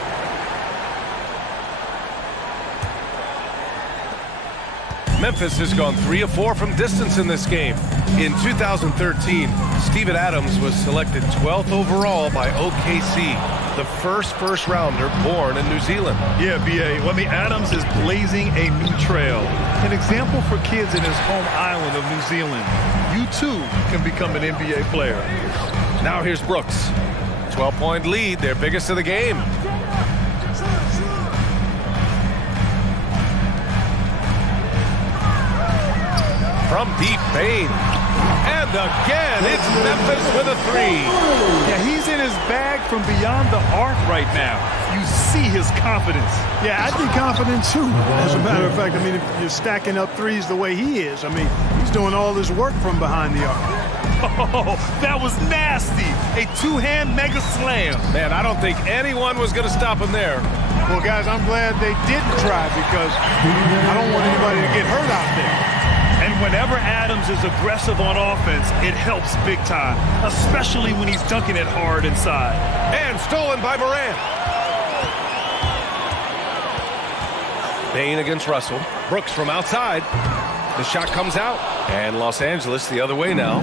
Memphis has gone 3 of 4 from distance in this game. In 2013, Steven Adams was selected 12th overall by OKC, the first rounder born in New Zealand. Yeah, B.A. Well, I mean, Adams is blazing a new trail. An example for kids in his home island of New Zealand. You, too, can become an NBA player. Now here's Brooks. 12-point lead, their biggest of the game. From deep, Bain. And again, it's Memphis with a three. Yeah, he's in his bag from beyond the arc right now. You see his confidence. Yeah, I'd be confident, too. As a matter of fact, I mean, if you're stacking up threes the way he is, I mean, he's doing all this work from behind the arc. Oh, that was nasty. A two-hand mega slam. Man, I don't think anyone was going to stop him there. Well, guys, I'm glad they didn't try because I don't want anybody to get hurt out there. And whenever Adams is aggressive on offense, it helps big time, especially when he's dunking it hard inside. And stolen by Morant. Bain against Russell. Brooks from outside. The shot comes out. And Los Angeles the other way now.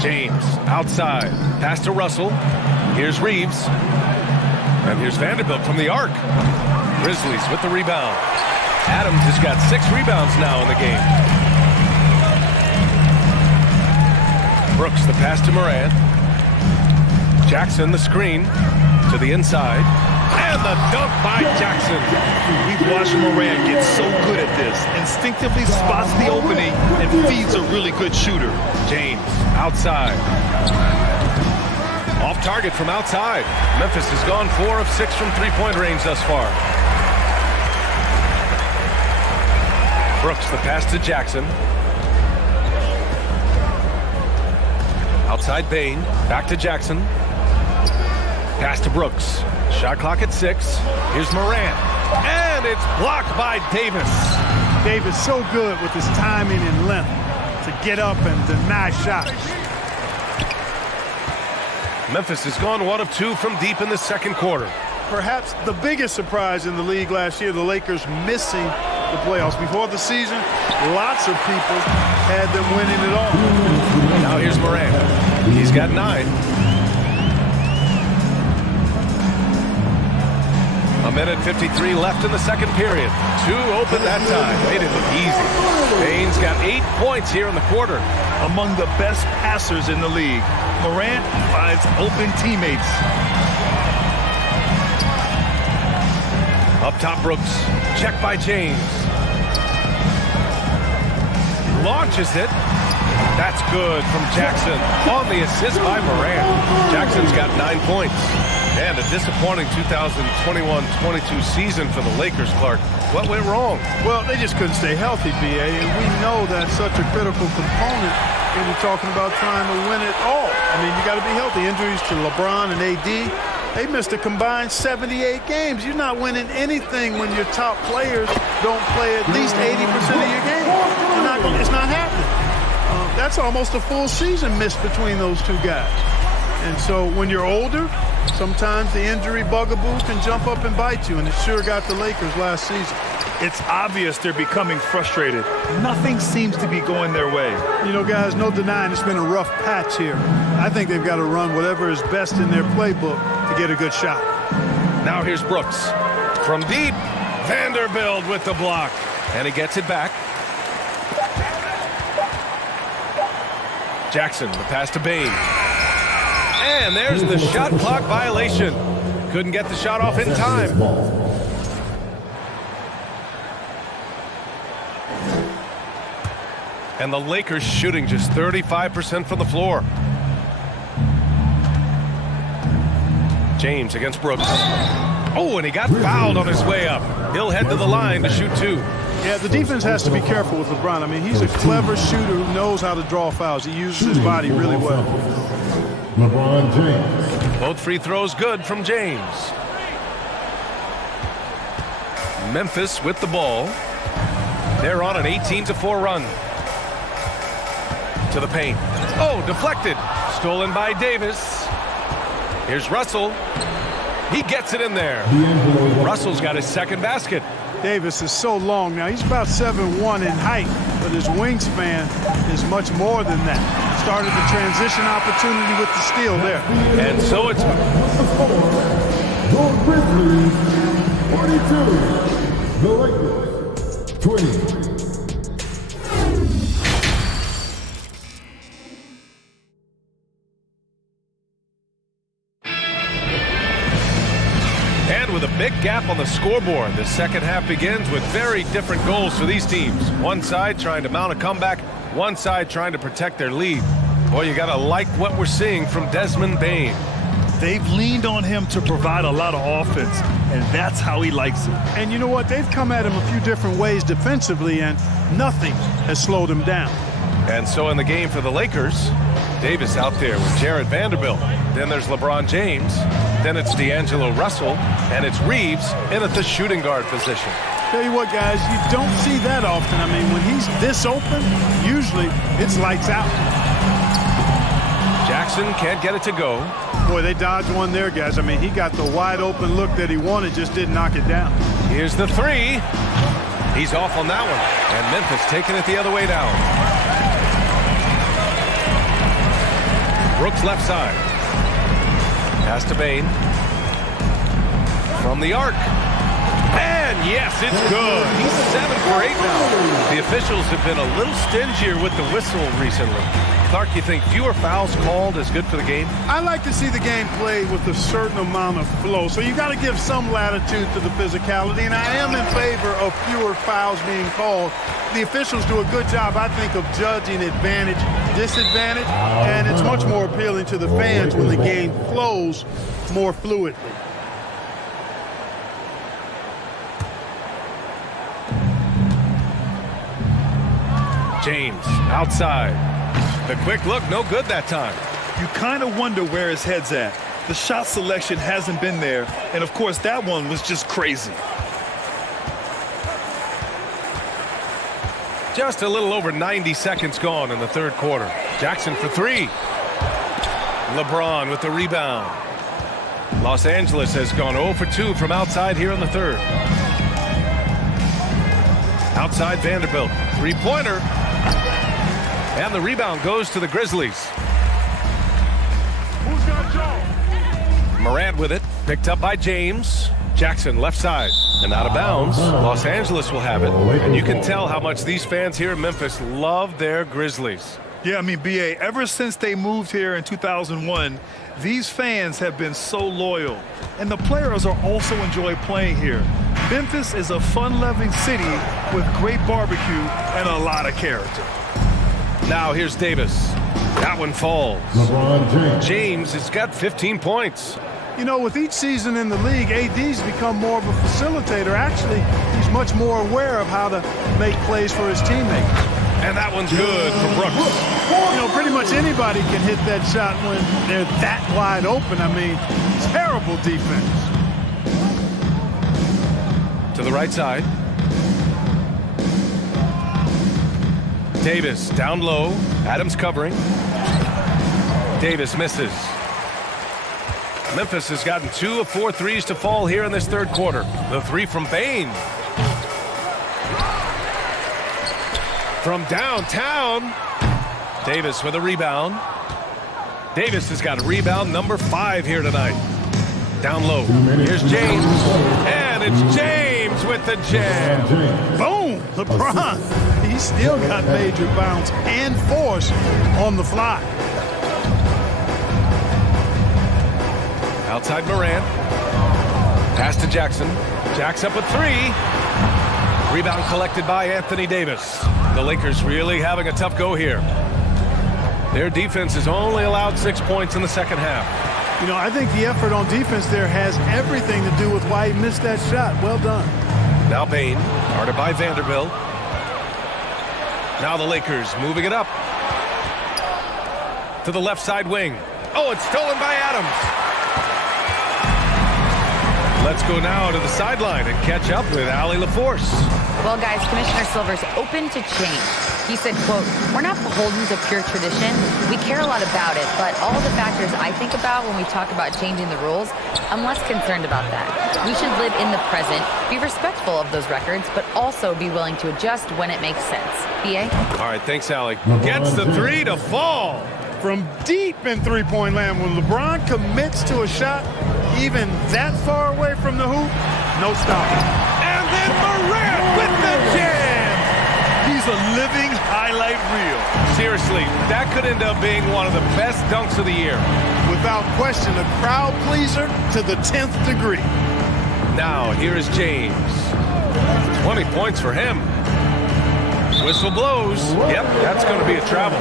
James outside. Pass to Russell. Here's Reeves. And here's Vanderbilt from the arc. Grizzlies with the rebound. Adams has got 6 rebounds now in the game. Brooks the pass to Morant. Jackson the screen to the inside. And the dunk by Jackson. We've watched Morant get so good at this. Instinctively spots the opening and feeds a really good shooter. James outside. Off target from outside. Memphis has gone 4 of 6 from three-point range thus far. Brooks the pass to Jackson. Outside Bain. Back to Jackson. Pass to Brooks. Shot clock at 6. Here's Morant. And it's blocked by Davis. Davis so good with his timing and length to get up and deny shots. Memphis has gone 1 of 2 from deep in the second quarter. Perhaps the biggest surprise in the league last year, the Lakers missing the playoffs. Before the season, lots of people had them winning it all. Now here's Morant. He's got 9. A minute 53 left in the second period. 2 open that time. Made it look easy. Bain's got 8 points here in the quarter. Among the best passers in the league, Morant finds open teammates. Up top, Brooks. Check by James. Launches it. That's good from Jackson. On the assist by Morant. Jackson's got 9 points. And a disappointing 2021-22 season for the Lakers, Clark. What went wrong? Well, they just couldn't stay healthy, B.A., and we know that's such a critical component when you're talking about trying to win it all. I mean, you got to be healthy. Injuries to LeBron and AD, they missed a combined 78 games. You're not winning anything when your top players don't play at least 80% of your games. It's not happening. That's almost a full season missed between those two guys. And so when you're older, sometimes the injury bugaboo can jump up and bite you, and it sure got the Lakers last season. It's obvious they're becoming frustrated. Nothing seems to be going their way. You know, guys, no denying it's been a rough patch here. I think they've got to run whatever is best in their playbook to get a good shot. Now here's Brooks. From deep, Vanderbilt with the block. And he gets it back. Jackson, the pass to Bain. And there's the shot clock violation. Couldn't get the shot off in time. And the Lakers shooting just 35% from the floor. James against Brooks. Oh, and he got fouled on his way up. He'll head to the line to shoot two. Yeah, the defense has to be careful with LeBron. I mean, he's a clever shooter who knows how to draw fouls. He uses his body really well. LeBron James. Both free throws good from James. Memphis with the ball. They're on an 18-4 run. To the paint. Oh, deflected. Stolen by Davis. Here's Russell. He gets it in there. Russell's got his second basket. Davis is so long now. He's about 7'1" in height, but his wingspan is much more than that. Started the transition opportunity with the steal there. And so it's... The Grizzlies, 42. The Lakers, 20. With a big gap on the scoreboard, the second half begins with very different goals for these teams. One side trying to mount a comeback, one side trying to protect their lead. Boy, you gotta like what we're seeing from Desmond Bane. They've leaned on him to provide a lot of offense, and that's how he likes it. And you know what? They've come at him a few different ways defensively, and nothing has slowed him down. And so in the game for the Lakers, Davis out there with Jared Vanderbilt. Then there's LeBron James. Then it's D'Angelo Russell. And it's Reeves in at the shooting guard position. Tell you what, guys, you don't see that often. I mean, when he's this open, usually it's lights out. Jackson can't get it to go. Boy, they dodged one there, guys. I mean, he got the wide open look that he wanted, just didn't knock it down. Here's the three. He's off on that one. And Memphis taking it the other way down. Brooks left side. Pass to Bane. From the arc. And yes, it's good. He's 7 for 8 now. The officials have been a little stingier with the whistle recently. Clark, you think fewer fouls called is good for the game? I like to see the game played with a certain amount of flow. So you got to give some latitude to the physicality. And I am in favor of fewer fouls being called. The officials do a good job, I think, of judging advantage, disadvantage. And it's much more appealing to the fans when the game flows more fluidly. James outside. The quick look, no good that time. You kind of wonder where his head's at. The shot selection hasn't been there. And, of course, that one was just crazy. Just a little over 90 seconds gone in the third quarter. Jackson for three. LeBron with the rebound. Los Angeles has gone 0 for 2 from outside here in the third. Outside Vanderbilt. Three-pointer. And the rebound goes to the Grizzlies. Who's got Joe? Morant with it. Picked up by James. Jackson left side. And out of bounds. Los Angeles will have it. And you can tell how much these fans here in Memphis love their Grizzlies. Yeah, I mean, B.A., ever since they moved here in 2001, these fans have been so loyal. And the players are also enjoy playing here. Memphis is a fun-loving city with great barbecue and a lot of character. Now here's Davis. That one falls. LeBron James. James has got 15 points. You know, with each season in the league, AD's become more of a facilitator. Actually, he's much more aware of how to make plays for his teammates. And that one's good for Brooks. You know, pretty much anybody can hit that shot when they're that wide open. I mean, terrible defense. To the right side. Davis down low. Adams covering. Davis misses. Memphis has gotten 2 of 4 threes to fall here in this third quarter. The three from Bane. From downtown. Davis with a rebound. Davis has got a rebound number 5 here tonight. Down low. Here's James. And it's James with the jam. Boom! LeBron. He's still got major bounce and force on the fly. Outside Morant. Pass to Jackson. Jack's up with 3. Rebound collected by Anthony Davis. The Lakers really having a tough go here. Their defense has only allowed 6 points in the second half. You know, I think the effort on defense there has everything to do with why he missed that shot. Well done. Now Bane, guarded by Vanderbilt. Now the Lakers moving it up. To the left side wing. Oh, it's stolen by Adams. Let's go now to the sideline and catch up with Allie LaForce. Well, guys, Commissioner Silver's open to change. He said, quote, "We're not beholden to pure tradition. We care a lot about it, but all the factors I think about when we talk about changing the rules, I'm less concerned about that. We should live in the present, be respectful of those records, but also be willing to adjust when it makes sense." BA? All right, thanks, Allie. Gets the 3 to fall. From deep in three-point land, when LeBron commits to a shot even that far away from the hoop, no stopping. And then Morant with the jam. He's a living highlight reel. Seriously, that could end up being one of the best dunks of the year. Without question, a crowd pleaser to the 10th degree. Now, here is James. 20 points for him. Whistle blows. Yep, that's going to be a travel.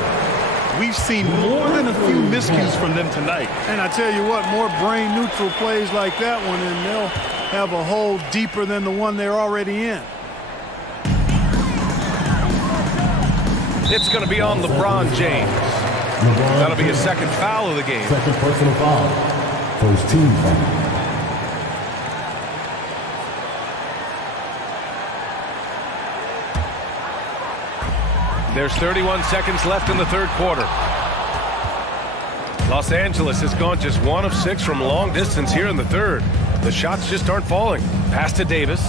We've seen more than a few miscues from them tonight. And I tell you what, more brain-neutral plays like that one, and they'll have a hole deeper than the one they're already in. It's going to be on LeBron James. That'll be his second foul of the game. Second personal foul. First team foul. There's 31 seconds left in the third quarter. Los Angeles has gone just 1 of 6 from long distance here in the third. The shots just aren't falling. Pass to Davis.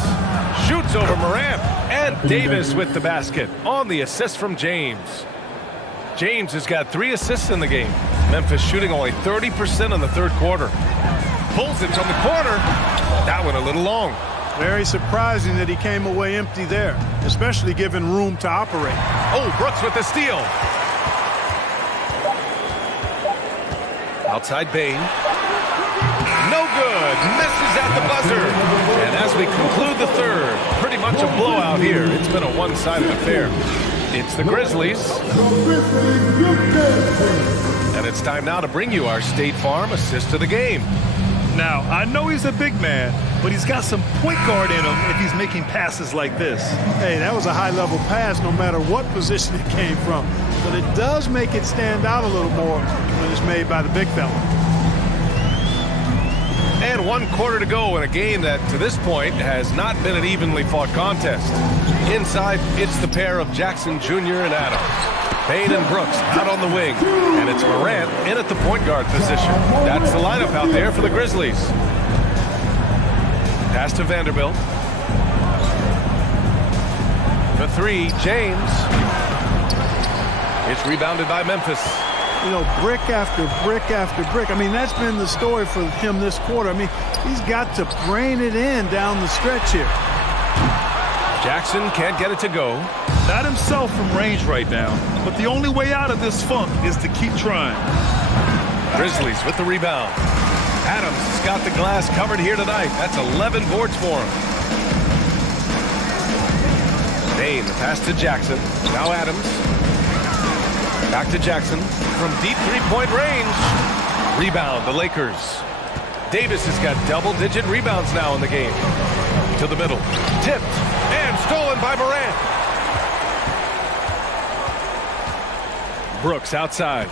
Shoots over Morant. And Davis with the basket on the assist from James. James has got 3 assists in the game. Memphis shooting only 30% in the third quarter. Pulls it from the corner. That one a little long. Very surprising that he came away empty there, especially given room to operate. Oh, Brooks with the steal. Outside Bane. No good. Misses at the buzzer. And as we conclude the third, pretty much a blowout here. It's been a one-sided affair. It's the Grizzlies. And it's time now to bring you our State Farm assist of the game. Now, I know he's a big man, but he's got some point guard in him if he's making passes like this. Hey, that was a high-level pass no matter what position it came from. But it does make it stand out a little more when it's made by the big fella. And 1 quarter to go in a game that, to this point, has not been an evenly fought contest. Inside, it's the pair of Jackson Jr. and Adams. Bane and Brooks out on the wing. And it's Morant in at the point guard position. That's the lineup out there for the Grizzlies. Pass to Vanderbilt. The 3, James. It's rebounded by Memphis. You know, brick after brick after brick. I mean, that's been the story for him this quarter. I mean, he's got to brain it in down the stretch here. Jackson can't get it to go. Not himself from range right now, but the only way out of this funk is to keep trying. Grizzlies with the rebound. Adams has got the glass covered here tonight. That's 11 boards for him. Bane, the pass to Jackson. Now Adams. Back to Jackson from deep three-point range. Rebound, the Lakers. Davis has got double-digit rebounds now in the game. To the middle. Tipped and stolen by Morant. Brooks outside.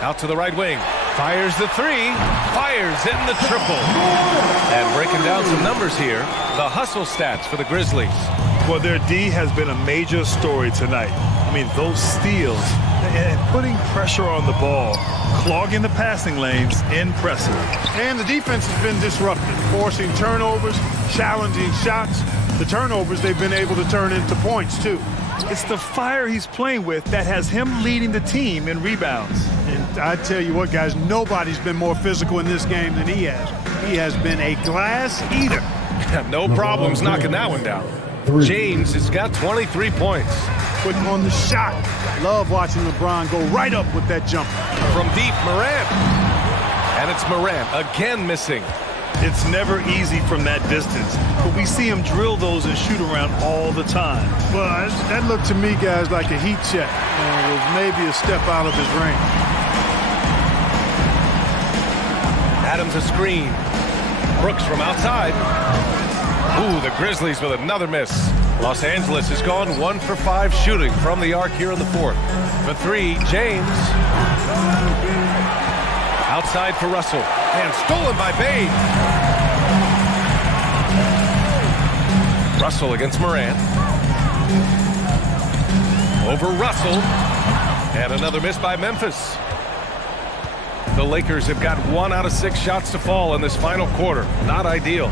Out to the right wing. Fires the three. Fires in the triple. And breaking down some numbers here, the hustle stats for the Grizzlies. Well, their D has been a major story tonight. I mean, those steals and putting pressure on the ball, clogging the passing lanes, impressive. And the defense has been disruptive, forcing turnovers, challenging shots. The turnovers they've been able to turn into points, too. It's the fire he's playing with that has him leading the team in rebounds. And I tell you what, guys, nobody's been more physical in this game than he has. He has been a glass eater. No problems knocking that one down. James has got 23 points. Putting on the shot. Love watching LeBron go right up with that jumper. From deep, Morant. And it's Morant again missing. It's never easy from that distance, but we see him drill those and shoot around all the time. Well, that looked to me, guys, like a heat check. It was maybe a step out of his range. Adams a screen. Brooks from outside. Ooh, the Grizzlies with another miss. Los Angeles has gone 1 for 5 shooting from the arc here in the fourth. For three, James. Outside for Russell. And stolen by Bade. Russell against Morant. Over Russell. And another miss by Memphis. The Lakers have got 1 out of 6 shots to fall in this final quarter. Not ideal.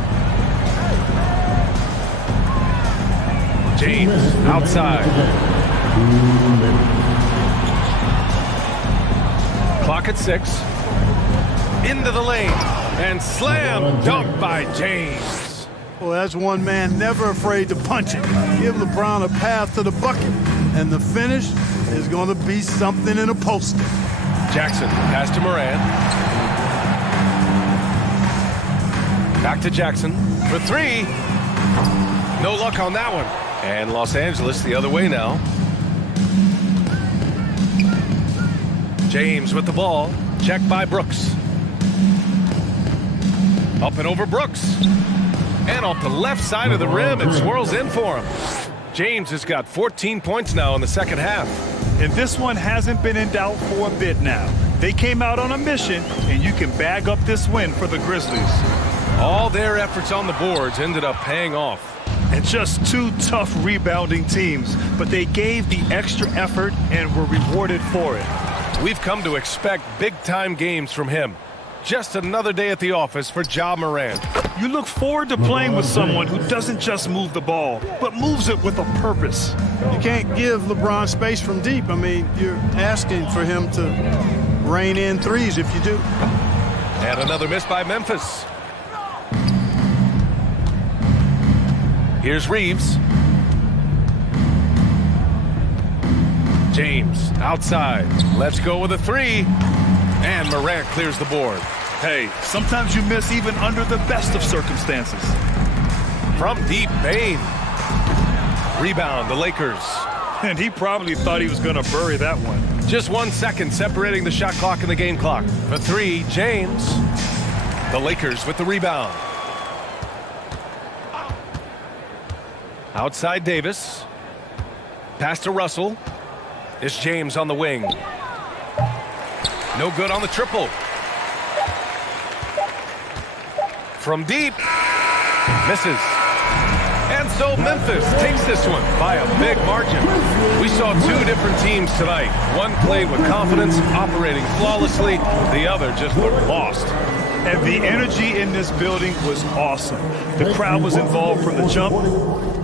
James outside. Clock at 6. Into the lane. And slam dunk by James. Well, that's one man never afraid to punch it. Give LeBron a path to the bucket. And the finish is going to be something in a poster. Jackson pass to Morant. Back to Jackson for three. No luck on that one. And Los Angeles the other way now. James with the ball. Checked by Brooks. Up and over Brooks. And off the left side of the rim, it swirls in for him. James has got 14 points now in the second half. And this one hasn't been in doubt for a bit now. They came out on a mission, and you can bag up this win for the Grizzlies. All their efforts on the boards ended up paying off. And just 2 tough rebounding teams, but they gave the extra effort and were rewarded for it. We've come to expect big-time games from him. Just another day at the office for Ja Morant. You look forward to playing with someone who doesn't just move the ball, but moves it with a purpose. You can't give LeBron space from deep. I mean, you're asking for him to rein in threes if you do. And another miss by Memphis. Here's Reeves. James outside. Let's go with a three. And Morant clears the board. Hey, sometimes you miss even under the best of circumstances. From deep, Bane. Rebound, the Lakers. And he probably thought he was going to bury that one. Just 1 second separating the shot clock and the game clock. For three, James. The Lakers with the rebound. Outside Davis. Pass to Russell. It's James on the wing. No good on the triple. From deep. Misses. And so Memphis takes this one by a big margin. We saw 2 different teams tonight. One played with confidence, operating flawlessly. The other just looked lost. And the energy in this building was awesome. The crowd was involved from the jump.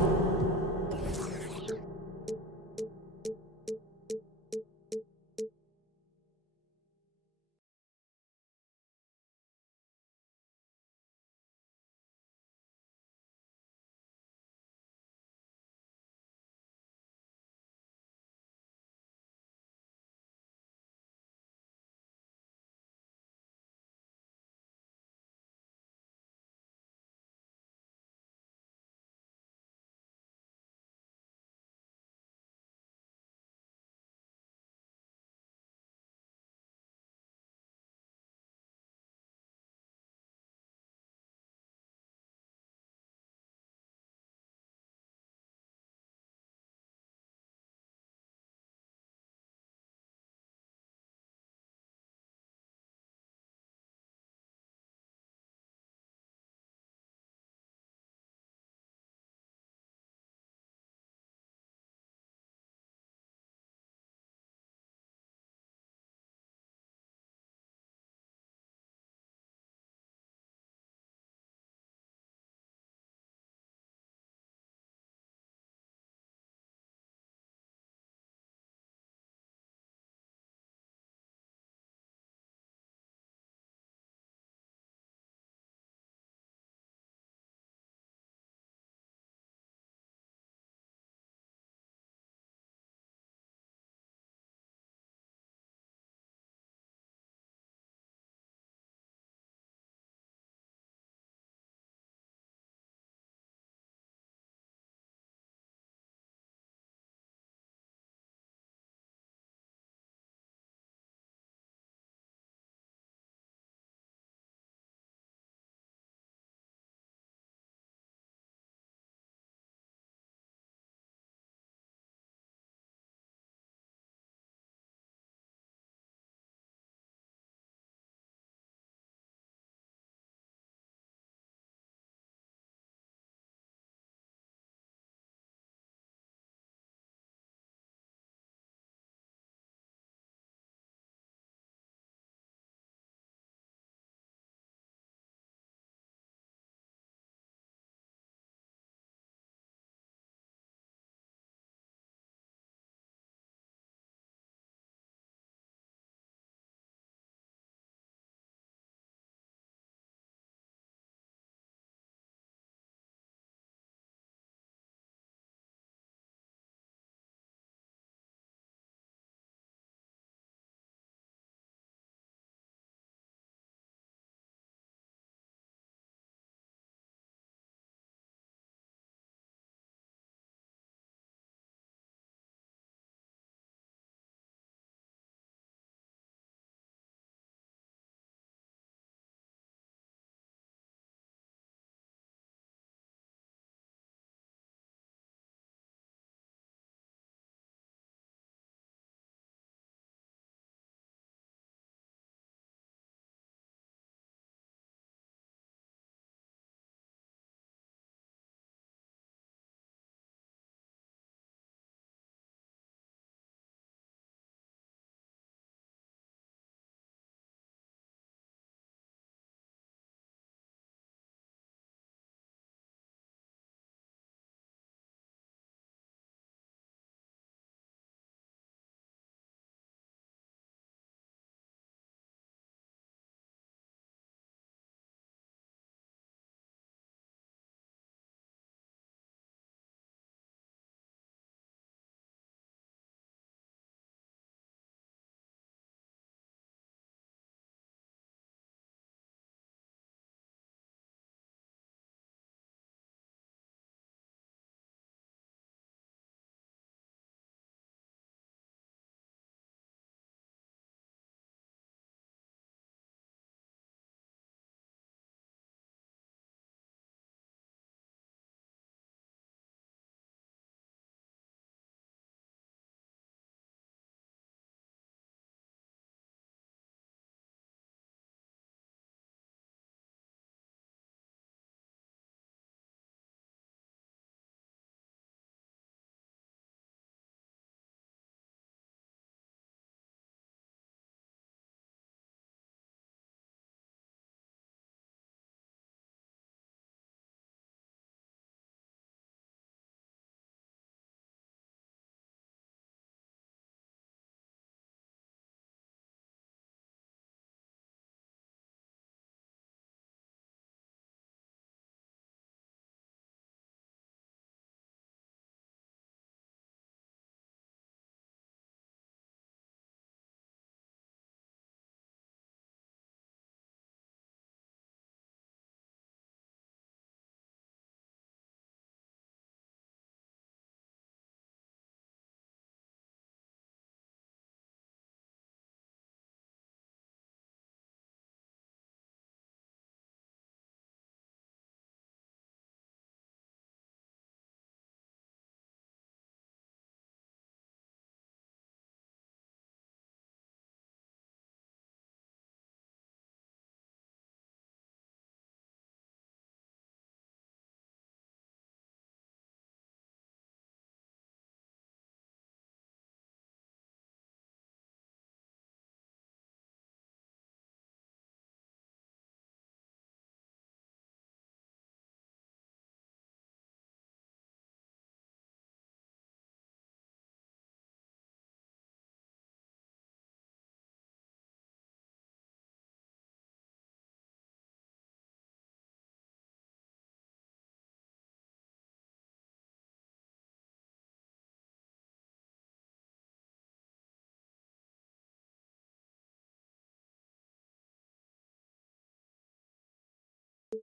Get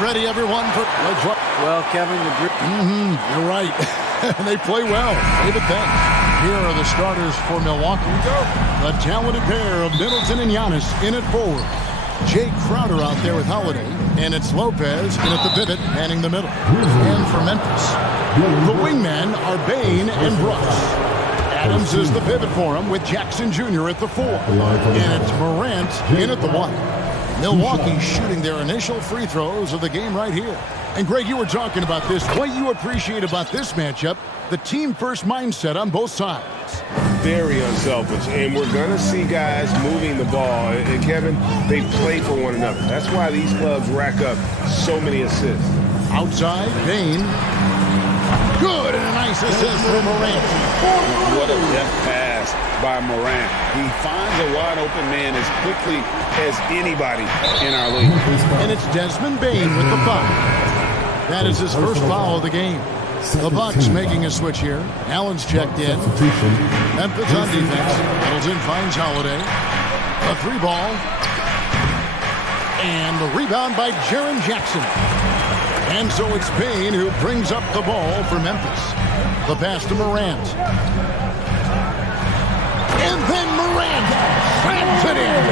ready, everyone, for... Well, Kevin, you're right. They play well. David, thanks. Here are the starters for Milwaukee. The talented pair of Middleton and Janis in at forward. Jay Crowder out there with Holiday. And it's Lopez in at the pivot, manning the middle. And for Memphis, the wingmen are Bane and Brooks. Adams is the pivot for him with Jackson Jr. at the 4. And it's Morant in at the 1. Milwaukee shooting their initial free throws of the game right here. And Greg, you were talking about this. What you appreciate about this matchup, the team-first mindset on both sides. Very unselfish, and we're going to see guys moving the ball. And Kevin, they play for one another. That's why these clubs rack up so many assists. Outside, Bane. Good, and a nice assist for Morant. What a deft pass by Morant. He finds a wide-open man as quickly as anybody in our league. And it's Desmond Bane with the foul. That is his first foul of the game. The Bucks making a switch here. Allen's checked in. Memphis on defense. Middleton finds Holiday. A 3-ball. And the rebound by Jaren Jackson. And so it's Bane who brings up the ball for Memphis. The pass to Morant. And then Morant slams it in.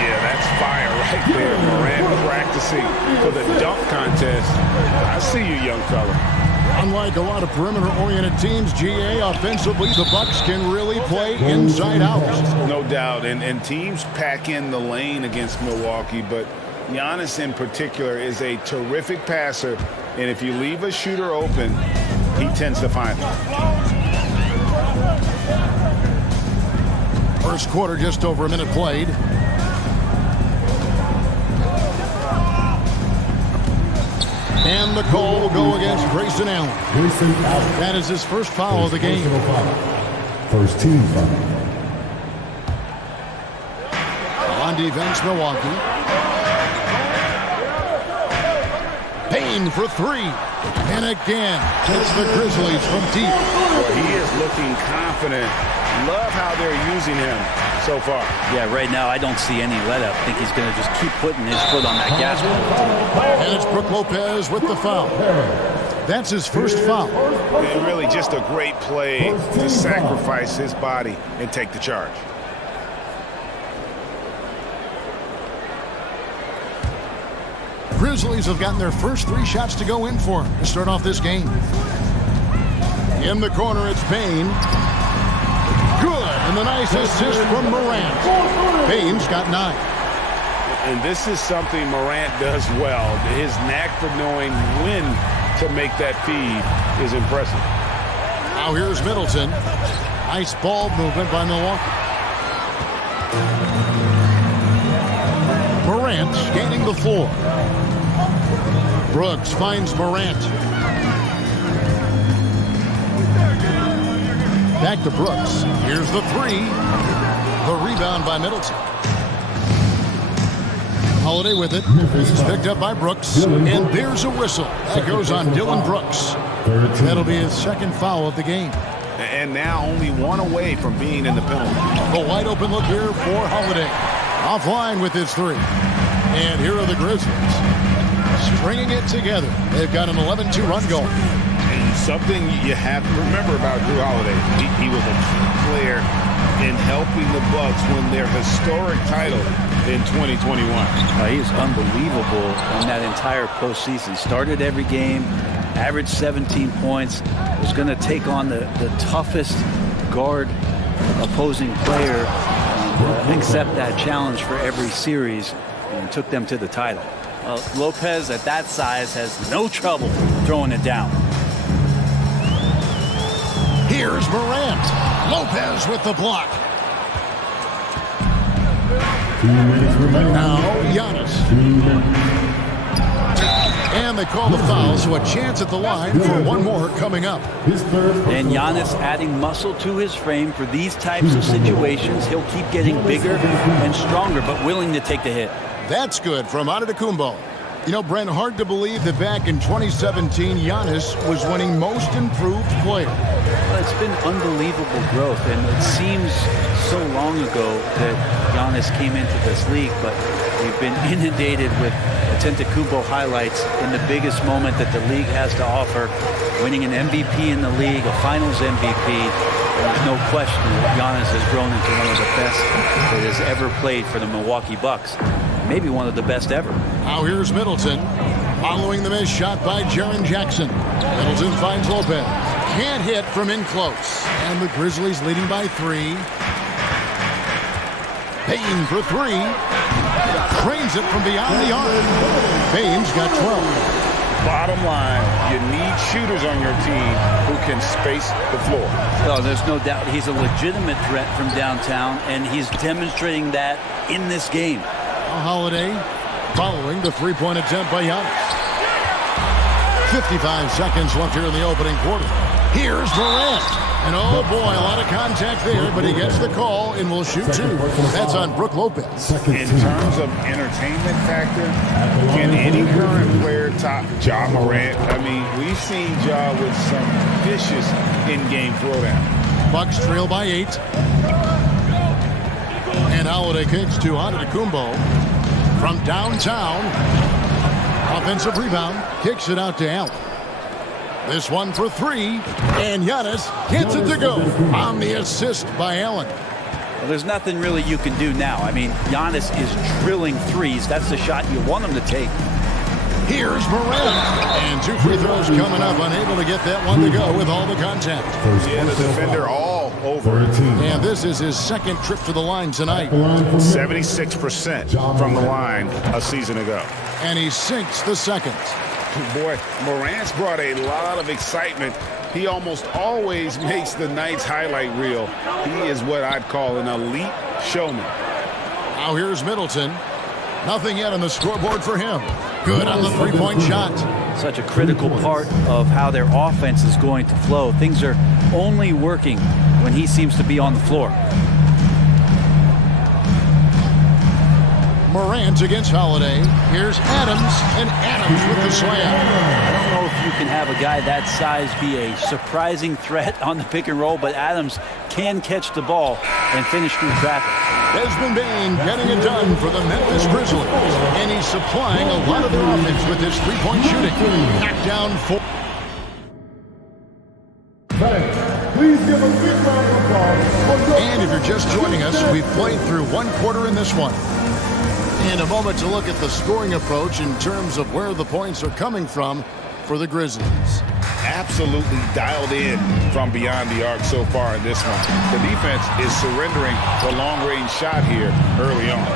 Yeah, that's fire right there. Morant practicing for the dunk contest. I see you, young fella. Unlike a lot of perimeter-oriented teams, GA, offensively, the Bucks can really play inside out. No doubt, and teams pack in the lane against Milwaukee, but Janis in particular is a terrific passer, and if you leave a shooter open, he tends to find it. First quarter, just over a minute played. And the call will go against Grayson Allen. That is his first foul of the game. First team foul. On defense, Milwaukee. Payne for 3. And again, it's the Grizzlies from deep. Well, he is looking confident. Love how they're using him so far. Yeah, right now I don't see any let up. I think he's going to just keep putting his foot on that gas pedal. And it's Brook Lopez with the foul. That's his first foul. And really just a great play to sacrifice his body and take the charge. Grizzlies have gotten their first 3 shots to go in for him to start off this game. In the corner, it's Bane. Good, and the nice assist from Morant. Bane's got 9. And this is something Morant does well. His knack for knowing when to make that feed is impressive. Now here's Middleton. Nice ball movement by Milwaukee. Morant scanning the floor. Brooks finds Morant. Back to Brooks. Here's the 3. The rebound by Middleton. Holiday with it. It's picked up by Brooks. And there's a whistle. That goes on Dylan Brooks. That'll be his second foul of the game. And now only 1 away from being in the penalty. A wide open look here for Holiday. Offline with his 3. And here are the Grizzlies. Stringing it together. They've got an 11-2 run going. And something you have to remember about Drew Holiday, he was a key player in helping the Bucks win their historic title in 2021. He is unbelievable in that entire postseason. Started every game, averaged 17 points, was going to take on the toughest guard opposing player, and accept that challenge for every series, and took them to the title. Lopez at that size has no trouble throwing it down. Here's Morant. Lopez with the block. Now Janis. And the they call the foul, so a chance at the line for one more coming up. And Janis adding muscle to his frame for these types of situations. He'll keep getting bigger and stronger, but willing to take the hit. That's good from Antetokounmpo. You know, Brent, hard to believe that back in 2017, Janis was winning Most Improved Player. Well, it's been unbelievable growth, and it seems so long ago that Janis came into this league, but we've been inundated with Antetokounmpo highlights in the biggest moment that the league has to offer, winning an MVP in the league, a Finals MVP. There's no question that Janis has grown into one of the best that has ever played for the Milwaukee Bucks. Maybe one of the best ever. Now here's Middleton. Following the missed shot by Jaren Jackson. Middleton finds Lopez. Can't hit from in close. And the Grizzlies leading by 3. Payne for 3. Trains it from beyond the arc. Payne's got 12. Bottom line, you need shooters on your team who can space the floor. Oh, there's no doubt he's a legitimate threat from downtown, and he's demonstrating that in this game. Holiday following the three-point attempt by Janis. 55 seconds left here in the opening quarter. Here's Morant. And oh boy, a lot of contact there, but he gets the call and will shoot 2. That's on Brook Lopez. In terms of entertainment factor, can any current player top Ja Morant? I mean, we've seen Ja with some vicious in-game throwdown. Bucks trail by 8. And Holiday kicks to Antetokounmpo from downtown. Offensive rebound. Kicks it out to Allen. This one for 3. And Janis gets it to go on the assist by Allen. Well, there's nothing really you can do now. I mean, Janis is drilling threes. That's the shot you want him to take. Here's Morant. And 2 free throws coming up. Unable to get that one to go with all the contact. Yeah, the defender all over. And this is his second trip to the line tonight. 76% from the line a season ago. And he sinks the second. Boy, Morant's brought a lot of excitement. He almost always makes the night's highlight reel. He is what I'd call an elite showman. Now here's Middleton. Nothing yet on the scoreboard for him. Good on the three-point shot. Such a critical part of how their offense is going to flow. Things are only working when he seems to be on the floor. Morant against Holiday. Here's Adams, and Adams with the slam. I don't know if you can have a guy that size be a surprising threat on the pick and roll, but Adams can catch the ball and finish through traffic. Desmond Bane getting it done for the Memphis Grizzlies, and he's supplying a lot of their offense with his three-point shooting. Knocked down 4. Please give a big round of applause. And if you're just joining us, we've played through one quarter in this one. In a moment to look at the scoring approach in terms of where the points are coming from for the Grizzlies. Absolutely dialed in from beyond the arc so far in this one. The defense is surrendering the long-range shot here early on.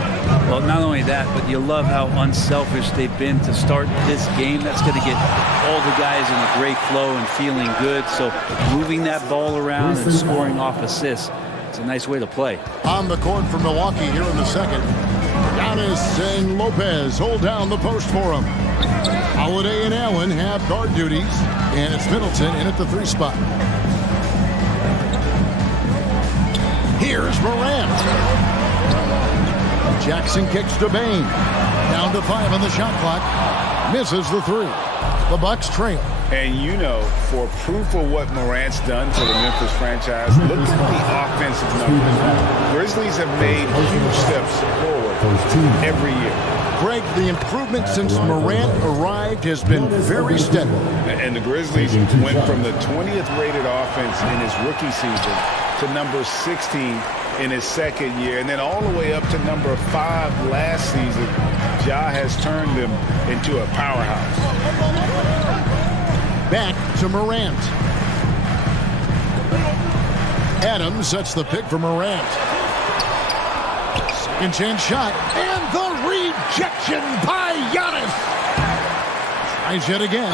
Well, not only that, but you love how unselfish they've been to start this game. That's going to get all the guys in a great flow and feeling good. So moving that ball around and scoring off assists, it's a nice way to play. On the court for Milwaukee here in the second. Janis and Lopez hold down the post for him. Holiday and Allen have guard duties, and it's Middleton in at the 3 spot. Here's Morant. Jackson kicks to Bane. Down to 5 on the shot clock. Misses the 3. The Bucks trail. And you know, for proof of what Morant's done for the Memphis franchise, look at the offensive numbers. Grizzlies have made huge steps forward every year. Greg, the improvement since Morant arrived has been very steady. And the Grizzlies went from the 20th rated offense in his rookie season to number 16 in his second year, and then all the way up to number 5 last season. Ja has turned them into a powerhouse. Back to Morant. Adams sets the pick for Morant. Second chance shot, and the rejection by Janis. Tries yet again.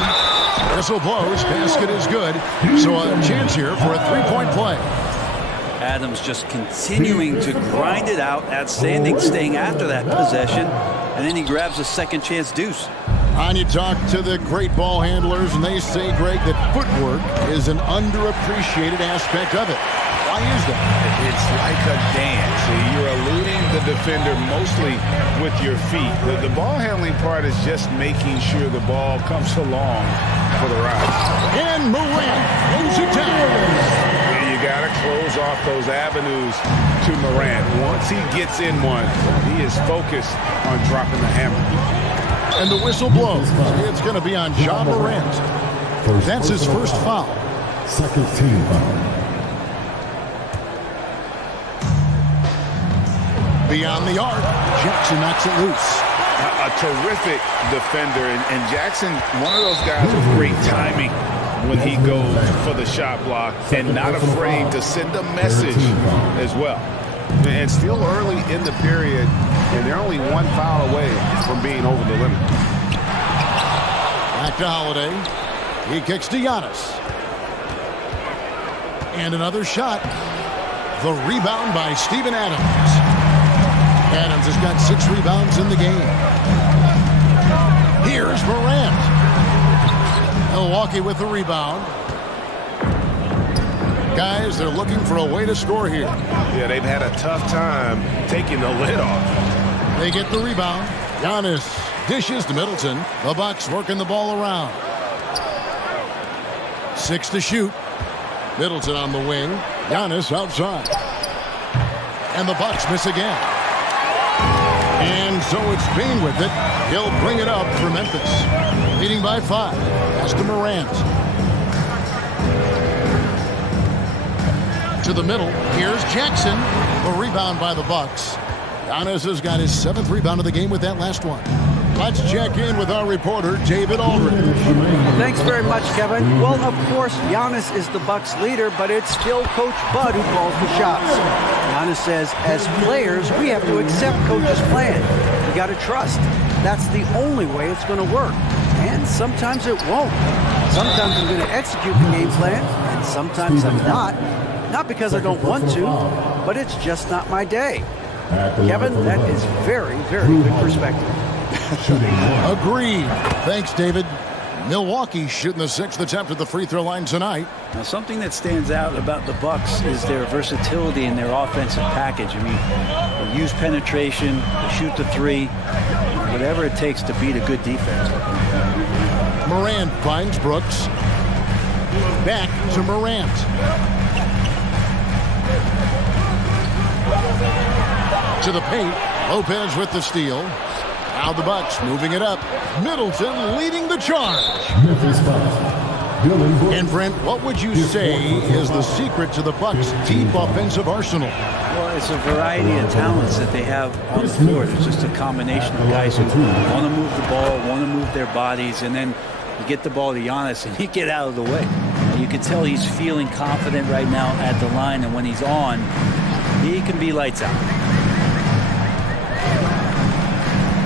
Whistle blows, basket is good. So a chance here for a 3-point play. Adams just continuing to grind it out, outstanding, staying after that possession, and then he grabs a second chance deuce. And you talk to the great ball handlers, and they say, Greg, that footwork is an underappreciated aspect of it. Why is that? It's like a dance. You're eluding the defender mostly with your feet. The ball handling part is just making sure the ball comes along for the ride. And Morant goes it down. And you got to close off those avenues to Morant. Once he gets in one, he is focused on dropping the hammer. And the whistle blows. It's going to be on Ja Morant. That's his first foul. Second team foul. Beyond the arc, Jackson knocks it loose. A terrific defender, and Jackson, one of those guys with great timing when he goes for the shot block and not afraid to send a message as well. And still early in the period, and they're only one foul away from being over the limit. Back to Holiday. He kicks to Janis. And another shot. The rebound by Steven Adams. Adams has got 6 rebounds in the game. Here's Morant. Milwaukee with the rebound. Guys, they're looking for a way to score here. Yeah, they've had a tough time taking the lid off. They get the rebound. Janis dishes to Middleton. The Bucks working the ball around. 6 to shoot. Middleton on the wing. Janis outside. And the Bucks miss again. And so it's Bain with it. He'll bring it up for Memphis. Leading by 5. Pass to Morant. To the middle. Here's Jackson. The rebound by the Bucks. Janis has got his 7th rebound of the game with that last one. Let's check in with our reporter, David Aldridge. Thanks very much, Kevin. Well, of course, Janis is the Bucks' leader, but it's still Coach Bud who calls the shots. Janis says, as players, we have to accept Coach's plan. We got to trust. That's the only way it's going to work. And sometimes it won't. Sometimes I'm going to execute the game plan, and sometimes I'm not. Not because I don't want to, but it's just not my day. Kevin, that is very, very good perspective. Agreed. Thanks, David. Milwaukee shooting the 6th attempt at the free throw line tonight. Now, something that stands out about the Bucks is their versatility in their offensive package. I mean, they use penetration, they shoot the 3, whatever it takes to beat a good defense. Morant finds Brooks. Back to Morant. To the paint. Lopez with the steal. Now the Bucks moving it up. Middleton leading the charge. And Brent, what would you say is the secret to the Bucks' deep offensive arsenal? Well, it's a variety of talents that they have on the floor. It's just a combination of guys who want to move the ball, want to move their bodies, and then you get the ball to Janis and you get out of the way. And you can tell he's feeling confident right now at the line, and when he's on, he can be lights out.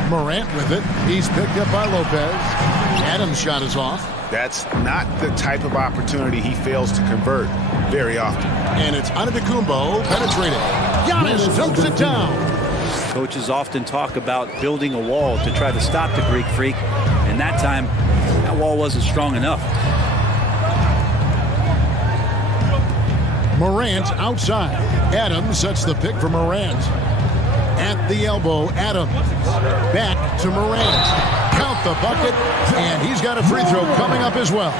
Morant with it. He's picked up by Lopez. Adams' shot is off. That's not the type of opportunity he fails to convert very often. And it's Antetokounmpo penetrating. Janis dunks it down. Coaches often talk about building a wall to try to stop the Greek Freak, and that time, that wall wasn't strong enough. Morant outside. Adams sets the pick for Morant. At the elbow, Adams. Back to Morant. Count the bucket, and he's got a free throw coming up as well.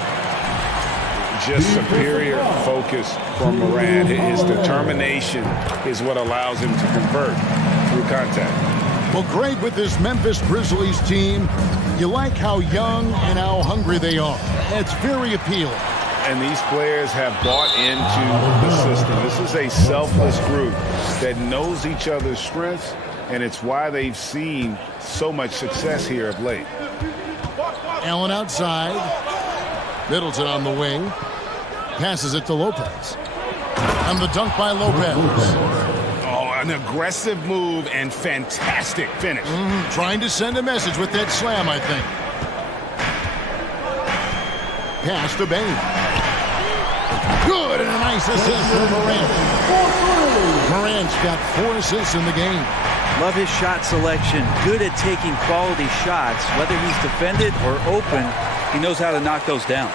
Just superior focus from Morant. His determination is what allows him to convert through contact. Well, Greg, with this Memphis Grizzlies team, you like how young and how hungry they are. It's very appealing. And these players have bought into the system. This is a selfless group that knows each other's strengths, and it's why they've seen so much success here of late. Allen outside. Middleton on the wing. Passes it to Lopez. And the dunk by Lopez. Oh, an aggressive move and fantastic finish. Trying to send a message with that slam, I think. Pass to Bain. Good, and a nice assist for Morant. Morant's got 4 assists in the game. Love his shot selection. Good at taking quality shots. Whether he's defended or open, he knows how to knock those down.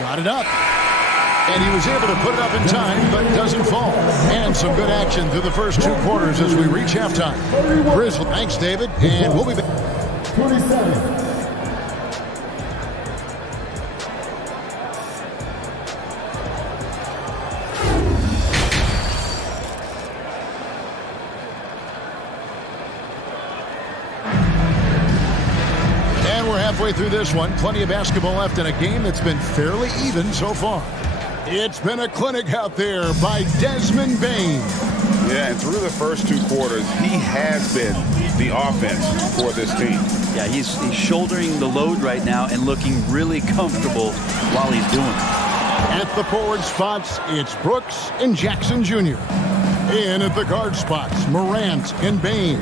Got it up. And he was able to put it up in time, but doesn't fall. And some good action through the first 2 quarters as we reach halftime. Grizzly, thanks, David. And we'll be back. 27. Halfway through this one, plenty of basketball left in a game that's been fairly even so far. It's been a clinic out there by Desmond Bane. Yeah, and through the first 2 quarters, he has been the offense for this team. Yeah, he's shouldering the load right now and looking really comfortable while he's doing it. At the forward spots, it's Brooks and Jackson Jr. In at the guard spots, Morant and Bane.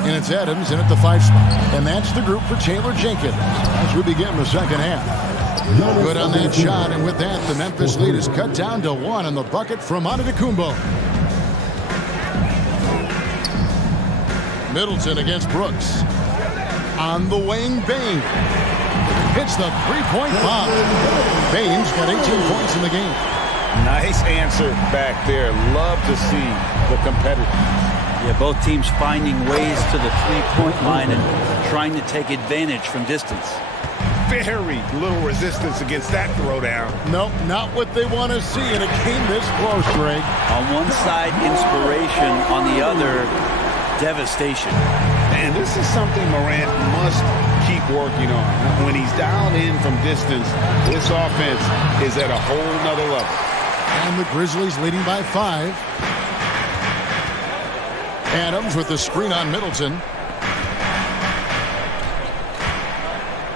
And it's Adams in at the 5 spot. And that's the group for Taylor Jenkins as we begin the second half. Good on that shot, and with that, the Memphis lead is cut down to 1 on the bucket from Antetokounmpo. Middleton against Brooks. On the wing, Bane. Hits the three-point bomb. Bane's got 18 points in the game. Nice answer back there. Love to see the competitors. Yeah, both teams finding ways to the three-point line and trying to take advantage from distance. Very little resistance against that throwdown. Nope, not what they want to see in a game this close, Greg. On one side, inspiration. On the other, devastation. And this is something Morant must keep working on. When he's dialed in from distance, this offense is at a whole nother level. And the Grizzlies leading by 5. Adams with the screen on Middleton.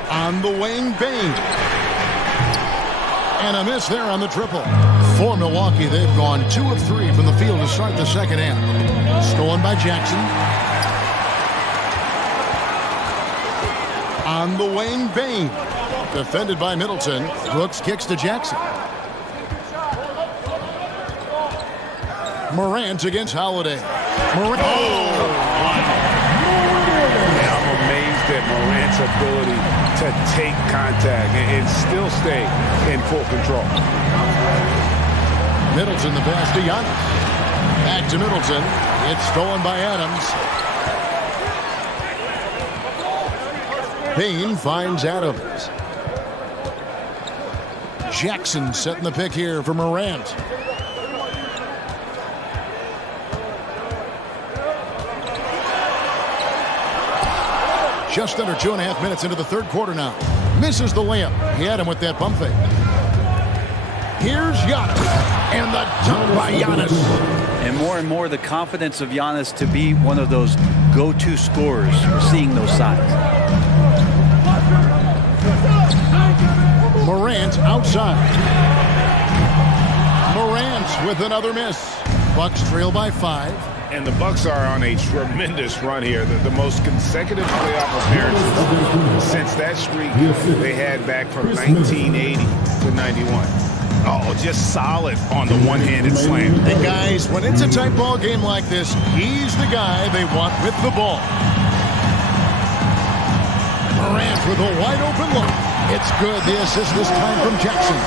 On the wing, Bane. And a miss there on the triple. For Milwaukee, they've gone 2 of 3 from the field to start the second half. Stolen by Jackson. On the wing, Bane. Defended by Middleton. Brooks kicks to Jackson. Morant against Holiday. Morant. I'm amazed at Morant's ability to take contact and still stay in full control. Middleton, the pass to Janis. Back to Middleton. It's stolen by Adams. Bane finds Adams. Jackson setting the pick here for Morant. Just under 2.5 minutes into the third quarter now. Misses the layup. He had him with that bump fake. Here's Janis. And the dunk by Janis. And more the confidence of Janis to be one of those go-to scorers. We're seeing those signs. Morant outside. Morant with another miss. Bucks trail by 5. And the Bucks are on a tremendous run here. The most consecutive playoff appearances since that streak they had back from 1980 to 91. Oh, just solid on the one-handed slam. And guys, when it's a tight ball game like this, he's the guy they want with the ball. Morant with a wide open look. It's good. The assist this time from Jackson.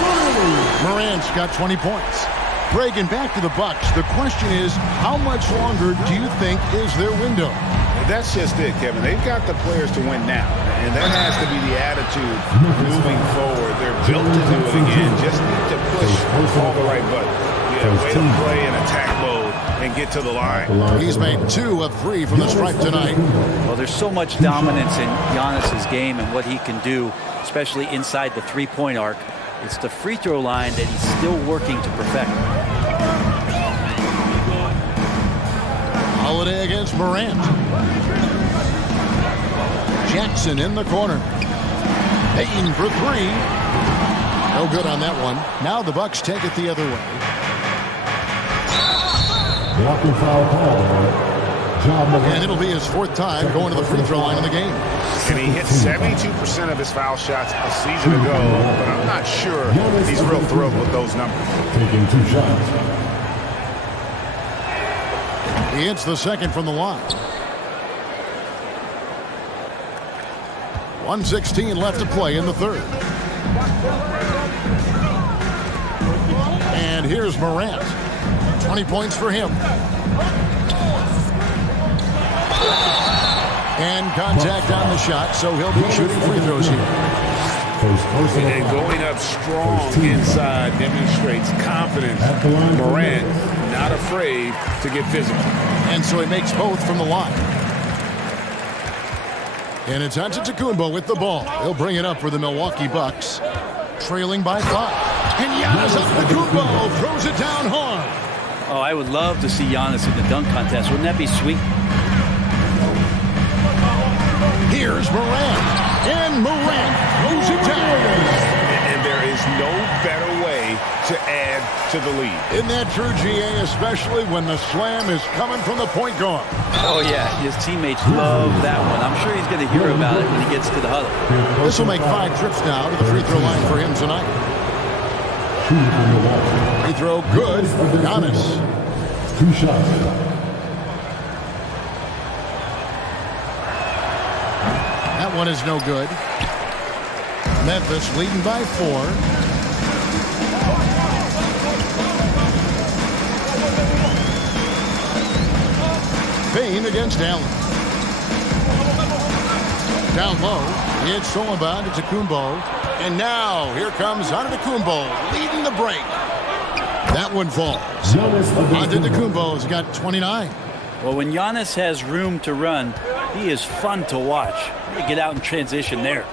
Morant's got 20 points. Breaking back to the Bucks, the question is, how much longer do you think is their window? That's just it, Kevin. They've got the players to win now, and that has to be the attitude moving forward. They're built to do it again. Just need to push all the right buttons. Way to play in attack mode and get to the line. He's made 2 of 3 from the stripe tonight. Well, there's so much dominance in Giannis's game and what he can do, especially inside the three-point arc. It's the free throw line that he's still working to perfect. Holiday against Morant. Jackson in the corner. Payton for 3. No good on that one. Now the Bucks take it the other way. Blocking foul call. And it'll be his 4th time going to the free throw line in the game. And he hit 72% of his foul shots a season ago, but I'm not sure he's real thrilled with those numbers. Taking 2 shots. He hits the second from the line. 1:16 left to play in the third. And here's Morant. 20 points for him. And contact on the shot, so he'll be shooting free throws here. And going up strong inside demonstrates confidence. Morant not afraid to get physical. And so he makes both from the line. And it's Antetokounmpo with the ball. He'll bring it up for the Milwaukee Bucks. Trailing by 5. And Janis Antetokounmpo throws it down hard. Oh, I would love to see Janis in the dunk contest. Wouldn't that be sweet? Here's Morant. And Morant throws it down. And there is no better way to add to the lead. Isn't that true, GA, especially when the slam is coming from the point guard? Oh, yeah. His teammates love that one. I'm sure he's going to hear about it when he gets to the huddle. This will make 5 trips now to the free throw line for him tonight. Free throw good. Janis. 2 shots. That one is no good. Memphis leading by 4. Payne against Allen. Down low, it's stolen by Antetokounmpo. And now, here comes Antetokounmpo leading the break. That one falls. Antetokounmpo's got 29. Well, when Janis has room to run, he is fun to watch. Get out in transition there.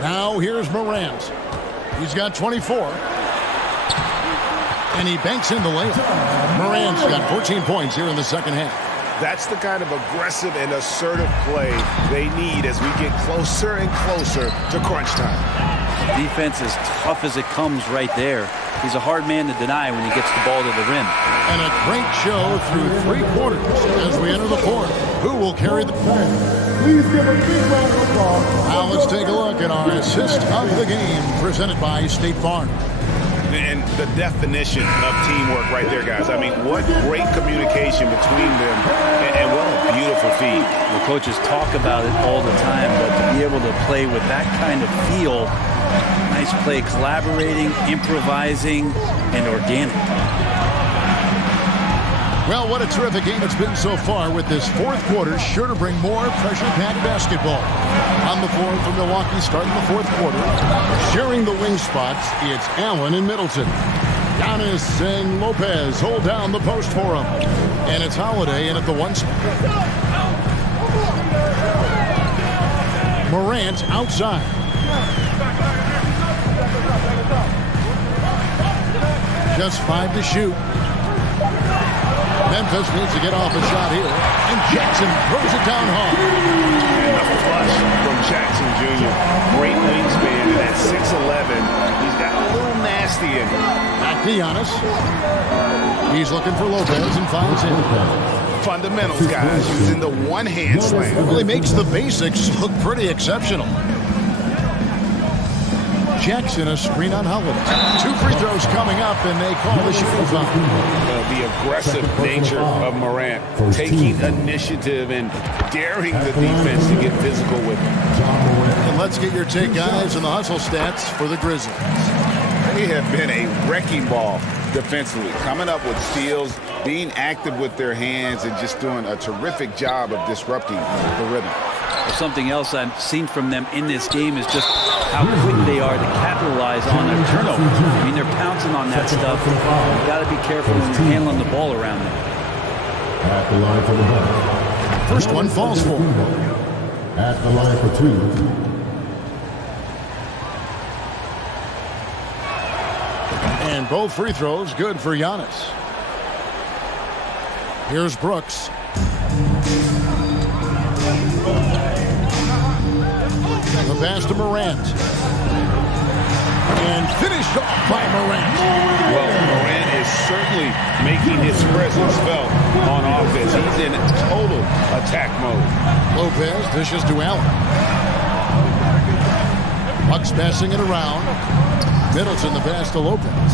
Now here's Morant. He's got 24. And he banks in the layup. Morant's got 14 points here in the second half. That's the kind of aggressive and assertive play they need as we get closer and closer to crunch time. Defense as tough as it comes right there. He's a hard man to deny when he gets the ball to the rim. And a great show through 3 quarters as we enter the fourth. Who will carry the point? Please give a big round of applause. Now let's take a look at our assist of the game presented by State Farm. And the definition of teamwork right there, guys. I mean, what great communication between them, and what a beautiful feed. The coaches talk about it all the time, but to be able to play with that kind of feel, nice play, collaborating, improvising, and organic. Well, what a terrific game it's been so far, with this fourth quarter sure to bring more pressure-packed basketball. On the floor for Milwaukee starting the fourth quarter. Sharing the wing spots, it's Allen and Middleton. Janis and Lopez hold down the post for him. And it's Holiday in at the 1 spot. Morant outside. Just 5 to shoot. Memphis needs to get off a shot here. And Jackson throws it down hard. And a flush from Jackson Jr. Great wingspan. And at 6'11", he's got a little nasty in him. Back to Janis. He's looking for Lopez and finds him. Fundamentals, guys, using the one-hand slam. Well, he makes the basics look pretty exceptional. Jackson, a screen on Holiday. 2 free throws coming up, and they call the shooting foul. The aggressive nature of Morant, taking initiative and daring the defense to get physical with him. And let's get your take, guys, on the hustle stats for the Grizzlies. They have been a wrecking ball defensively, coming up with steals, being active with their hands, and just doing a terrific job of disrupting the rhythm. Something else I've seen from them in this game is just how quick they are to capitalize on their turnovers. I mean, they're pouncing on that stuff. You've got to be careful when you're handling the ball around them. At the line for the Bucks. First one falls for him. At the line for 2. And both free throws good for Janis. Here's Brooks. The pass to Morant. And finished off by Morant. Well, Morant is certainly making his presence felt on offense. He's in total attack mode. Lopez dishes to Allen. Bucks passing it around. Middleton the pass to Lopez.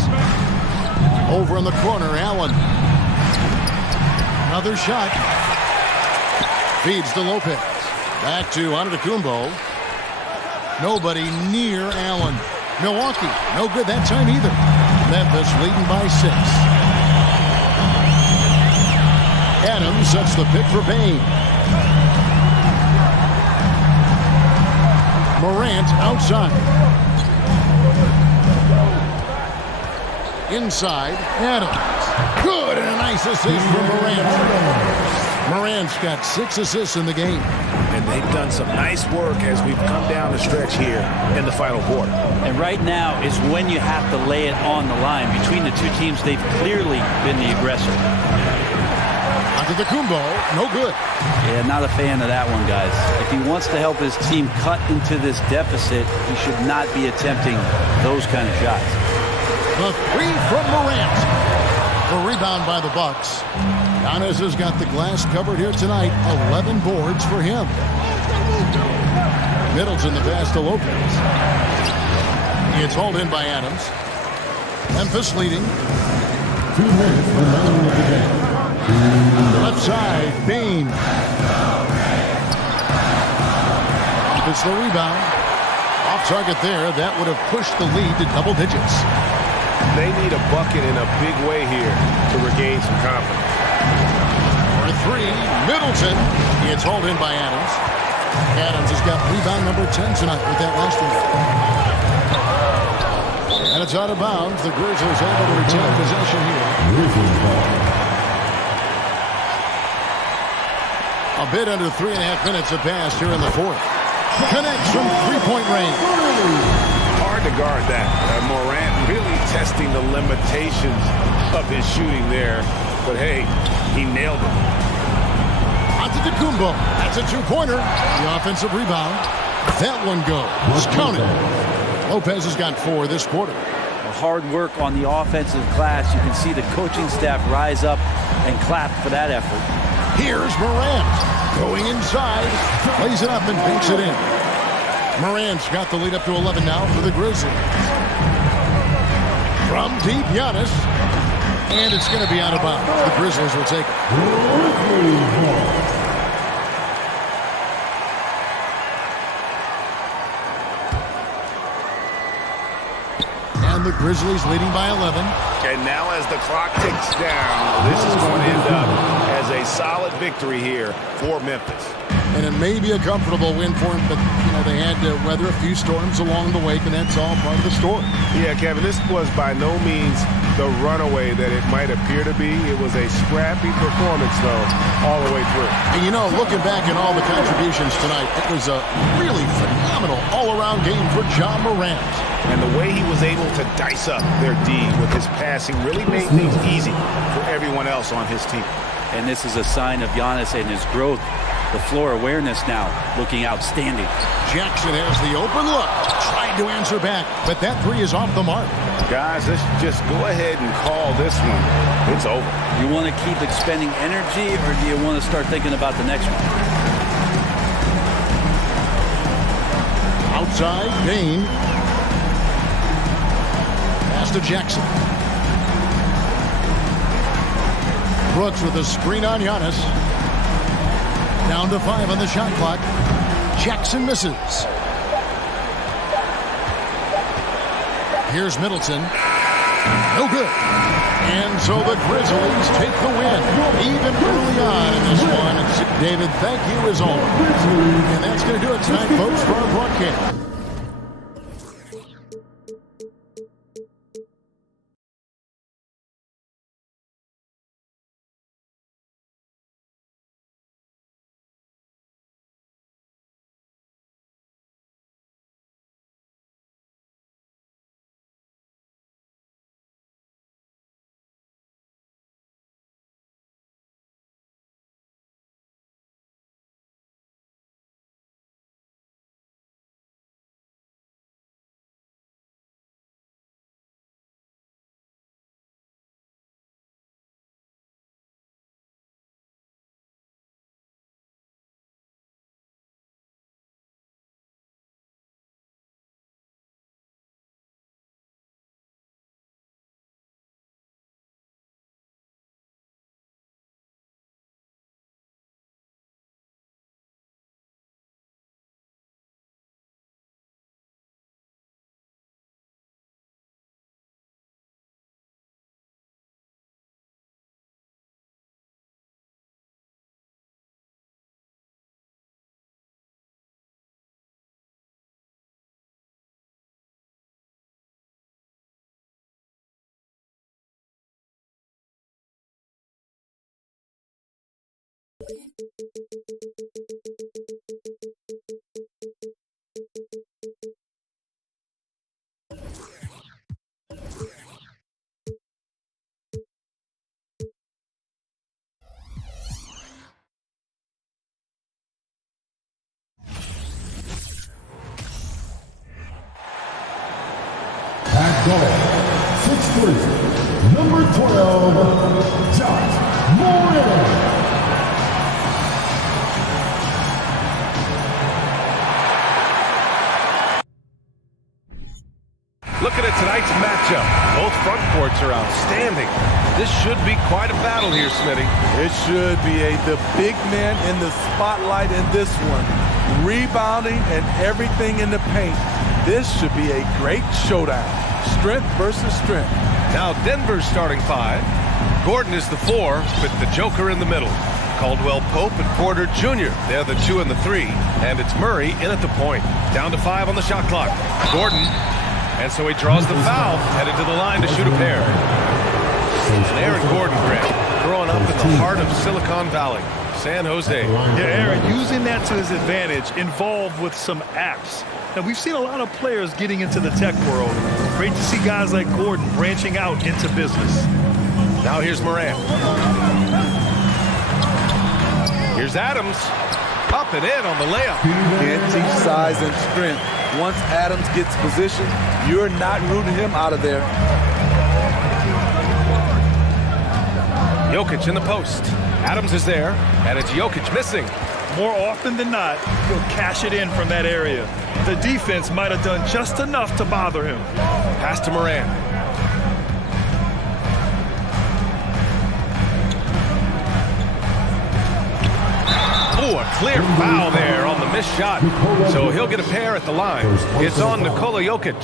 Over in the corner, Allen. Another shot. Feeds to Lopez. Back to Antetokounmpo. Nobody near Allen. Milwaukee, no good that time either. Memphis leading by 6. Adams sets the pick for Payne. Morant outside. Inside, Adams. Good, and a nice assist from Morant. Morant's got 6 assists in the game. And they've done some nice work as we've come down the stretch here in the final quarter. And right now is when you have to lay it on the line. Between the two teams, they've clearly been the aggressor. Antetokounmpo, no good. Yeah, not a fan of that one, guys. If he wants to help his team cut into this deficit, he should not be attempting those kind of shots. The 3 from Morant. The rebound by the Bucks. Janis has got the glass covered here tonight. 11 boards for him. Middleton the pass to Lopez. It's hauled in by Adams. Memphis leading. 2 minutes remaining in the game. Left side, Payne. It's the rebound. Off target there. That would have pushed the lead to double digits. They need a bucket in a big way here to regain some confidence. For 3, Middleton. It's hauled in by Adams. Adams has got rebound number 10 tonight with that last one. And it's out of bounds. The Grizzlies able to retain possession here. A bit under 3.5 minutes have passed here in the 4th. Connects from 3-point range. Hard to guard that. Morant really testing the limitations of his shooting there. But hey, he nailed it. Antetokounmpo. That's a 2-pointer. The offensive rebound. That one goes. Counted. Lopez has got 4 this quarter. Hard work on the offensive glass. You can see the coaching staff rise up and clap for that effort. Here's Morant. Going inside. Plays it up and banks it in. Morant's got the lead up to 11 now for the Grizzlies. From deep, Janis. And it's going to be out of bounds. The Grizzlies will take it. The Grizzlies leading by 11. And now as the clock ticks down, this is going to end up as a solid victory here for Memphis. And it may be a comfortable win for them, but, you know, they had to weather a few storms along the way, and that's all part of the story. Yeah, Kevin, this was by no means the runaway that it might appear to be. It was a scrappy performance, though, all the way through. And, you know, looking back at all the contributions tonight, it was a really phenomenal all-around game for Ja Morant. And the way he was able to dice up their D with his passing really made things easy for everyone else on his team. And this is a sign of Janis and his growth. The floor awareness now looking outstanding. Jackson has the open look. Tried to answer back, but that 3 is off the mark. Guys, let's just go ahead and call this one. It's over. You want to keep expending energy, or do you want to start thinking about the next one? Outside, Payne. Pass to Jackson. Brooks with a screen on Janis. Down to 5 on the shot clock. Jackson misses. Here's Middleton. No good. And so the Grizzlies take the win. Even early on in this one. David, thank you as always. And that's going to do it tonight, folks, for our broadcast. At goal, 6'3", number 12, Janis. Looking at tonight's matchup, both front courts are outstanding. This should be quite a battle here, Smitty. It should be the big man in the spotlight in this one. Rebounding and everything in the paint. This should be a great showdown. Strength versus strength. Now Denver's starting five. Gordon is the 4 with the Joker in the middle. Caldwell Pope and Porter Jr. They're the 2 and the 3. And it's Murray in at the point. Down to 5 on the shot clock. Gordon. And so he draws the foul, headed to the line to shoot a pair. And Aaron Gordon, Grant, growing up in the heart of Silicon Valley, San Jose. Yeah, Aaron, using that to his advantage, involved with some apps. Now, we've seen a lot of players getting into the tech world. Great to see guys like Gordon branching out into business. Now here's Morant. Here's Adams. Up and in on the layup. Can't teach size and strength. Once Adams gets position, you're not rooting him out of there. Jokic in the post. Adams is there, and it's Jokic missing. More often than not, he'll cash it in from that area. The defense might have done just enough to bother him. Pass to Morant. Oh, a clear foul there on the missed shot. So he'll get a pair at the line. It's on Nikola Jokic.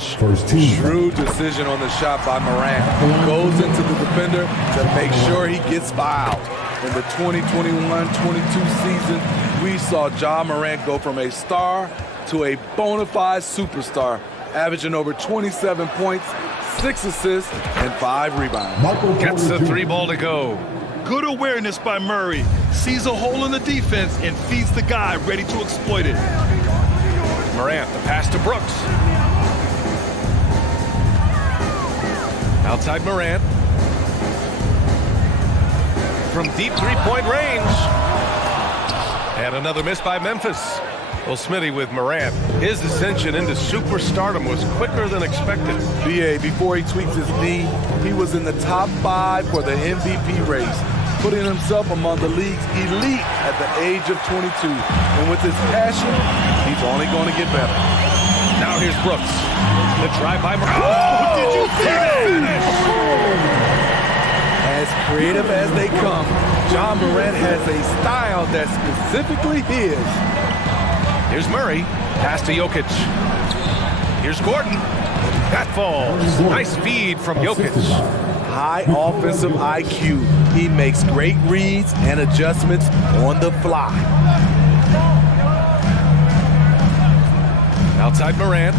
Shrewd decision on the shot by Morant. Goes into the defender to make sure he gets fouled. In the 2021-22 season, we saw Ja Morant go from a star to a bona fide superstar, averaging over 27 points, 6 assists, and 5 rebounds. Gets the 3 ball to go. Good awareness by Murray. Sees a hole in the defense and feeds the guy ready to exploit it. Morant, the pass to Brooks. Outside Morant. From deep three-point range. And another miss by Memphis. Well, Smitty, with Morant, his ascension into superstardom was quicker than expected. BA, before he tweaked his knee, he was in the top 5 for the MVP race, putting himself among the league's elite at the age of 22. And with his passion, he's only going to get better. Now here's Brooks. The drive by Morant. Oh, did you see that? As creative as they come, Ja Morant has a style that's specifically his. Here's Murray. Pass to Jokic. Here's Gordon. That falls. Nice feed from Jokic. High offensive IQ. He makes great reads and adjustments on the fly. Outside Morant.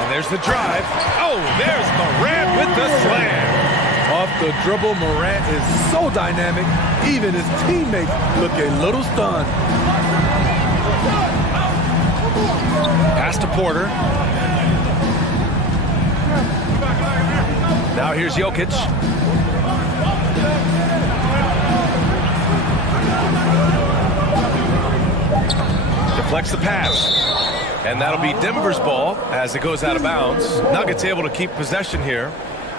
And there's the drive. Oh, there's Morant with the slam. Off the dribble, Morant is so dynamic, even his teammates look a little stunned. Pass to Porter. Now here's Jokic. Deflects the pass. And that'll be Denver's ball as it goes out of bounds. Nuggets able to keep possession here.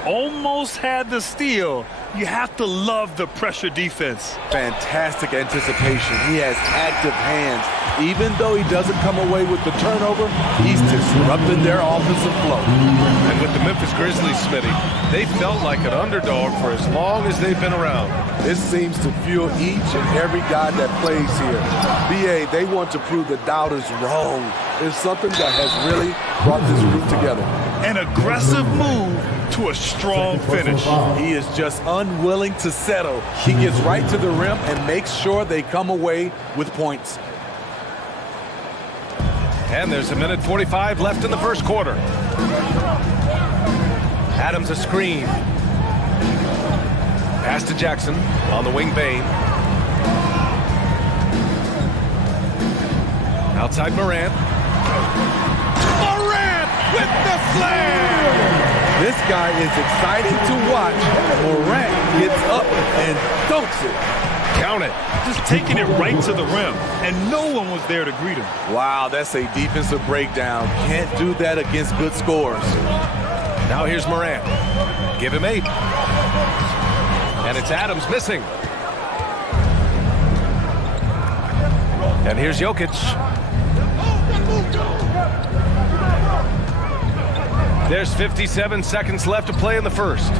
Almost had the steal. You have to love the pressure defense. Fantastic anticipation. He has active hands. Even though he doesn't come away with the turnover, he's disrupting their offensive flow. And with the Memphis Grizzlies, Smitty, they felt like an underdog for as long as they've been around. This seems to fuel each and every guy that plays here. BA, they want to prove the doubters wrong. It's something that has really brought this group together. An aggressive move to a strong finish. He is just unwilling to settle. He gets right to the rim and makes sure they come away with points. And there's a minute 45 left in the first quarter. Adams a screen. Pass to Jackson on the wing. Bain. Outside Morant. Morant with the flare! This guy is exciting to watch. Morant gets up and dunks it. Count it. Just taking it right to the rim, and no one was there to greet him. Wow, that's a defensive breakdown. Can't do that against good scorers. Now here's Morant. Give him 8. And it's Adams missing. And here's Jokic. There's 57 seconds left to play in the first.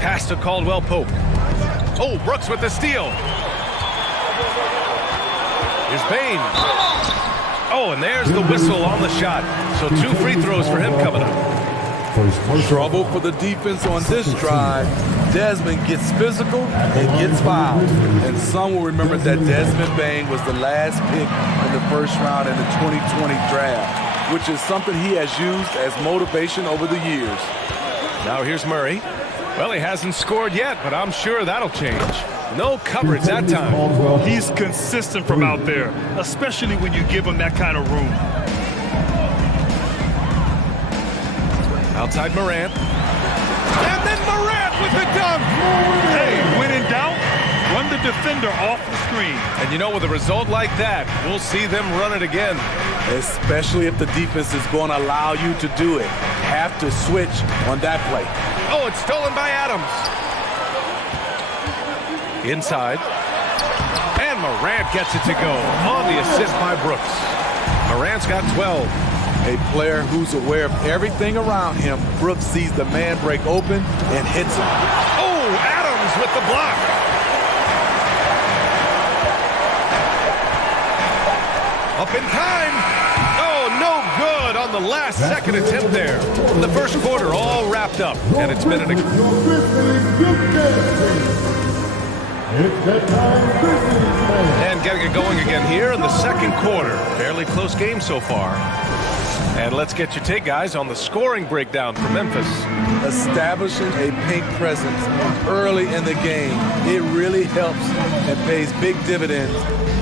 Pass to Caldwell Pope. Oh, Brooks with the steal. Here's Bain. Oh, and there's the whistle on the shot. So 2 free throws for him coming up. Trouble for the defense on this drive. Desmond gets physical and gets fouled. And some will remember that Desmond Bain was the last pick in the first round in the 2020 draft, which is something he has used as motivation over the years. Now here's Murray. Well, he hasn't scored yet, but I'm sure that'll change. No coverage that time. He's consistent from out there, especially when you give him that kind of room. Outside Morant. And then Morant with the dunk. Hey, when in doubt, run the defender off the screen. And you know, with a result like that, we'll see them run it again. Especially if the defense is going to allow you to do it. Have to switch on that play. Oh, it's stolen by Adams. Inside. And Morant gets it to go on the assist by Brooks. Morant's got 12. A player who's aware of everything around him. Brooks sees the man break open and hits him. Oh, Adams with the block. Up in time. Oh, no good on the last second attempt there. The first quarter all wrapped up, and it's been an... And getting it going again here in the second quarter. Fairly close game so far. And let's get your take, guys, on the scoring breakdown for Memphis. Establishing a paint presence early in the game. It really helps and pays big dividends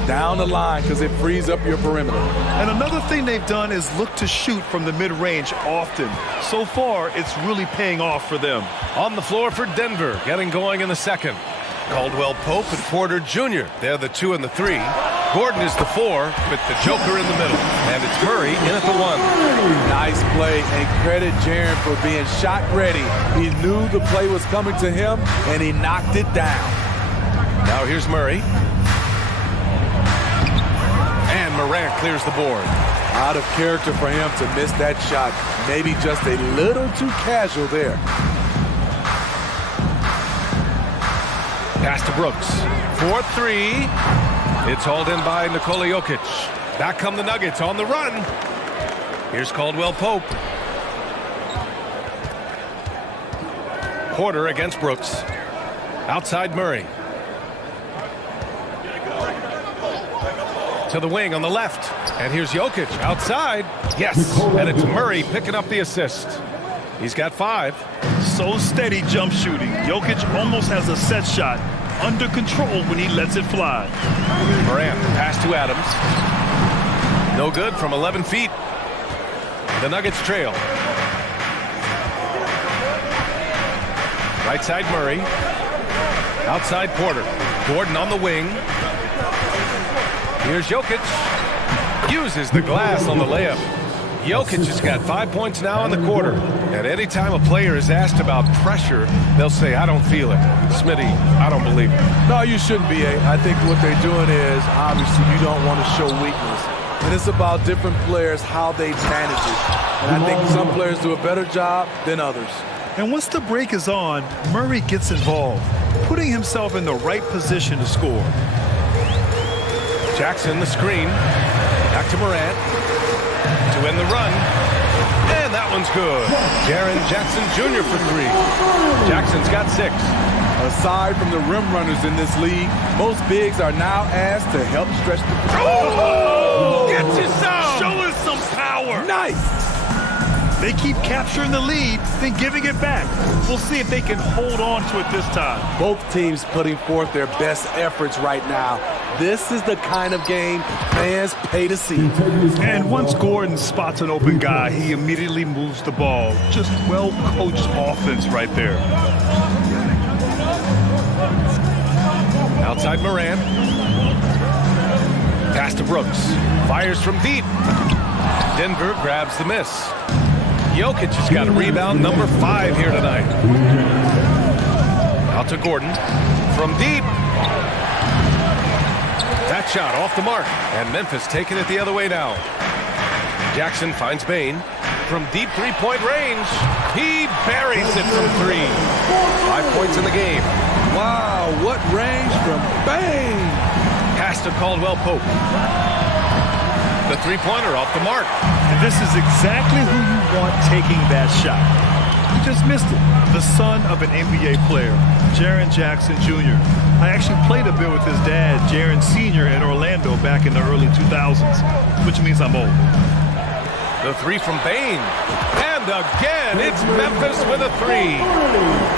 down the line because it frees up your perimeter. And another thing they've done is look to shoot from the mid-range often. So far, it's really paying off for them. On the floor for Denver, getting going in the second. Caldwell Pope and Porter Jr. They're the 2 and the 3. Gordon is the 4 with the Joker in the middle. And it's Murray in at the 1. Nice play, and credit Jaren for being shot ready. He knew the play was coming to him, and he knocked it down. Now here's Murray. And Morant clears the board. Out of character for him to miss that shot. Maybe just a little too casual there. Pass to Brooks. 4-3. It's hauled in by Nikola Jokic. Back come the Nuggets on the run. Here's Caldwell Pope. Porter against Brooks. Outside Murray. To the wing on the left. And here's Jokic outside. Yes, and it's Murray picking up the assist. He's got 5. So steady jump shooting. Jokic almost has a set shot under control when he lets it fly. Morant, pass to Adams. No good from 11 feet. The Nuggets trail. Right side Murray. Outside Porter. Gordon on the wing. Here's Jokic. Uses the glass on the layup. Jokic has got 5 points now in the quarter. And anytime a player is asked about pressure, they'll say, I don't feel it. Smitty, I don't believe it. No, you shouldn't be. I think what they're doing is, obviously, you don't want to show weakness. And it's about different players, how they manage it. And I think some players do a better job than others. And once the break is on, Murray gets involved, putting himself in the right position to score. Jackson, the screen. Back to Morant. To end the run. And that one's good. Jaren Jackson Jr. for 3. Jackson's got 6. Aside from the rim runners in this league, most bigs are now asked to help stretch the... Oh! Get you some! Show us some power! Nice! they keep capturing the lead, then giving it back. We'll see if they can hold on to it this time. Both teams putting forth their best efforts right now. This is the kind of game fans pay to see. And once Gordon spots an open guy, he immediately moves the ball. Just well-coached offense right there. Outside Moran. Pass to Brooks. Fires from deep. Denver grabs the miss. Jokic has got a rebound number 5 here tonight. Out to Gordon. From deep. That shot off the mark. And Memphis taking it the other way now. Jackson finds Bane. From deep three-point range. He buries it from 3. 5 points in the game. Wow, what range from Bane. Pass to Caldwell Pope. The three-pointer off the mark. And this is exactly who you want taking that shot. You just missed it. The son of an NBA player, Jaren Jackson Jr. I actually played a bit with his dad, Jaren Sr. in Orlando back in the early 2000s, which means I'm old. The 3 from Bane. And again, it's Memphis with a 3.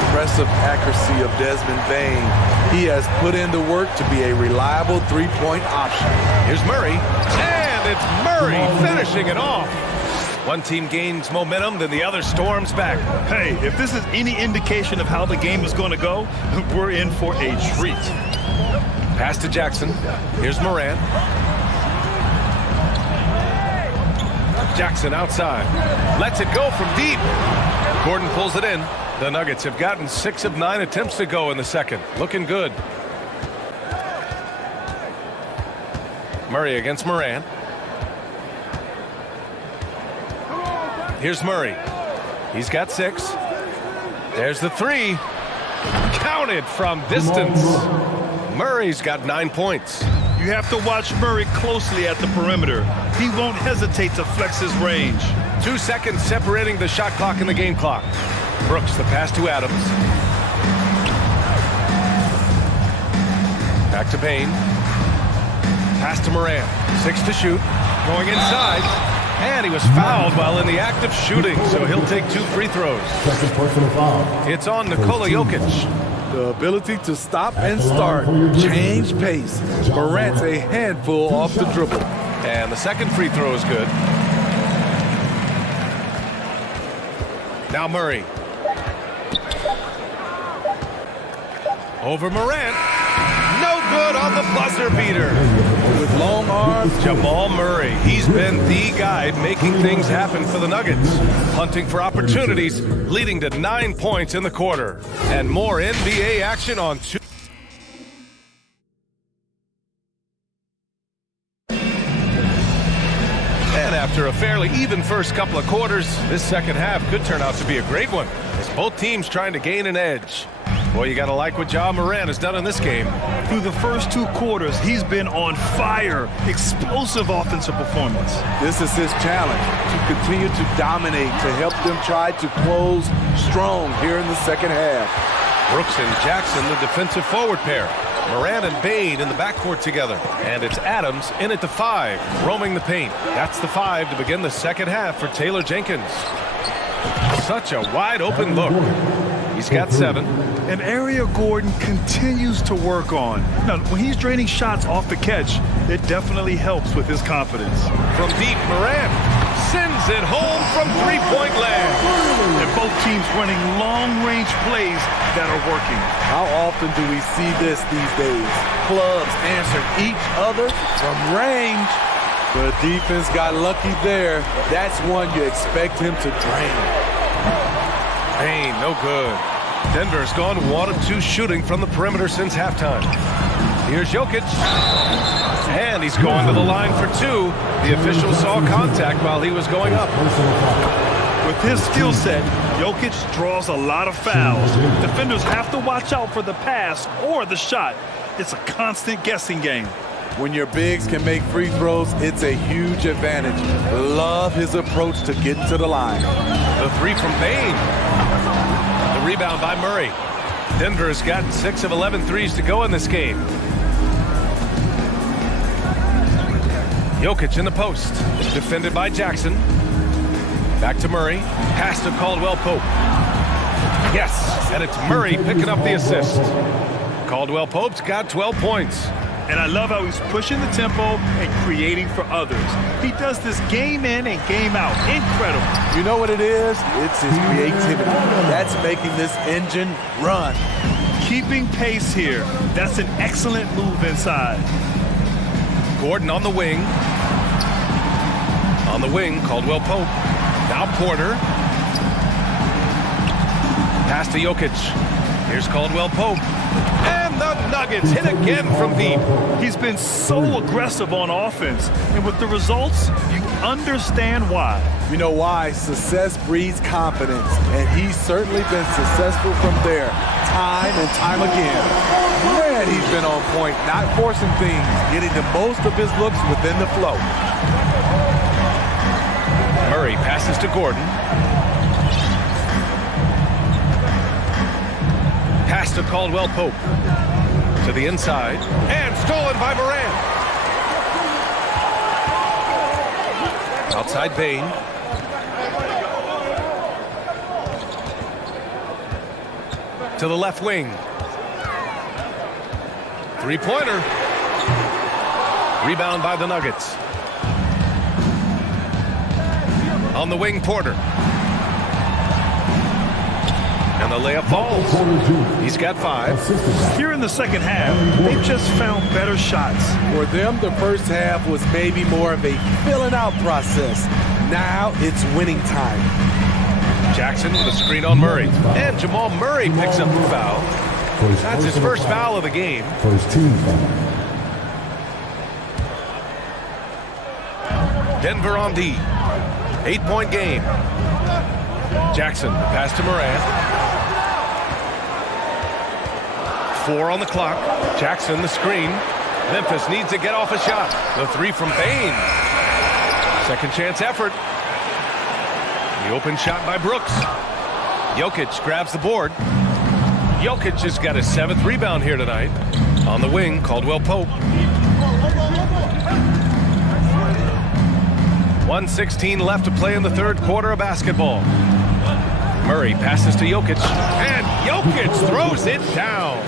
Impressive accuracy of Desmond Bane. He has put in the work to be a reliable three-point option. Here's Murray. And it's Murray finishing it off. One team gains momentum, then the other storms back. Hey, if this is any indication of how the game is going to go, we're in for a treat. Pass to Jackson. Here's Moran. Jackson outside. Lets it go from deep. Gordon pulls it in. The Nuggets have gotten 6 of 9 attempts to go in the second. Looking good. Murray against Moran. Here's Murray. He's got 6. There's the 3. Counted from distance. Murray's got 9 points. You have to watch Murray closely at the perimeter. He won't hesitate to flex his range. 2 seconds separating the shot clock and the game clock. Brooks, the pass to Adams. Back to Bane. Pass to Moran. 6 to shoot. Going inside. And he was fouled while in the act of shooting, so he'll take 2 free throws. It's on Nikola Jokic. The ability to stop and start, change pace. Morant's a handful off the dribble. And the second free throw is good. Now Murray. Over Morant. No good on the buzzer beater. With long arms, Jamal Murray. He's been the guy making things happen for the Nuggets. Hunting for opportunities, leading to 9 points in the quarter. And more NBA action on 2. And after a fairly even first couple of quarters, this second half could turn out to be a great one, as both teams trying to gain an edge. Boy, you got to like what Ja Morant has done in this game. Through the first 2 quarters, he's been on fire. Explosive offensive performance. This is his challenge, to continue to dominate, to help them try to close strong here in the second half. Brooks and Jackson, the defensive forward pair. Moran and Bane in the backcourt together. And it's Adams in at the 5, roaming the paint. That's the 5 to begin the second half for Taylor Jenkins. Such a wide open look. He's got 7. An area Gordon continues to work on. Now, when he's draining shots off the catch, it definitely helps with his confidence. From deep, Moran sends it home from three-point land. And both teams running long-range plays that are working. How often do we see this these days? Clubs answer each other from range. The defense got lucky there. That's one you expect him to drain. Bane, no good. Denver's gone 1 of 2 shooting from the perimeter since halftime. Here's Jokic. And he's going to the line for 2. The official saw contact while he was going up. With his skill set, Jokic draws a lot of fouls. Defenders have to watch out for the pass or the shot. It's a constant guessing game. When your bigs can make free throws, it's a huge advantage. Love his approach to getting to the line. The 3 from Bane. The rebound by Murray. Denver has gotten 6 of 11 threes to go in this game. Jokic in the post. Defended by Jackson. Back to Murray. Pass to Caldwell Pope. Yes, and it's Murray picking up the assist. Caldwell Pope's got 12 points. And I love how he's pushing the tempo and creating for others. He does this game in and game out. Incredible. You know what it is? It's his creativity. That's making this engine run. Keeping pace here. That's an excellent move inside. Gordon on the wing. On the wing, Caldwell Pope. Now Porter. Pass to Jokic. Here's Caldwell Pope. And the Nuggets hit again from deep. He's been so aggressive on offense. And with the results, you understand why. You know why? Success breeds confidence. And he's certainly been successful from there, time and time again. Man, he's been on point, not forcing things, getting the most of his looks within the flow. Murray passes to Gordon. Pass to Caldwell Pope. To the inside. And stolen by Morant. Outside Bane. To the left wing. Three-pointer. Rebound by the Nuggets. On the wing, Porter. And the layup falls. He's got 5. Here in the second half, they've just found better shots. For them, the first half was maybe more of a filling out process. Now it's winning time. Jackson with a screen on Murray. And Jamal Murray picks up the foul. That's his first foul of the game. First team foul. Denver on D. 8-point game. Jackson, the pass to Morant. 4 on the clock. Jackson, the screen. Memphis needs to get off a shot. The 3 from Bane. Second chance effort. The open shot by Brooks. Jokic grabs the board. Jokic has got his 7th rebound here tonight. On the wing, Caldwell Pope. 1:16 left to play in the third quarter of basketball. Murray passes to Jokic. And Jokic throws it down.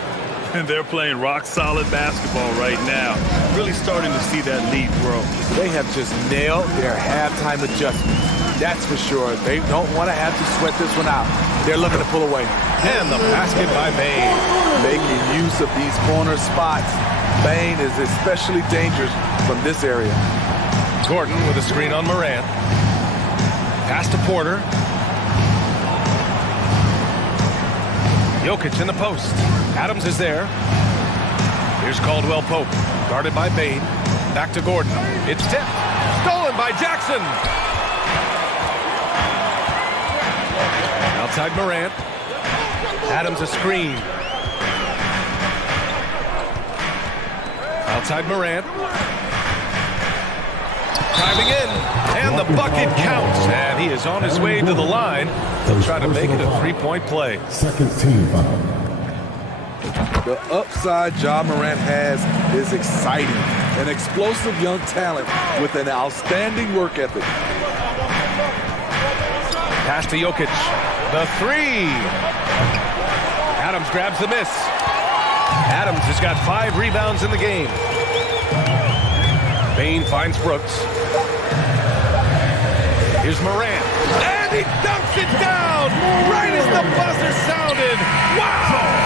And they're playing rock-solid basketball right now. Really starting to see that lead grow. They have just nailed their halftime adjustments. That's for sure. They don't want to have to sweat this one out. They're looking to pull away. And the basket by Bane. Making use of these corner spots. Bane is especially dangerous from this area. Gordon with a screen on Morant. Pass to Porter. Jokic in the post. Adams is there. Here's Caldwell Pope. Guarded by Bane. Back to Gordon. It's tipped. Stolen by Jackson. Outside Morant. Adams a screen. Outside Morant. Driving in. And the bucket counts. And he is on his way to the line to try to make it a 3-point play. Second team foul. The upside Ja Morant has is exciting. An explosive young talent with an outstanding work ethic. Pass to Jokic. The 3. Adams grabs the miss. Adams has got 5 rebounds in the game. Bane finds Brooks. Here's Morant. And he dunks it down right as the buzzer sounded. Wow!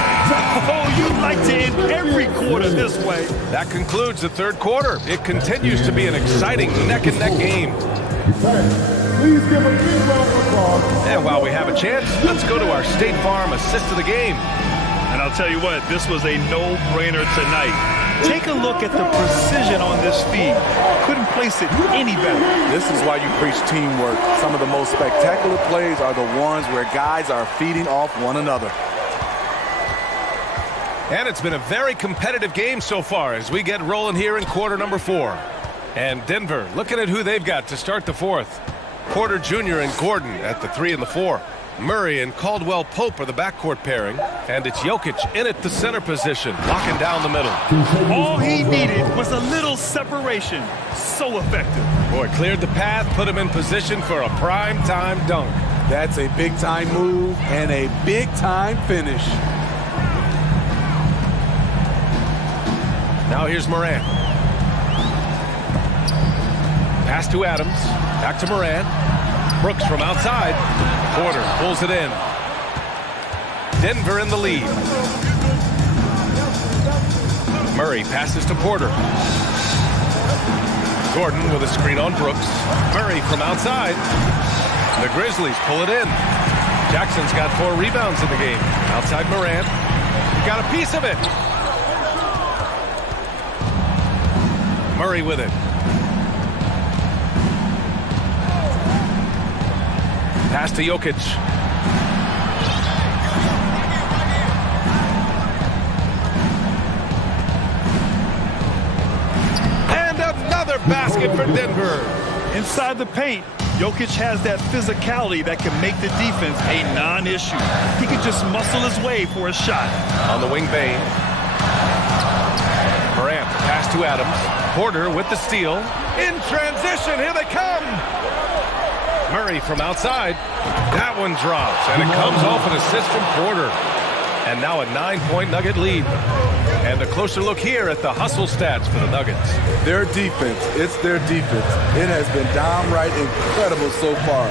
Oh, you'd like to end every quarter this way. That concludes the third quarter. It continues to be an exciting neck-and-neck game. Please give a big round of applause. And while we have a chance, let's go to our State Farm assist of the game. And I'll tell you what, this was a no-brainer tonight. Take a look at the precision on this feed. Couldn't place it any better. This is why you preach teamwork. Some of the most spectacular plays are the ones where guys are feeding off one another. And it's been a very competitive game so far as we get rolling here in quarter number 4. And Denver looking at who they've got to start the fourth. Porter Jr. and Gordon at the 3 and the 4. Murray and Caldwell Pope are the backcourt pairing, and it's Jokic in at the center position, locking down the middle. All he needed was a little separation. So effective. Boy, cleared the path, put him in position for a prime-time dunk. That's a big-time move and a big-time finish. Now here's Morant. Pass to Adams. Back to Morant. Brooks from outside. Porter pulls it in. Denver in the lead. Murray passes to Porter. Gordon with a screen on Brooks. Murray from outside. The Grizzlies pull it in. Jackson's got 4 rebounds in the game. Outside Morant. Got a piece of it. Murray with it. Pass to Jokic. And another basket for Denver. Inside the paint, Jokic has that physicality that can make the defense a non-issue. He can just muscle his way for a shot. On the wing, Bane. Morant, pass to Adams. Porter with the steal. In transition, here they come. Murray from outside. That one drops, and it comes off an assist from Porter. And now a 9-point Nugget lead. And a closer look here at the hustle stats for the Nuggets. Their defense, it's their defense. It has been downright incredible so far,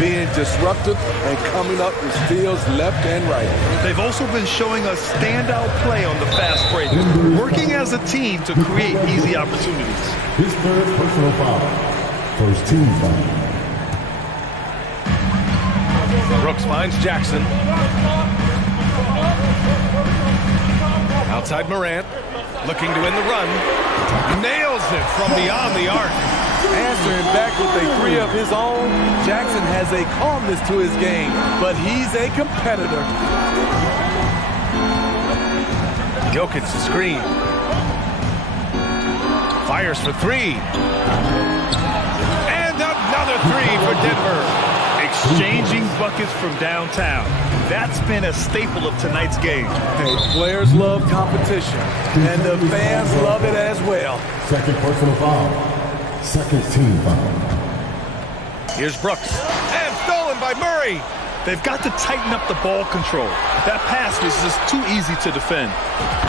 being disruptive and coming up with steals left and right. They've also been showing us standout play on the fast break, working as a team to create easy opportunities. His third personal foul. First team foul. Brooks finds Jackson. Outside Morant, looking to win the run. Nails it from beyond the arc. Answering back with a 3 of his own, Jackson has a calmness to his game, but he's a competitor. Jokic the screen. Fires for 3. And another 3 for Denver. Exchanging buckets from downtown. That's been a staple of tonight's game. Hey, players love competition, and the fans love it as well. Second personal foul. Second team foul. Here's Brooks. And stolen by Murray. They've got to tighten up the ball control. That pass was just too easy to defend.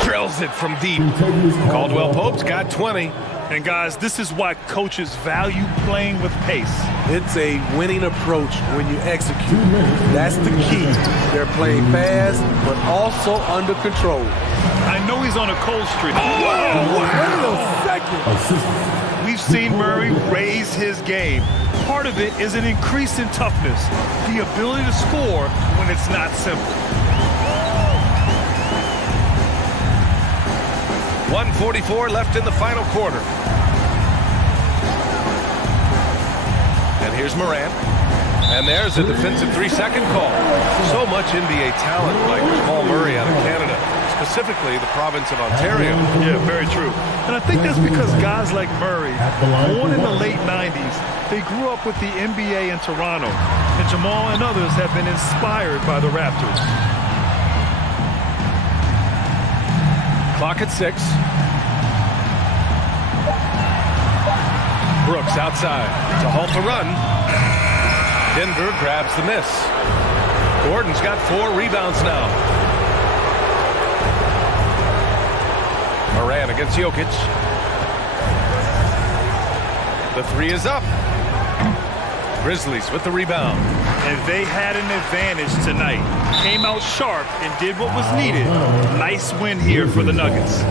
Drills it from deep. Caldwell Pope's got 20. And guys, this is why coaches value playing with pace. It's a winning approach when you execute. That's the key. They're playing fast, but also under control. I know he's on a cold streak. Whoa, wait a second. We've seen Murray raise his game. Part of it is an increase in toughness, the ability to score when it's not simple. 1:44 left in the final quarter. And here's Morant. And there's a defensive 3-second call. So much NBA talent like Jamal Murray out of Canada, specifically the province of Ontario. Yeah, very true. And I think that's because guys like Murray, born in the late 90s, they grew up with the NBA in Toronto. And Jamal and others have been inspired by the Raptors. Clock at 6. Brooks outside to halt the run. Denver grabs the miss. Gordon's got 4 rebounds now. Morant against Jokic. The 3 is up. Grizzlies with the rebound. And they had an advantage tonight. Came out sharp and did what was needed. Nice win here for the Nuggets.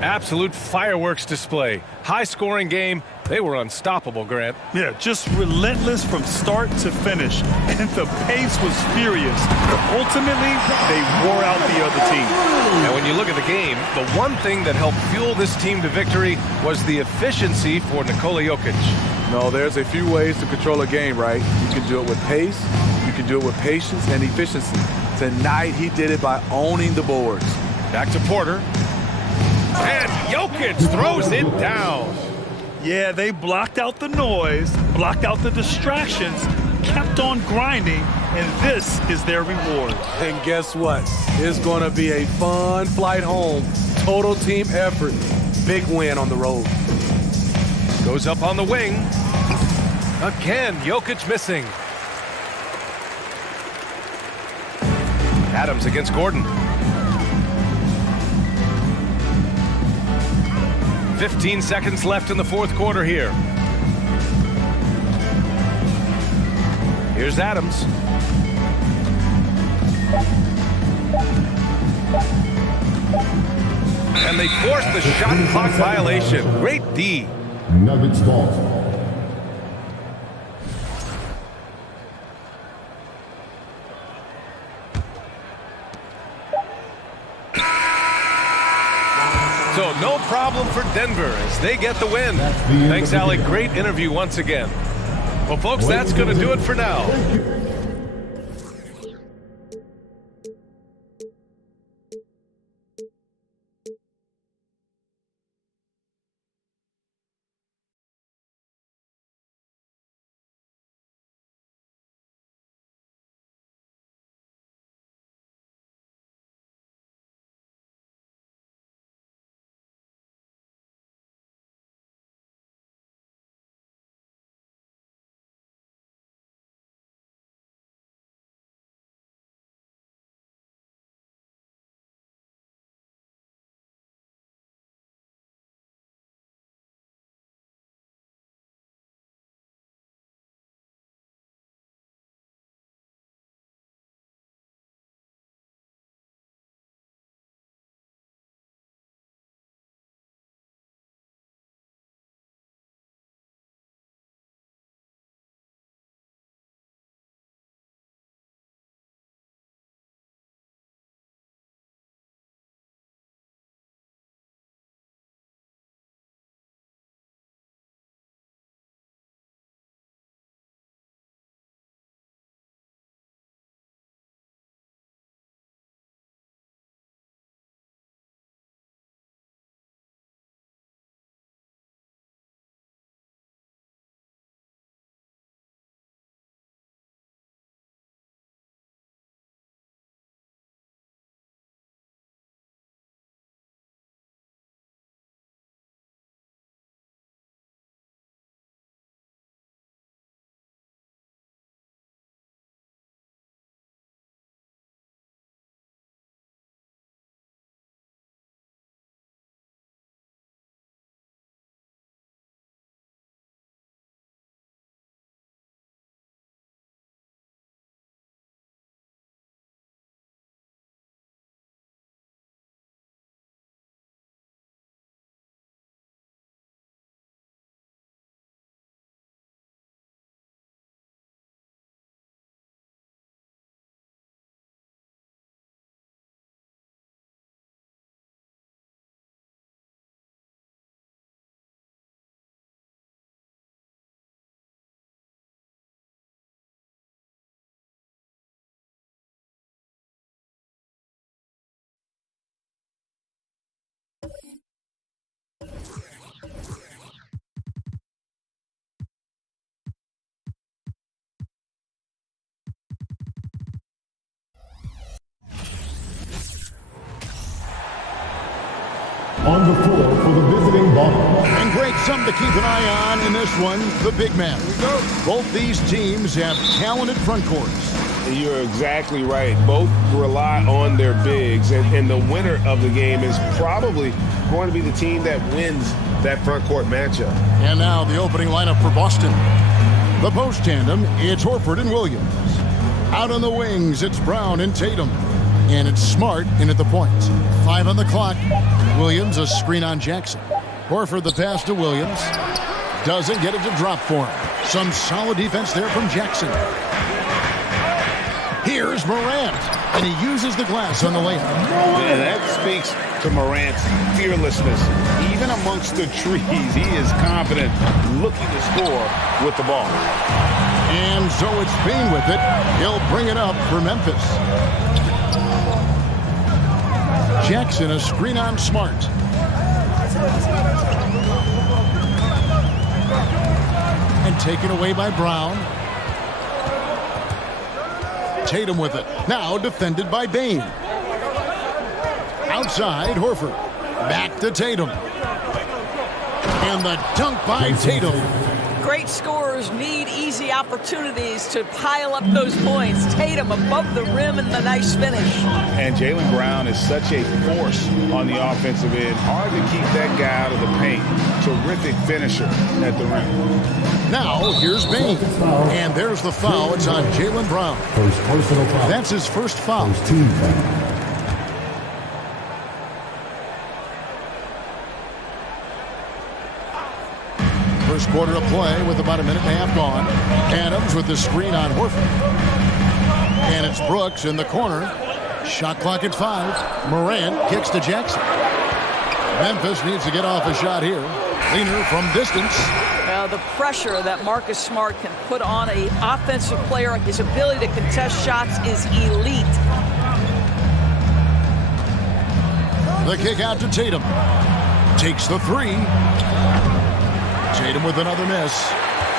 Absolute fireworks display. High-scoring game. They were unstoppable, Grant. Yeah, just relentless from start to finish. And the pace was furious. Ultimately, they wore out the other team. And when you look at the game, the one thing that helped fuel this team to victory was the efficiency for Nikola Jokic. No, there's a few ways to control a game, right? You can do it with pace, you can do it with patience and efficiency. Tonight, he did it by owning the boards. Back to Porter. And Jokic throws it down. Yeah, they blocked out the noise, blocked out the distractions, kept on grinding, and this is their reward. And guess what? It's going to be a fun flight home. Total team effort. Big win on the road. Goes up on the wing. Again, Jokic missing. Adams against Gordon. 15 seconds left in the fourth quarter here. Here's Adams. And they force the shot clock violation. Great D. Nuggets ball. So no problem for Denver as they get the win. Thanks, Alec. Great interview once again. Well, folks, that's going to do it for now. On the floor for the visiting Bucks. And great, something to keep an eye on in this one, the big man. Both these teams have talented front courts. You're exactly right. Both rely on their bigs, and the winner of the game is probably going to be the team that wins that front court matchup. And now the opening lineup for Boston. The post tandem, it's Horford and Williams. Out on the wings, it's Brown and Tatum. And it's Smart in at the point. 5 on the clock. Williams, a screen on Jackson. Horford the pass to Williams. Doesn't get it to drop for him. Some solid defense there from Jackson. Here's Morant. And he uses the glass on the layup. And that speaks to Morant's fearlessness. Even amongst the trees, he is confident, looking to score with the ball. And so it's Payne with it. He'll bring it up for Memphis. Jackson, a screen on Smart. And taken away by Brown. Tatum with it. Now defended by Bane. Outside, Horford. Back to Tatum. And the dunk by Tatum. Great scorers need easy opportunities to pile up those points. Tatum above the rim and the nice finish. And Jaylen Brown is such a force on the offensive end. Hard to keep that guy out of the paint. Terrific finisher at the rim. Now, here's Bane. And there's the foul. It's on Jaylen Brown. That's his first foul. First quarter of play with about a minute and a half gone. Adams with the screen on Horford. And it's Brooks in the corner. Shot clock at 5. Morant kicks to Jackson. Memphis needs to get off a shot here. Leaner from distance. The pressure that Marcus Smart can put on an offensive player, his ability to contest shots is elite. The kick out to Tatum. Takes the 3. Tatum with another miss.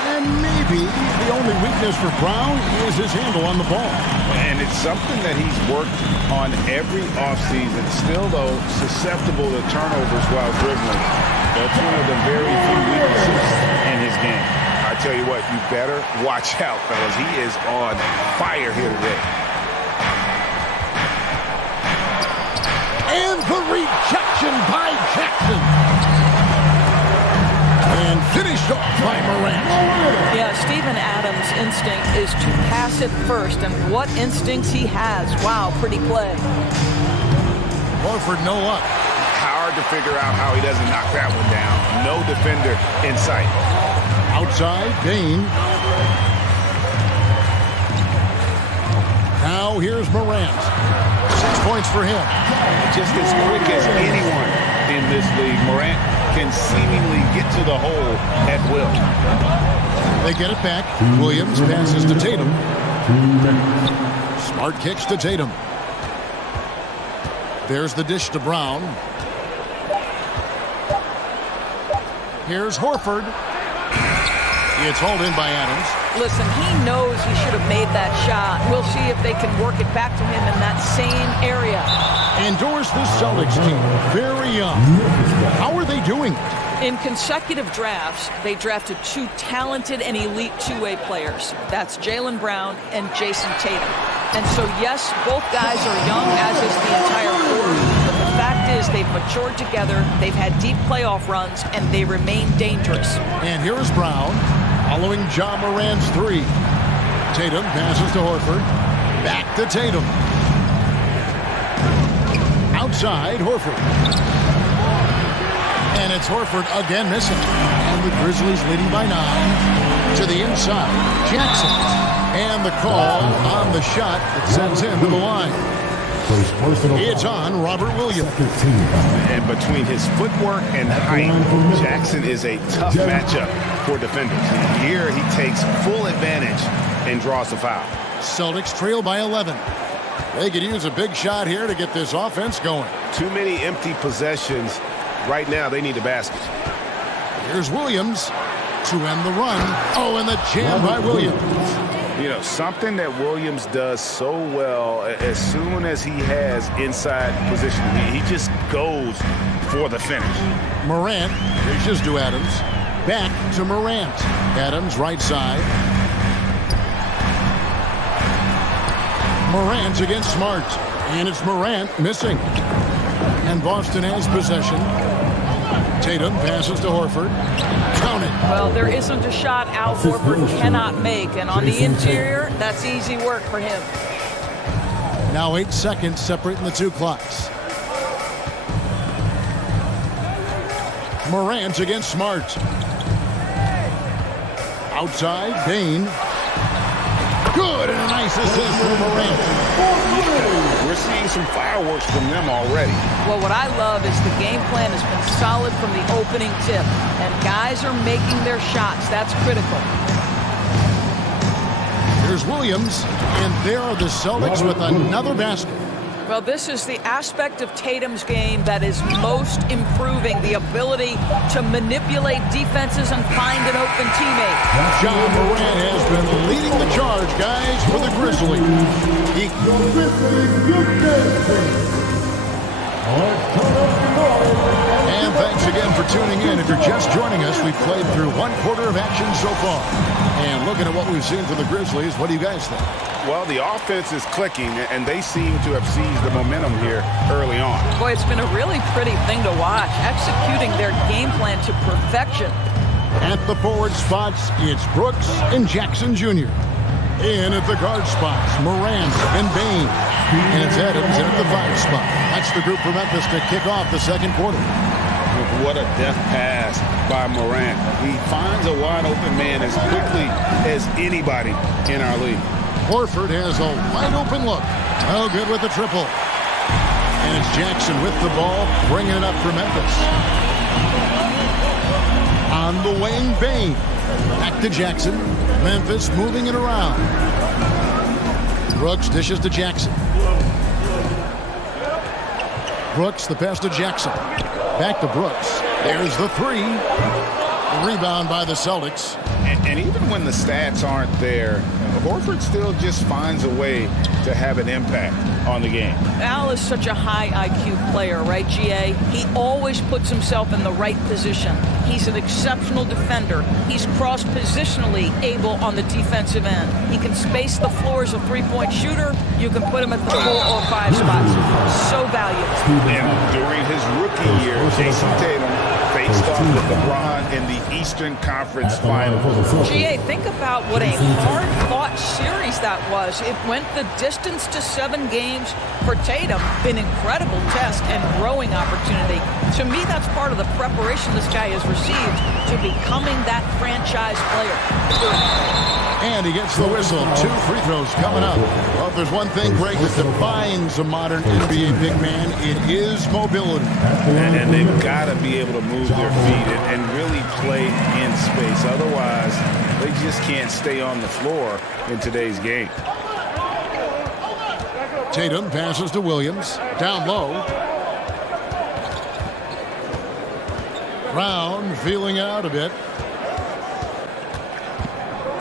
And maybe the only weakness for Brown is his handle on the ball. And it's something that he's worked on every offseason. Still, though, susceptible to turnovers while dribbling. That's one of the very few weaknesses in his game. I tell you what, you better watch out, fellas. He is on fire here today. And the rejection by Jackson. And finished off by Morant. Yeah, Steven Adams' instinct is to pass it first, and what instincts he has. Wow, pretty play. Horford no luck. Hard to figure out how he doesn't knock that one down. No defender in sight. Outside, Bane. Now here's Morant. 6 points for him. Just as quick as anyone in this league, Morant can seemingly get to the hole at will. They get it back. Williams passes to Tatum. Smart kicks to Tatum. There's the dish to Brown. Here's Horford. It's hauled in by Adams. Listen, he knows he should have made that shot. We'll see if they can work it back to him in that same area. Endorse the Celtics team. Very young. How are they doing? In consecutive drafts, they drafted 2 talented and elite two-way players. That's Jaylen Brown and Jason Tatum. And so, yes, both guys are young, as is the entire core. But the fact is they've matured together, they've had deep playoff runs, and they remain dangerous. And here's Brown following Ja Morant's 3. Tatum passes to Horford. Back to Tatum. Outside, Horford. And it's Horford again missing. And the Grizzlies leading by 9. To the inside, Jackson. And the call on the shot that sends him to the line. It's on Robert Williams. And between his footwork and height, Jackson is a tough matchup for defenders. Here he takes full advantage and draws the foul. Celtics trail by 11. They could use a big shot here to get this offense going. Too many empty possessions. Right now, they need a basket. Here's Williams to end the run. Oh, and the jam by Williams. You know, something that Williams does so well, as soon as he has inside position, he just goes for the finish. Morant reaches to Adams. Back to Morant. Adams right side. Morant against Smart. And it's Morant missing. And Boston has possession. Tatum passes to Horford. Count it. Well, there isn't a shot Al Horford cannot make. And on the interior, that's easy work for him. Now 8 seconds separating the 2 clocks. Morant against Smart. Outside, Bane. Good, and a nice assist from Morant. We're seeing some fireworks from them already. Well, what I love is the game plan has been solid from the opening tip. And guys are making their shots. That's critical. Here's Williams, and there are the Celtics with another basket. Well, this is the aspect of Tatum's game that is most improving, the ability to manipulate defenses and find an open teammate. John Morant has been leading the charge, guys, for the Grizzlies. And thanks again for tuning in. If you're just joining us, we've played through one quarter of action so far. And looking at what we've seen for the Grizzlies, what do you guys think? Well, the offense is clicking, and they seem to have seized the momentum here early on. Boy, it's been a really pretty thing to watch, executing their game plan to perfection. At the forward spots, it's Brooks and Jackson Jr. In at the guard spots, Morant and Bane. And it's Adams in at the 5 spot. That's the group for Memphis to kick off the second quarter. What a deft pass by Morant. He finds a wide-open man as quickly as anybody in our league. Horford has a wide-open look. Oh, good with the triple. And it's Jackson with the ball, bringing it up for Memphis. On the wing, Bane. Back to Jackson. Memphis moving it around. Brooks dishes to Jackson. Brooks, the pass to Jackson. Back to Brooks. There's the 3. Rebound by the Celtics. And even when the stats aren't there, Horford still just finds a way to have an impact on the game. Al is such a high IQ player, right, GA? He always puts himself in the right position. He's an exceptional defender. He's cross-positionally able on the defensive end. He can space the floor as a three-point shooter. You can put him at the 4 or 5 spots. So valuable. And during his rookie year, Jason Tatum faced off with LeBron in the Eastern Conference Finals. GA, think about what a hard-fought series that was. It went the distance to 7 games for Tatum. An incredible test and growing opportunity. To me, that's part of the preparation this guy has received to becoming that franchise player. And he gets the whistle. 2 free throws coming up. Well, if there's one thing, Greg, that defines a modern NBA big man, it is mobility. And they've got to be able to move their feet and really play in space. Otherwise, they just can't stay on the floor in today's game. Tatum passes to Williams. Down low. Brown feeling out a bit.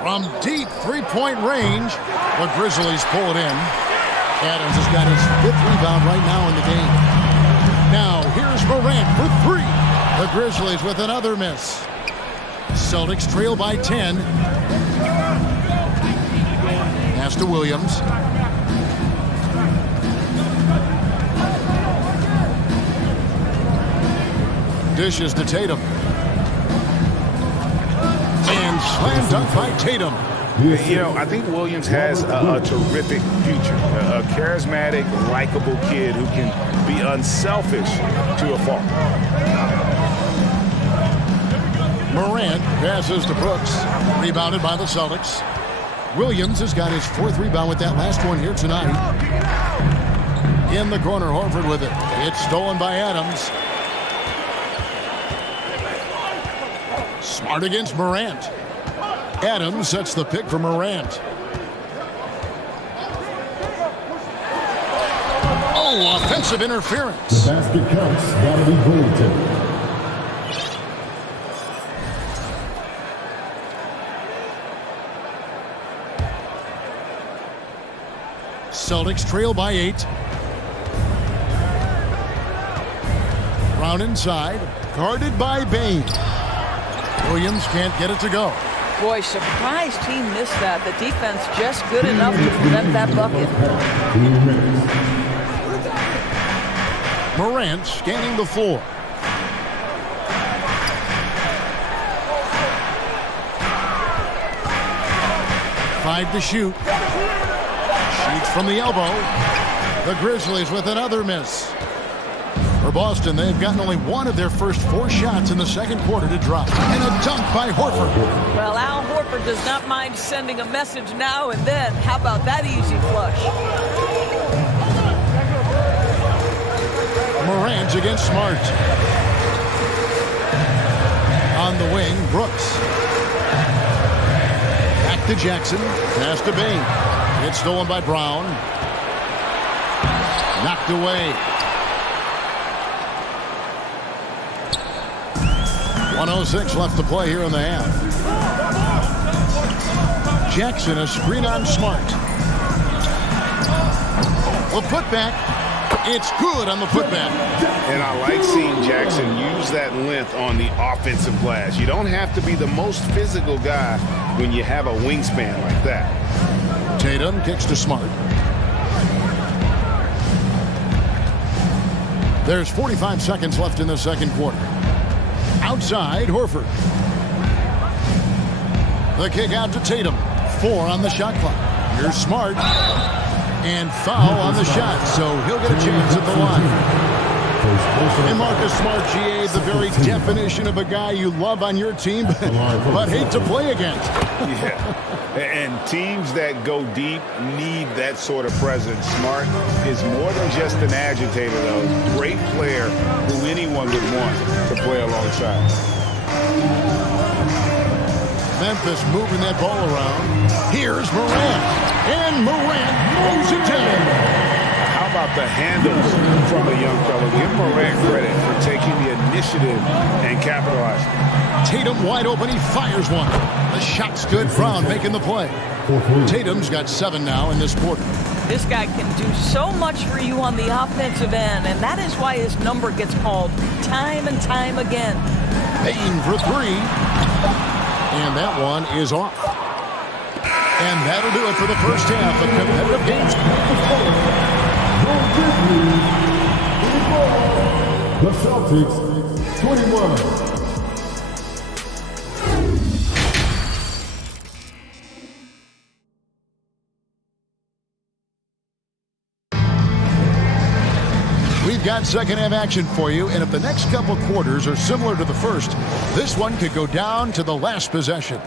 From deep three-point range, the Grizzlies pull it in. Adams has got his 5th rebound right now in the game. Now, here's Morant for 3. The Grizzlies with another miss. Celtics trail by 10. Pass to Williams. Dishes to Tatum. And slam dunk by Tatum. You know, I think Williams has a terrific future. A charismatic, likable kid who can be unselfish to a fault. Morant passes to Brooks. Rebounded by the Celtics. Williams has got his 4th rebound with that last one here tonight. In the corner, Horford with it. It's stolen by Adams. Smart against Morant. Adams sets the pick for Morant. Oh, offensive interference. The basket counts. That'll be Bulletin. Celtics trail by 8. Brown inside. Guarded by Bane. Williams can't get it to go. Boy, surprised he missed that. The defense just good enough to prevent that bucket. Morant scanning the floor. Five to shoot. Shoots from the elbow. The Grizzlies with another miss. For Boston, they've gotten only 1 of their first 4 shots in the second quarter to drop. And a dunk by Horford. Well, Al Horford does not mind sending a message now and then. How about that easy flush? Morant against Smart. On the wing, Brooks. Back to Jackson. Pass to Bane. It's stolen by Brown. Knocked away. 1:06 left to play here in the half. Jackson, a screen on Smart. The putback. It's good on the putback. And I like seeing Jackson use that length on the offensive glass. You don't have to be the most physical guy when you have a wingspan like that. Tatum kicks to Smart. There's 45 seconds left in the second quarter. Outside, Horford. The kick out to Tatum. 4 on the shot clock. Here's Smart. And foul on the shot, so he'll get a chance at the line. And Marcus Smart, GA, the very definition of a guy you love on your team, but hate to play against. Yeah, and teams that go deep need that sort of presence. Smart is more than just an agitator, though. Great player who anyone would want to play alongside. Memphis moving that ball around. Here's Morant. And Morant moves it down. How about the handles from the young fellow? Give Morant credit for taking the initiative and capitalizing. Tatum wide open. He fires one. The shot's good. Brown making the play. Tatum's got 7 now in this quarter. This guy can do so much for you on the offensive end, and that is why his number gets called time and time again. Payne for 3. And that one is off. And that'll do it for the first half of competitive games. The Celtics, 21. We've got second half action for you, and if the next couple quarters are similar to the first, this one could go down to the last possession.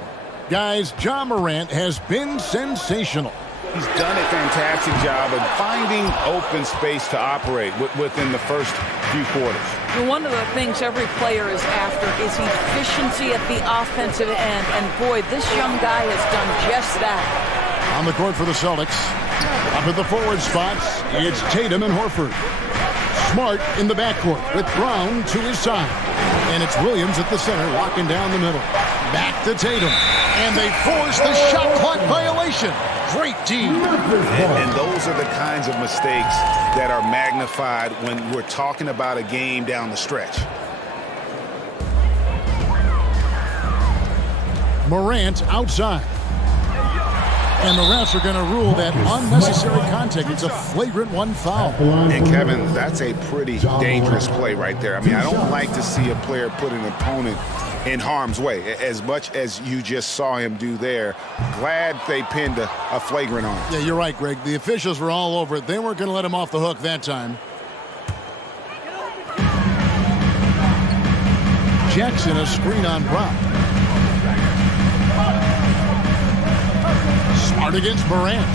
Guys, Ja Morant has been sensational. He's done a fantastic job of finding open space to operate within the first few quarters. And one of the things every player is after is efficiency at the offensive end. And boy, this young guy has done just that. On the court for the Celtics. Up at the forward spots, it's Tatum and Horford. Smart in the backcourt with Brown to his side. And it's Williams at the center, locking down the middle. Back to Tatum. And they force the shot clock violation. Great team. And those are the kinds of mistakes that are magnified when we're talking about a game down the stretch. Morant outside. And the refs are going to rule that unnecessary contact. It's a flagrant 1 foul. And Kevin, that's a pretty dangerous play right there. I mean, I don't like to see a player put an opponent in harm's way, as much as you just saw him do there. Glad they pinned a flagrant on him. Yeah, you're right, Greg. The officials were all over it. They weren't going to let him off the hook that time. Jackson, a screen on Brown. Smart against Morant.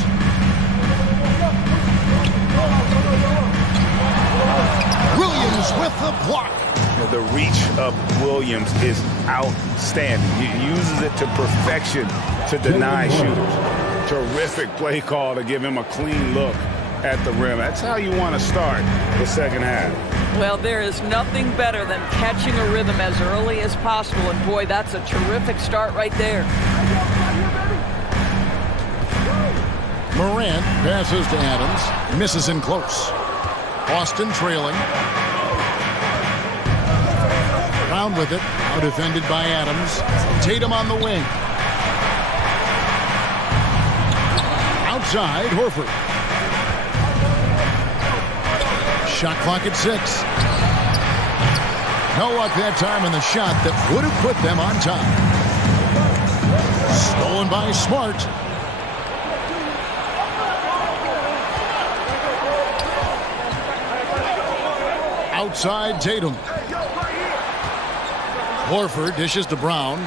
Williams with the block. The reach of Williams is outstanding. He uses it to perfection to deny shooters. Terrific play call to give him a clean look at the rim. That's how you want to start the second half. Well, there is nothing better than catching a rhythm as early as possible. And boy, that's a terrific start right there. Morant passes to Adams. Misses in close. Boston trailing. Brown with it. Now defended by Adams. Tatum on the wing. Outside, Horford. Shot clock at 6. No luck that time in the shot that would have put them on top. Stolen by Smart. Outside Tatum. Horford dishes to Brown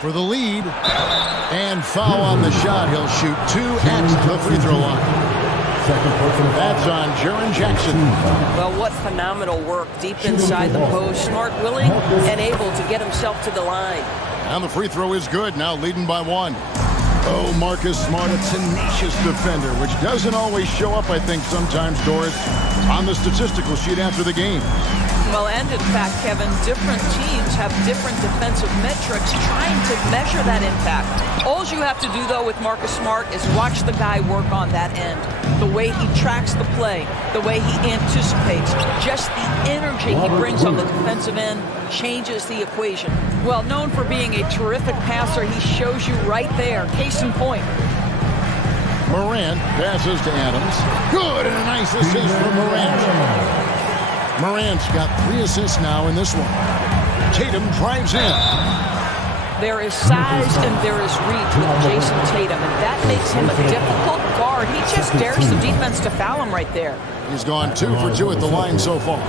for the lead. And foul on the shot. He'll shoot 2 at the free throw line. That's on Jaren Jackson. Well, what phenomenal work deep inside the post. Smart, willing, and able to get himself to the line. And the free throw is good. Now leading by 1. Oh, Marcus Smart, a tenacious defender, which doesn't always show up, I think, sometimes, Doris, on the statistical sheet after the game. Well, and in fact, Kevin, different teams have different defensive metrics trying to measure that impact. All you have to do, though, with Marcus Smart is watch the guy work on that end. The way he tracks the play, the way he anticipates, just the energy he brings on the defensive end changes the equation. Well, known for being a terrific passer, he shows you right there. Case in point. Morant passes to Adams. Good, and a nice assist from Morant. Morant's got 3 assists now in this one. Tatum drives in. There is size and there is reach with Jason Tatum, and that makes him a difficult guard. He just dares the defense to foul him right there. He's gone 2 for 2 at the line so far.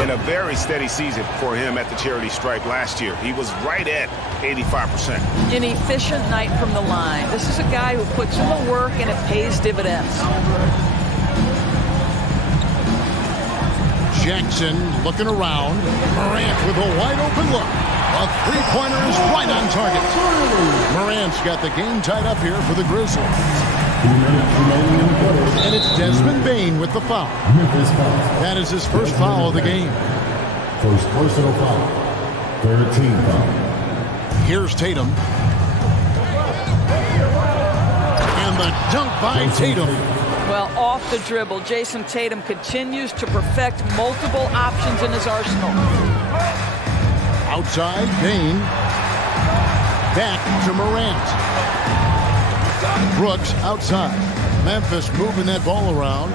And a very steady season for him at the charity stripe last year. He was right at 85%. An efficient night from the line. This is a guy who puts in the work and it pays dividends. Jackson looking around. Morant with a wide open look. A three-pointer is right on target. Morant's got the game tied up here for the Grizzlies. And it's Desmond Bane with the foul. That is his first foul of the game. First personal foul. 13 foul. Here's Tatum. And the dunk by Tatum. Well, off the dribble, Jason Tatum continues to perfect multiple options in his arsenal. Outside, Bane. Back to Morant. Brooks outside. Memphis moving that ball around.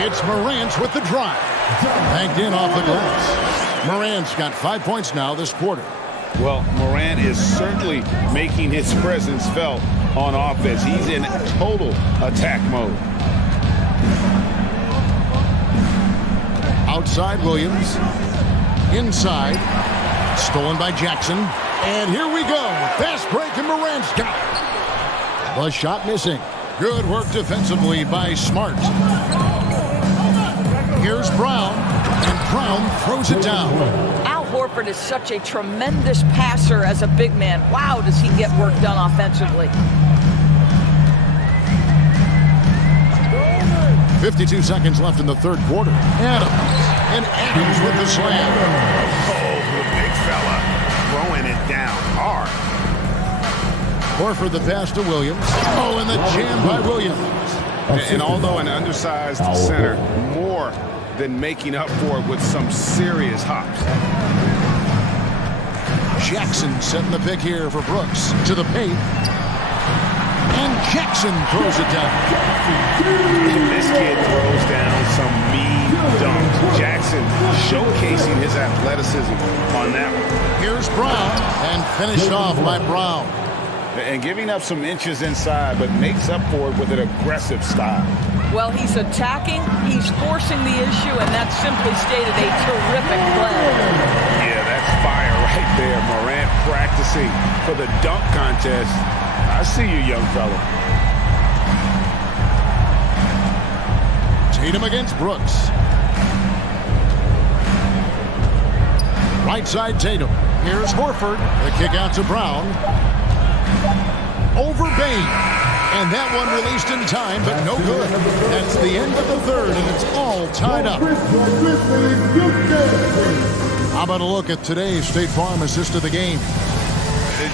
It's Morant with the drive. Banked in off the glass. Morant's got 5 points now this quarter. Well, Morant is certainly making his presence felt on offense. He's in total attack mode. Outside, Williams. Inside. Stolen by Jackson. And here we go. Fast break, and Morant's got it. The shot missing. Good work defensively by Smart. Here's Brown. And Brown throws it down. Al Horford is such a tremendous passer as a big man. Wow, does he get work done offensively. 52 seconds left in the third quarter. Adams. And Adams with the slam. Oh, the big fella throwing it down hard. Horford the pass to Williams. Oh, and the jam by Williams. And although an undersized center, more than making up for it with some serious hops. Jackson setting the pick here for Brooks. To the paint. And Jackson throws it down. This kid throws down some mean dunks. Jackson showcasing his athleticism on that one. Here's Brown. And finished off by Brown. And giving up some inches inside, but makes up for it with an aggressive style. Well, he's attacking, he's forcing the issue, and that's simply stated a terrific play. Yeah, that's fire right there. Morant practicing for the dunk contest. I see you, young fella. Tatum against Brooks. Right side Tatum. Here's Horford. The kick out to Brown. Over Bane. And that one released in time, but no good. That's the end of the third, and it's all tied up. How about a look at today's State Farm assist of the game?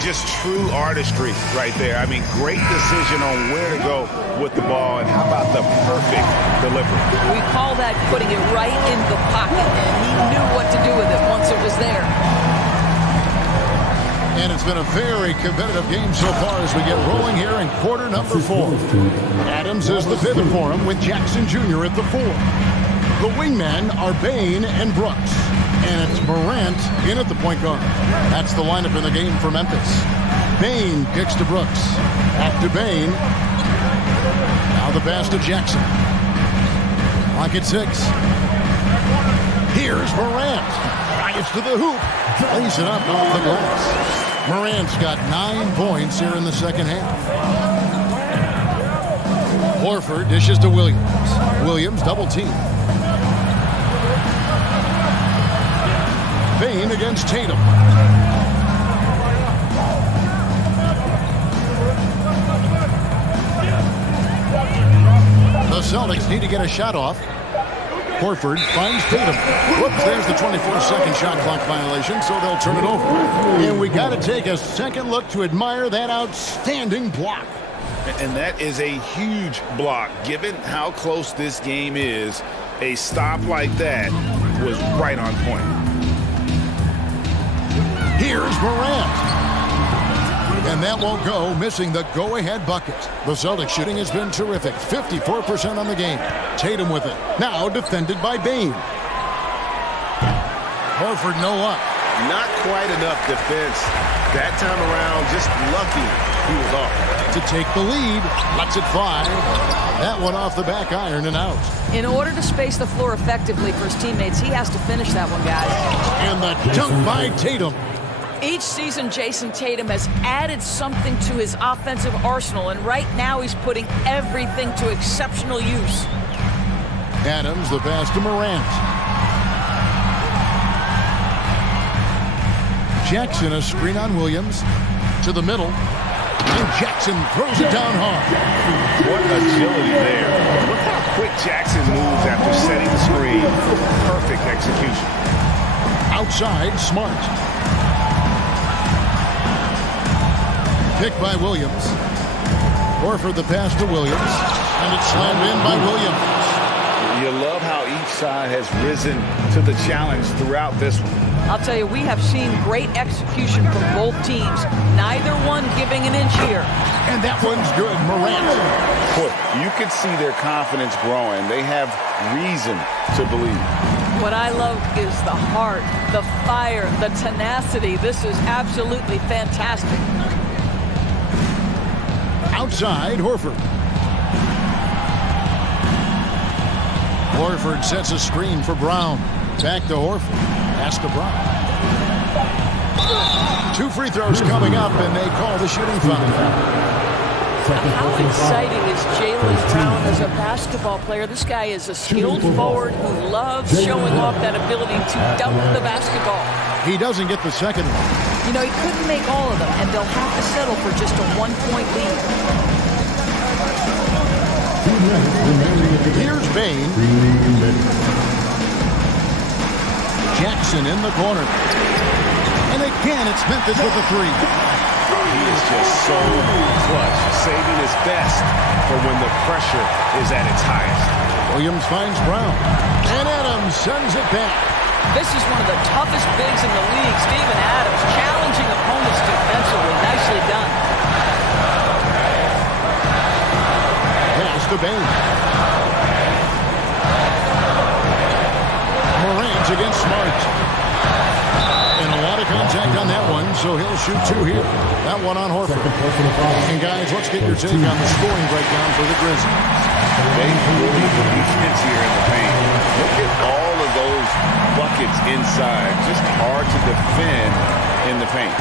Just true artistry right there. I mean, great decision on where to go with the ball, and how about the perfect delivery? We call that putting it right in the pocket, and he knew what to do with it once it was there. And it's been a very competitive game so far as we get rolling here in quarter number 4. Adams is the pivot for him with Jackson Jr. at the 4. The wingmen are Bane and Brooks. And it's Morant in at the point guard. That's the lineup in the game for Memphis. Bane kicks to Brooks. Back to Bane. Now the pass to Jackson. Clock at 6. Here's Morant. Gets to the hoop. Lays it up off the glass. Morant's got 9 points here in the second half. Horford dishes to Williams. Williams double team. Bane against Tatum. Celtics need to get a shot off. Horford finds Tatum. Whoops, there's the 24-second shot clock violation, so they'll turn it over. And we got to take a second look to admire that outstanding block. And that is a huge block. Given how close this game is, a stop like that was right on point. Here's Morant. And that won't go, missing the go-ahead bucket. The Celtics shooting has been terrific. 54% on the game. Tatum with it. Now defended by Bane. Horford no up. Not quite enough defense. That time around, just lucky he was off. To take the lead, lets it fly. That one off the back iron and out. In order to space the floor effectively for his teammates, he has to finish that one, guys. And the dunk by Tatum. Each season, Jason Tatum has added something to his offensive arsenal, and right now he's putting everything to exceptional use. Adams, the pass to Morant. Jackson, a screen on Williams. To the middle. And Jackson throws it down hard. What agility there. Look how quick Jackson moves after setting the screen. Perfect execution. Outside, Smart. Picked by Williams. Horford the pass to Williams. And it's slammed in by Williams. You love how each side has risen to the challenge throughout this one. I'll tell you, we have seen great execution from both teams. Neither one giving an inch here. And that one's good. Morant. Boy, you can see their confidence growing. They have reason to believe. What I love is the heart, the fire, the tenacity. This is absolutely fantastic. Outside, Horford. Horford sets a screen for Brown. Back to Horford. Pass to Brown. 2 free throws coming up, and they call the shooting foul. How exciting is Jaylen Brown as a basketball player? This guy is a skilled forward who loves showing off that ability to dunk the basketball. He doesn't get the second one. You know, he couldn't make all of them, and they'll have to settle for just a 1-point lead. Here's Bane. Jackson in the corner. And again, it's Memphis with the three. He is just so clutch, saving his best for when the pressure is at its highest. Williams finds Brown. And Adams sends it back. This is one of the toughest bigs in the league, Steven Adams, challenging opponents defensively. Nicely done. Pass to Bane. Morant against Smart. And a lot of contact on that one, so he'll shoot 2 here. That one on Horford. And guys, let's get your take on the scoring breakdown for the Grizzlies. They really the defense here in the paint. Look at all of those buckets inside. Just hard to defend in the paint.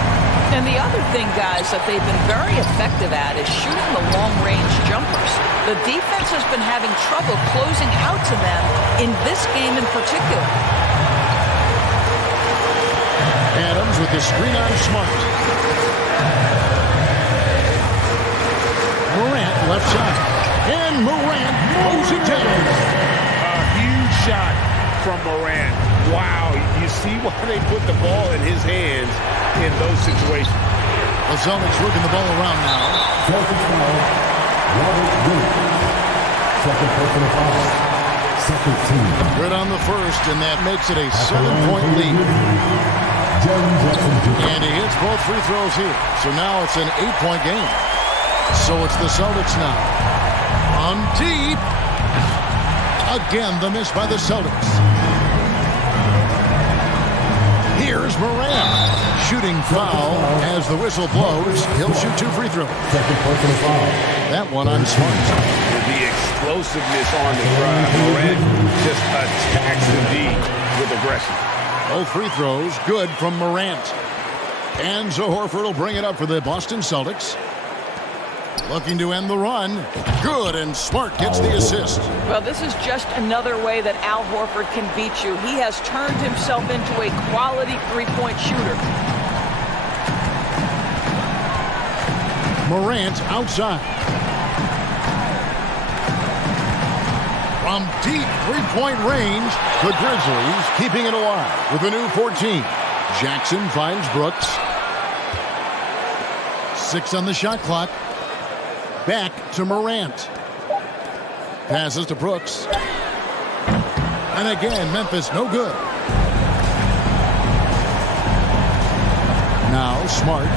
And the other thing, guys, that they've been very effective at is shooting the long-range jumpers. The defense has been having trouble closing out to them in this game in particular. Adams with the screen on Smart. Morant left side. And Morant mows it down. A huge shot from Morant. Wow, you see why they put the ball in his hands in those situations. The Celtics working the ball around now. Celtics foul. Robert Williams. Second personal foul. Second team. Good on the first, and that makes it a 7-point lead. And he hits both free throws here. So now it's an 8-point game. So it's the Celtics now. On deep. Again, the miss by the Celtics. Here's Morant. Shooting foul as the whistle blows. He'll shoot 2 free throws. Second personal foul. That one on Smart. The explosiveness on the drive. Morant just attacks the D with aggression. Both free throws good from Morant. And so Horford will bring it up for the Boston Celtics. Looking to end the run. Good, and Smart gets the assist. Well, this is just another way that Al Horford can beat you. He has turned himself into a quality three-point shooter. Morant outside. From deep three-point range, the Grizzlies keeping it alive with a new 14. Jackson finds Brooks. 6 on the shot clock. Back to Morant. Passes to Brooks. And again, Memphis no good. Now Smart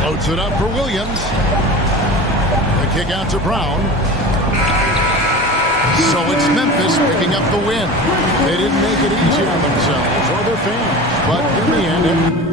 floats it up for Williams. The kick out to Brown. So it's Memphis picking up the win. They didn't make it easy on themselves or their fans, but in the end,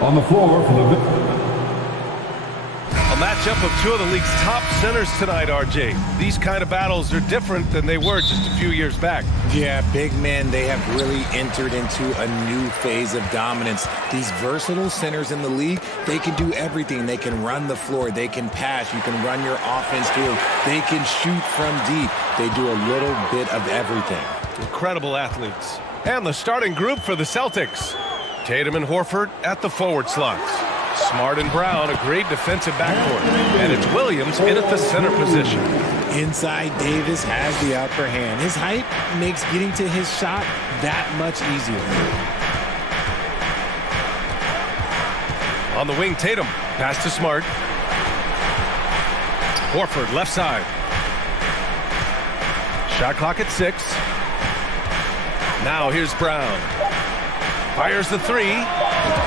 On the floor for the... A matchup of two of the league's top centers tonight, RJ. These kind of battles are different than they were just a few years back. Yeah, big men, they have really entered into a new phase of dominance. These versatile centers in the league, they can do everything. They can run the floor. They can pass. You can run your offense through. They can shoot from deep. They do a little bit of everything. Incredible athletes. And the starting group for the Celtics. Tatum and Horford at the forward slots. Smart and Brown, a great defensive backcourt. And it's Williams in at the center position. Inside, Davis has the upper hand. His height makes getting to his shot that much easier. On the wing, Tatum. Pass to Smart. Horford, left side. Shot clock at 6. Now here's Brown. Fires the three.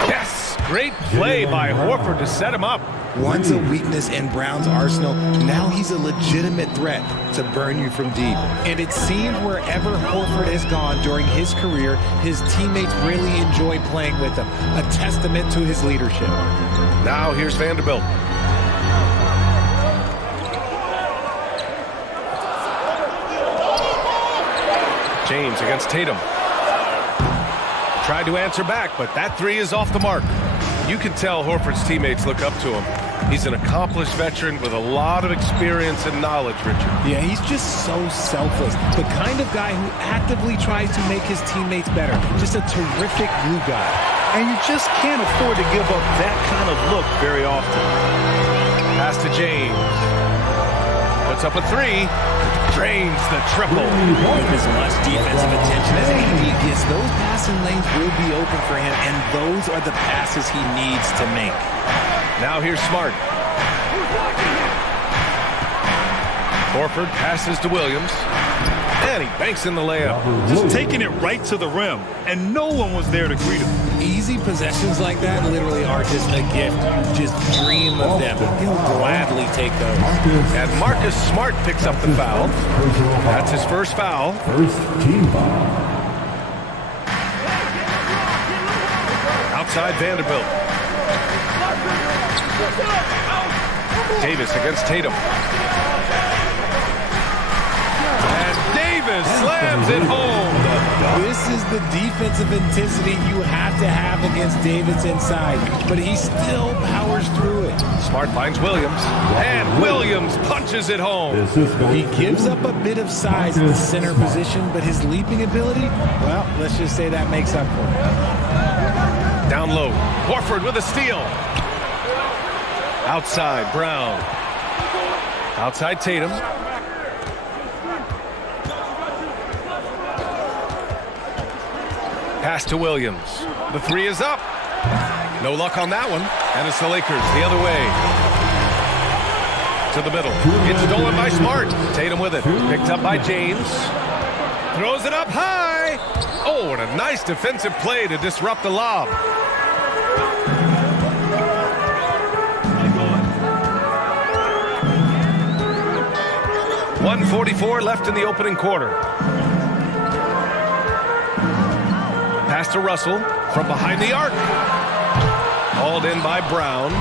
Yes! Great play by Horford to set him up. Once a weakness in Brown's arsenal, now he's a legitimate threat to burn you from deep. And it seems wherever Horford has gone during his career, his teammates really enjoy playing with him. A testament to his leadership. Now here's Vanderbilt. James against Tatum. Tried to answer back, but that three is off the mark. You can tell Horford's teammates look up to him. He's an accomplished veteran with a lot of experience and knowledge, Richard. Yeah, he's just so selfless. The kind of guy who actively tries to make his teammates better. Just a terrific glue guy. And you just can't afford to give up that kind of look very often. Pass to James. Puts up a three. Drains the triple. With as much defensive attention as AD gets, those passing lanes will be open for him, and those are the passes he needs to make. Now here's Smart. Horford passes to Williams. And he banks in the layup. Just taking it right to the rim, and no one was there to greet him. Easy possessions like that literally are just a gift. You just dream of them. He'll gladly take those. And Marcus Smart picks up the foul. That's his first foul. First team foul. Outside Vanderbilt. Davis against Tatum. And Davis slams it home. This is the defensive intensity you have to have against Davis inside, but he still powers through it. Smart finds Williams, and Williams punches it home. He gives up a bit of size at the center position, but his leaping ability, well, let's just say that makes up for it. Down low, Horford with a steal. Outside, Brown. Outside, Tatum. Pass to Williams. The three is up. No luck on that one. And it's the Lakers the other way. To the middle. It's stolen by Smart. Tatum with it. Picked up by James. Throws it up high. Oh, and a nice defensive play to disrupt the lob. .144 left in the opening quarter. Pass to Russell from behind the arc. Hauled in by Brown.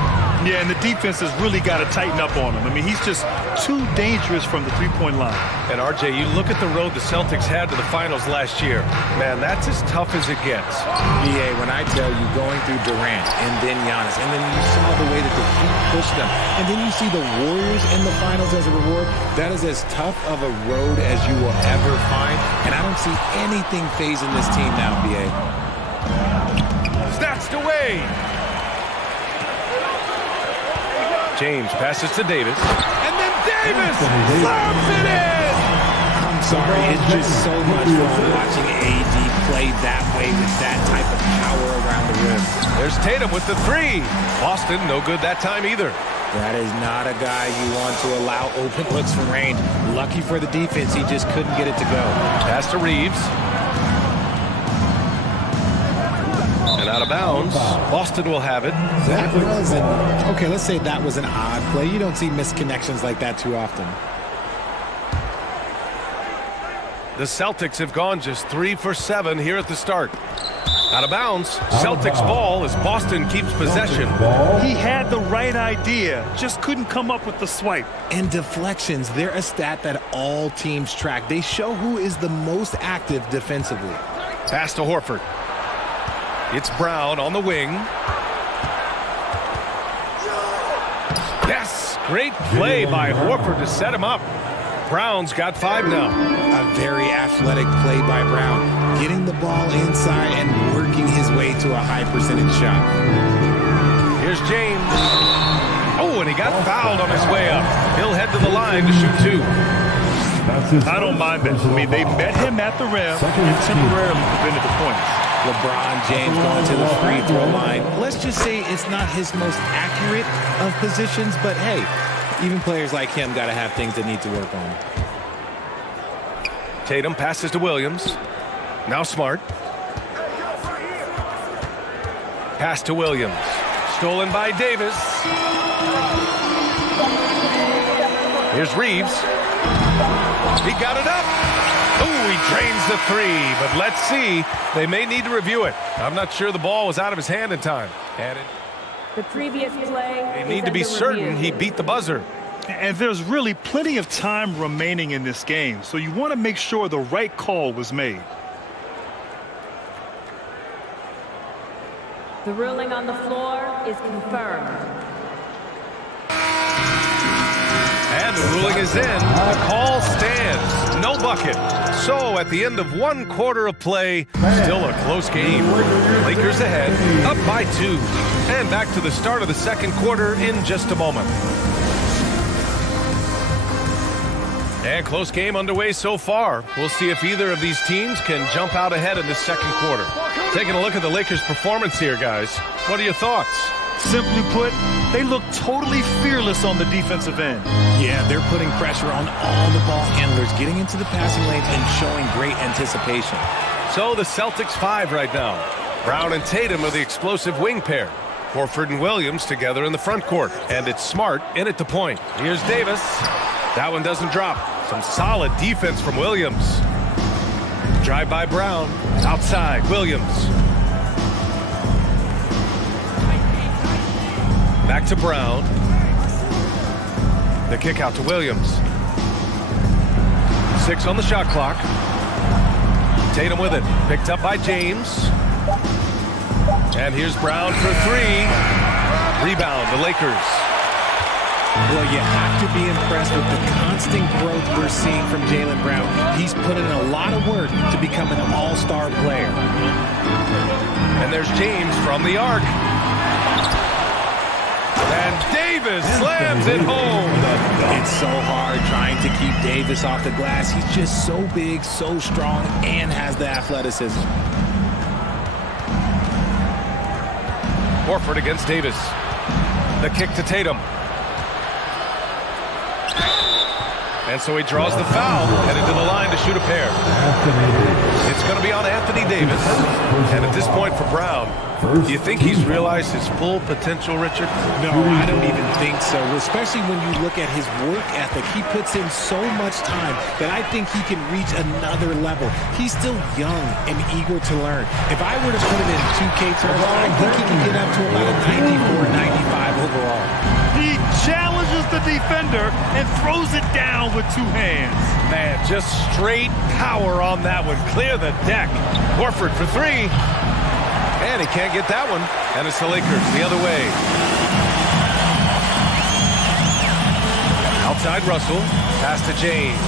Yeah, and the defense has really got to tighten up on him. I mean, he's just too dangerous from the three-point line. And, RJ, you look at the road the Celtics had to the finals last year. Man, that's as tough as it gets. BA, when I tell you going through Durant and then Janis, and then you saw the way that the Heat pushed them, and then you see the Warriors in the finals as a reward, that is as tough of a road as you will ever find. And I don't see anything phasing this team now, BA. Snatched away. James passes to Davis. And then Davis slams it in! I'm sorry, it's just so much fun watching AD play that way with that type of power around the rim. There's Tatum with the three. Boston, no good that time either. That is not a guy you want to allow open looks from range. Lucky for the defense, he just couldn't get it to go. Pass to Reeves. And out of bounds. Boston will have it. That was okay, let's say that was an odd play. You don't see misconnections like that too often. The Celtics have gone just 3 for 7 here at the start. Out of bounds. Celtics ball as Boston keeps possession. He had the right idea, just couldn't come up with the swipe. And deflections, they're a stat that all teams track. They show who is the most active defensively. Pass to Horford. It's Brown on the wing. Yes! Great play by Horford to set him up. Brown's got 5 now. A very athletic play by Brown. Getting the ball inside and working his way to a high percentage shot. Here's James. Oh, and he got fouled on his way up. He'll head to the line to shoot 2. I don't mind that. I mean, they met him at the rim and temporarily prevented the points. LeBron James going to the free throw line. Let's just say it's not his most accurate of positions, but hey, even players like him got to have things they need to work on. Tatum passes to Williams. Now Smart. Pass to Williams. Stolen by Davis. Here's Reeves. He got it up. Oh, he drains the three. But let's see. They may need to review it. I'm not sure the ball was out of his hand in time. The previous play. They need to be certain he beat the buzzer. And there's really plenty of time remaining in this game, so you want to make sure the right call was made. The ruling on the floor is confirmed. And the ruling is in. The call stands. No bucket. So at the end of 1 quarter of play, still a close game. Lakers ahead, up by 2. And back to the start of the second quarter in just a moment. And close game underway so far. We'll see if either of these teams can jump out ahead in this second quarter. Taking a look at the Lakers' performance here, guys. What are your thoughts? Simply put, they look totally fearless on the defensive end. Yeah, they're putting pressure on all the ball handlers, getting into the passing lanes and showing great anticipation. So the Celtics 5 right now. Brown and Tatum are the explosive wing pair. Horford and Williams together in the front court. And it's Smart in at the point. Here's Davis. That one doesn't drop. Some solid defense from Williams. Drive by Brown. Outside, Williams. Back to Brown. The kick out to Williams. 6 on the shot clock. Tatum with it. Picked up by James. And here's Brown for 3. Rebound, the Lakers. Well, you have to be impressed with the constant growth we're seeing from Jaylen Brown. He's put in a lot of work to become an all-star player. And there's James from the arc. And Davis slams it home. It's so hard trying to keep Davis off the glass. He's just so big, so strong, and has the athleticism. Horford against Davis. The kick to Tatum. And so he draws the foul, headed to the line to shoot a pair. It's going to be on Anthony Davis. And at this point for Brown, do you think he's realized his full potential, Richard? No, I don't even think so, especially when you look at his work ethic. He puts in so much time that I think he can reach another level. He's still young and eager to learn. If I were to put it in 2K terms, I think he can get up to about a 94, 95 overall. He challenges the defender and throws it down with 2 hands. Man, just straight power on that one. Clear the deck. Horford for 3. And he can't get that one. And it's the Lakers the other way. Outside Russell. Pass to James.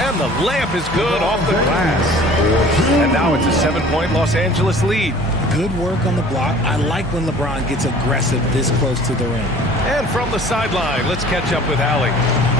And the layup is good off the glass. And now it's a 7-point Los Angeles lead. Good work on the block. I like when LeBron gets aggressive this close to the rim. And from the sideline, let's catch up with Allie.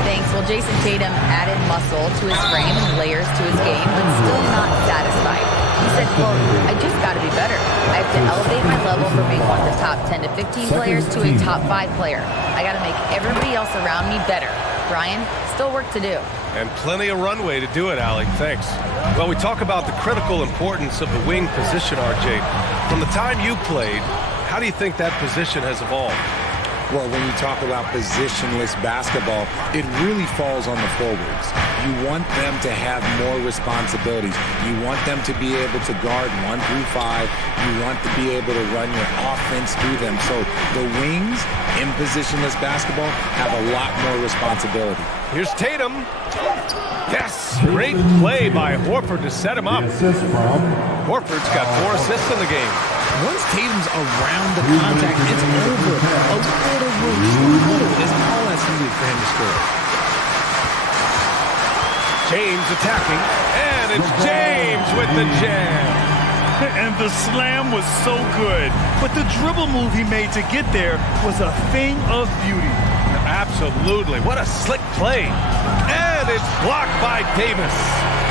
Thanks. Well, Jason Tatum added muscle to his frame and layers to his game, but still not satisfied. He said, quote, I just got to be better. I have to elevate my level from being one of the top 10 to 15 players to a top 5 player. I got to make everybody else around me better. Brian, still work to do. And plenty of runway to do it, Allie. Thanks. Well, we talk about the critical importance of the wing position, RJ. From the time you played, how do you think that position has evolved? Well, when you talk about positionless basketball, it really falls on the forwards. You want them to have more responsibilities. You want them to be able to guard 1 through 5. You want to be able to run your offense through them. So the wings in positionless basketball have a lot more responsibility. Here's Tatum. Yes, great play by Horford to set him up. Horford's got 4 assists in the game. Once Tatum's around the contact, it's over. A little room is all that's needed for him to score. James attacking, and it's James with the jam. And the slam was so good, but the dribble move he made to get there was a thing of beauty. Absolutely. What a slick play. And it's blocked by Davis.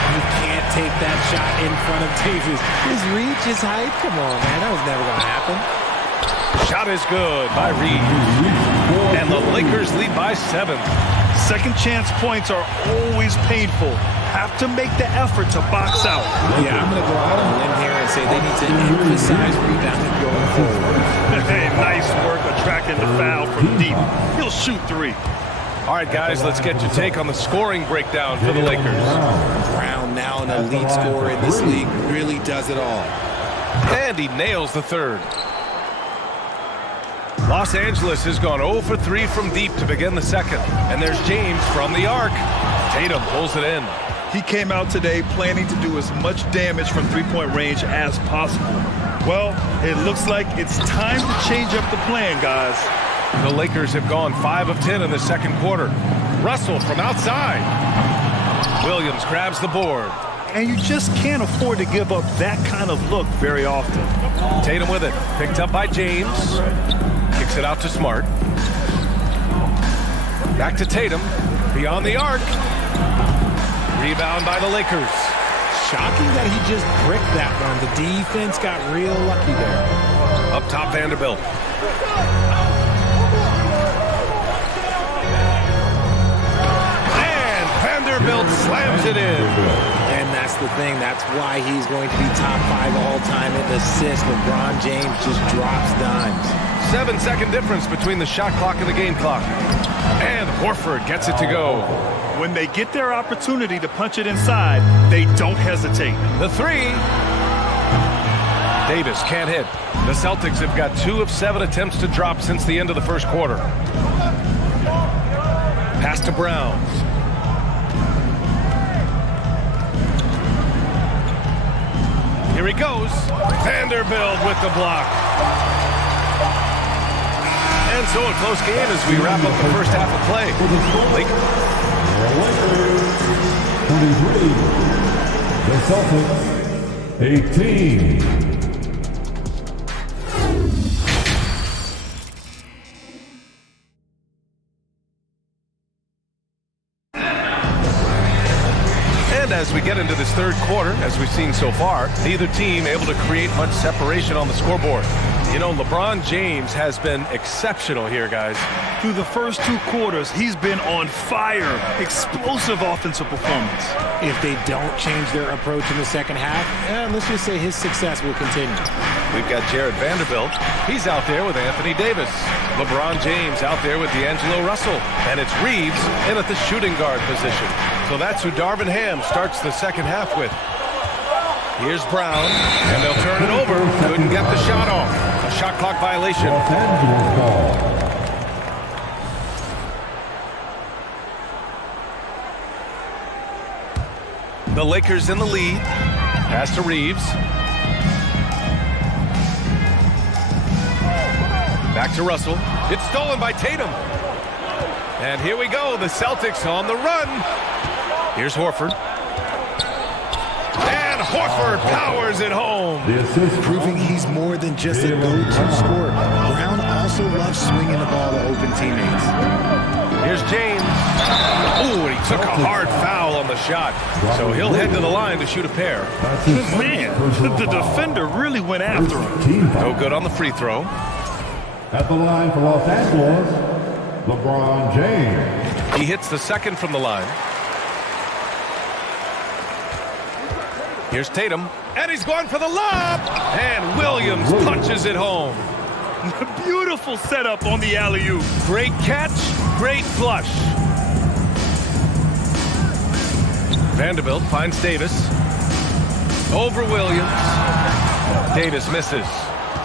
You can't take that shot in front of Davis. His reach, his height, come on, man. That was never going to happen. Shot is good by Reed. And the Lakers lead by 7. Second chance points are always painful, have to make the effort to box out. Yeah, I'm going to go out on a limb here and say they need to emphasize rebounding going forward. Hey, nice work attracting the foul from deep. He'll shoot 3. All right, guys, let's get your take on the scoring breakdown for the Lakers. Brown, now an elite scorer in this league, really does it all. And he nails the third. Los Angeles has gone 0 for 3 from deep to begin the second. And there's James from the arc. Tatum pulls it in. He came out today planning to do as much damage from three-point range as possible. Well, it looks like it's time to change up the plan, guys. The Lakers have gone 5 of 10 in the second quarter. Russell from outside. Williams grabs the board. And you just can't afford to give up that kind of look very often. Tatum with it. Picked up by James. Kicks it out to Smart. Back to Tatum. Beyond the arc. Rebound by the Lakers. Shocking that he just bricked that one. The defense got real lucky there. Up top, Vanderbilt. And Vanderbilt slams it in. And that's the thing. That's why he's going to be top 5 all-time in assists. LeBron James just drops dimes. 7-second difference between the shot clock and the game clock. And Horford gets it to go. When they get their opportunity to punch it inside, they don't hesitate. The 3. Davis can't hit. The Celtics have got 2 of 7 attempts to drop since the end of the first quarter. Pass to Brown. Here he goes. Vanderbilt with the block. And so a close game as we wrap up the first half of play. The Celtics, 18. As we get into this third quarter, as we've seen so far, neither team able to create much separation on the scoreboard. You know, LeBron James has been exceptional here, guys. Through the first 2 quarters, he's been on fire. Explosive offensive performance. If they don't change their approach in the second half, let's just say his success will continue. We've got Jared Vanderbilt. He's out there with Anthony Davis. LeBron James out there with D'Angelo Russell. And it's Reeves in at the shooting guard position. So that's who Darvin Ham starts the second half with. Here's Brown, and they'll turn it over. Couldn't get the shot off. A shot clock violation. The Lakers in the lead. Pass to Reeves. Back to Russell. It's stolen by Tatum. And here we go. The Celtics on the run. Here's Horford. And Horford powers it home. Proving he's more than just a go-to scorer. Brown also loves swinging the ball to open teammates. Here's James. Ooh, and he took a hard foul on the shot. So he'll head to the line to shoot a pair. Man, the defender really went after him. No good on the free throw. At the line for Los Angeles, LeBron James. He hits the second from the line. Here's Tatum, and he's going for the lob, and Williams punches it home. Beautiful setup on the alley-oop. Great catch, great flush. Vanderbilt finds Davis. Over Williams. Davis misses.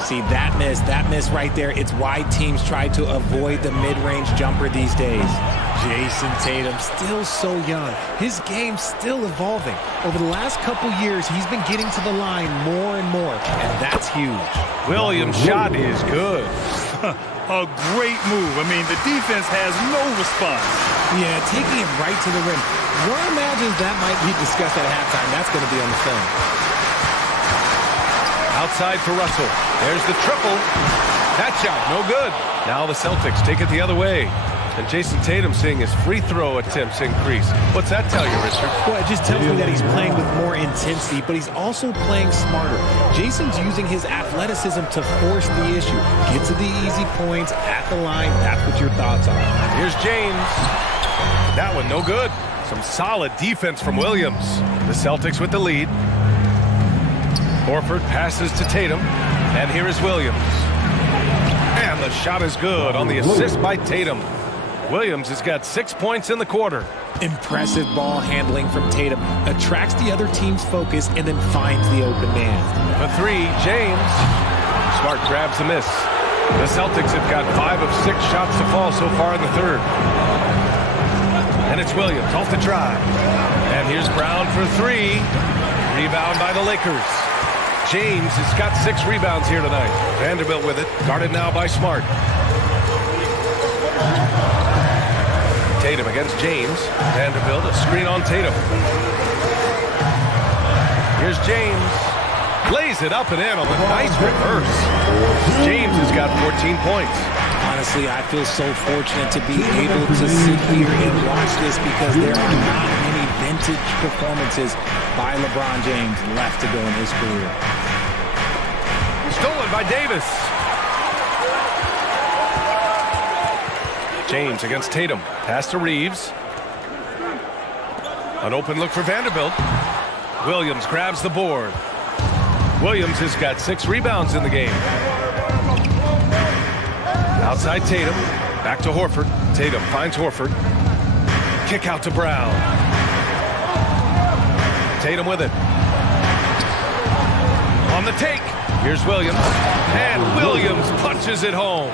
See, that miss right there, it's why teams try to avoid the mid-range jumper these days. Jason Tatum, still so young. His game's still evolving. Over the last couple years, he's been getting to the line more and more, and that's huge. Williams' shot is good. A great move. I mean, the defense has no response. Yeah, taking it right to the rim. One imagines that might be discussed at halftime. That's going to be on the film. Outside for Russell. There's the triple. That shot, no good. Now the Celtics take it the other way. And Jason Tatum seeing his free throw attempts increase. What's that tell you, Richard? Well, it just tells me that he's playing with more intensity, but he's also playing smarter. Jason's using his athleticism to force the issue. Get to the easy points at the line. That's what your thoughts are. Here's James. That one no good. Some solid defense from Williams. The Celtics with the lead. Horford passes to Tatum. And here is Williams. And the shot is good on the assist by Tatum. Williams has got 6 points in the quarter. Impressive ball handling from Tatum. Attracts the other team's focus and then finds the open man. The three, James. Smart grabs the miss. The Celtics have got 5 of 6 shots to fall so far in the third. And it's Williams off the drive. And here's Brown for 3. Rebound by the Lakers. James has got 6 rebounds here tonight. Vanderbilt with it. Guarded now by Smart. Tatum against James. Vanderbilt, a screen on Tatum. Here's James. Lays it up and in on the nice reverse. James has got 14 points. Honestly, I feel so fortunate to be able to sit here and watch this because there are not many vintage performances by LeBron James left to go in his career. Stolen by Davis. James against Tatum. Pass to Reeves. An open look for Vanderbilt. Williams grabs the board. Williams has got 6 rebounds in the game. Outside Tatum. Back to Horford. Tatum finds Horford. Kick out to Brown. Tatum with it. On the take. Here's Williams. And Williams punches it home.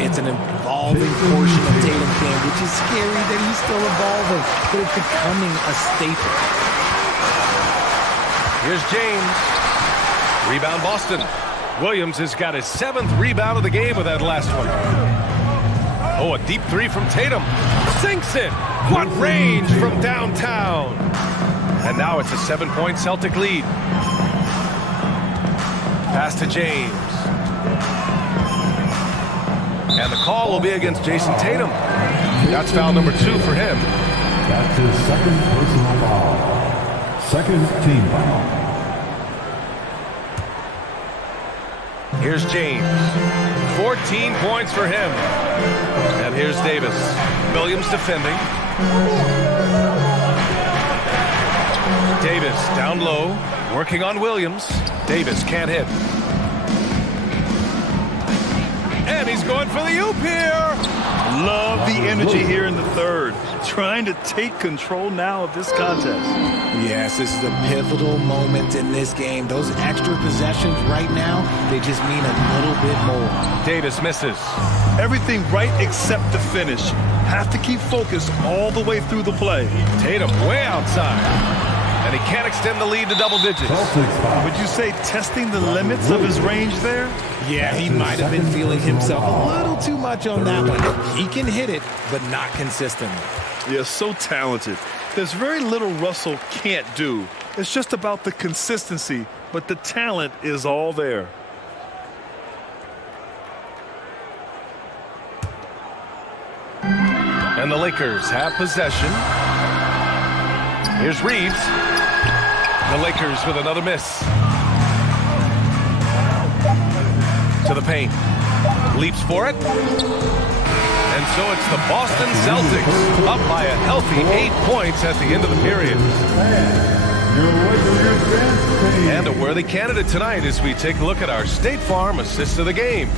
It's an evolving portion of Tatum's game, which is scary that he's still evolving, but it's becoming a staple. Here's James. Rebound Boston. Williams has got his 7th rebound of the game with that last one. Oh, a deep 3 from Tatum. Sinks it. What range from downtown. And now it's a 7-point Celtic lead. Pass to James. And the call will be against Jason Tatum. That's foul number 2 for him. That's his 2nd personal foul. 2nd team foul. Here's James. 14 points for him. And here's Davis. Williams defending. Davis down low. Working on Williams. Davis can't hit. And he's going for the oop here. Love the energy here in the third. Trying to take control now of this contest. Yes, this is a pivotal moment in this game. Those extra possessions right now, they just mean a little bit more. Davis misses. Everything right except the finish. Have to keep focused all the way through the play. Tatum way outside. And he can't extend the lead to double digits. Would you say testing the limits of his range there? Yeah, he might have been feeling himself a little too much on that one. He can hit it, but not consistently. Yeah, so talented. There's very little Russell can't do. It's just about the consistency, but the talent is all there. And the Lakers have possession. Here's Reeves. The Lakers with another miss. To the paint. Leaps for it. And so it's the Boston Celtics up by a healthy 8 points at the end of the period. And a worthy candidate tonight as we take a look at our State Farm assist of the game.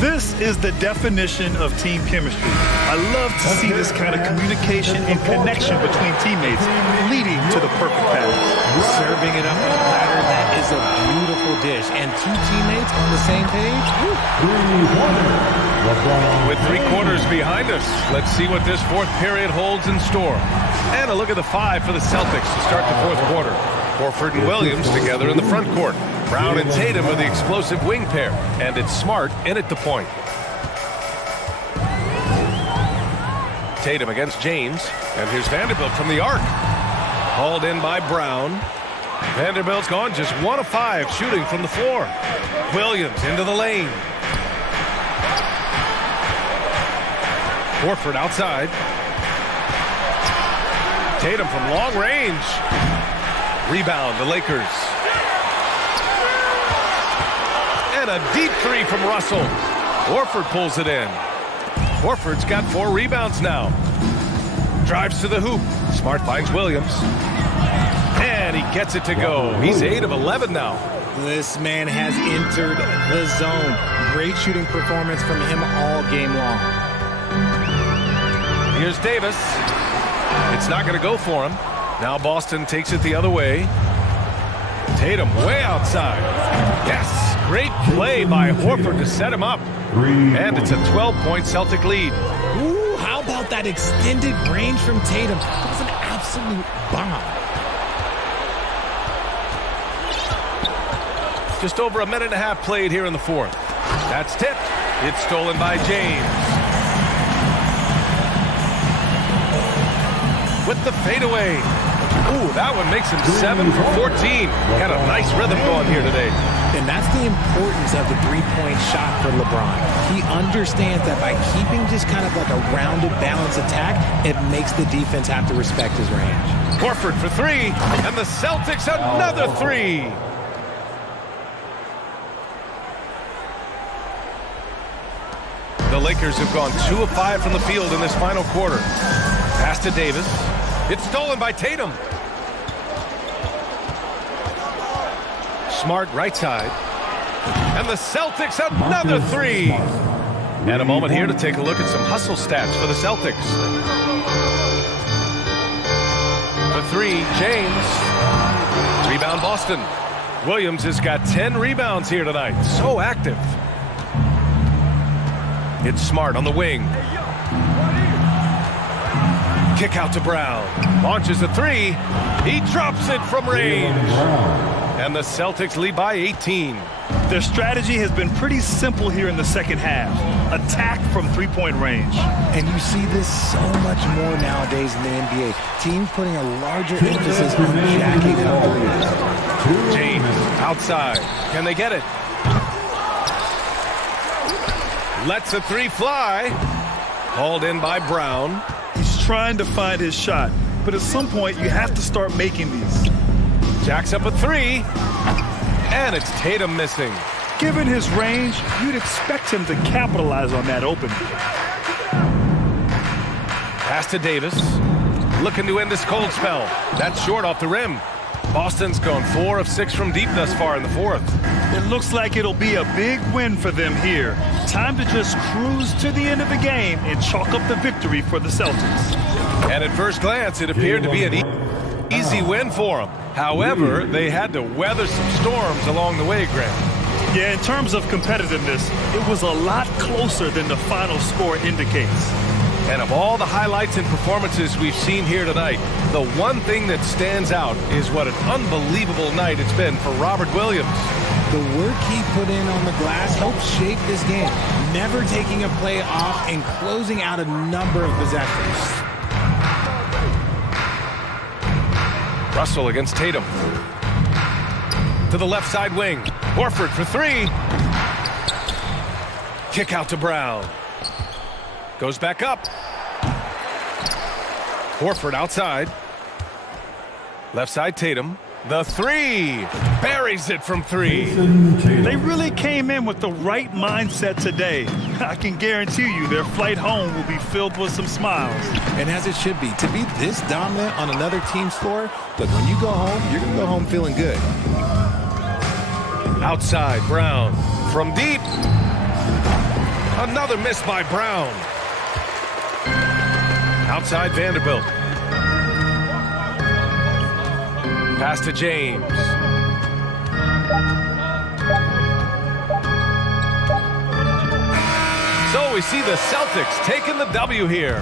This is the definition of team chemistry. I love to see this kind of communication and connection between teammates leading to the perfect pass. Serving it up on a platter, that is a beautiful dish. And 2 teammates on the same page. With 3 quarters behind us, let's see what this 4th period holds in store. And a look at the 5 for the Celtics to start the 4th quarter. Horford and Williams together in the front court. Brown and Tatum are the explosive wing pair. And it's Smart in at the point. Tatum against James. And here's Vanderbilt from the arc. Hauled in by Brown. Vanderbilt's gone just 1 of 5 shooting from the floor. Williams into the lane. Horford outside. Tatum from long range. Rebound, the Lakers. And a deep 3 from Russell. Horford pulls it in. Horford's got 4 rebounds now. Drives to the hoop. Smart finds Williams. And he gets it to go. He's 8 of 11 now. This man has entered the zone. Great shooting performance from him all game long. Here's Davis. It's not going to go for him. Now Boston takes it the other way. Tatum way outside. Yes, great play by Horford to set him up. And it's a 12-point Celtic lead. Ooh, how about that extended range from Tatum? That was an absolute bomb. Just over a minute and a half played here in the fourth. That's tipped. It's stolen by James. With the fadeaway. Ooh, that one makes him 7 for 14. Got a nice rhythm going here today. And that's the importance of the three-point shot for LeBron. He understands that by keeping just kind of like a rounded, balanced attack, it makes the defense have to respect his range. Horford for 3, and the Celtics another 3. The Lakers have gone 2 of 5 from the field in this final quarter. Pass to Davis. It's stolen by Tatum. Smart right side. And the Celtics another 3. And a moment here to take a look at some hustle stats for the Celtics. For 3, James. Rebound Boston. Williams has got 10 rebounds here tonight. So active. It's Smart on the wing. Kick out to Brown. Launches a 3. He drops it from range. And the Celtics lead by 18. Their strategy has been pretty simple here in the second half. Attack from three-point range. And you see this so much more nowadays in the NBA. Teams putting a larger emphasis on jacking up threes. James outside. Can they get it? Lets a 3 fly. Hauled in by Brown. He's trying to find his shot, but at some point you have to start making these. Jacks up a 3. And it's Tatum missing. Given his range, you'd expect him to capitalize on that opening. Pass to Davis. Looking to end this cold spell. That's short off the rim. Boston's gone 4 of 6 from deep thus far in the fourth. It looks like it'll be a big win for them here. Time to just cruise to the end of the game and chalk up the victory for the Celtics. And at first glance, it appeared to be an easy win for them. However, they had to weather some storms along the way, Grant. Yeah, in terms of competitiveness, it was a lot closer than the final score indicates. And of all the highlights and performances we've seen here tonight, the one thing that stands out is what an unbelievable night it's been for Robert Williams. The work he put in on the glass helped shape this game, never taking a play off and closing out a number of possessions. Russell against Tatum. To the left side wing. Horford for 3. Kick out to Brown. Goes back up. Horford outside. Left side Tatum. The 3. Buries it from 3. They really came in with the right mindset today. I can guarantee you their flight home will be filled with some smiles. And as it should be. To be this dominant on another team's floor, look, when you go home, you're going to go home feeling good. Outside, Brown. From deep. Another miss by Brown. Outside Vanderbilt. Pass to James. So we see the Celtics taking the W here.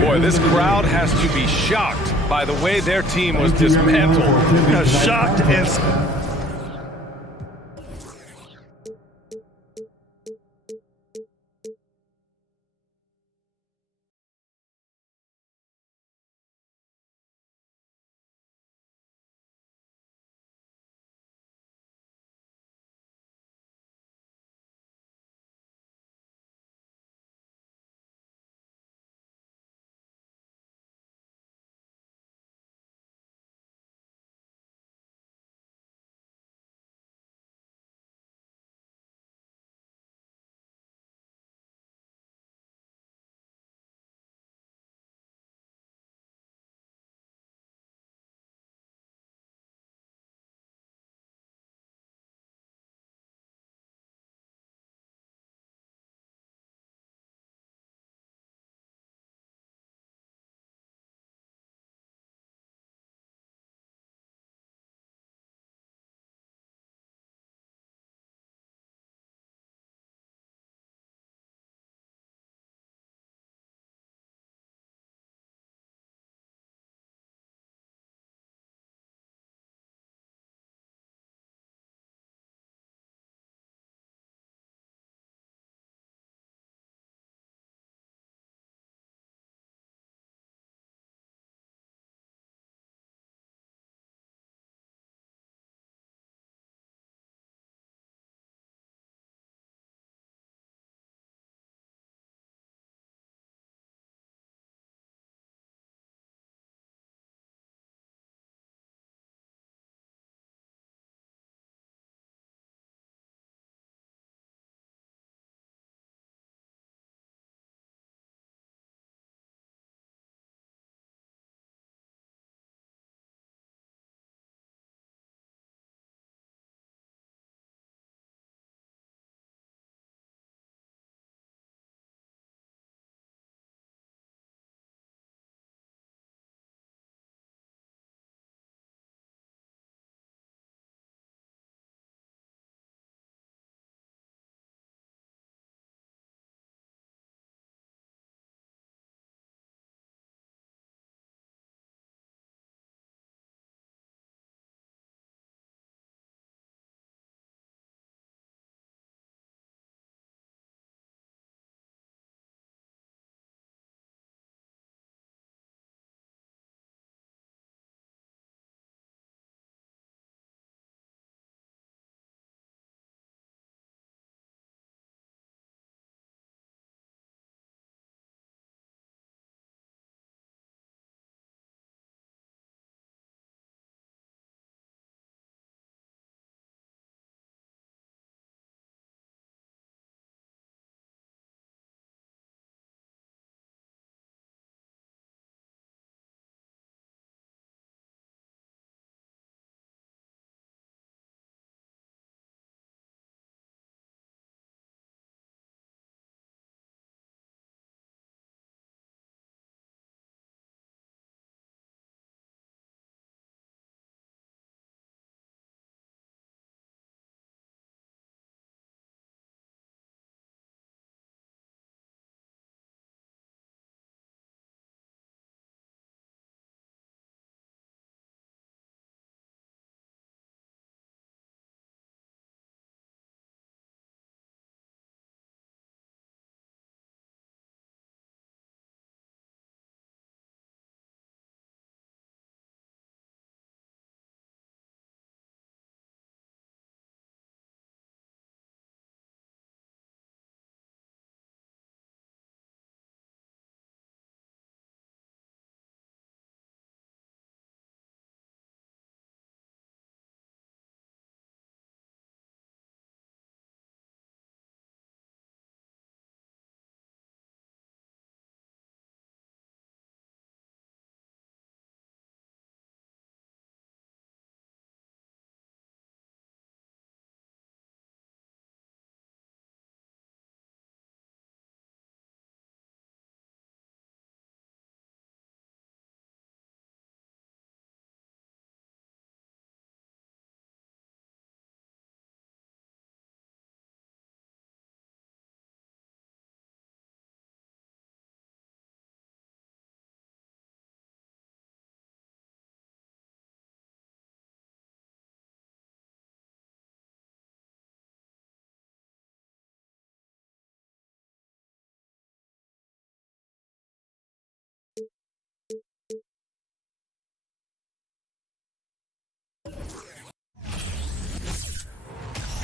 Boy, this crowd has to be shocked by the way their team was dismantled. Shocked and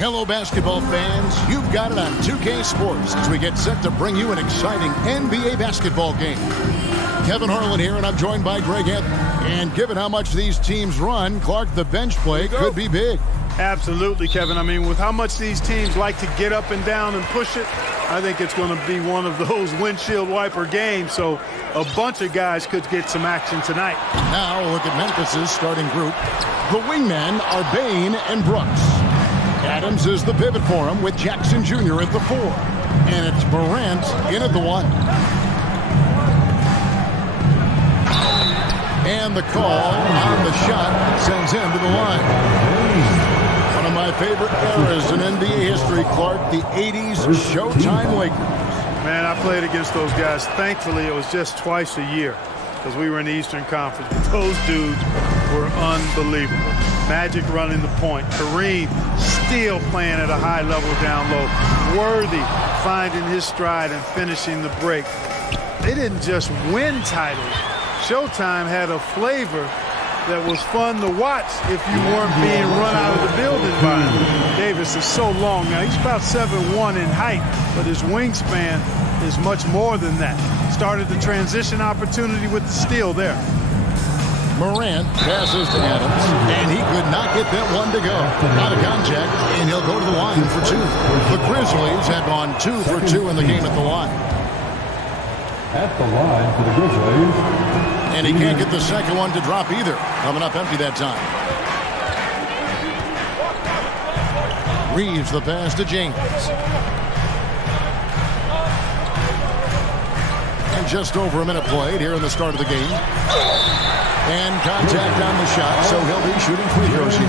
Hello, basketball fans. You've got it on 2K Sports as we get set to bring you an exciting NBA basketball game. Kevin Harlan here, and I'm joined by Greg Anthony. And given how much these teams run, Clark, the bench play could be big. Absolutely, Kevin. I mean, with how much these teams like to get up and down and push it, I think it's going to be one of those windshield wiper games. So a bunch of guys could get some action tonight. Now look at Memphis's starting group. The wingmen are Bain and Brooks. Adams is the pivot for him with Jackson Jr. at the 4. And it's Morant in at the 1. And the call on the shot sends him to the line. One of my favorite eras in NBA history, Clark, the 80s Showtime Lakers. Man, I played against those guys. Thankfully, it was just twice a year because we were in the Eastern Conference. But those dudes were unbelievable. Magic running the point. Kareem still playing at a high level down low. Worthy finding his stride and finishing the break. They didn't just win titles. Showtime had a flavor that was fun to watch if you weren't being run out of the building by him. Davis is so long now. He's about 7'1" in height, but his wingspan is much more than that. Started the transition opportunity with the steal there. Morant passes to Adams, and he could not get that one to go. Out of contact, and he'll go to the line for 2. The Grizzlies have gone 2 for 2 in the game at the line. At the line for the Grizzlies. And he can't get the second one to drop either. Coming up empty that time. Reeves the pass to James. And just over a minute played here in the start of the game. And contact on the shot, so he'll be shooting free throws here.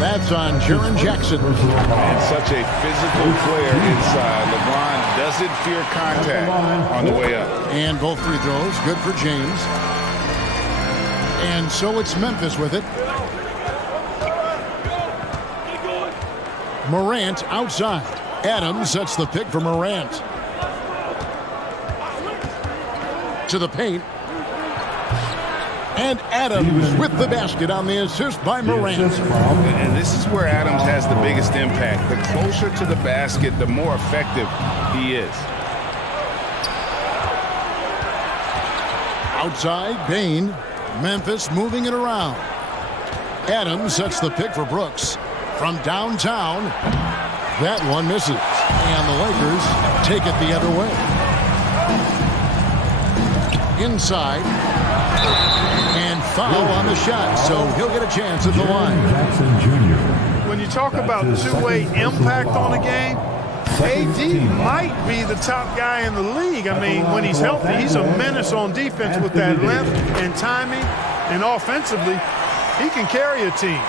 That's on Jaren Jackson. And such a physical player inside. LeBron doesn't fear contact on the way up. And both free throws, good for James. And so it's Memphis with it. Morant outside. Adams sets the pick for Morant. To the paint. And Adams with the basket on the assist by Morant. And this is where Adams has the biggest impact. The closer to the basket, the more effective he is. Outside, Bain. Memphis moving it around. Adams sets the pick for Brooks. From downtown, that one misses. And the Lakers take it the other way. Inside. And foul on the shot, so he'll get a chance at the line. Jackson Jr. When you talk about two-way impact on a game, AD might be the top guy in the league. I mean, when he's healthy, he's a menace on defense with that length and timing. And offensively, he can carry a team.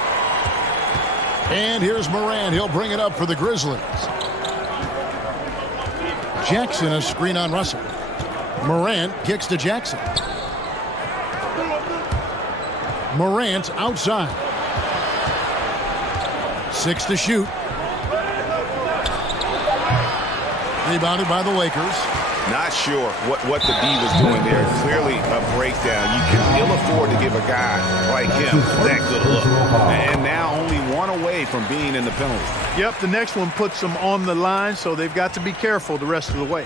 And here's Morant. He'll bring it up for the Grizzlies. Jackson, a screen on Russell. Morant kicks to Jackson. Morant outside. 6 to shoot. Rebounded by the Lakers. Not sure what the D was doing there. Clearly a breakdown. You can ill afford to give a guy like him that good look. And now only one away from being in the penalty. Yep, the next one puts them on the line, so they've got to be careful the rest of the way.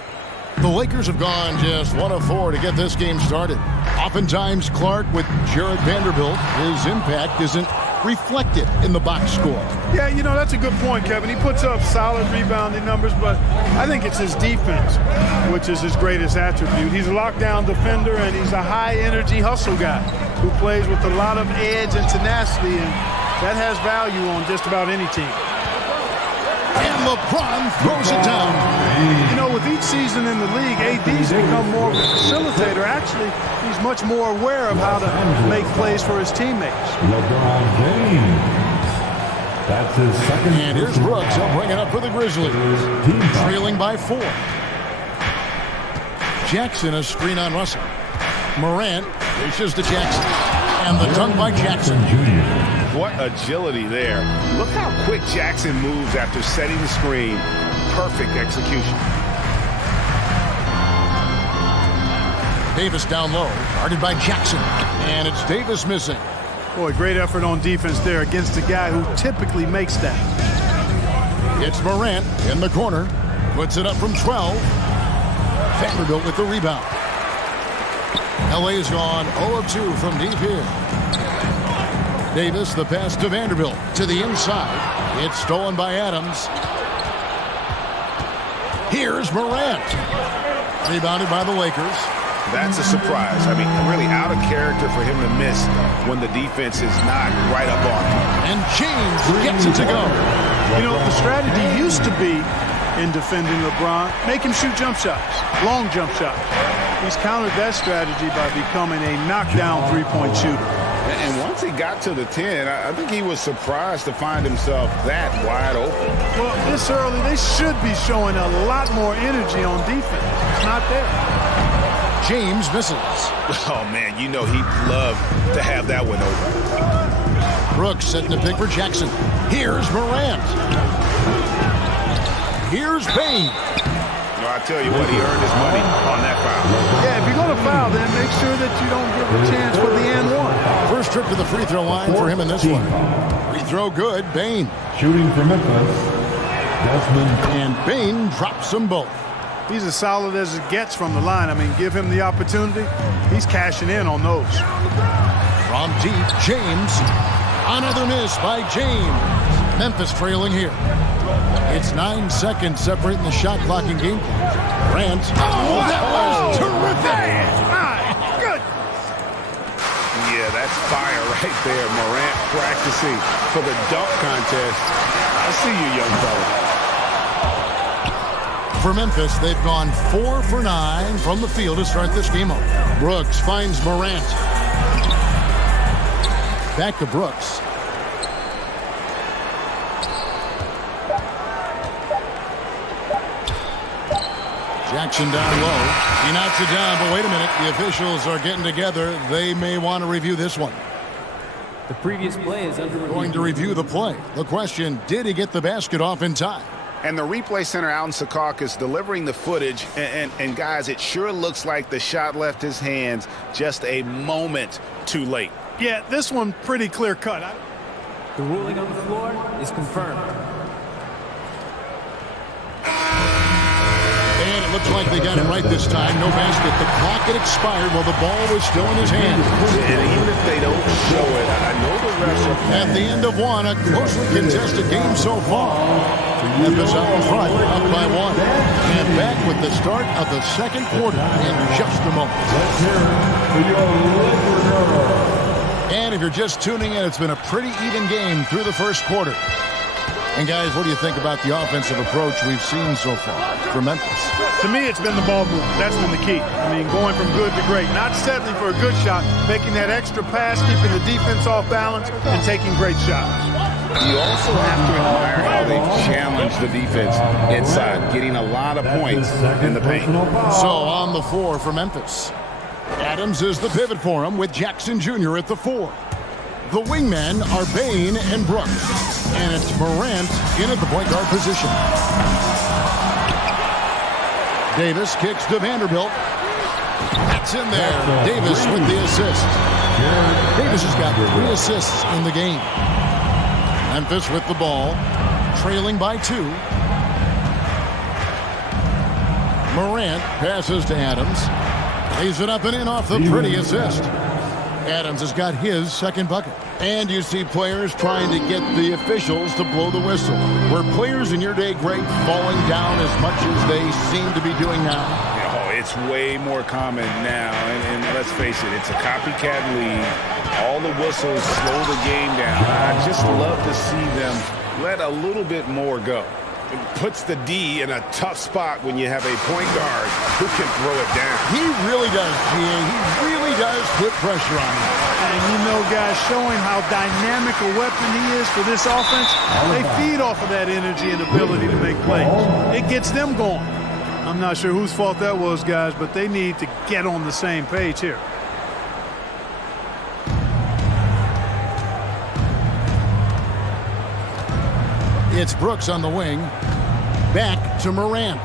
The Lakers have gone just 1 of 4 to get this game started. Oftentimes, Clark, with Jared Vanderbilt, his impact isn't reflected in the box score. Yeah, you know, that's a good point, Kevin. He puts up solid rebounding numbers, but I think it's his defense, which is his greatest attribute. He's a lockdown defender, and he's a high-energy hustle guy who plays with a lot of edge and tenacity, and that has value on just about any team. And LeBron throws it down. You know, with each season in the league, AD's become more of a facilitator. Actually, he's much more aware of how to make plays for his teammates. LeBron James. That's his second. And here's Brooks. He'll bring it up for the Grizzlies. Trailing by 4. Jackson, a screen on Russell. Morant dishes to Jackson. And the dunk by Jackson. What agility there. Look how quick Jackson moves after setting the screen. Perfect execution. Davis down low, guarded by Jackson. And it's Davis missing. Boy, great effort on defense there against a guy who typically makes that. It's Morant in the corner. Puts it up from 12. Vanderbilt with the rebound. LA's gone 0 of 2 from deep here. Davis, the pass to Vanderbilt. To the inside. It's stolen by Adams. Here's Morant. Rebounded by the Lakers. That's a surprise. I mean, really out of character for him to miss when the defense is not right up on him. And James gets it to go. You know, the strategy used to be in defending LeBron, make him shoot jump shots, long jump shots. He's countered that strategy by becoming a knockdown three-point shooter. And once he got to the 10, I think he was surprised to find himself that wide open. Well, this early, they should be showing a lot more energy on defense. It's not there. James misses. Oh, man, you know he'd love to have that one over. Brooks setting the pick for Jackson. Here's Morant. Here's Payne. No, I tell you what, he earned his money on that foul. Yeah, if you're going to foul, then make sure that you don't give a chance for the and one. First trip to the free throw line for him in this one. Free throw good, Payne. Shooting for Memphis, Desmond. And Payne drops them both. He's as solid as it gets from the line. I mean, give him the opportunity. He's cashing in on those. From deep, James. Another miss by James. Memphis trailing here. It's 9 seconds separating the shot clock and game clock. Grant. Oh, that was terrific! My goodness! Yeah, that's fire right there. Morant practicing for the dunk contest. I see you, young fella. For Memphis, they've gone 4 for 9 from the field to start this game off. Brooks finds Morant. Back to Brooks. Jackson down low. He knocks it down, but wait a minute. The officials are getting together. They may want to review this one. The previous play is under review. Going to review the play. The question, did he get the basket off in time? And the replay center out in Secaucus delivering the footage. And guys, it sure looks like the shot left his hands just a moment too late. Yeah, this one pretty clear cut. The ruling on the floor is confirmed. And it looks like they got it right this time. No basket. The clock had expired while the ball was still in his hand. And even if they don't show it, I know the refs are... At the end of one, a closely contested game so far. Memphis out in front, up by 1. And back with the start of the second quarter in just a moment. And if you're just tuning in, it's been a pretty even game through the first quarter. And guys, what do you think about the offensive approach we've seen so far from Memphis? To me, it's been the ball movement. That's been the key. I mean, going from good to great. Not settling for a good shot, making that extra pass, keeping the defense off balance, and taking great shots. You also have to admire how they challenge the defense inside, getting a lot of points in the paint. So on the floor for Memphis. Adams is the pivot for him with Jackson Jr. at the 4. The wingmen are Payne and Brooks. And it's Morant in at the point guard position. Davis kicks to Vanderbilt. That's in there. Davis with the assist. Davis has got 3 assists in the game. Memphis with the ball, trailing by 2. Morant passes to Adams. Lays it up and in off the pretty assist. Adams has got his second bucket. And you see players trying to get the officials to blow the whistle. Were players in your day great falling down as much as they seem to be doing now? Oh, it's way more common now. And let's face it, it's a copycat league. All the whistles slow the game down. I just love to see them let a little bit more go. It puts the D in a tough spot when you have a point guard who can throw it down. He really does, G.A. He really does put pressure on him. And you know, guys, showing how dynamic a weapon he is for this offense, they feed off of that energy and ability to make plays. It gets them going. I'm not sure whose fault that was, guys, but they need to get on the same page here. It's Brooks on the wing. Back to Morant.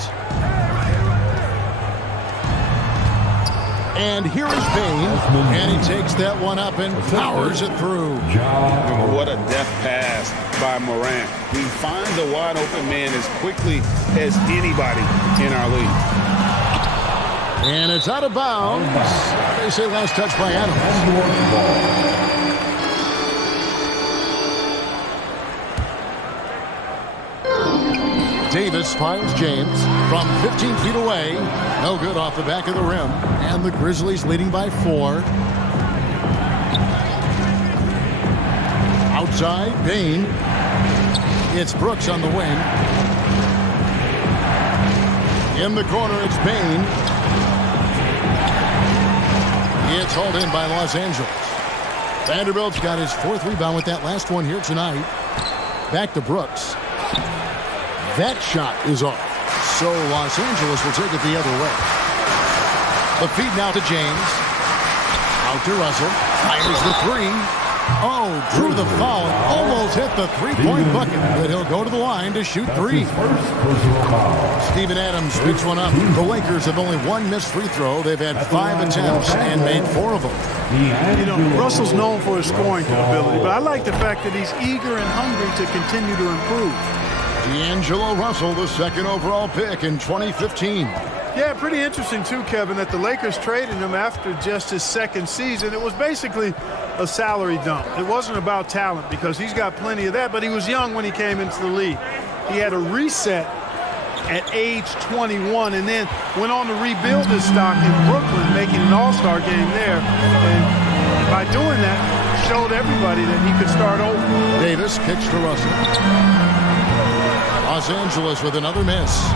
And here is Bane, and he takes that one up and powers it through. What a deft pass by Morant. He finds a wide open man as quickly as anybody in our league. And it's out of bounds. They say last touch by Adams. Davis finds James from 15 feet away. No good off the back of the rim. And the Grizzlies leading by 4. Outside, Bane. It's Brooks on the wing. In the corner, it's Bane. It's hauled in by Los Angeles. Vanderbilt's got his 4th rebound with that last one here tonight. Back to Brooks. That shot is off. So Los Angeles will take it the other way. The feed now to James. Out to Russell. Fires the 3. Oh, drew the foul. Almost hit the 3-point bucket. But he'll go to the line to shoot 3. Steven Adams picks one up. The Lakers have only 1 missed free throw. They've had 5 attempts and made 4 of them. You know, Russell's known for his scoring ability, but I like the fact that he's eager and hungry to continue to improve. D'Angelo Russell, the 2nd overall pick in 2015. Yeah, pretty interesting, too, Kevin, that the Lakers traded him after just his 2nd season. It was basically a salary dump. It wasn't about talent because he's got plenty of that, but he was young when he came into the league. He had a reset at age 21 and then went on to rebuild his stock in Brooklyn, making an all-star game there. And by doing that, showed everybody that he could start over. Davis kicks to Russell. Los Angeles with another miss.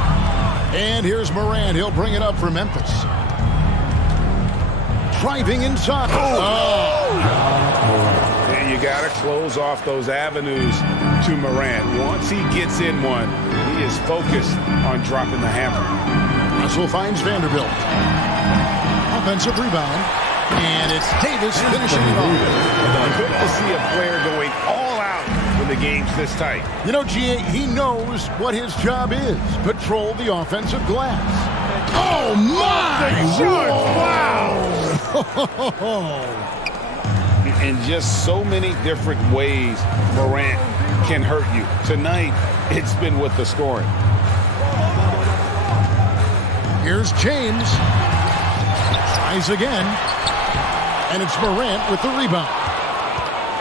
And here's Morant. He'll bring it up for Memphis. Driving inside. And you got to close off those avenues to Morant. Once he gets in one, he is focused on dropping the hammer. Russell finds Vanderbilt. Offensive rebound. And it's Davis finishing it off. Good to see a player going all out when the game's this tight. You know, GA, he knows what his job is. Patrol the offensive glass. Oh, my! Wow! In just so many different ways, Morant can hurt you. Tonight, it's been with the scoring. Here's James. Tries again. And it's Morant with the rebound.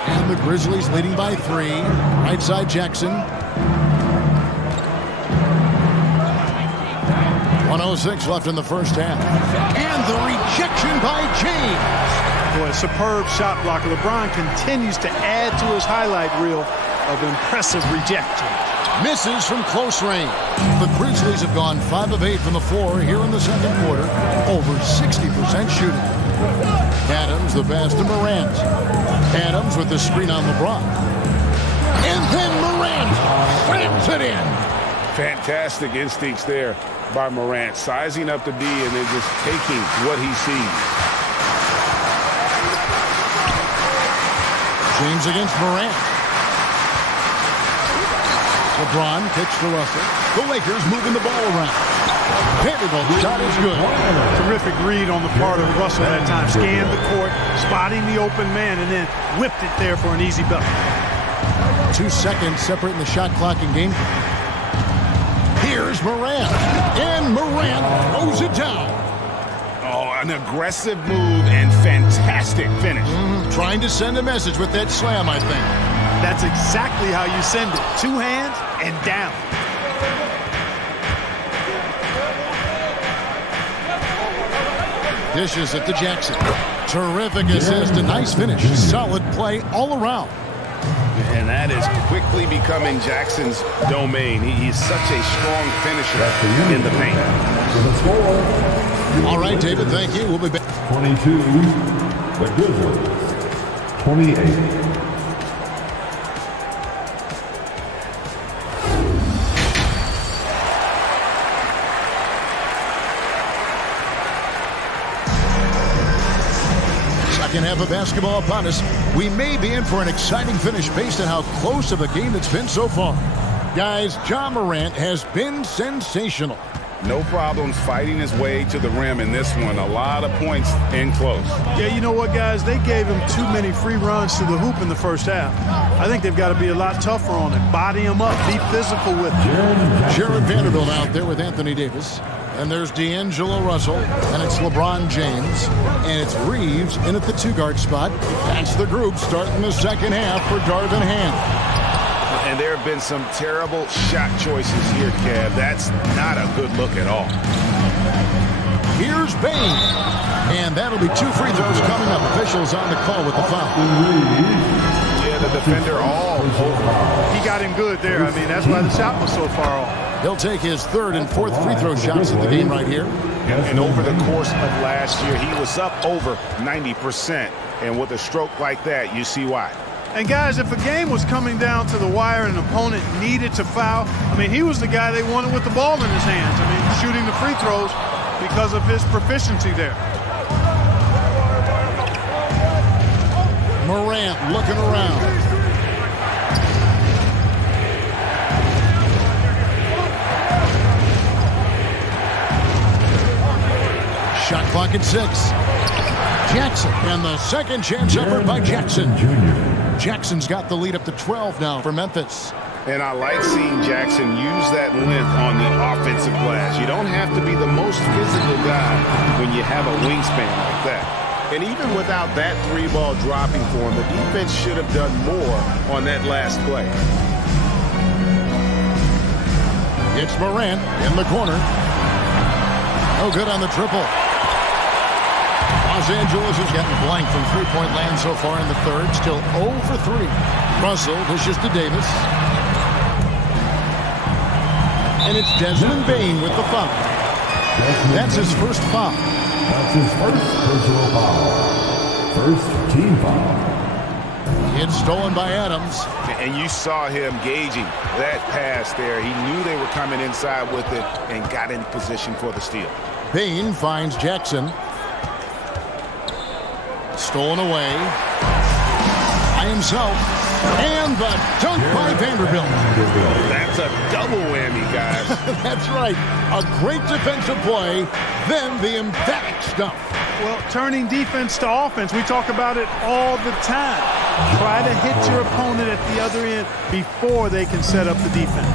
And the Grizzlies leading by 3. Right side Jackson. 1:06 left in the first half. And the rejection by James. Boy, superb shot block. LeBron continues to add to his highlight reel of impressive rejection. Misses from close range. The Grizzlies have gone 5 of 8 from the floor here in the 2nd quarter. Over 60% shooting. Adams the pass to Morant. Adams with the screen on LeBron. And then Morant slams it in. Fantastic instincts there by Morant. Sizing up the D and then just taking what he sees. James against Morant. LeBron kicks to Russell. The Lakers moving the ball around. Vanderbilt's shot is good. Terrific read on the part of Russell that time. Scanned the court, spotting the open man, and then whipped it there for an easy bucket. 2 seconds separating the shot clock and game. Here's Morant. And Morant throws it down. Oh, an aggressive move and fantastic finish. Trying to send a message with that slam, I think. That's exactly how you send it. 2 hands and down. Dishes it to Jackson. Terrific assist, a nice finish. Solid play all around. And that is quickly becoming Jackson's domain. He's such a strong finisher in the paint. All right, David, thank you. We'll be back. 22, the Grizzlies. 28. Second half of basketball upon us. We may be in for an exciting finish based on how close of a game it's been so far. Guys, Ja Morant has been sensational. No problems fighting his way to the rim in this one. A lot of points in close. Yeah, you know what, guys? They gave him too many free runs to the hoop in the first half. I think they've got to be a lot tougher on him. Body him up. Be physical with him. Jared Vanderbilt out there with Anthony Davis. And there's D'Angelo Russell. And it's LeBron James. And it's Reeves in at the 2-guard spot. That's the group starting the second half for Darvin Ham. And there have been some terrible shot choices here, Kev. That's not a good look at all. Here's Bane. And that'll be 2 free throws coming up. Officials on the call with the foul. Yeah, the defender all over. He got him good there. I mean, that's why the shot was so far off. He'll take his 3rd and 4th free throw shots of the game right here. And over the course of last year, he was up over 90%. And with a stroke like that, you see why. And guys, if a game was coming down to the wire and an opponent needed to foul, I mean, he was the guy they wanted with the ball in his hands. I mean, shooting the free throws because of his proficiency there. Morant looking around. Shot clock at 6. Jackson, and the second chance effort by Jackson. Jackson's got the lead up to 12 now for Memphis. And I like seeing Jackson use that length on the offensive glass. You don't have to be the most physical guy when you have a wingspan like that. And even without that 3-ball dropping for him, the defense should have done more on that last play. It's Morant in the corner. No good on the triple. Los Angeles has gotten blank from three-point land so far in the third. Still 0 for 3. Russell pushes to Davis. And it's Desmond Bane with the foul. That's his first foul. That's his first personal foul. First team foul. It's stolen by Adams. And you saw him gauging that pass there. He knew they were coming inside with it and got in position for the steal. Bane finds Jackson. Stolen away by himself. And the dunk by Vanderbilt. That's a double whammy, guys. That's right. A great defensive play, then the emphatic stuff. Well, turning defense to offense, we talk about it all the time. Try to hit your opponent at the other end before they can set up the defense.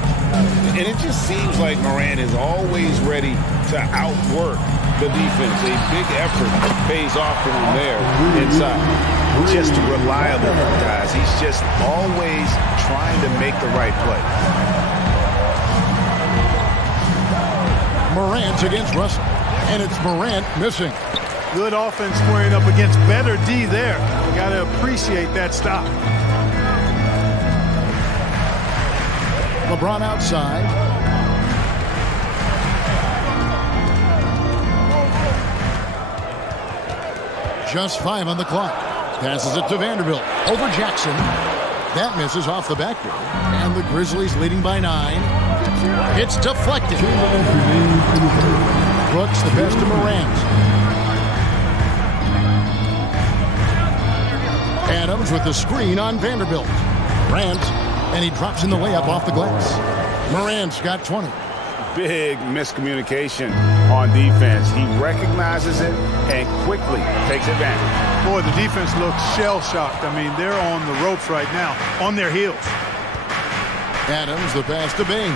And it just seems like Morant is always ready to outwork the defense. A big effort pays off for him there inside. Just reliable, guys. He's just always trying to make the right play. Morant against Russell. And it's Morant missing. Good offense squaring up against better D there. You got to appreciate that stop. LeBron outside. Just 5 on the clock. Passes it to Vanderbilt. Over Jackson. That misses off the backboard. And the Grizzlies leading by 9. It's deflected. Brooks the best to Morant. Adams with the screen on Vanderbilt. Morant, and he drops in the layup off the glass. Morant's got 20. Big miscommunication on defense. He recognizes it and quickly takes advantage. Boy, the defense looks shell-shocked. I mean, they're on the ropes right now, on their heels. Adams, the pass to Bane.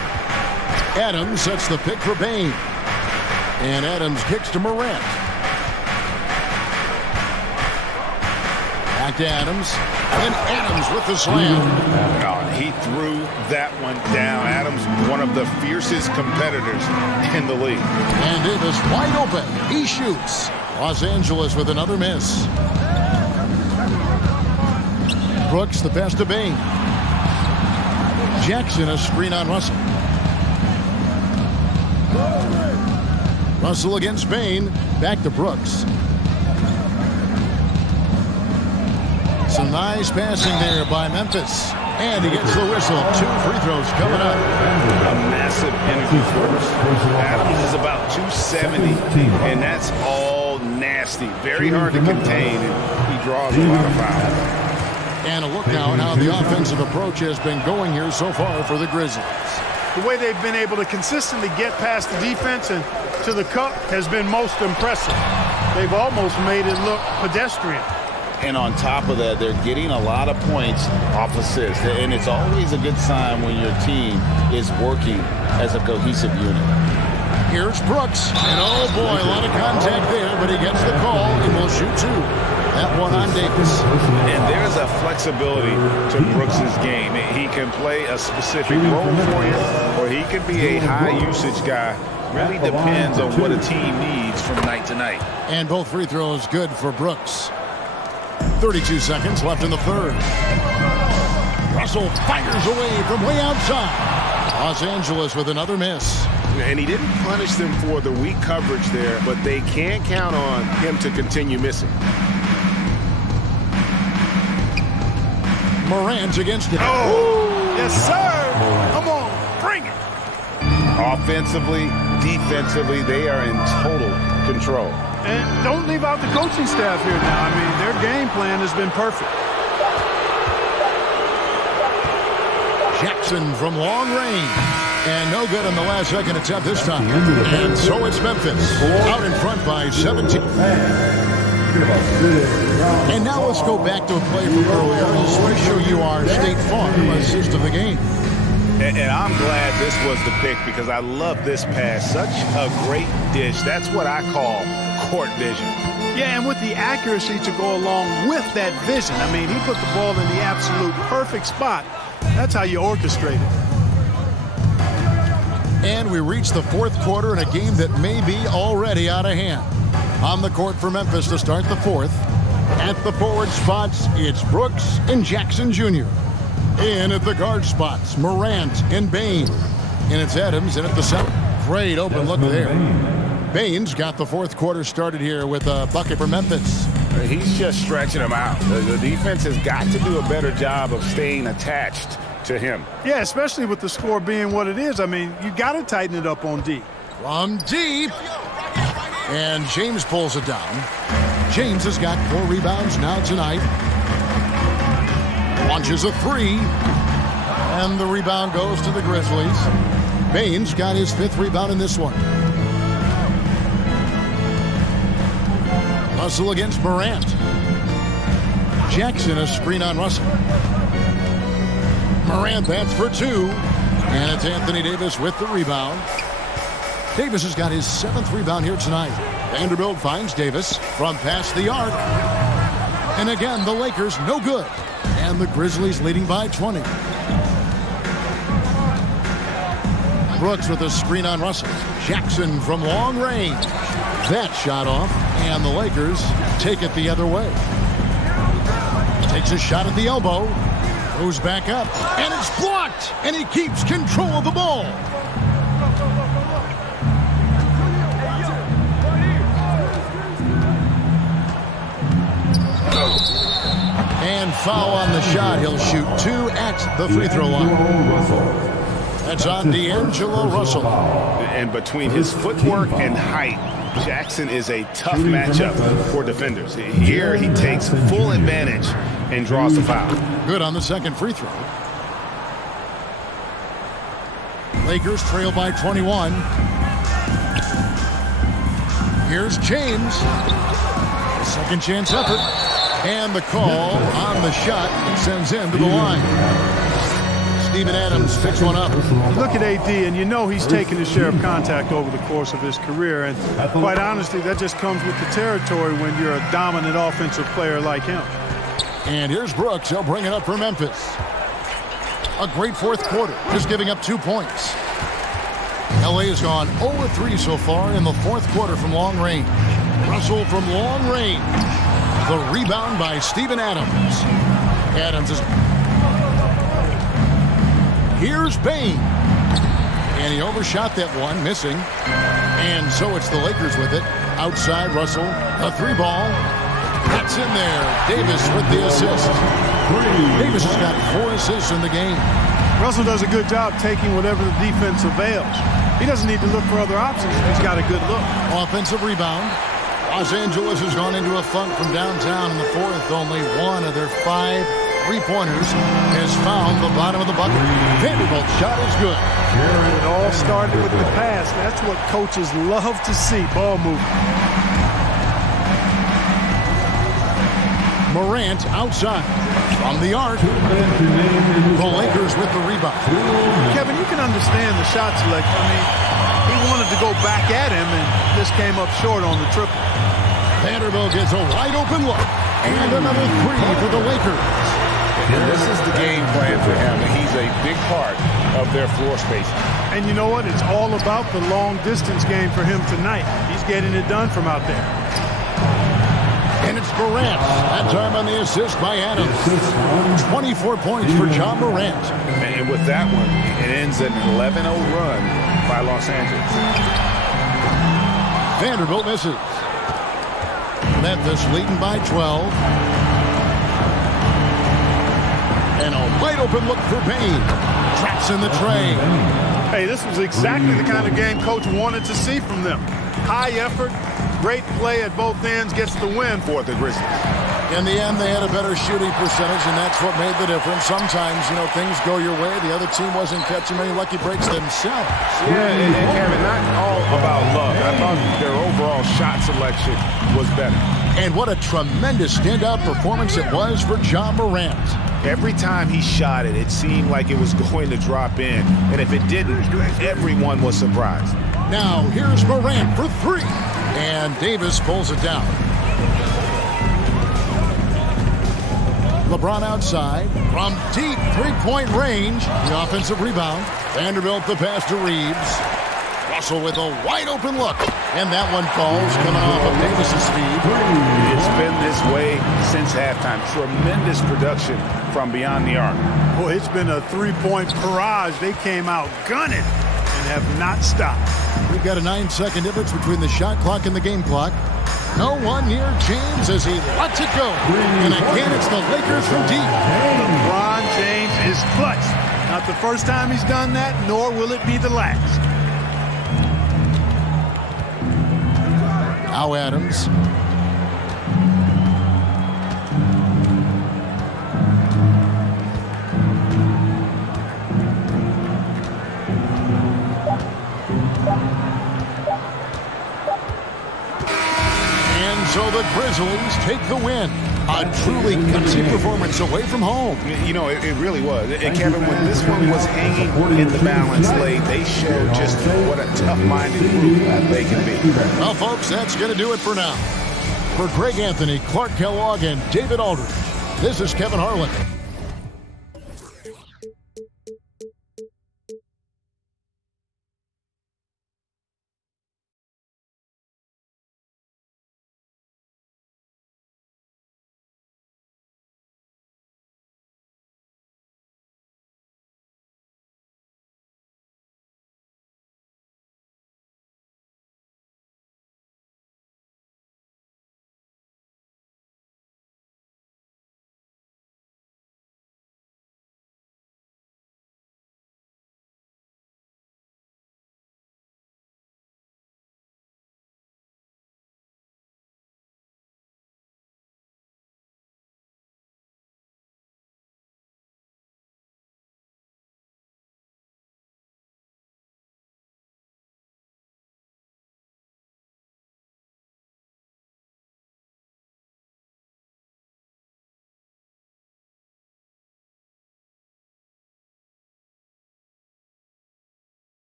Adams sets the pick for Bane. And Adams kicks to Morant. Back to Adams. And Adams with the slam. Oh, he threw that one down. Adams, one of the fiercest competitors in the league. And Davis wide open. He shoots. Los Angeles with another miss. Brooks the pass to Bane. Jackson a screen on Russell. Russell against Bane. Back to Brooks. Some nice passing there by Memphis. And he gets the whistle. 2 free throws coming up. A massive energy force. Adams is about 270, and that's all nasty. Very hard to contain, and he draws a lot of fouls. And a look now at how the offensive approach has been going here so far for the Grizzlies. the way they've been able to consistently get past the defense and to the cup has been most impressive. They've almost made it look pedestrian. And on top of that, they're getting a lot of points off assists. And it's always a good sign when your team is working as a cohesive unit. Here's Brooks. And oh boy, a lot of contact there, but he gets the call and will shoot two. That one on Davis. And there's a flexibility to Brooks's game. He can play a specific role for you, or he can be a high-usage guy. Really depends on what a team needs from night to night. And both free throws good for Brooks. 32 seconds left in the third. Russell fires away from way outside. Los Angeles with another miss. And he didn't punish them for the weak coverage there, but they can't count on him to continue missing. Morant against it. Oh, yes, sir. Come on, bring it. Offensively, defensively, they are in total control. And don't leave out the coaching staff here now. I mean, their game plan has been perfect. Jackson from long range. And no good on the last second attempt this time. And so it's Memphis. Out in front by 17. And now let's go back to a play from earlier as we show you our State Farm assist of the game. And I'm glad this was the pick because I love this pass. Such a great dish. That's what I call court vision. Yeah, and with the accuracy to go along with that vision. I mean, he put the ball in the absolute perfect spot. That's how you orchestrate it. And we reach the fourth quarter in a game that may be already out of hand. On the court for Memphis to start the fourth. At the forward spots, it's Brooks and Jackson Jr. In at the guard spots, Morant and Bain. And it's Adams in at the center. Great open look there. Bain's got the fourth quarter started here with a bucket for Memphis. He's just stretching them out. The defense has got to do a better job of staying attached to him. Yeah, especially with the score being what it is. I mean, you got to tighten it up on D. From deep. And James pulls it down. James has got 4 rebounds now tonight. Launches a 3. And the rebound goes to the Grizzlies. Bain's got his 5th rebound in this one. Russell against Morant. Jackson a screen on Russell. Morant bats for 2. And it's Anthony Davis with the rebound. Davis has got his 7th rebound here tonight. Vanderbilt finds Davis from past the arc. And again, the Lakers no good. And the Grizzlies leading by 20. Brooks with a screen on Russell. Jackson from long range. That shot off. And the Lakers take it the other way. Takes a shot at the elbow. Goes back up. And it's blocked. And he keeps control of the ball. And foul on the shot. He'll shoot 2 at the free throw line. That's on D'Angelo Russell. And between his footwork and height, Jackson is a tough matchup for defenders. Here he takes full advantage and draws the foul. Good on the second free throw. Lakers trail by 21. Here's James. Second chance effort. And the call on the shot sends him to the line. Steven Adams picks one up. You look at AD, and you know he's taken his share of contact over the course of his career. And quite honestly, that just comes with the territory when you're a dominant offensive player like him. And here's Brooks. He'll bring it up for Memphis. A great fourth quarter, just giving up 2 points. LA has gone 0-3 so far in the fourth quarter from long range. Russell from long range. The rebound by Steven Adams. Adams is... Here's Bain. And he overshot that one, missing. And so it's the Lakers with it. Outside, Russell. A 3-ball. That's in there. Davis with the assist. Davis has got 4 assists in the game. Russell does a good job taking whatever the defense avails. He doesn't need to look for other options. He's got a good look. Offensive rebound. Los Angeles has gone into a funk from downtown in the fourth. Only 1 of their 5 three-pointers has found the bottom of the bucket. Vanderbilt's shot is good. It all started with the pass. That's what coaches love to see, ball movement. Morant outside. From the arc. The Lakers with the rebound. Kevin, you can understand the shot selection. I mean, he wanted to go back at him and just came up short on the triple. Vanderbilt gets a wide open look. And another three for the Lakers. And this is the game plan for him, and he's a big part of their floor spacing. And you know what? It's all about the long distance game for him tonight. He's getting it done from out there. And it's Morant. That time on the assist by Adams. 24 points for John Morant. And with that one, it ends an 11-0 run by Los Angeles. Vanderbilt misses. Memphis leading by 12. And a wide open look for Payne. Traps in the tray. Hey, this was exactly the kind of game coach wanted to see from them. High effort, great play at both ends, gets the win for the Grizzlies. In the end, they had a better shooting percentage, and that's what made the difference. Sometimes, things go your way. The other team wasn't catching many lucky breaks themselves. Yeah, and Kevin, not all about luck. I thought their overall shot selection was better. And what a tremendous standout performance it was for John Morant. Every time he shot it, it seemed like it was going to drop in. And if it didn't, everyone was surprised. Now, here's Morant for three. And Davis pulls it down. LeBron outside from deep three-point range. The offensive rebound. Vanderbilt the pass to Reeves. Russell with a wide-open look. And that one falls coming off of Davis's feed. It's been this way since halftime. Tremendous production from beyond the arc. Boy, it's been a three-point barrage. They came out gunning and have not stopped. We've got a 9-second difference between the shot clock and the game clock. No one near James as he lets it go. And again, it's the Lakers from deep. LeBron James is clutch. Not the first time he's done that, nor will it be the last. Now Adams. So the Grizzlies take the win. A truly gutsy performance away from home. It really was. And Kevin, when this one was hanging in the balance late, they showed just what a tough-minded group they can be. Well, folks, that's going to do it for now. For Greg Anthony, Clark Kellogg, and David Aldridge, this is Kevin Harlan.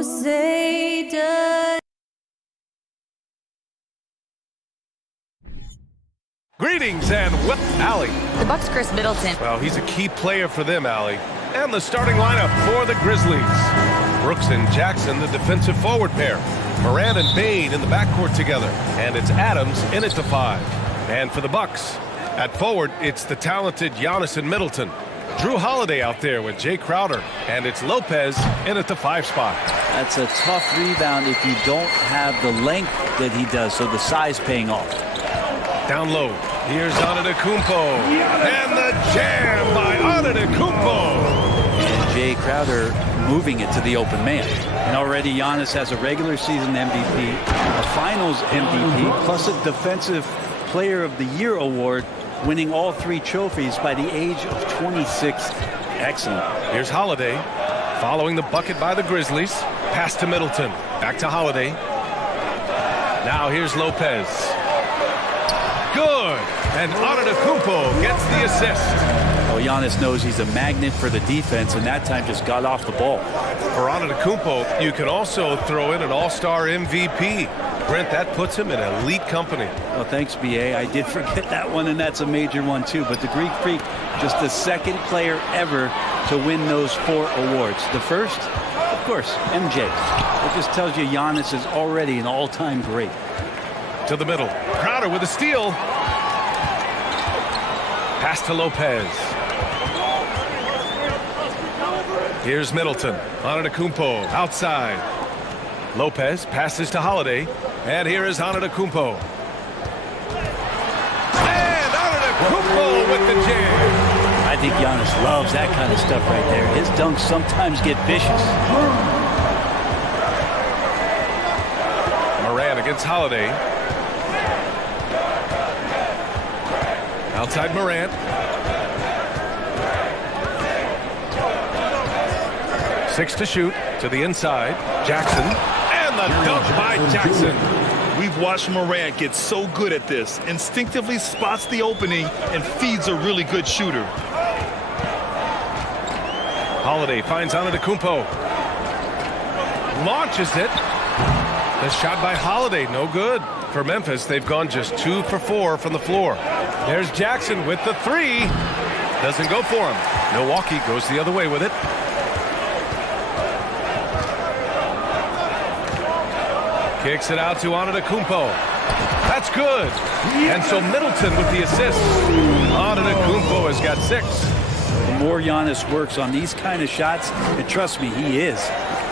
Crusader. Greetings and Allie. The Bucks' Chris Middleton. Well, he's a key player for them, Allie. And the starting lineup for the Grizzlies. Brooks and Jackson, the defensive forward pair. Morant and Bane in the backcourt together. And it's Adams in at the 5. And for the Bucks, at forward, it's the talented Janis and Middleton. Drew Holiday out there with Jay Crowder. And it's Lopez in at the 5 spot. That's a tough rebound if you don't have the length that he does, so the size paying off. Down low, here's Antetokounmpo. And the jam by Antetokounmpo. And Jay Crowder moving it to the open man. And already Janis has a regular season MVP, a finals MVP, plus a Defensive Player of the Year award, winning all 3 trophies by the age of 26. Excellent. Here's Holiday, following the bucket by the Grizzlies. Pass to Middleton, back to Holiday. Now here's Lopez. Good, and Antetokounmpo gets the assist. Well, Janis knows he's a magnet for the defense, and that time just got off the ball. For Antetokounmpo, you can also throw in an all-star MVP. Brent, that puts him in elite company. Well, thanks, B.A. I did forget that one, and that's a major one, too. But the Greek Freak, just the second player ever to win those 4 awards. The first, of course, MJ. It just tells you Janis is already an all-time great. To the middle. Crowder with a steal. Pass to Lopez. Here's Middleton. Antetokounmpo outside. Lopez passes to Holiday. And here is Antetokounmpo. And Antetokounmpo with the jam. I think Janis loves that kind of stuff right there. His dunks sometimes get vicious. Morant against Holiday. Outside Morant. 6 to shoot. To the inside. Jackson. And the dunk by Jackson. We've watched Morant get so good at this. Instinctively spots the opening and feeds a really good shooter. Holiday finds Antetokounmpo. Launches it. The shot by Holiday, no good. For Memphis, they've gone just 2 for 4 from the floor. There's Jackson with the 3. Doesn't go for him. Milwaukee goes the other way with it. Kicks it out to Antetokounmpo. That's good. And so Middleton with the assist. Antetokounmpo has got 6. The more Janis works on these kind of shots, and trust me, he is,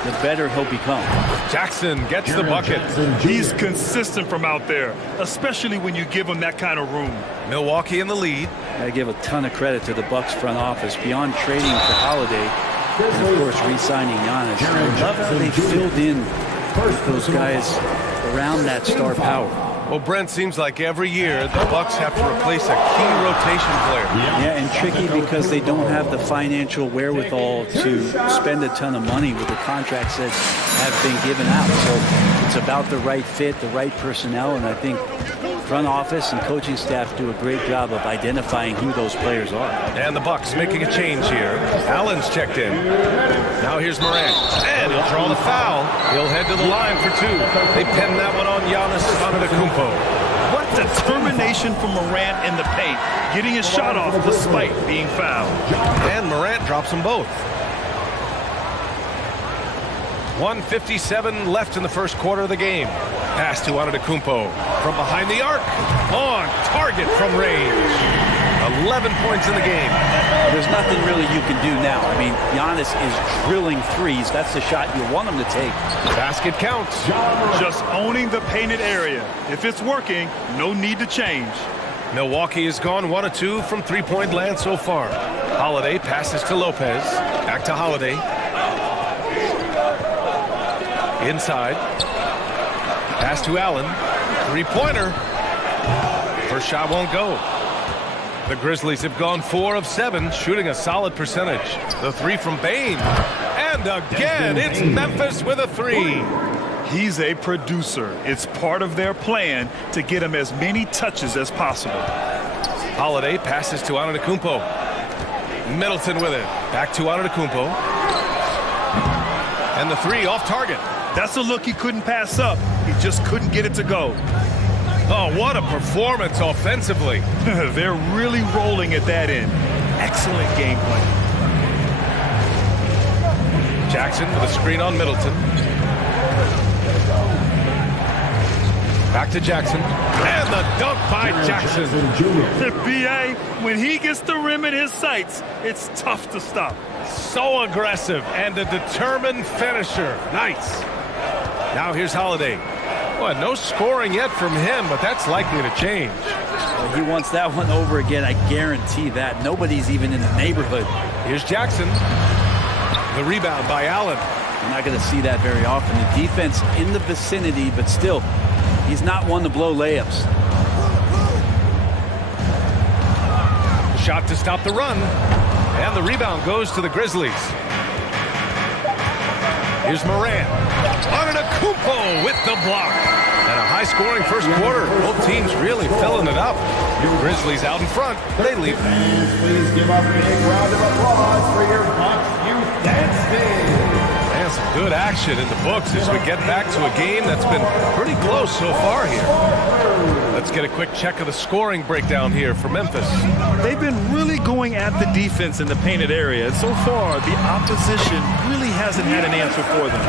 the better he'll become. Jackson gets the bucket. He's consistent from out there, especially when you give him that kind of room. Milwaukee in the lead. I give a ton of credit to the Bucks front office beyond trading for Holiday and, of course, re-signing Janis. I love how they filled in those guys around that star power. Well, Brent, seems like every year the Bucks have to replace a key rotation player. Yeah, and tricky because they don't have the financial wherewithal to spend a ton of money with the contracts that have been given out. So it's about the right fit, the right personnel, and I think front office and coaching staff do a great job of identifying who those players are. And the Bucks making a change here. Allen's checked in. Now here's Morant. And he'll draw the foul. He'll head to the line for 2. They pin that one on Janis Antetokounmpo. What determination from Morant in the paint, getting his shot off despite being fouled. And Morant drops them both. 1:57 left in the first quarter of the game. Pass to Antetokounmpo from behind the arc. On target from range. 11 points in the game. There's nothing really you can do now. I mean, Janis is drilling threes. That's the shot you want him to take. Basket counts. Just owning the painted area. If it's working, no need to change. Milwaukee has gone 1 of 2 from three-point land so far. Holiday passes to Lopez. Back to Holiday. Inside. Pass to Allen. Three-pointer. First shot won't go. The Grizzlies have gone 4 of 7, shooting a solid percentage. The 3 from Bane. And again, it's Memphis with a 3. He's a producer. It's part of their plan to get him as many touches as possible. Holiday passes to Antetokounmpo. Middleton with it. Back to Antetokounmpo. And the three off target. That's a look he couldn't pass up. He just couldn't get it to go. Oh, what a performance offensively. They're really rolling at that end. Excellent game plan. Jackson with a screen on Middleton. Back to Jackson. And the dunk by Jackson. B.A., when he gets the rim in his sights, it's tough to stop. So aggressive and a determined finisher. Nice. Now here's Holiday. Well, no scoring yet from him, but that's likely to change. Well, he wants that one over again, I guarantee that. Nobody's even in the neighborhood. Here's Jackson. The rebound by Allen. You're not going to see that very often. The defense in the vicinity, but still, he's not one to blow layups. Shot to stop the run. And the rebound goes to the Grizzlies. Here's Morant. Antetokounmpo with the block. And a high-scoring first quarter. Both teams really filling it up. Grizzlies out in front. They lead. Please give up a big round of applause for your Bucks youth dance team. And some good action in the books as we get back to a game that's been pretty close so far here. Let's get a quick check of the scoring breakdown here for Memphis. They've been really going at the defense in the painted area. And so far, the opposition really hasn't had an answer for them.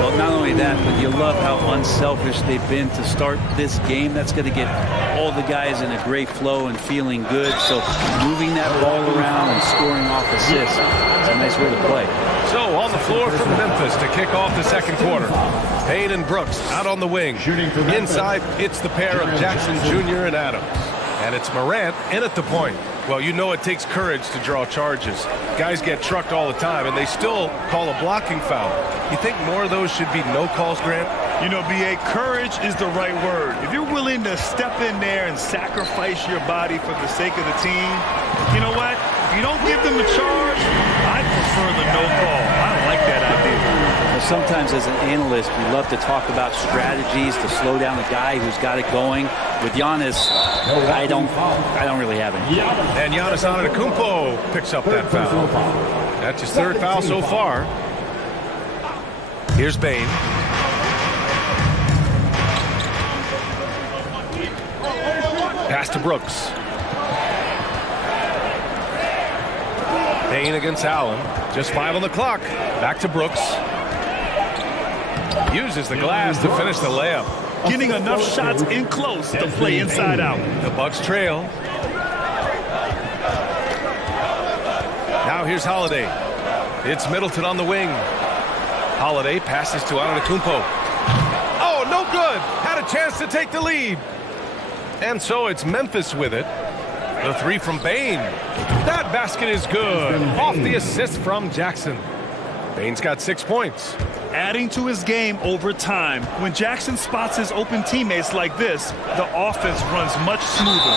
Well, not only that, but you love how unselfish they've been to start this game. That's going to get all the guys in a great flow and feeling good. So moving that ball around and scoring off assists is a nice way to play. So on the floor for Memphis to kick off the second quarter. Payne and Brooks out on the wing. Inside, it's the pair of Jackson Jr. and Adams. And it's Morant in at the point. Well, you know it takes courage to draw charges. Guys get trucked all the time, and they still call a blocking foul. You think more of those should be no calls, Grant? You know, B.A., courage is the right word. If you're willing to step in there and sacrifice your body for the sake of the team, you know what? If you don't give them a charge, I prefer the no call. I don't like that idea. Well, sometimes as an analyst, we love to talk about strategies to slow down the guy who's got it going. With Janis, I don't really have any. And Giannis Antetokounmpo picks up that foul. That's his third foul so far. Here's Bane. Pass to Brooks. Bane against Allen. Just 5 on the clock. Back to Brooks. Uses the glass to finish the layup. Getting enough shots in close to play inside out. The Bucks trail. Now here's Holiday. It's Middleton on the wing. Holiday passes to Antetokounmpo. Oh, no good. Had a chance to take the lead. And so it's Memphis with it. The three from Bane. That basket is good. Off the assist from Jackson. Bane's got 6 points. Adding to his game over time. When Jackson spots his open teammates like this, the offense runs much smoother.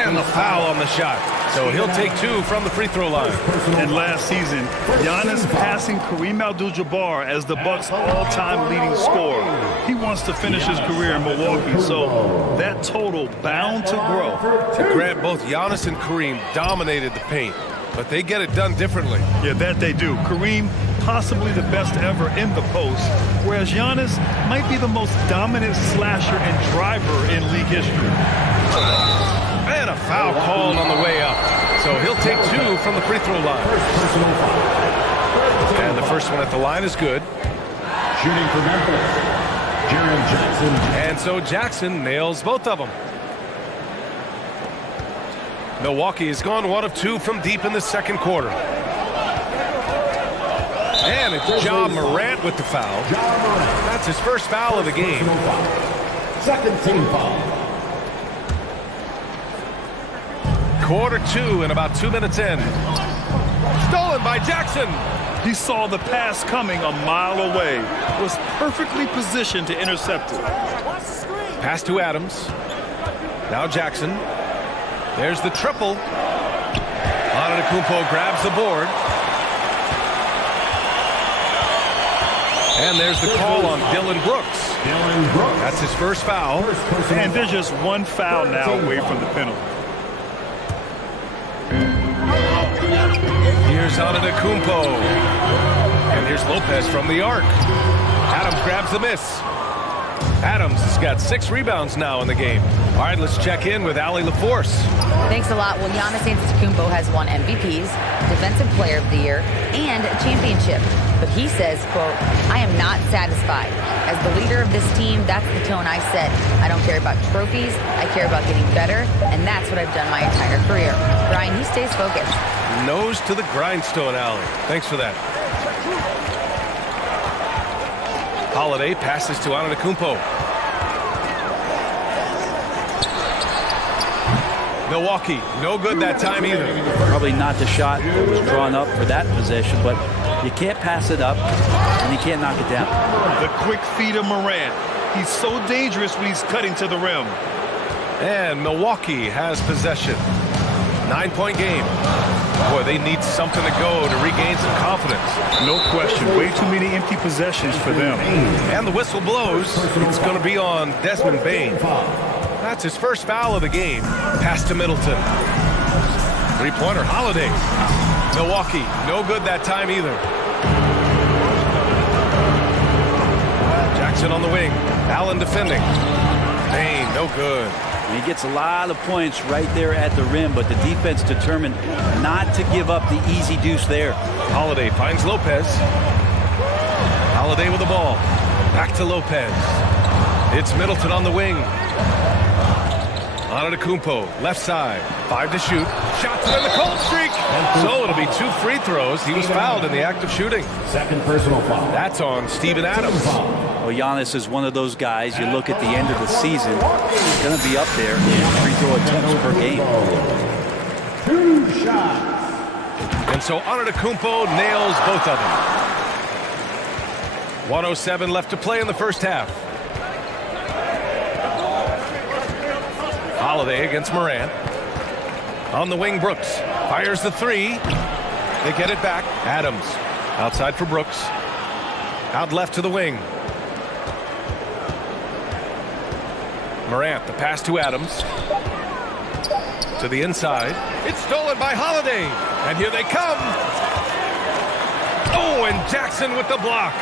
And the foul on the shot. So he'll take 2 from the free throw line. And last season, Janis passing Kareem Abdul-Jabbar as the Bucks' all-time leading scorer. He wants to finish his career in Milwaukee, so that total bound to grow. To Grant, both Giannis and Kareem dominated the paint, but they get it done differently. Yeah, that they do. Kareem, possibly the best ever in the post, whereas Janis might be the most dominant slasher and driver in league history. And a foul called on the way up. So he'll take 2 from the free throw line. And the first one at the line is good. Shooting for Memphis, Jaren Jackson. And so Jackson nails both of them. Milwaukee has gone 1 of 2 from deep in the second quarter. And it's Ja Morant with the foul. That's his first foul of the game. Second team foul. Quarter 2 and about 2 minutes in. Stolen by Jackson. He saw the pass coming a mile away. Was perfectly positioned to intercept it. Pass to Adams. Now Jackson. There's the triple. Antetokounmpo grabs the board. And there's the call on Dylan Brooks. That's his first foul. And there's just 1 foul now away from the penalty. Here's Antetokounmpo. And here's Lopez from the arc. Adams grabs the miss. Adams has got 6 rebounds now in the game. All right, let's check in with Allie LaForce. Thanks a lot. Well, Giannis Antetokounmpo has won MVPs, Defensive Player of the Year, and a championship. But he says, quote, I am not satisfied. As the leader of this team, that's the tone I set. I don't care about trophies. I care about getting better, and that's what I've done my entire career. Brian, he stays focused. Nose to the grindstone, Allie. Thanks for that. Holiday passes to Antetokounmpo. Milwaukee, no good that time either. Probably not the shot that was drawn up for that possession, but you can't pass it up, and you can't knock it down. The quick feed of Morant. He's so dangerous when he's cutting to the rim. And Milwaukee has possession. 9-point game. Boy, they need something to go to regain some confidence. No question. Way too many empty possessions for them. And the whistle blows. It's going to be on Desmond Bane. That's his first foul of the game. Pass to Middleton. Three-pointer, Holiday. Milwaukee, no good that time either. Jackson on the wing. Allen defending. Bane, no good. He gets a lot of points right there at the rim, but the defense determined not to give up the easy deuce there. Holiday finds Lopez. Holiday with the ball. Back to Lopez. It's Middleton on the wing. Antetokounmpo, left side. 5 to shoot. Shots in the cold streak. So it'll be 2 free throws. He was fouled in the act of shooting. Second personal foul. That's on Steven Adams. Well, Giannis is one of those guys, you look at the end of the season, he's going to be up there in free throw attempts per game. 2 shots. And so Antetokounmpo nails both of them. 1:07 left to play in the first half. Holiday against Morant. On the wing, Brooks fires the 3. They get it back. Adams outside for Brooks. Out left to the wing. Morant, the pass to Adams. To the inside. It's stolen by Holiday. And here they come. Oh, and Jackson with the block.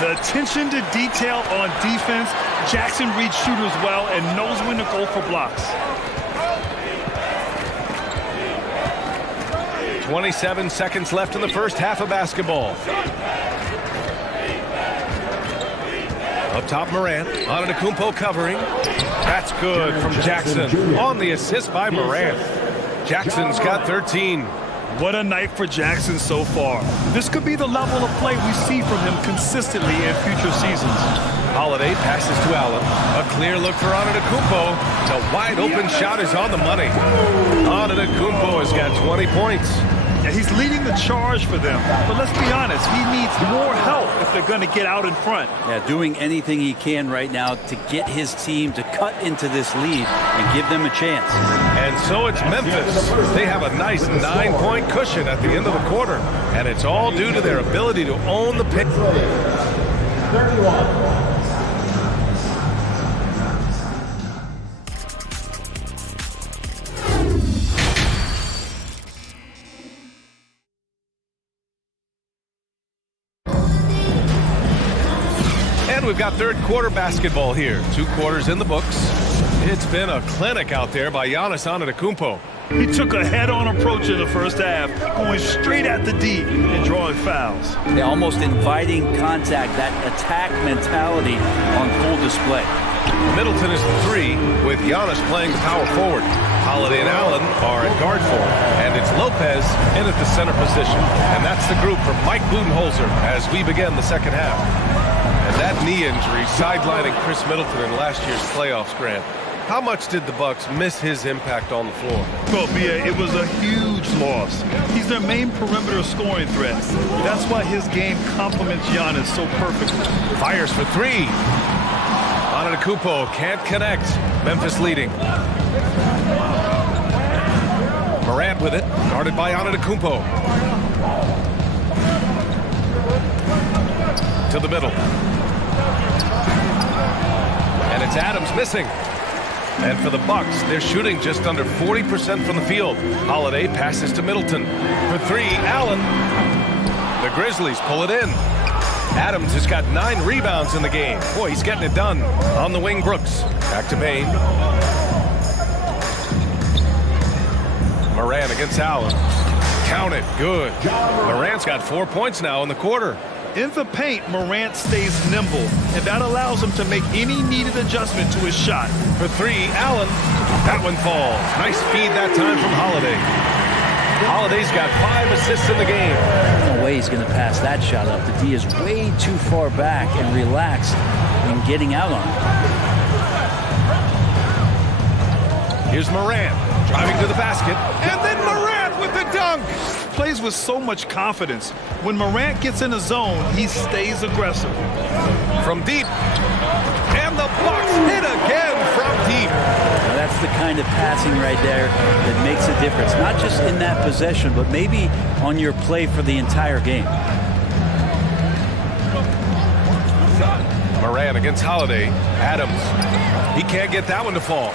The attention to detail on defense. Jackson reads shooters well and knows when to go for blocks. 27 seconds left in the first half of basketball. Up top, Morant. Antetokounmpo covering. That's good from Jackson. On the assist by Morant. Jackson's got 13. What a night for Jackson so far. This could be the level of play we see from him consistently in future seasons. Holiday passes to Allen. A clear look for Antetokounmpo. The wide open shot is on the money. Antetokounmpo has got 20 points. Yeah, he's leading the charge for them. But let's be honest, he needs more help if they're going to get out in front. Yeah, doing anything he can right now to get his team to cut into this lead and give them a chance. And so it's Memphis. They have a nice 9-point cushion at the end of the quarter. And it's all due to their ability to own the pick. 31. We've got third quarter basketball here. 2 quarters in the books. It's been a clinic out there by Giannis Antetokounmpo. He took a head-on approach in the first half, going straight at the D and drawing fouls. They're almost inviting contact, that attack mentality on full display. Middleton is the 3, with Giannis playing the power forward. Holiday and Allen are at guard forward, and it's Lopez in at the center position. And that's the group for Mike Budenholzer as we begin the second half. And that knee injury sidelining Chris Middleton in last year's playoffs, Grant. How much did the Bucks miss his impact on the floor? Well, Bia, it was a huge loss. He's their main perimeter scoring threat. That's why his game complements Giannis so perfectly. Fires for 3. Antetokounmpo can't connect. Memphis leading. Morant with it, guarded by Antetokounmpo. To the middle. And it's Adams missing. And for the Bucks, they're shooting just under 40% from the field. Holiday passes to Middleton. For 3, Allen. The Grizzlies pull it in. Adams has got 9 rebounds in the game. Boy, he's getting it done. On the wing, Brooks. Back to Payne. Morant against Allen. Count it. Good. Morant's got 4 points now in the quarter. In the paint, Morant stays nimble, and that allows him to make any needed adjustment to his shot. For 3, Allen. That one falls. Nice feed that time from Holiday. Holiday's got 5 assists in the game. No way he's going to pass that shot up. The D is way too far back and relaxed in getting out on it. Here's Morant driving to the basket, and then Morant with the dunk. Plays with so much confidence. When Morant gets in the zone, he stays aggressive. From deep, and the Bucks hit again from deep. Now that's the kind of passing right there that makes a difference. Not just in that possession, but maybe on your play for the entire game. Morant against Holiday. Adams. He can't get that one to fall.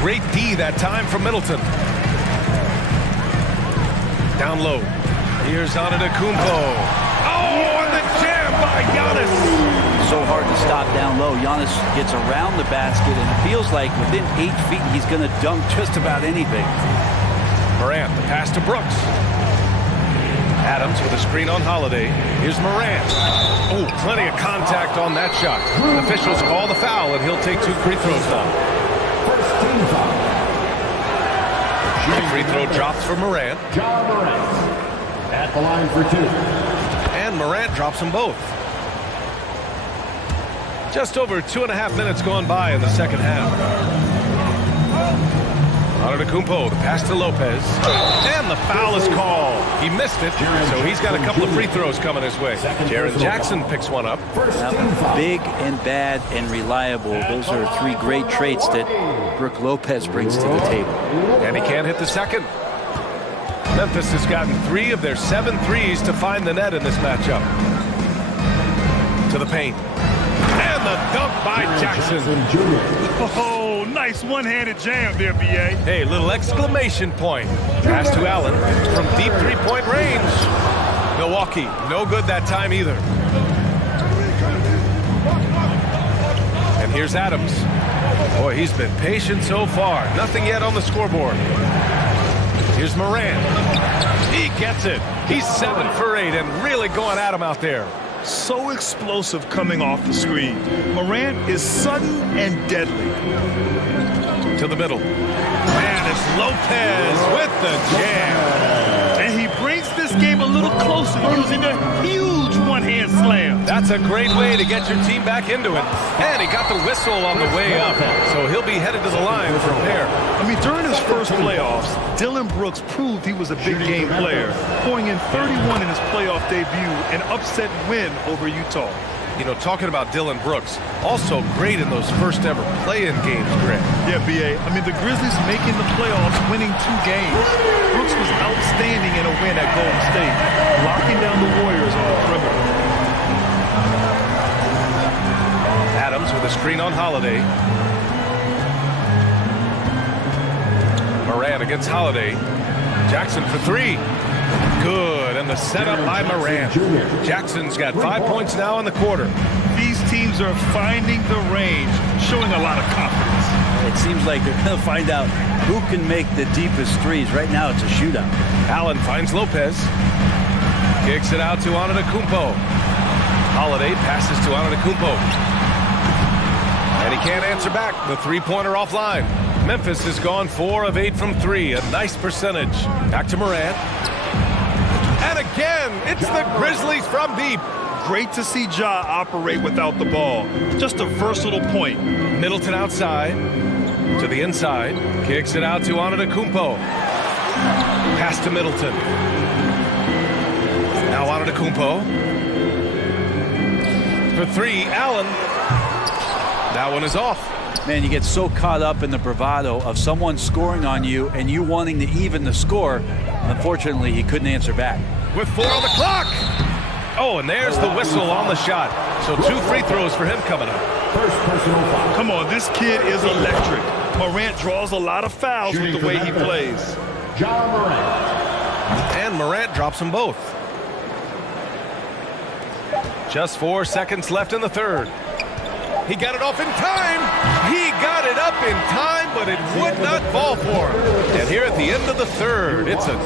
Great D that time from Middleton. Down low. Here's Antetokounmpo. Oh, and the jam by Janis. So hard to stop down low. Janis gets around the basket, and it feels like within 8 feet he's going to dunk just about anything. Morant, the pass to Brooks. Adams with a screen on Holiday. Here's Morant. Oh, plenty of contact on that shot. Officials call the foul, and he'll take 2 free throws now. First team foul. The free throw drops for Morant. John Morant at the line for 2. And Morant drops them both. Just over 2.5 minutes gone by in the second half. Antetokounmpo, the pass to Lopez. And the foul is called. He missed it, so he's got a couple of free throws coming his way. Jaren Jackson picks one up. Now, big and bad and reliable. Those are 3 great traits that Brook Lopez brings to the table. And he can't hit the second. Memphis has gotten 3 of their 7 threes to find the net in this matchup. To the paint. And the dunk by Jackson. Oh, nice one-handed jam there, B.A. Hey, little exclamation point. Pass to Allen from deep 3-point range. Milwaukee, no good that time either. And here's Adams. Boy, he's been patient so far. Nothing yet on the scoreboard. Here's Morant. He gets it. He's 7 for 8 and really going at him out there. So explosive coming off the screen. Morant is sudden and deadly. To the middle. And it's Lopez with the jam. And he brings this game a little closer using a huge one-hand slam. That's a great way to get your team back into it. And he got the whistle on the way up. So he'll be headed to the line from there. I mean, during his first playoffs, Dillon Brooks proved he was a big game player, pouring in 31 in his playoff debut, an upset win over Utah. You know, talking about Dillon Brooks, also great in those first ever play-in games, Greg. Yeah, B.A. I mean, the Grizzlies making the playoffs, winning 2 games. Brooks was outstanding in a win at Golden State, locking down the Warriors on the perimeter. Adams with a screen on Holiday. Morant against Holiday. Jackson for 3. Good, and the setup by Morant. Jackson's got 5 points now in the quarter. These teams are finding the range, showing a lot of confidence. It seems like they're going to find out who can make the deepest threes. Right now, it's a shootout. Allen finds Lopez. Kicks it out to Antetokounmpo. Holiday passes to Antetokounmpo. And he can't answer back. The 3-pointer offline. Memphis has gone 4 of 8 from 3. A nice percentage. Back to Morant. And again, it's the Grizzlies from deep. Great to see Ja operate without the ball. Just a versatile point. Middleton outside to the inside. Kicks it out to Antetokounmpo. Pass to Middleton. Now Antetokounmpo. For 3, Allen. That one is off. Man, you get so caught up in the bravado of someone scoring on you and you wanting to even the score. Unfortunately, he couldn't answer back. With 4 on the clock. Oh, and there's the whistle on the shot. So 2 free throws for him coming up. First personal foul. Come on, this kid is electric. Morant draws a lot of fouls with the way he plays. John Morant. And Morant drops them both. Just 4 seconds left in the third. He got it off in time. He got it up in time, but it would not fall for him. And here at the end of the third, it's a...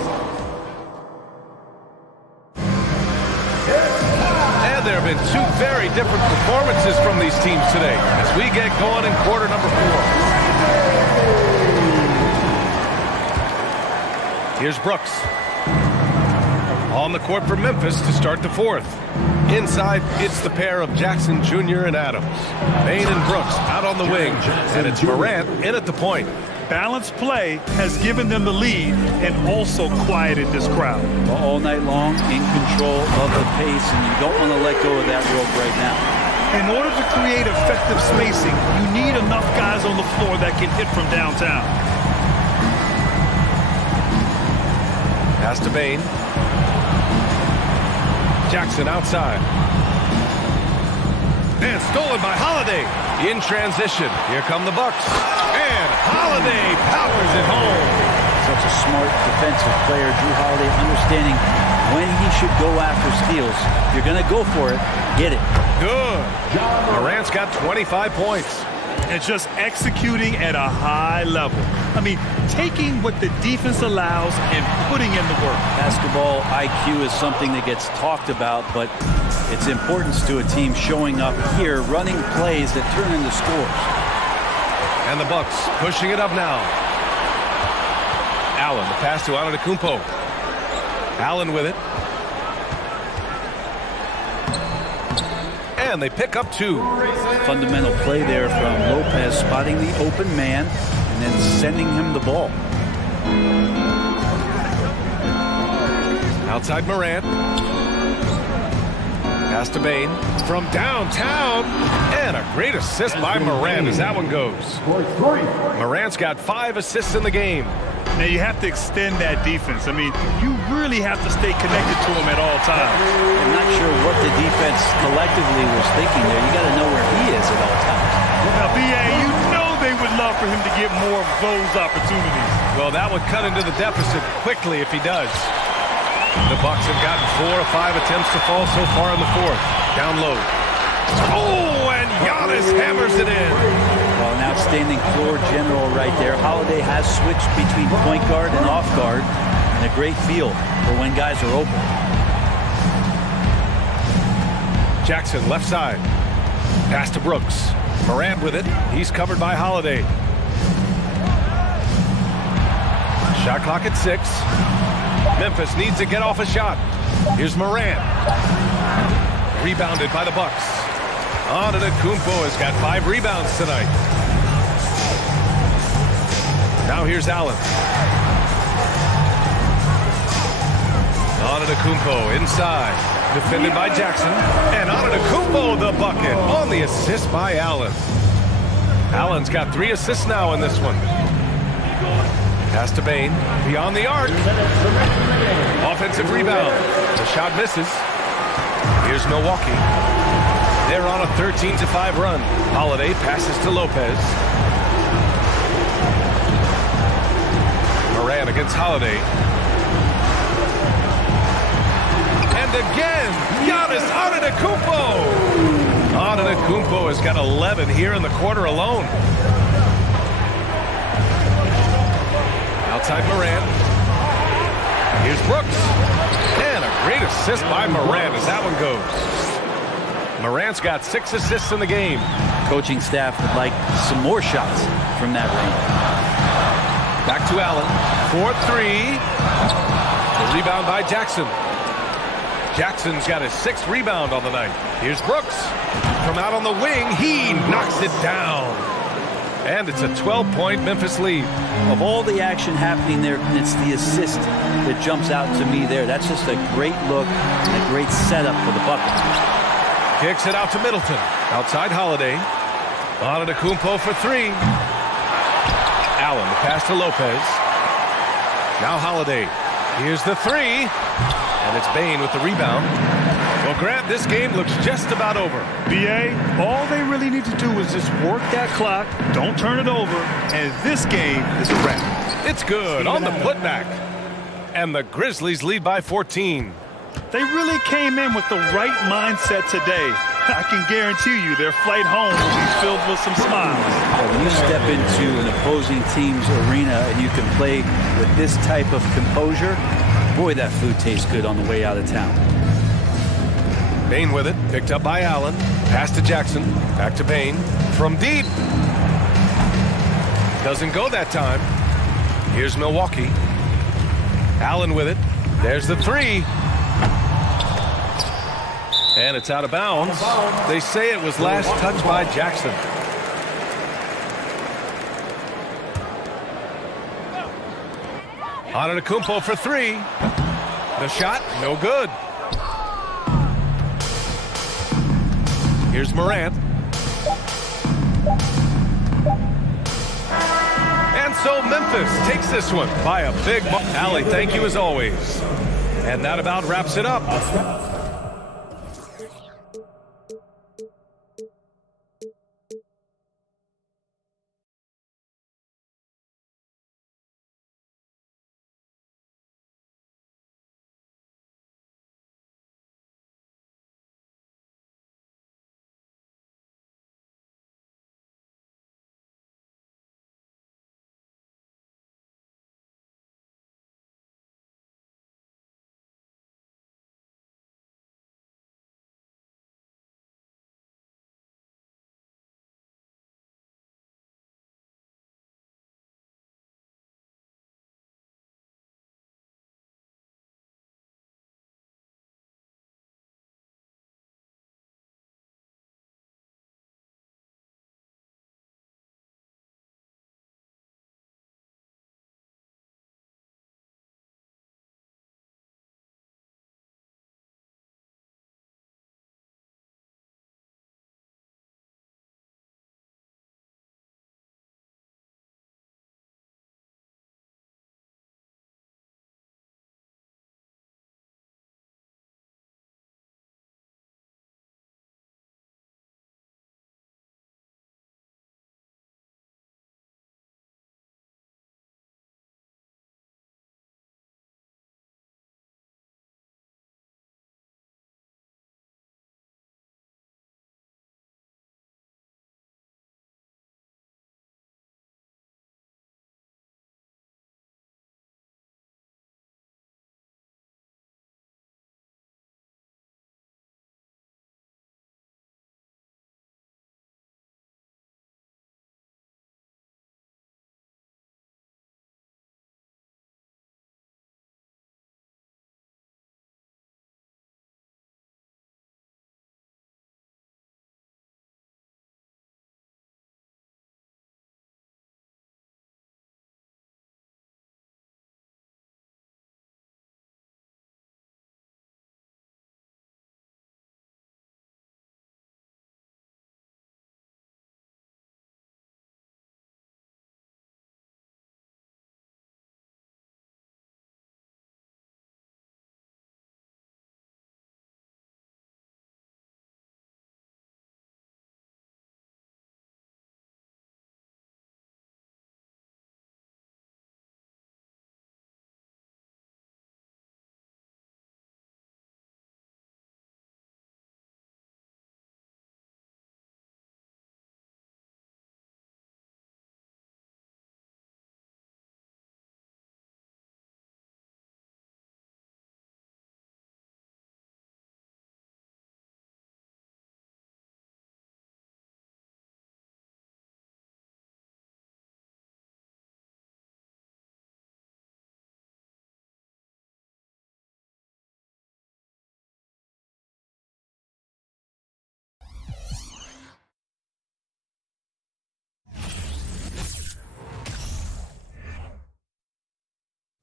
And there have been 2 very different performances from these teams today as we get going in quarter number 4. Here's Brooks. On the court for Memphis to start the fourth. Inside, it's the pair of Jackson Jr. and Adams. Bane and Brooks out on the wing, and it's Morant in at the point. Balanced play has given them the lead and also quieted this crowd. All night long, in control of the pace, and you don't want to let go of that rope right now. In order to create effective spacing, you need enough guys on the floor that can hit from downtown. Pass to Bane. Jackson outside. And stolen by Holiday. In transition. Here come the Bucks. And Holiday powers it home. Such a smart defensive player, Drew Holiday, understanding when he should go after steals. If you're going to go for it, get it. Good. Morant's got 25 points. And just executing at a high level. I mean, taking what the defense allows and putting in the work. Basketball IQ is something that gets talked about, but its importance to a team showing up here, running plays that turn into scores. And the Bucks pushing it up now. Allen, the pass to Antetokounmpo. Allen with it. And they pick up 2. Fundamental play there from Lopez, spotting the open man and then sending him the ball. Outside Morant. Pass to Bane from downtown. And a great assist by Morant as that one goes. Morant's got 5 assists in the game. Now you have to extend that defense. I mean, you really have to stay connected to him at all times. I'm not sure what the defense collectively was thinking there. You got to know where he is at all times. Now, BA, you know they would love for him to get more of those opportunities. Well, that would cut into the deficit quickly if he does. The Bucks have gotten 4 or 5 attempts to fall so far in the fourth. Down low. Oh, and Janis hammers it in. Well, an outstanding floor general right there. Holiday has switched between point guard and off guard, and a great feel for when guys are open. Jackson left side. Pass to Brooks. Morant with it. He's covered by Holiday. Shot clock at 6. Memphis needs to get off a shot. Here's Morant. Rebounded by the Bucks. Antetokounmpo has got 5 rebounds tonight. Now here's Allen. Antetokounmpo inside. Defended by Jackson. And Antetokounmpo the bucket on the assist by Allen. Allen's got 3 assists now in this one. Pass to Bane. Beyond the arc. Offensive rebound. The shot misses. Here's Milwaukee. They're on a 13-5 run. Holiday passes to Lopez. Morant against Holiday. And again, Giannis Antetokounmpo. Antetokounmpo has got 11 here in the quarter alone. Outside Morant. Here's Brooks. And a great assist by Morant as that one goes. Morant's got 6 assists in the game. Coaching staff would like some more shots from that range. Back to Allen. 4-3. The rebound by Jackson. Jackson's got his 6th rebound on the night. Here's Brooks. From out on the wing, he knocks it down. And it's a 12-point Memphis lead. Of all the action happening there, it's the assist that jumps out to me there. That's just a great look and a great setup for the bucket. Kicks it out to Middleton. Outside Holiday. Antetokounmpo for 3. Allen, the pass to Lopez. Now Holiday. Here's the 3. And it's Bane with the rebound. Well, Grant, this game looks just about over. BA, all they really need to do is just work that clock, don't turn it over, and this game is a wrap. It's good on the putback. And the Grizzlies lead by 14. They really came in with the right mindset today. I can guarantee you their flight home will be filled with some smiles. When you step into an opposing team's arena and you can play with this type of composure, boy, that food tastes good on the way out of town. Payne with it, picked up by Allen. Pass to Jackson, back to Payne. From deep. Doesn't go that time. Here's Milwaukee. Allen with it. There's the three. And it's out of bounds. They say it was last touched by Jackson. Antetokounmpo for three. The shot, no good. Here's Morant. And so Memphis takes this one by a big mark. Allie, thank you as always. And that about wraps it up.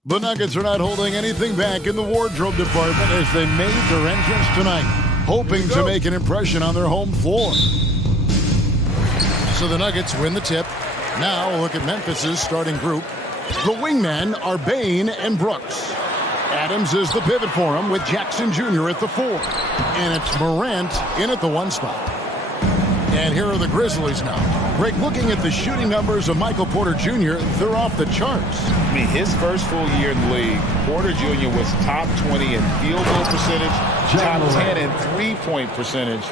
The Nuggets are not holding anything back in the wardrobe department as they made their entrance tonight, hoping to make an impression on their home floor. So the Nuggets win the tip. Now we'll look at Memphis's starting group. The wingmen are Bane and Brooks. Adams is the pivot for him with Jackson Jr. at the 4. And it's Morant in at the 1 spot. And here are the Grizzlies now. Greg, looking at the shooting numbers of Michael Porter Jr., they're off the charts. I mean, his first full year in the league, Porter Jr. was top 20 in field goal percentage, top 10 in three-point percentage.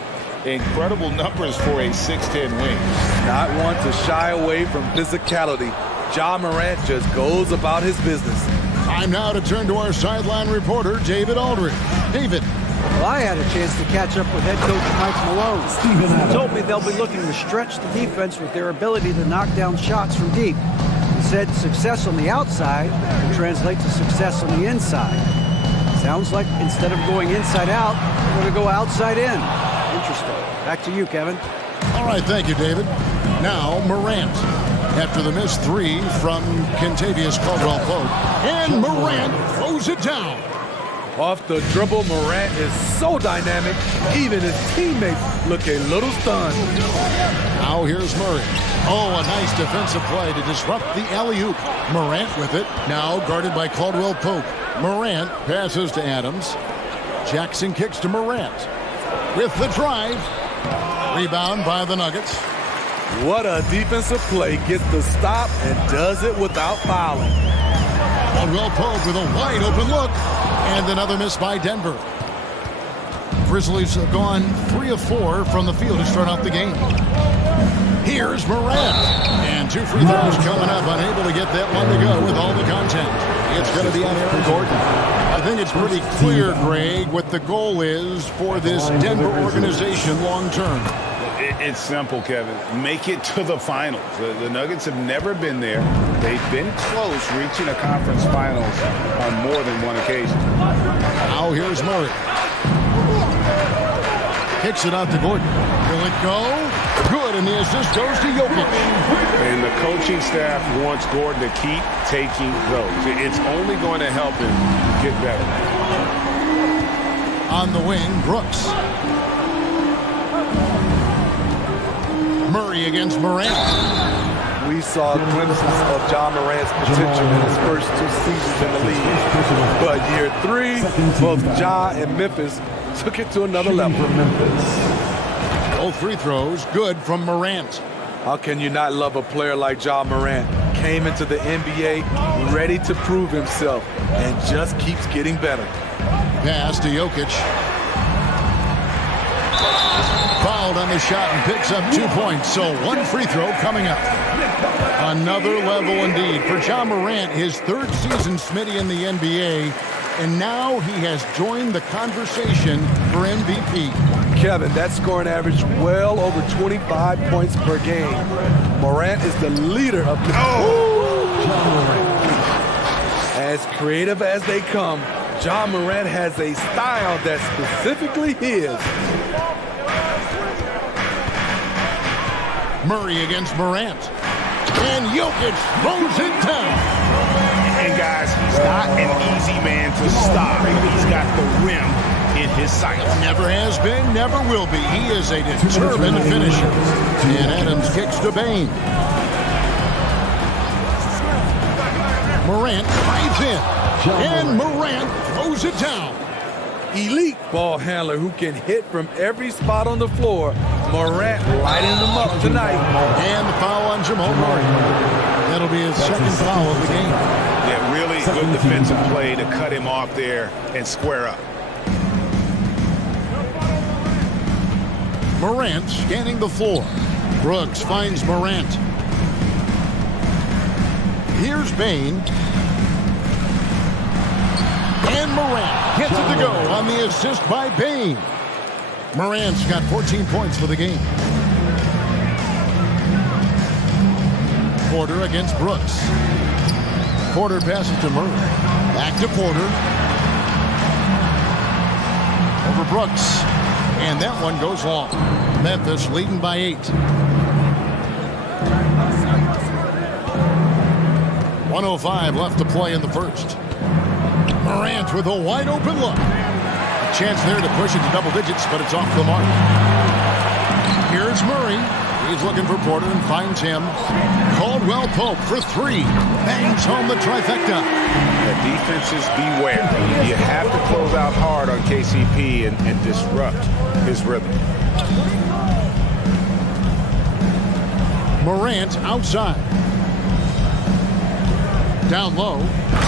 Incredible numbers for a 6'10 wing. Not one to shy away from physicality. Ja Morant just goes about his business. Time now to turn to our sideline reporter, David Aldridge. David. Well, I had a chance to catch up with head coach Mike Malone. He told me they'll be looking to stretch the defense with their ability to knock down shots from deep. He said success on the outside will translate to success on the inside. Sounds like instead of going inside out, we're going to go outside in. Interesting. Back to you, Kevin. All right, thank you, David. Now, Morant. After the missed three from Kentavious Caldwell-Pope. And Morant throws it down. Off the dribble, Morant is so dynamic, even his teammates look a little stunned. Now here's Murray. Oh, a nice defensive play to disrupt the alley-oop. Morant with it, now guarded by Caldwell-Pope. Morant passes to Adams. Jackson kicks to Morant. With the drive. Rebound by the Nuggets. What a defensive play. Gets the stop and does it without fouling. Caldwell-Pope with a wide open look. And another miss by Denver. Grizzlies have gone 3 of 4 from the field to start off the game. Here's Morant. And 2 free throws coming up. Unable to get that one to go with all the content. It's going to be on Aaron Gordon. I think it's pretty clear, Greg, what the goal is for this Denver organization long term. It's simple, Kevin. Make it to the finals. The Nuggets have never been there. They've been close reaching a conference finals on more than one occasion. Now here's Murray. Kicks it out to Gordon. Will it go? Good, and the assist goes to Jokic. And the coaching staff wants Gordon to keep taking those. It's only going to help him get better. On the wing, Brooks. Murray against Morant. We saw glimpses of Ja Morant's potential in his first 2 seasons in the league. But year 3, both Ja and Memphis took it to another level. Both free throws good from Morant. How can you not love a player like Ja Morant? Came into the NBA ready to prove himself and just keeps getting better. Pass to Jokic. Fouled on the shot and picks up 2 points. So 1 free throw coming up. Another level indeed for Ja Morant, his 3rd season, Smitty, in the NBA. And now he has joined the conversation for MVP. Kevin, that scoring average well over 25 points per game. Morant is the leader of the... As creative as they come, Ja Morant has a style that's specifically his. Murray against Morant. And Jokic throws it down. And guys, he's not an easy man to stop. He's got the rim in his sights. Never has been, never will be. He is a determined finisher. And Adams kicks to Bane. Morant drives in. And Morant throws it down. Elite ball handler who can hit from every spot on the floor. Morant lighting them up tonight. And the foul on Jamal Murray. That'll be his 2nd foul of the game. Yeah, really good defensive play to cut him off there and square up. Morant scanning the floor. Brooks finds Morant. Here's Bane. And Morant gets it to go on the assist by Bane. Morant's got 14 points for the game. Porter against Brooks. Porter passes to Murray. Back to Porter. Over Brooks. And that one goes long. Memphis leading by 8. 1:05 left to play in the first. Morant with a wide open look. A chance there to push it to double digits, but it's off the mark. Here's Murray. He's looking for Porter and finds him. Caldwell-Pope for 3. Bangs home the trifecta. The defenses beware. You have to close out hard on KCP and disrupt his rhythm. Morant outside. Down low.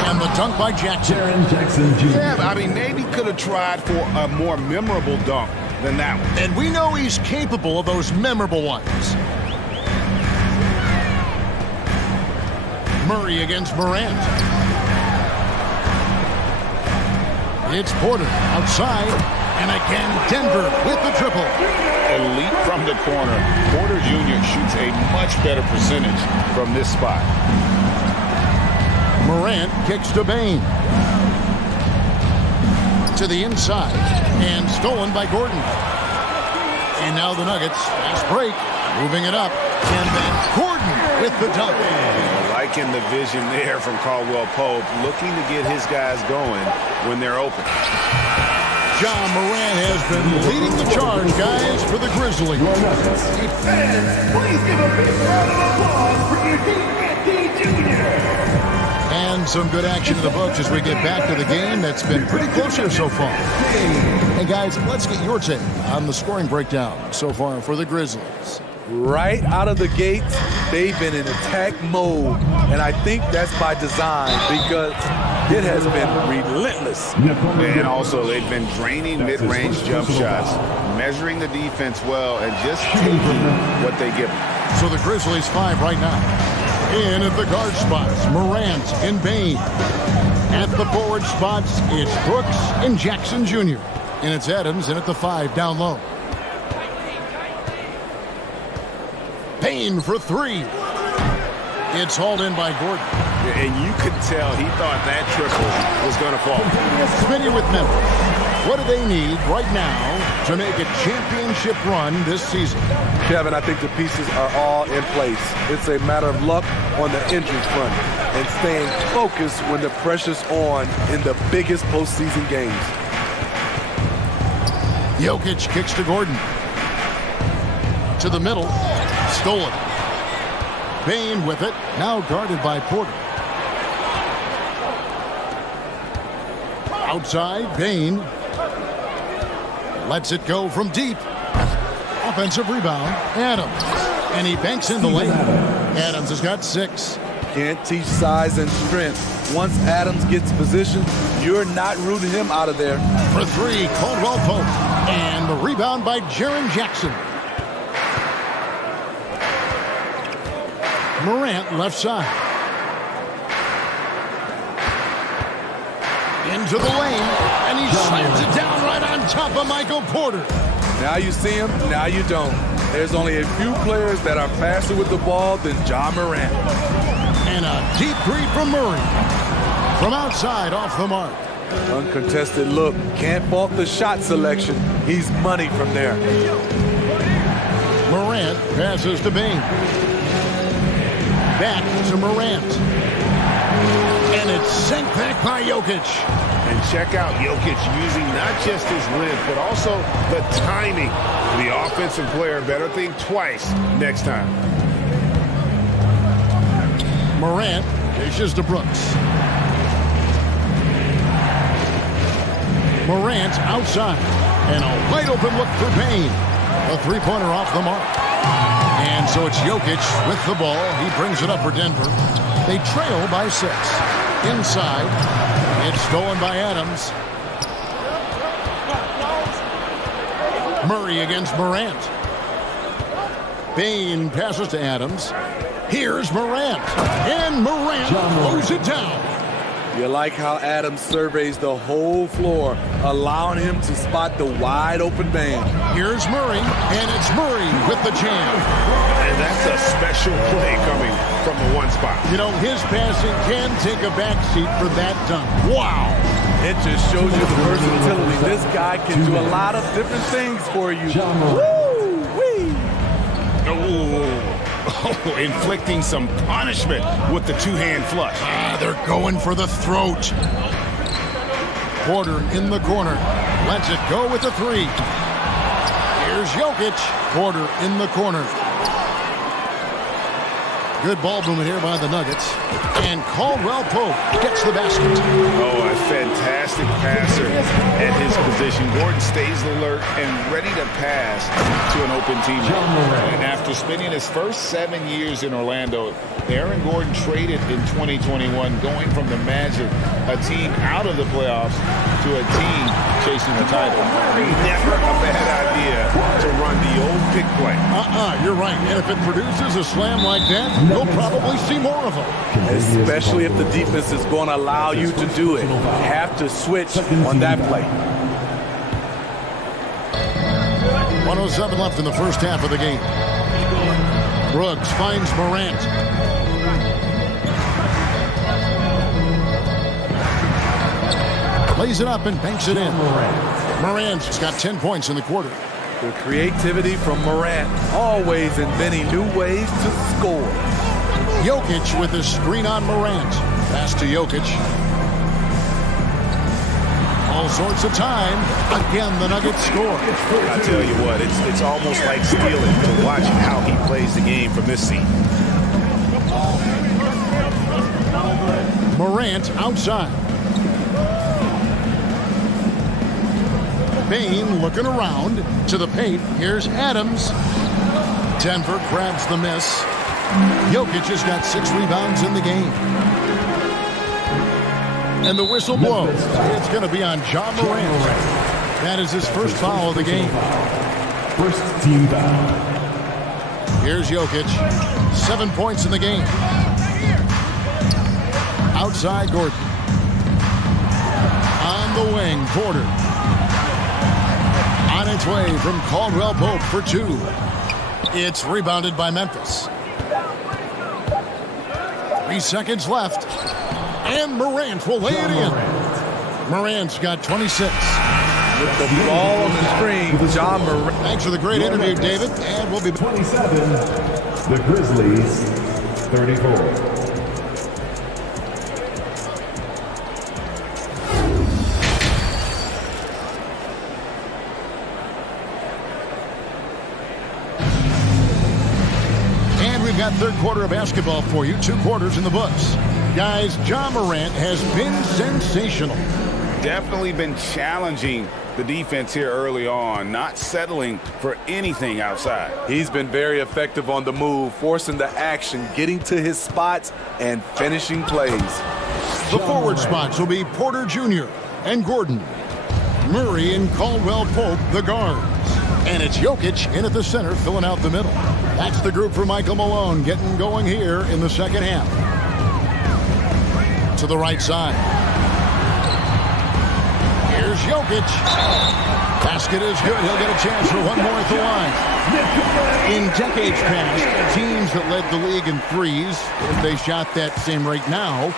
And the dunk by Jackson. Yeah, I mean, maybe could have tried for a more memorable dunk than that one. And we know he's capable of those memorable ones. Murray against Morant. It's Porter outside. And again, Denver with the triple. Elite from the corner. Porter Jr. shoots a much better percentage from this spot. Morant kicks to Bane. To the inside. And stolen by Gordon. And now the Nuggets, fast break, moving it up. And then Gordon with the dunk. Liking the vision there from Caldwell Pope, looking to get his guys going when they're open. Ja Morant has been leading the charge, guys, for the Grizzlies. Fans, please give a big round of applause for Eugene Jr. And some good action in the books as we get back to the game that's been pretty close here so far. Hey, guys, let's get your take on the scoring breakdown so far for the Grizzlies. Right out of the gate, they've been in attack mode. And I think that's by design because it has been relentless. And also, they've been draining mid-range jump shots, measuring the defense well, and just taking what they give them. So the Grizzlies 5 right now. In at the guard spots, Morant and Bane. At the forward spots, it's Brooks and Jackson Jr. And it's Adams in at the 5 down low. Bane for 3. It's hauled in by Gordon. And you could tell he thought that triple was going to fall. Smitty with Memphis. What do they need right now to make a championship run this season? Kevin, I think the pieces are all in place. It's a matter of luck on the injury front and staying focused when the pressure's on in the biggest postseason games. Jokic kicks to Gordon. To the middle. Stolen. Bane with it. Now guarded by Porter. Outside, Bane. Lets it go from deep. Offensive rebound. Adams. And he banks in the lane. Adams has got 6. Can't teach size and strength. Once Adams gets position, you're not rooting him out of there. For 3, Caldwell Pope. And the rebound by Jaren Jackson. Morant left side. Into the lane, and he slams it down right on top of Michael Porter. Now you see him, now you don't. There's only a few players that are faster with the ball than Ja Morant. And a deep three from Murray. From outside, off the mark. Uncontested look. Can't fault the shot selection. He's money from there. Morant passes to Bane. Back to Morant. And it's sent back by Jokic. And check out Jokic using not just his length, but also the timing. The offensive player better think twice next time. Morant dishes to Brooks. Morant outside. And a wide open look for Bane. A three-pointer off the mark. And so it's Jokic with the ball. He brings it up for Denver. They trail by 6. Inside. It's stolen by Adams. Murray against Morant. Bane passes to Adams. Here's Morant. And Morant throws it down. You like how Adams surveys the whole floor, allowing him to spot the wide open man. Here's Murray, and it's Murray with the jam. And that's a special play coming from the one spot. You know, his passing can take a backseat for that dunk. Wow. It just shows you the versatility. This guy can do a lot of different things for you. Woo-wee. Oh, inflicting some punishment with the two-hand flush. They're going for the throat. Porter in the corner. Lets it go with the 3. Here's Jokic. Porter in the corner. Good ball movement here by the Nuggets. And Caldwell Pope gets the basket. Oh, a fantastic passer at his position. Gordon stays alert and ready to pass to an open teammate. And after spending his first 7 years in Orlando, Aaron Gordon traded in 2021, going from the Magic, a team out of the playoffs, to a team chasing the title. Never a bad idea to run the old pick play. You're right. And if it produces a slam like that, we'll probably see more of them. Especially if the defense is going to allow you to do it. Have to switch on that play. 1:07 left in the first half of the game. Brooks finds Morant. Lays it up and banks it in. Morant's got 10 points in the quarter. The creativity from Morant, always inventing new ways to score. Jokic with a screen on Morant. Pass to Jokic. All sorts of time. Again, the Nuggets score. I tell you what, it's almost like stealing to watch how he plays the game from this seat. Morant outside. Bane looking around to the paint. Here's Adams. Denver grabs the miss. Jokic has got 6 rebounds in the game. And the whistle blows. It's going to be on Ja Morant. That is his first foul of the game. First team foul. Here's Jokic. 7 points in the game. Outside Gordon. On the wing, Porter. On its way from Caldwell Pope for 2. It's rebounded by Memphis. 3 seconds left. And Morant will lay it in. Morant's got 26. With the ball on the screen, Ja Morant. Thanks for the great interview, David. And we'll be 27. The Grizzlies, 34. We've got third quarter of basketball for you. 2 quarters in the books. Guys, Ja Morant has been sensational. Definitely been challenging the defense here early on, not settling for anything outside. He's been very effective on the move, forcing the action, getting to his spots, and finishing plays. The forward spots will be Porter Jr. and Gordon. Murray and Caldwell Pope, the guards. And it's Jokic in at the center, filling out the middle. That's the group for Michael Malone getting going here in the second half. To the right side. Here's Jokic. Basket is good. He'll get a chance for one more at the line. In decades past, teams that led the league in threes, if they shot that same rate now,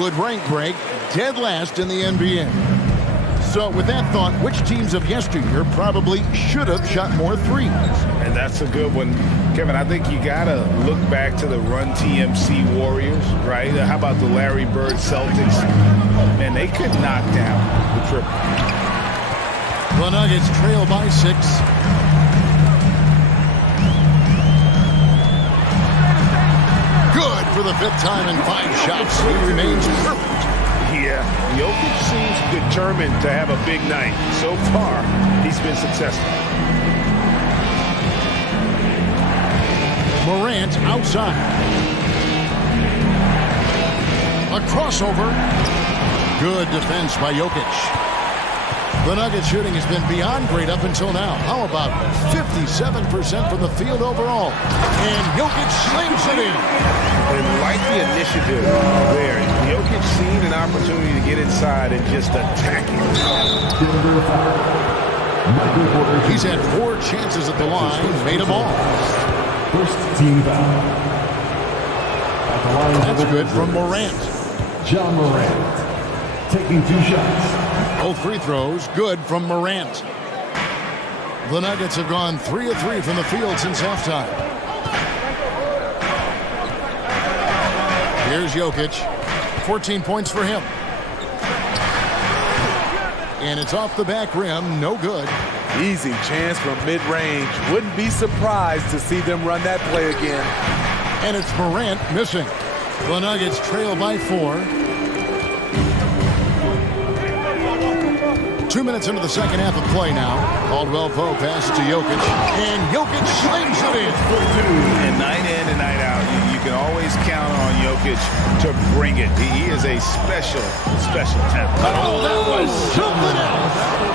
would rank break dead last in the NBA. So with that thought, which teams of yesteryear probably should have shot more threes? And that's a good one. Kevin, I think you got to look back to the Run TMC Warriors, right? How about the Larry Bird Celtics? Man, they could knock down the triple. The Nuggets trail by 6. Good for the 5th time in 5 shots. He remains perfect. Yeah, Jokic seems determined to have a big night. So far, he's been successful. Morant outside. A crossover. Good defense by Jokic. The Nuggets shooting has been beyond great up until now. How about 57% from the field overall? And Jokic slings it in. And like the initiative there, Jokic seen an opportunity to get inside and just attack it. He's had 4 chances at the line, made them all. First team foul. That's good from Morant. Ja Morant taking 2 shots. Both free throws, good from Morant. The Nuggets have gone 3 of 3 from the field since halftime. Here's Jokic. 14 points for him. And it's off the back rim, no good. Easy chance from mid-range. Wouldn't be surprised to see them run that play again. And it's Morant missing. The Nuggets trail by 4. 2 minutes into the second half of play now. Caldwell Pope passes to Jokic, and Jokic slings it in. And night in and night out, you can always count on Jokic to bring it. He is a special talent. Oh, that was something else.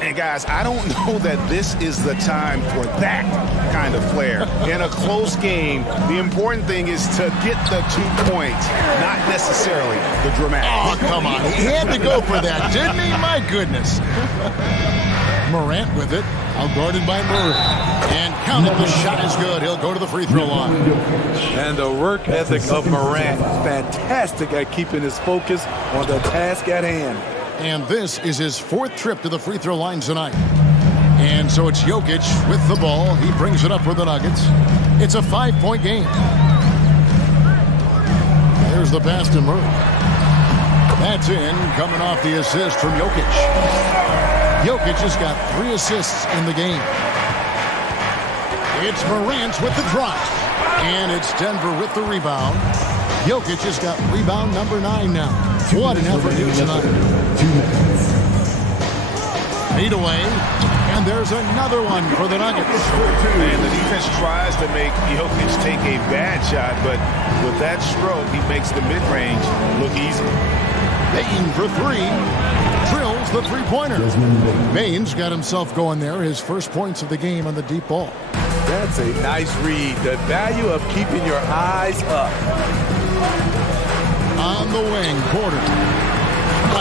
And guys, I don't know that this is the time for that kind of flair. In a close game, the important thing is to get the 2 points, not necessarily the dramatic. Oh, come on. He had to go for that, didn't he? My goodness. Morant with it. Outguarded by Murray. And counted. The shot is good. He'll go to the free throw line. And the work ethic of Morant, fantastic at keeping his focus on the task at hand. And this is his 4th trip to the free throw line tonight. And so it's Jokic with the ball. He brings it up for the Nuggets. It's a 5-point game. There's the pass to Murray. That's in, coming off the assist from Jokic. Jokic has got 3 assists in the game. It's Morant with the drive. And it's Denver with the rebound. Jokic has got rebound number 9 now. What an effort here tonight. 2 minutes. Feed away. And there's another one for the Nuggets. And the defense tries to make Jokic take a bad shot, but with that stroke, he makes the mid-range look easy. Bain for 3. Drills the three-pointer. Bain's got himself going there. His first points of the game on the deep ball. That's a nice read. The value of keeping your eyes up. On the wing, Porter.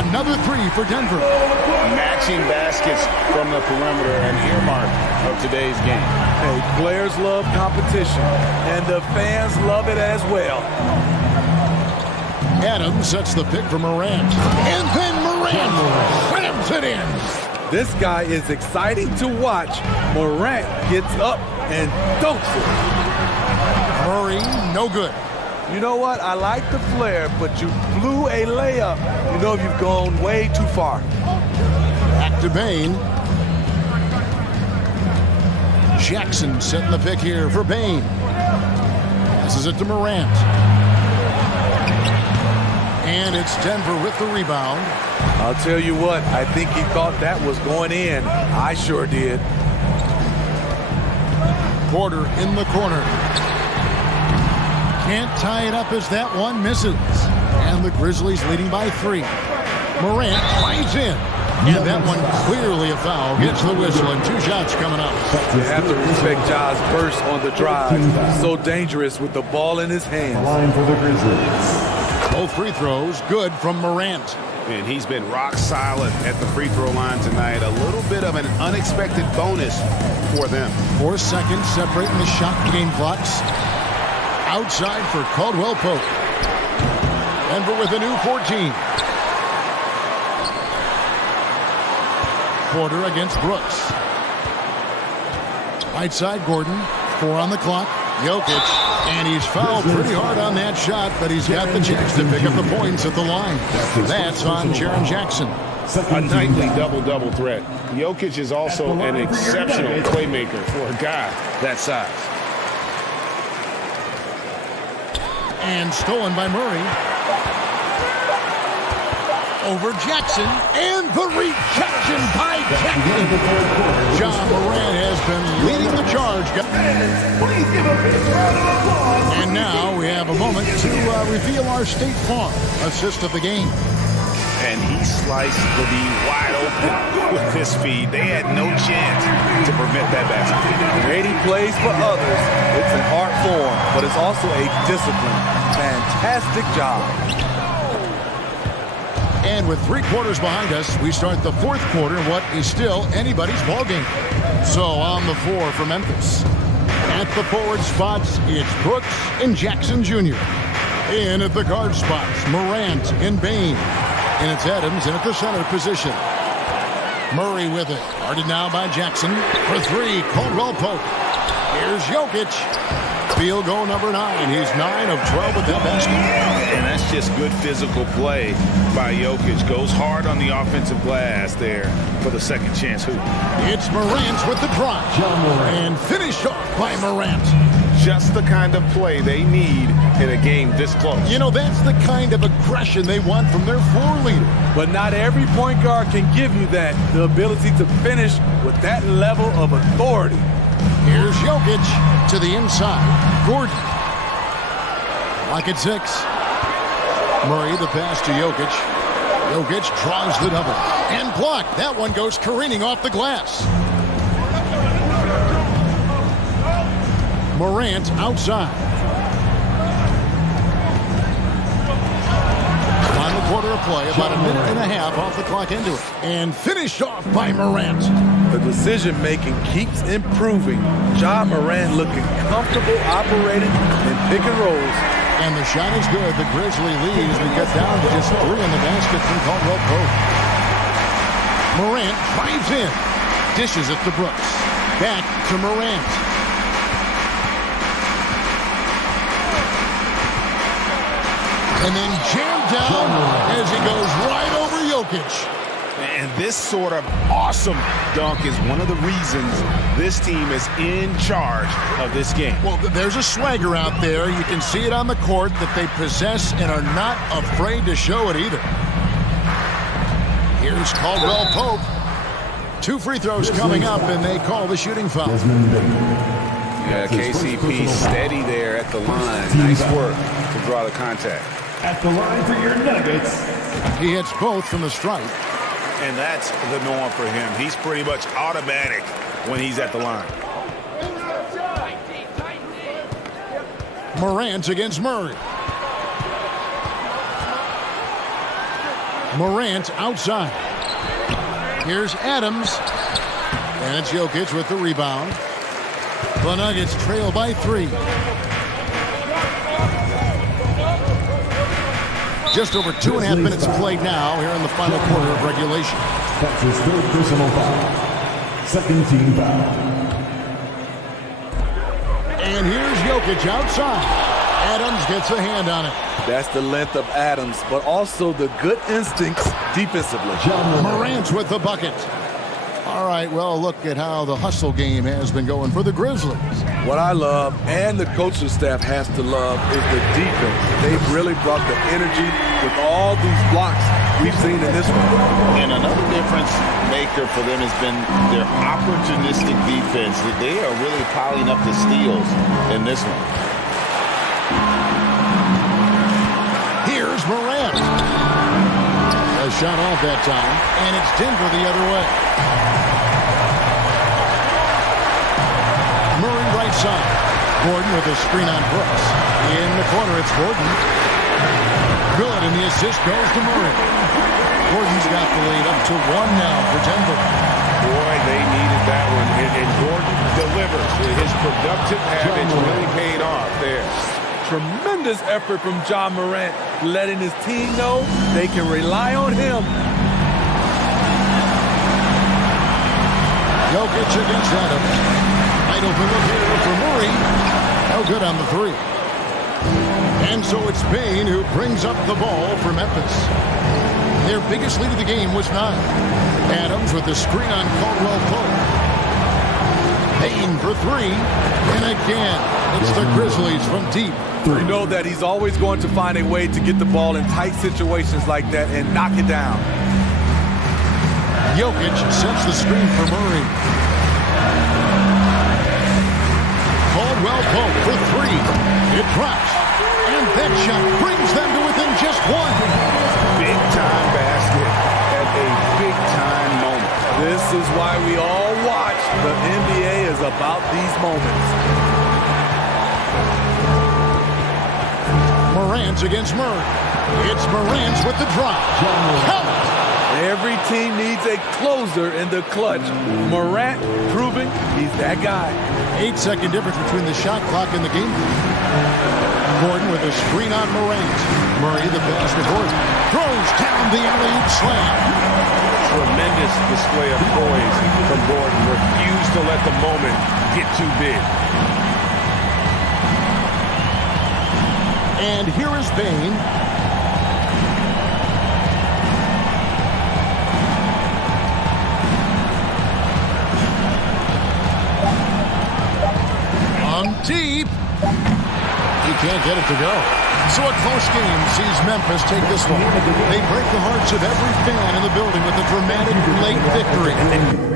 Another 3 for Denver. Matching baskets from the perimeter, an earmark of today's game. Hey, players love competition, and the fans love it as well. Adams sets the pick for Morant. And then Morant slams it in. This guy is exciting to watch. Morant gets up and dunks it. Murray, no good. You know what? I like the flair, but you blew a layup. You know you've gone way too far. Back to Bain. Jackson setting the pick here for Bain. This is it to Morant. And it's Denver with the rebound. I'll tell you what, I think he thought that was going in. I sure did. Porter in the corner. Can't tie it up as that one misses. And the Grizzlies leading by 3. Morant flies in. And that one clearly a foul. Gets the whistle and 2 shots coming up. You have to respect Ja's burst on the drive. So dangerous with the ball in his hands. Line for the Grizzlies. Both free throws good from Morant. And he's been rock solid at the free throw line tonight. A little bit of an unexpected bonus for them. 4 seconds separating the shot game clocks. Outside for Caldwell Pope. Denver with a new 14. Porter against Brooks. Right side Gordon. 4 on the clock. Jokic. And he's fouled pretty hard on that shot, but he's got the chance to pick up the points at the line. That's on Jaren Jackson. A nightly double-double threat. Jokic is also an exceptional playmaker for a guy that size. And stolen by Murray. Over Jackson. And the rejection by Jackson. Ja Morant has been leading the charge. And now we have a moment to reveal our State Farm assist of the game. And he sliced the D wide open with his feed. They had no chance to prevent that basket. Great he plays for others. It's an art form, but it's also a discipline. Fantastic job. And with 3 quarters behind us, we start the 4th quarter, what is still anybody's ballgame. So on the floor for Memphis. At the forward spots, it's Brooks and Jackson Jr. In at the guard spots, Morant and Bain. And it's Adams in at the center position. Murray with it. Guarded now by Jackson. For 3, Caldwell Pope. Here's Jokic. Field goal number 9. He's 9 of 12 with that basket. And that's just good physical play by Jokic. Goes hard on the offensive glass there for the second chance hoop. It's Morant with the drive. And finished off by Morant. just the kind of play they need in a game this close. You know, that's the kind of aggression they want from their floor leader. But not every point guard can give you that, the ability to finish with that level of authority. Here's Jokic to the inside. Gordon. Lock at 6. Murray, the pass to Jokic. Jokic draws the double. And blocked. That one goes careening off the glass. Morant outside. Final quarter of play, about a minute and a half off the clock into it. And finished off by Morant. The decision-making keeps improving. Ja Morant looking comfortable operating in pick and rolls. And the shot is good. The Grizzly lead as we get down to just 3 in the basket from Caldwell Pope. Morant drives in. Dishes it to Brooks. Back to Morant. And then jammed down as he goes right over Jokic. And this sort of awesome dunk is one of the reasons this team is in charge of this game. Well, there's a swagger out there. You can see it on the court that they possess and are not afraid to show it either. Here's Caldwell Pope. 2 free throws coming up, and they call the shooting foul. Yeah, KCP steady there at the line. Nice work to draw the contact. At the line for your Nuggets. He hits both from the stripe. And that's the norm for him. He's pretty much automatic when he's at the line. Morant against Murray. Morant outside. Here's Adams. And it's Jokic with the rebound. The Nuggets trail by 3. Just over 2.5 minutes played now here in the final quarter of regulation. That's his 3rd personal foul. 2nd team foul. And here's Jokic outside. Adams gets a hand on it. That's the length of Adams, but also the good instincts defensively. Morant with the bucket. All right, well, look at how the hustle game has been going for the Grizzlies. What I love, and the coaching staff has to love, is the defense. They've really brought the energy with all these blocks we've seen in this one. And another difference maker for them has been their opportunistic defense. They are really piling up the steals in this one. Here's Morant. A shot off that time, and it's Denver the other way. Murray right side. Gordon with a screen on Brooks. In the corner, it's Gordon. Good, and the assist goes to Murray. Gordon's got the lead up to 1 now for Denver. Boy, they needed that one, and Gordon delivers. His productive habits really paid off there. Tremendous effort from Ja Morant, letting his team know they can rely on him. Jokic against Adams. Wide open look here for Murray. No good on the 3. And so it's Payne who brings up the ball for Memphis. Their biggest lead of the game was 9. Adams with the screen on Caldwell Pope. Payne for 3. And again, it's the Grizzlies from deep. You know that he's always going to find a way to get the ball in tight situations like that and knock it down. Jokic sets the screen for Murray. Caldwell Pope for 3. It drops. And that shot brings them to within just 1. Big time basket at a big time moment. This is why we all watch. The NBA is about these moments. Morant against Murray. It's Morant with the drop. Count. Every team needs a closer in the clutch. Morant proving he's that guy. 8-second difference between the shot clock and the game. Gordon with a screen on Morant. Murray the pass to Gordon. Throws down the alley-oop slam. Tremendous display of poise from Gordon. Refused to let the moment get too big. And here is Payne. On deep. He can't get it to go. So a close game sees Memphis take this one. They break the hearts of every fan in the building with a dramatic late victory.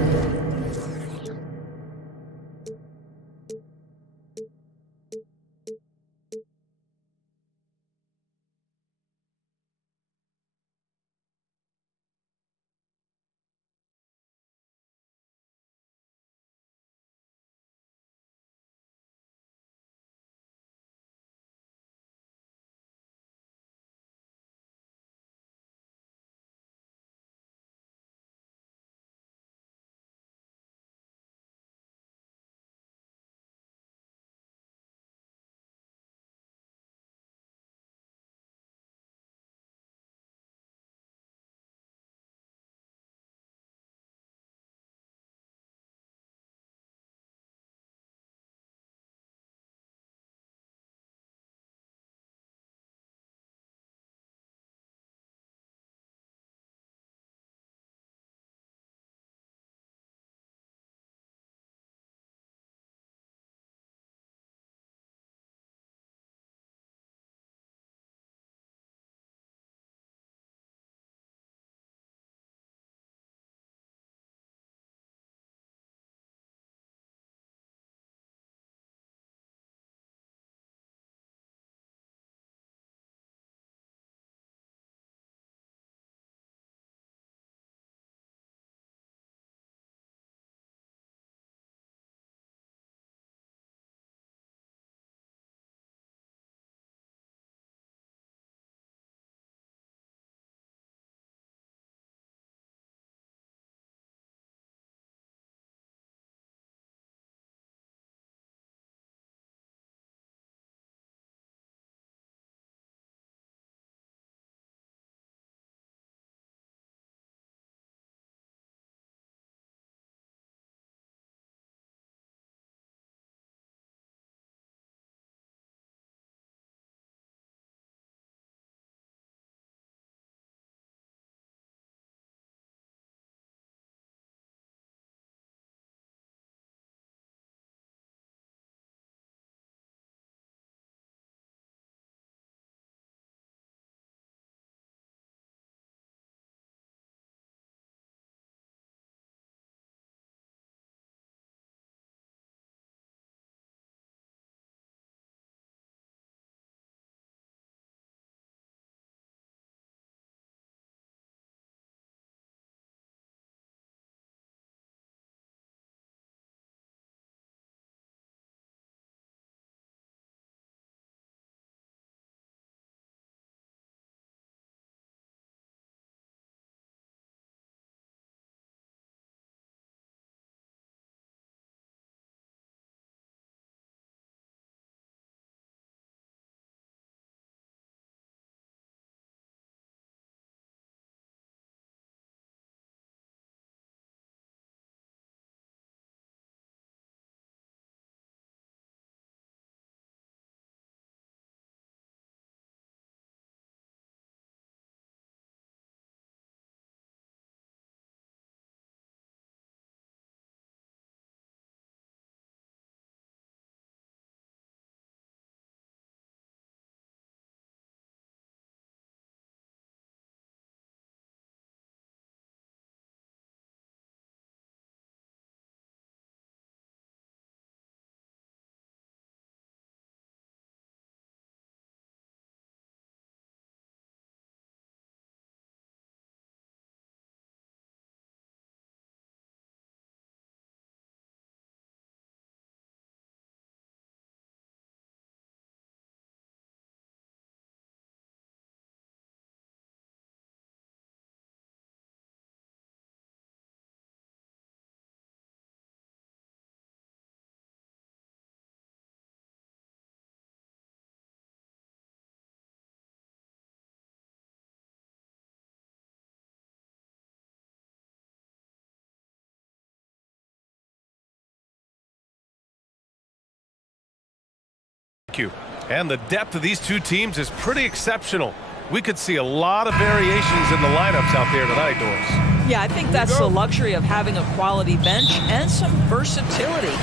And the depth of these two teams is pretty exceptional. We could see a lot of variations in the lineups out there tonight, Doris. Yeah, I think that's the luxury of having a quality bench and some versatility.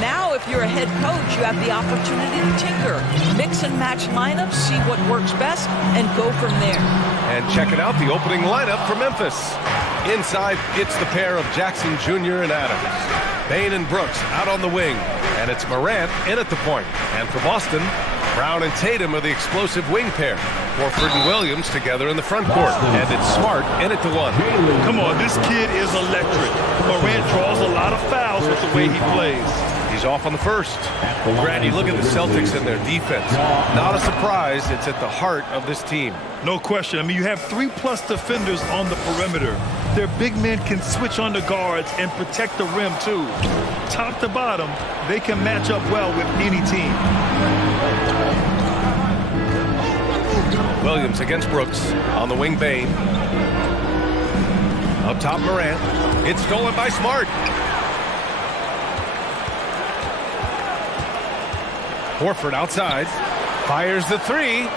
Now, if you're a head coach, you have the opportunity to tinker, mix and match lineups, see what works best, and go from there. And checking out the opening lineup for Memphis. Inside, it's the pair of Jackson Jr. and Adams. Bane and Brooks out on the wing. And it's Morant in at the point. And for Boston, Brown and Tatum are the explosive wing pair. Horford and Williams together in the front court. And it's Smart in at the one. Come on, this kid is electric. Morant draws a lot of fouls with the way he plays. He's off on the first. Grant, you look at the Celtics and their defense. Not a surprise, it's at the heart of this team. No question. I mean, you have 3+ defenders on the perimeter. Their big men can switch on the guards and protect the rim, too. Top to bottom, they can match up well with any team. Williams against Brooks. On the wing, Bane. Up top, Morant. It's stolen by Smart. Horford outside. Fires the three.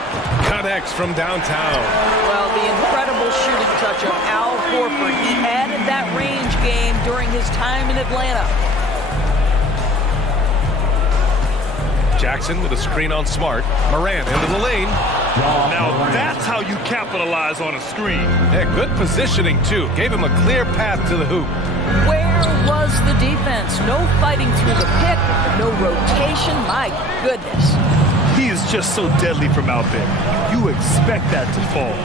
Connects from downtown. Well, the incredible shooting touch of Al Horford. He added that range game during his time in Atlanta. Jackson with a screen on Smart. Morant into the lane. Now that's how you capitalize on a screen. Yeah, good positioning, too. Gave him a clear path to the hoop. Where was the defense? No fighting through the pick, no rotation. My goodness. He is just so deadly from out there. You expect that to fall.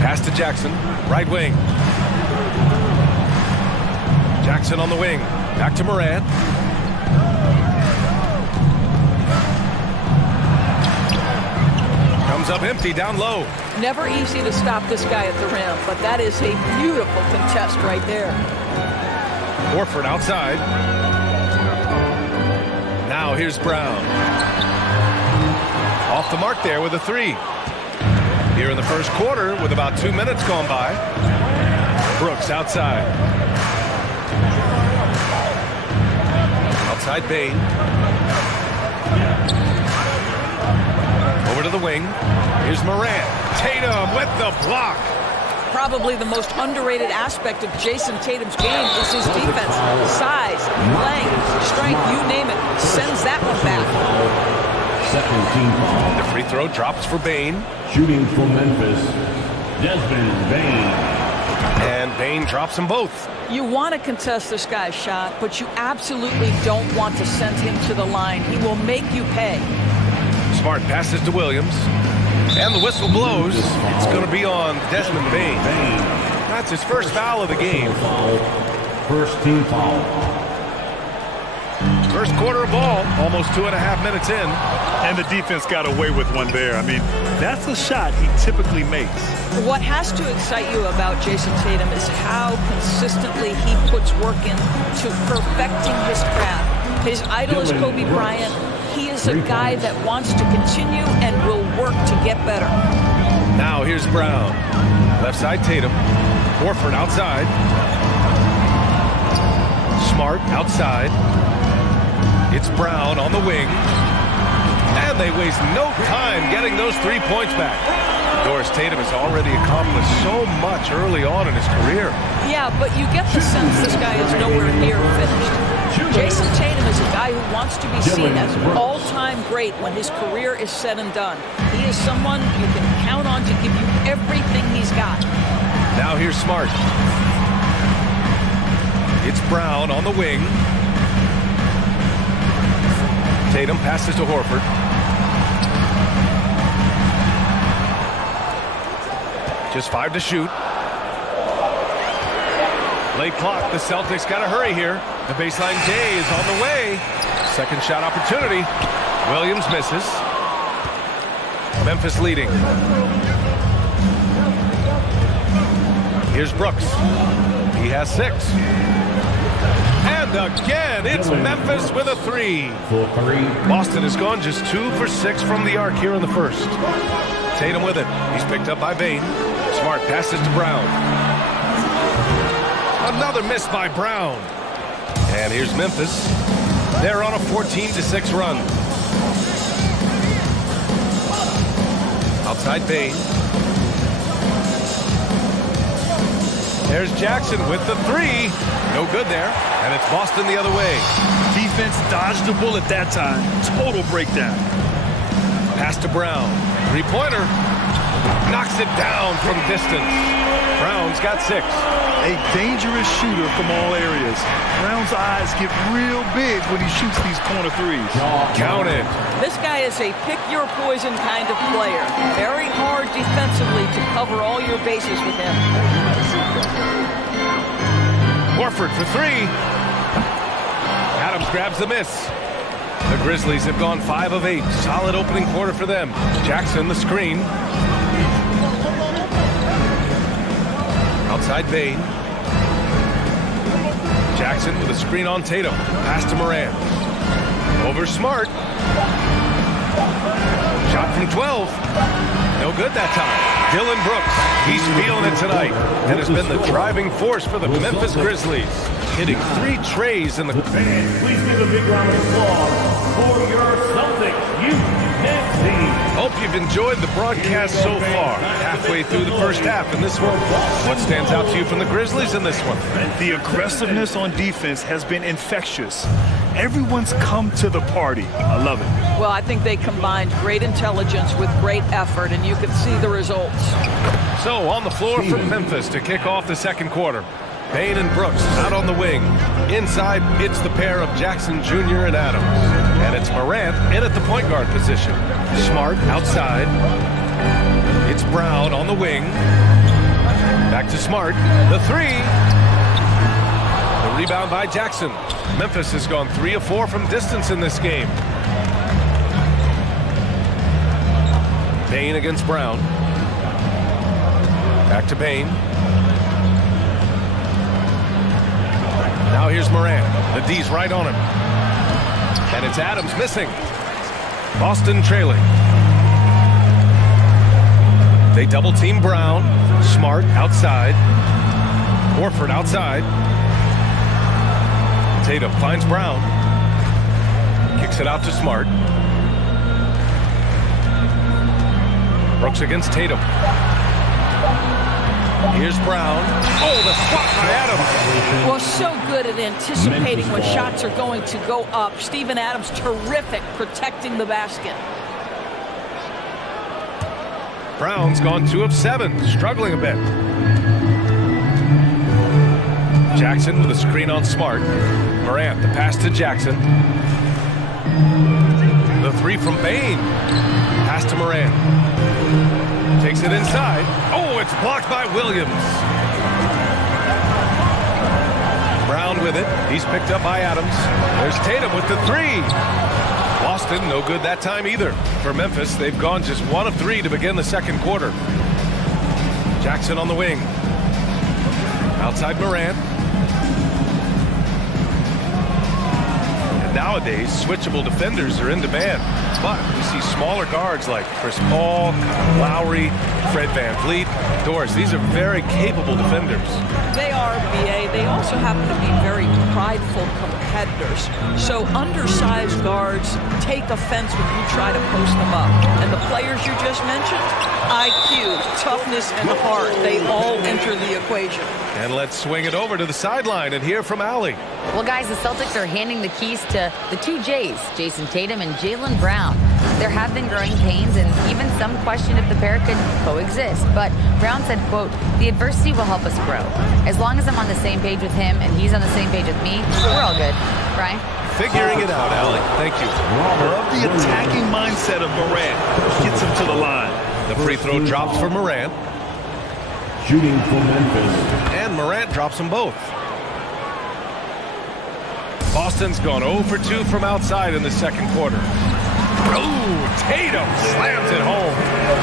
Pass to Jackson. Right wing. Jackson on the wing. Back to Morant. Comes up empty down low. Never easy to stop this guy at the rim, but that is a beautiful contest right there. Horford outside. Now here's Brown. Off the mark there with a three. Here in the first quarter with about 2 minutes gone by. Brooks outside. Outside Bane. Over to the wing. Here's Morant. Tatum with the block. Probably the most underrated aspect of Jason Tatum's game is his defense. Size, length, strength, you name it. Sends that one back. The free throw drops for Bane. Shooting for Memphis, Desmond Bane. And Bane drops them both. You want to contest this guy's shot, but you absolutely don't want to send him to the line. He will make you pay. Smart passes to Williams. And the whistle blows. It's going to be on Desmond Bane. That's his first foul of the game. First team foul. First quarter of ball, almost 2.5 minutes in. And the defense got away with one there. I mean, that's a shot he typically makes. What has to excite you about Jason Tatum is how consistently he puts work into perfecting his craft. His idol is Kobe Bryant. He is a guy that wants to continue and will work to get better. Now here's Brown. Left side Tatum. Horford outside. Smart outside. It's Brown on the wing. And they waste no time getting those 3 points back. Doris Tatum has already accomplished so much early on in his career. Yeah, but you get the sense this guy is nowhere near finished. Jason Tatum is a guy who wants to be seen as an all-time great when his career is said and done. He is someone you can count on to give you everything he's got. Now here's Smart. It's Brown on the wing. Tatum passes to Horford. Just 5 to shoot. Late clock. The Celtics got to hurry here. The baseline J is on the way. Second shot opportunity. Williams misses. Memphis leading. Here's Brooks. He has 6. And again, it's Memphis with a 3. Boston has gone just 2 for 6 from the arc here in the first. Tatum with it. He's picked up by Bane. Smart passes to Brown. Another miss by Brown. And here's Memphis. They're on a 14-6 run. Outside Bane. There's Jackson with the three. No good there. And it's Boston the other way. Defense dodged the bullet that time. Total breakdown. Pass to Brown. Three-pointer. Knocks it down from distance. Brown's got 6. A dangerous shooter from all areas. Brown's eyes get real big when he shoots these corner threes. Counted. This guy is a pick-your-poison kind of player. Very hard defensively to cover all your bases with him. Horford for 3. Adams grabs the miss. The Grizzlies have gone 5 of 8. Solid opening quarter for them. Jackson the screen. Outside Bane. Jackson with a screen on Tatum. Pass to Morant. Over Smart. Shot from 12. No good that time. Dylan Brooks. He's feeling it tonight and has been the driving force for the Memphis Grizzlies. Hitting 3 trays in the... Please give a big round of applause for your Celtics UNC. Hope you've enjoyed the broadcast so far. Halfway through the first half in this one. What stands out to you from the Grizzlies in this one? The aggressiveness on defense has been infectious. Everyone's come to the party. I love it. Well, I think they combined great intelligence with great effort, and you can see the results. So, on the floor for Memphis to kick off the second quarter. Bane and Brooks out on the wing. Inside, it's the pair of Jackson Jr. and Adams. And it's Morant in at the point guard position. Smart outside. It's Brown on the wing. Back to Smart. The 3. The rebound by Jackson. Memphis has gone 3 of 4 from distance in this game. Bane against Brown. Back to Bane. Now here's Morant. The D's right on him. And it's Adams missing. Boston trailing. They double team Brown. Smart outside. Horford outside. Tatum finds Brown. Kicks it out to Smart. Brooks against Tatum. Here's Brown. Oh, the swat by Adams. Well, so good at anticipating when shots are going to go up. Steven Adams, terrific protecting the basket. Brown's gone 2 of 7, struggling a bit. Jackson with a screen on Smart. Morant, the pass to Jackson. The 3 from Bane. Pass to Morant. Takes it inside. Oh, it's blocked by Williams. Brown with it. He's picked up by Adams. There's Tatum with the 3. Boston, no good that time either. For Memphis, they've gone just 1 of 3 to begin the second quarter. Jackson on the wing. Outside Morant. And nowadays, switchable defenders are in demand. But we see smaller guards like Chris Paul, Kyle Lowry, Fred VanVleet, Doris. These are very capable defenders. They are, BA. They also happen to be very prideful competitors. So undersized guards take offense when you try to post them up. And the players you just mentioned, IQ, toughness, and heart, they all enter the equation. And let's swing it over to the sideline and hear from Allie. Well, guys, the Celtics are handing the keys to the 2 J's, Jason Tatum and Jaylen Brown. There have been growing pains and even some question if the pair could coexist. But Brown said, quote, "The adversity will help us grow. As long as I'm on the same page with him and he's on the same page with me, we're all good." Brian? Figuring it out, Allie. Thank you. Love the attacking mindset of Morant. Gets him to the line. The free throw drops for Morant. Shooting for Memphis. And Morant drops them both. Boston's gone 0 for 2 from outside in the second quarter. Oh, Tatum slams it home.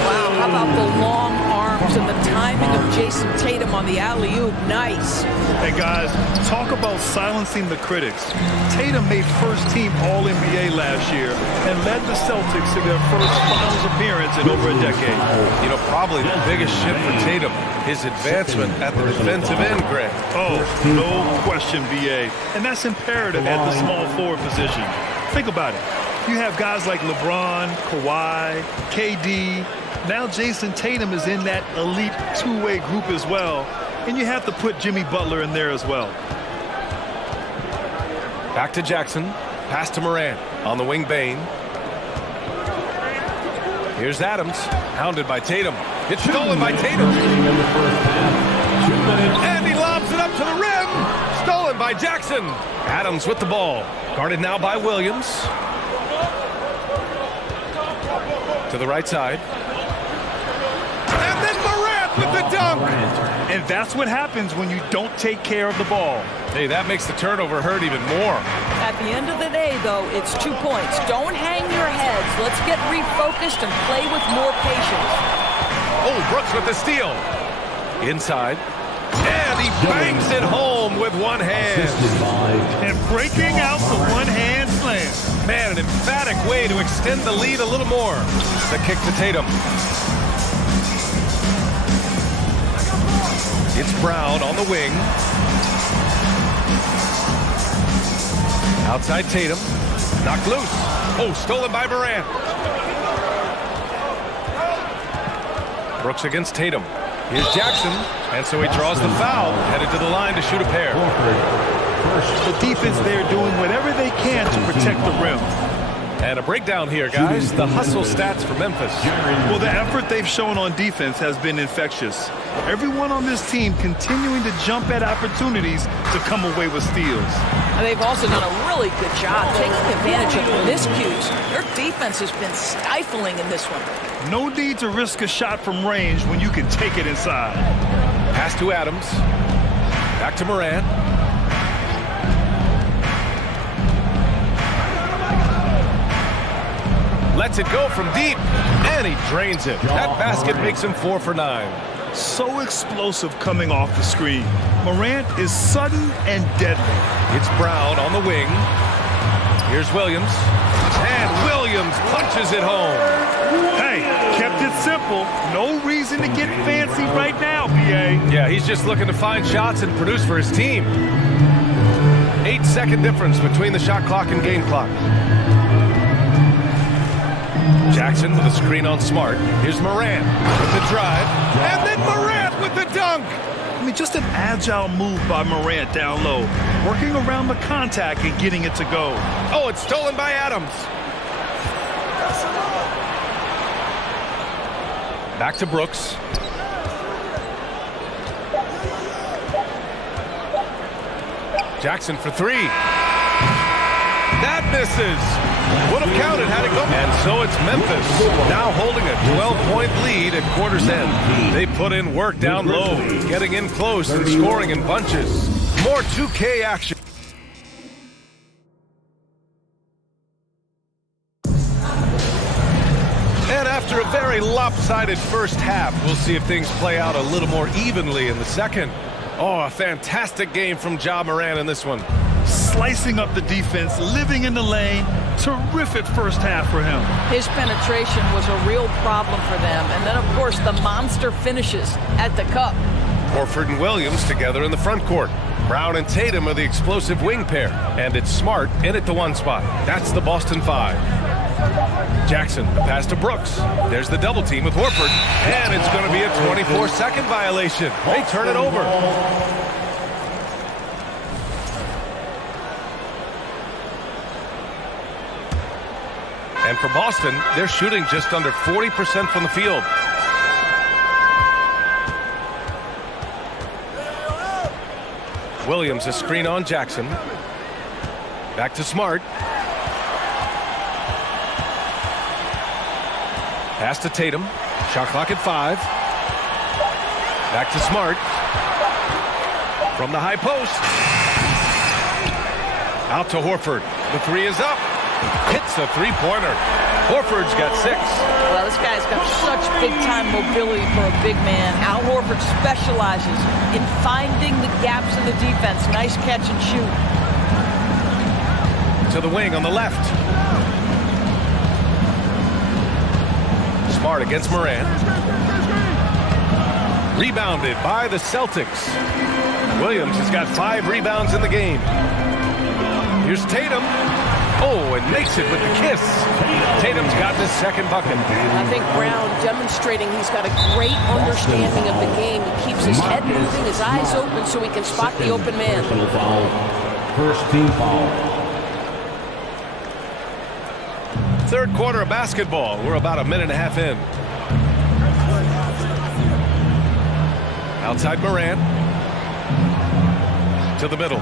Wow, how about the long arms and the timing of Jason Tatum on the alley-oop? Nice. Hey, guys, talk about silencing the critics. Tatum made first-team All-NBA last year and led the Celtics to their first finals appearance in over a decade. You know, probably the biggest shift for Tatum, his advancement at the defensive end, Greg. Oh, no question, BA. And that's imperative at the small forward position. Think about it. You have guys like LeBron, Kawhi, KD. Now Jason Tatum is in that elite two-way group as well. And you have to put Jimmy Butler in there as well. Back to Jackson. Pass to Morant. On the wing, Bane. Here's Adams. Hounded by Tatum. It's stolen by Tatum. And he lobs it up to the rim. Stolen by Jackson. Adams with the ball. Guarded now by Williams. To the right side. And then Morant with the dunk. And that's what happens when you don't take care of the ball. Hey, that makes the turnover hurt even more. At the end of the day, though, it's 2 points. Don't hang your heads. Let's get refocused and play with more patience. Oh, Brooks with the steal. Inside. And he bangs it home with one hand. And breaking out the one-hand slam. Man, an emphatic way to extend the lead a little more. The kick to Tatum. It's Brown on the wing. Outside Tatum. Knocked loose. Oh, stolen by Morant. Brooks against Tatum. Here's Jackson. And so he draws the foul. Headed to the line to shoot a pair. The defense there doing whatever they can to protect the rim. And a breakdown here, guys. The hustle stats for Memphis. Well, the effort they've shown on defense has been infectious. Everyone on this team continuing to jump at opportunities to come away with steals. And they've also done a really good job taking advantage of miscues. Their defense has been stifling in this one. No need to risk a shot from range when you can take it inside. Pass to Adams. Back to Morant. Lets it go from deep, and he drains it. That basket makes him 4 for 9. So explosive coming off the screen. Morant is sudden and deadly. It's Brown on the wing. Here's Williams. And Williams punches it home. Hey, kept it simple. No reason to get fancy right now, BA. Yeah, he's just looking to find shots and produce for his team. 8-second difference between the shot clock and game clock. Jackson with a screen on Smart. Here's Morant with the drive. And then Morant with the dunk. I mean, just an agile move by Morant down low. Working around the contact and getting it to go. Oh, it's stolen by Adams. Back to Brooks. Jackson for 3. That misses. Would have counted had it gone. And so it's Memphis now holding a 12-point lead at quarter's end. They put in work down low, getting in close and scoring in bunches. More 2K action. And after a very lopsided first half, we'll see if things play out a little more evenly in the second. Oh, a fantastic game from Ja Morant in this one. Slicing up the defense, living in the lane. Terrific first half for him. His penetration was a real problem for them. And then, of course, the monster finishes at the cup. Horford and Williams together in the front court. Brown and Tatum are the explosive wing pair. And it's Smart in at the 1 spot. That's the Boston 5. Jackson, the pass to Brooks. There's the double team with Horford. And it's going to be a 24-second violation. They turn it over. And for Boston, they're shooting just under 40% from the field. Williams, a screen on Jackson. Back to Smart. Pass to Tatum. Shot clock at 5. Back to Smart. From the high post. Out to Horford. The 3 is up. Hits a 3-pointer. Horford's got 6. Well, this guy's got such big-time mobility for a big man. Al Horford specializes in finding the gaps in the defense. Nice catch and shoot. To the wing on the left. Smart against Morant. Rebounded by the Celtics. Williams has got 5 rebounds in the game. Here's Tatum. Oh, and makes it with the kiss. Tatum's got his second bucket. I think Brown demonstrating he's got a great understanding of the game. He keeps his head moving, his eyes open so he can spot the open man. First team foul. Third quarter of basketball. We're about a minute and a half in. Outside Morant. To the middle.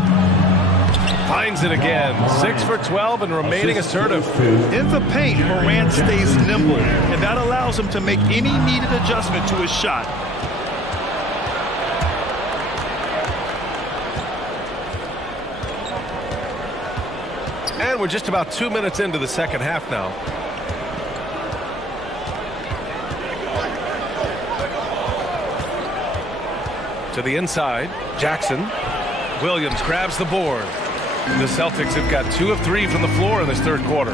Finds it again. 6 for 12 and remaining assertive. In the paint, Morant stays nimble, and that allows him to make any needed adjustment to his shot. And we're just about 2 minutes into the second half now. To the inside, Jackson. Williams grabs the board. The Celtics have got 2 of 3 from the floor in this third quarter.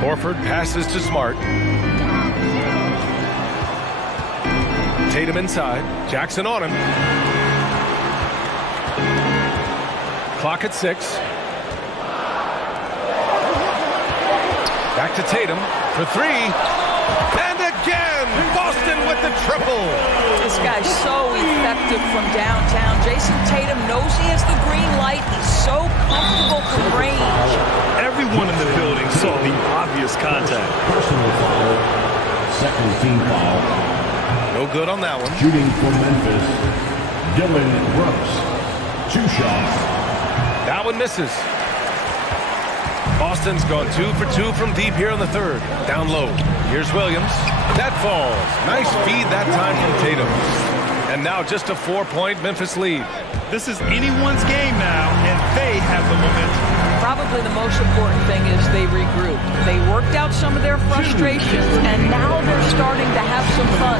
Horford passes to Smart. Tatum inside. Jackson on him. Clock at 6. Back to Tatum for 3. And again, Boston with the triple. This guy's so effective from downtown. Jason Tatum knows he has the green light. He's so comfortable from range. Everyone in the building saw the obvious contact. Personal foul. Second team foul. No good on that one. Shooting for Memphis, Dylan Brooks. 2 shots. That one misses. Boston's gone 2 for 2 from deep here in the third. Down low. Here's Williams. That falls. Nice feed that time from Tatum. And now just a 4-point Memphis lead. This is anyone's game now, and they have the momentum. Probably the most important thing is they regrouped. They worked out some of their frustrations, and now they're starting to have some fun.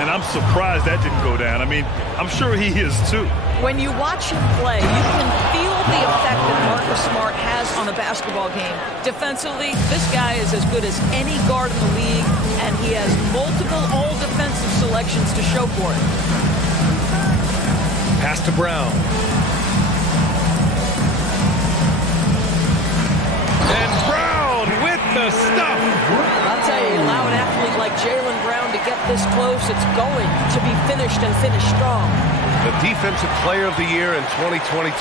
And I'm surprised that didn't go down. I mean, I'm sure he is too. When you watch him play, you can feel the effect that Marcus Smart has on a basketball game. Defensively, this guy is as good as any guard in the league, and he has multiple all-defensive selections to show for it. Pass to Brown. And Brown with the stuff. I'll tell you, allow an athlete like Jaylen Brown to get this close, it's going to be finished and finished strong. The Defensive Player of the Year in 2022,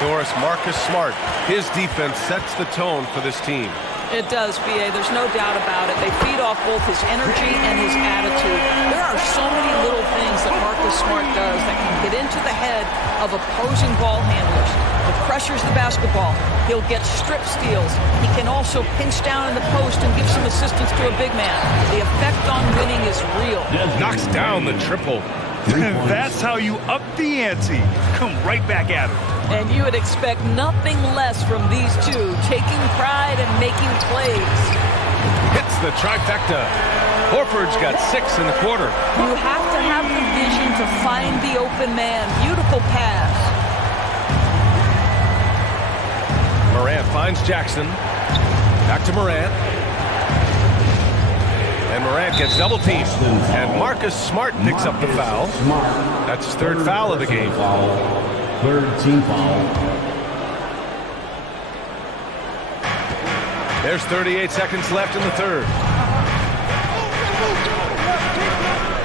Doris Marcus Smart. His defense sets the tone for this team. It does, B.A. There's no doubt about it. They feed off both his energy and his attitude. There are so many little things that Marcus Smart does that can get into the head of opposing ball handlers. It pressures the basketball. He'll get strip steals. He can also pinch down in the post and give some assistance to a big man. The effect on winning is real. Knocks down the triple. That's how you up the ante. Come right back at him. And you would expect nothing less from these two, taking pride and making plays. Hits the trifecta. Horford's got 6 in the quarter. You have to have the vision to find the open man. Beautiful pass. Morant finds Jackson. Back to Morant. And Morant gets double teamed. And Marcus Smart picks up the foul. That's his third foul of the game. Third team foul. There's 38 seconds left in the third.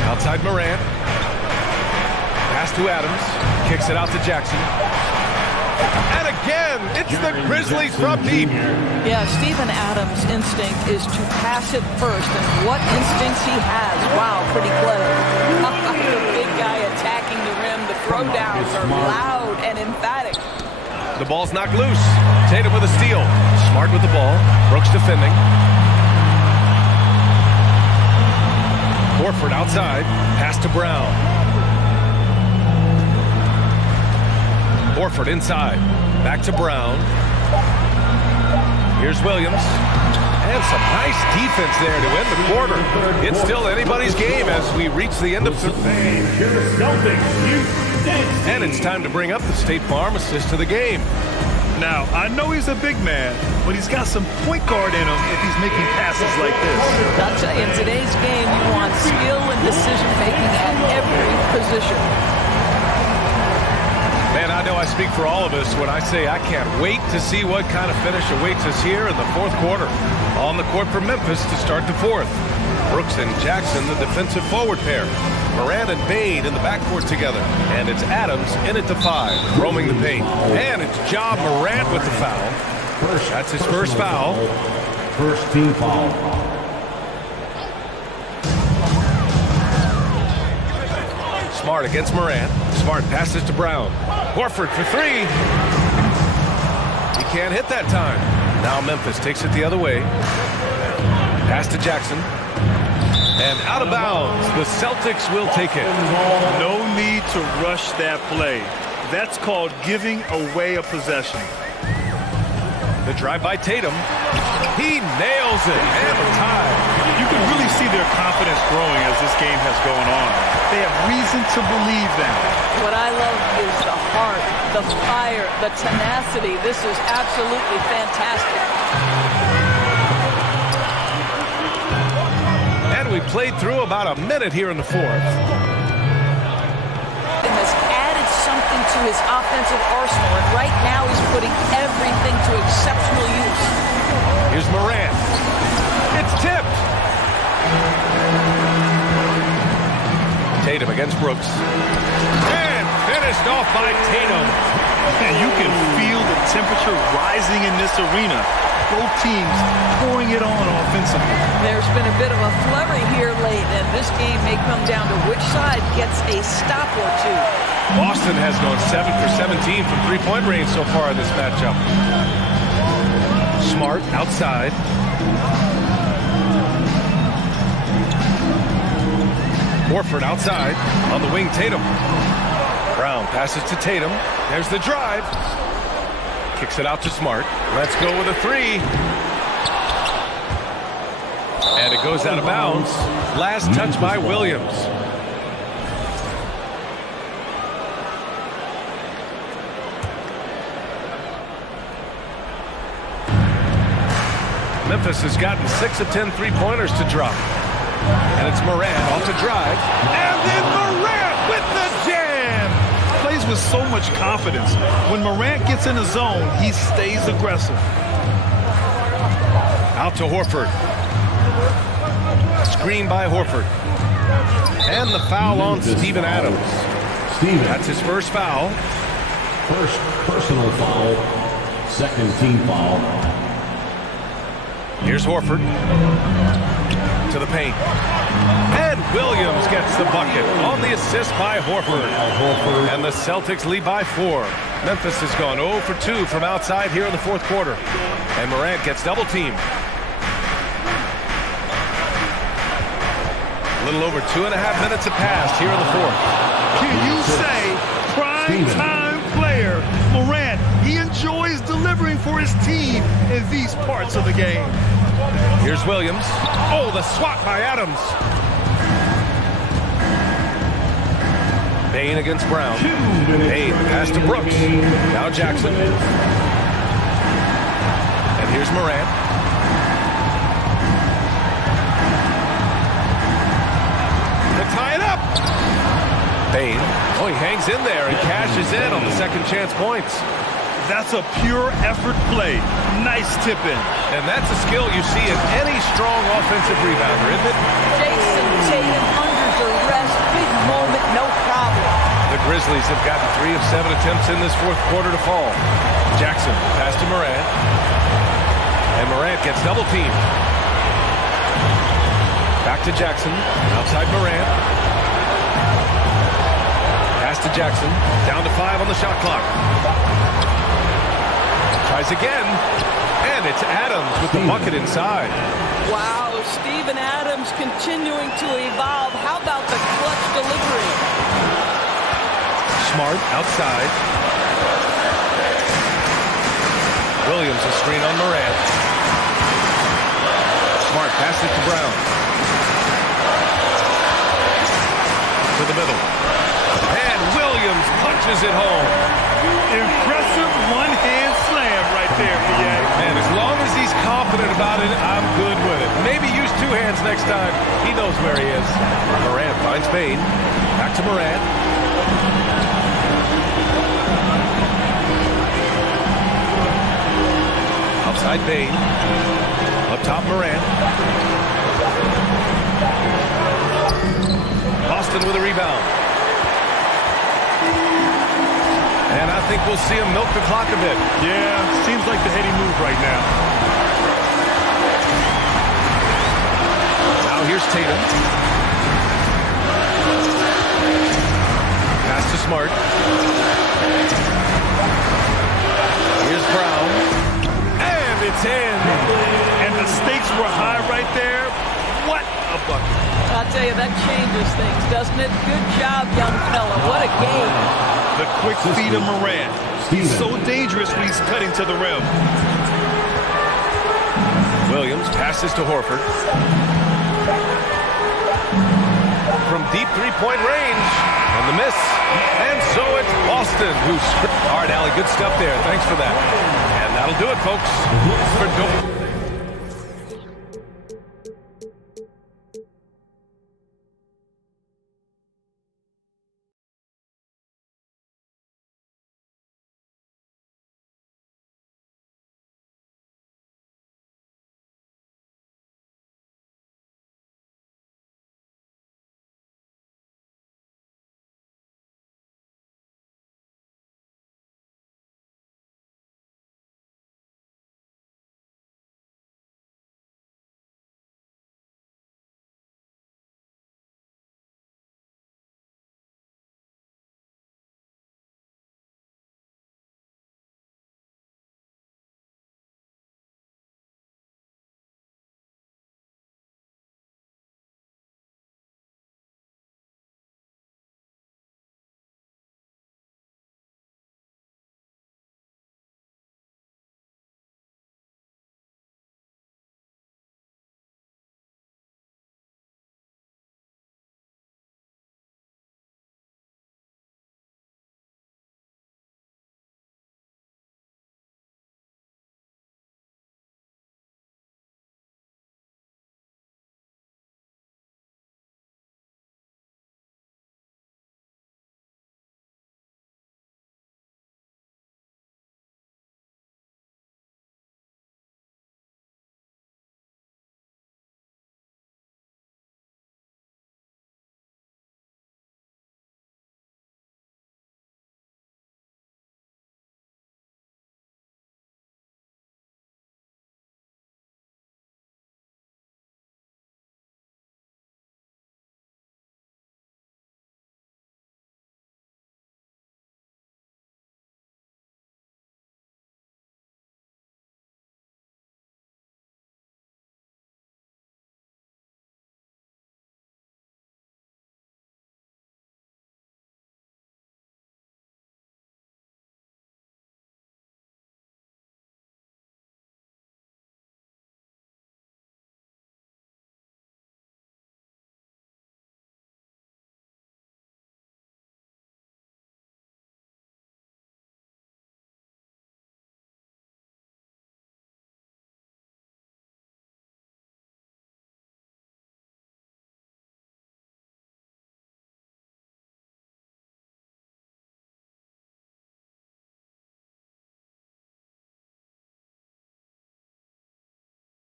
Outside Morant. Pass to Adams. Kicks it out to Jackson. And again, it's the Grizzlies from deep. Yeah, Steven Adams' instinct is to pass it first, and what instincts he has. Wow, pretty clever. The big guy attacking the rim. The throwdowns are loud and emphatic. The ball's knocked loose. Tatum with a steal. Smart with the ball. Brooks defending. Horford outside. Pass to Brown. Horford inside. Back to Brown. Here's Williams. And some nice defense there to end the quarter. It's still anybody's game as we reach the end of the and it's time to bring up the State Farm assist to the game. Now, I know he's a big man, but he's got some point guard in him if he's making passes like this. I'll tell you, in today's game, you want skill and decision-making at every position. Man, I know I speak for all of us when I say I can't wait to see what kind of finish awaits us here in the fourth quarter. On the court for Memphis to start the fourth. Brooks and Jackson, the defensive forward pair. Morant and Bade in the backcourt together. And it's Adams in at the 5, roaming the paint. And it's Ja Morant with the foul. That's his first foul. First team foul. Smart against Morant. Smart passes to Brown. Horford for 3. He can't hit that time. Now Memphis takes it the other way. Pass to Jackson. And out of bounds. The Celtics will take it. No need to rush that play. That's called giving away a possession. The drive by Tatum. He nails it. And the tie. You can really see their confidence growing as this game has gone on. They have reason to believe that. What I love is the heart, the fire, the tenacity. This is absolutely fantastic. And we played through about a minute here in the fourth. And has added something to his offensive arsenal, and right now he's putting everything to exceptional use. Here's Morant. It's tipped. Tatum against Brooks. And finished off by Tatum. And you can feel the temperature rising in this arena. Both teams pouring it on offensively. There's been a bit of a flurry here late, and this game may come down to which side gets a stop or two. Boston has gone 7 for 17 from three-point range so far in this matchup. Smart outside. Horford outside. On the wing, Tatum. Brown passes to Tatum. There's the drive. Kicks it out to Smart. Let's go with a 3. And it goes out of bounds. Last touch by Williams. Memphis has gotten 6 of 10 three-pointers to drop. And it's Morant off the drive. And then Morant with the jam! Plays with so much confidence. When Morant gets in the zone, he stays aggressive. Out to Horford. Screen by Horford. And the foul on Steven Adams. That's his first foul. First personal foul. Second team foul. Here's Horford. To the paint. And Williams gets the bucket on the assist by Horford. And the Celtics lead by 4. Memphis has gone 0 for 2 from outside here in the fourth quarter. And Morant gets double teamed. A little over 2.5 minutes have passed here in the fourth. Can you say prime time player Morant? He enjoys delivering for his team in these parts of the game. Here's Williams. Oh, the swat by Adams. Payne against Brown. Payne pass to Brooks. Now Jackson. And here's Morant. To tie it up. Payne. Oh, he hangs in there and cashes in on the second chance points. That's a pure effort play. Nice tip in. And that's a skill you see in any strong offensive rebounder, isn't it? Jason Tatum under duress. Big moment, no problem. The Grizzlies have gotten 3 of 7 attempts in this fourth quarter to fall. Jackson pass to Morant. And Morant gets double teamed. Back to Jackson. Outside Morant. Pass to Jackson. Down to 5 on the shot clock. Tries again, and it's Adams with the bucket inside. Wow, Steven Adams continuing to evolve. How about the clutch delivery? Smart outside. Williams a screen on Morant. Smart passes it to Brown. To the middle. And Williams punches it home. Impressive one-hand slam right there, BA. Man, as long as he's confident about it, I'm good with it. Maybe use 2 hands next time. He knows where he is. Morant finds Payne. Back to Morant. outside Bain. Up top, Morant. Boston with a rebound. And I think we'll see him milk the clock a bit. Yeah, seems like the heady move right now. Now here's Tatum. Pass to Smart. Here's Brown. And it's in. And the stakes were high right there. What a bucket. I'll tell you, that changes things, doesn't it? Good job, young fella. What a game. The quick feed of Morant. He's so dangerous when he's cutting to the rim. Williams passes to Horford. From deep three-point range. And the miss. And so it's Boston who's... All right, Allie, good stuff there. Thanks for that. And that'll do it, folks.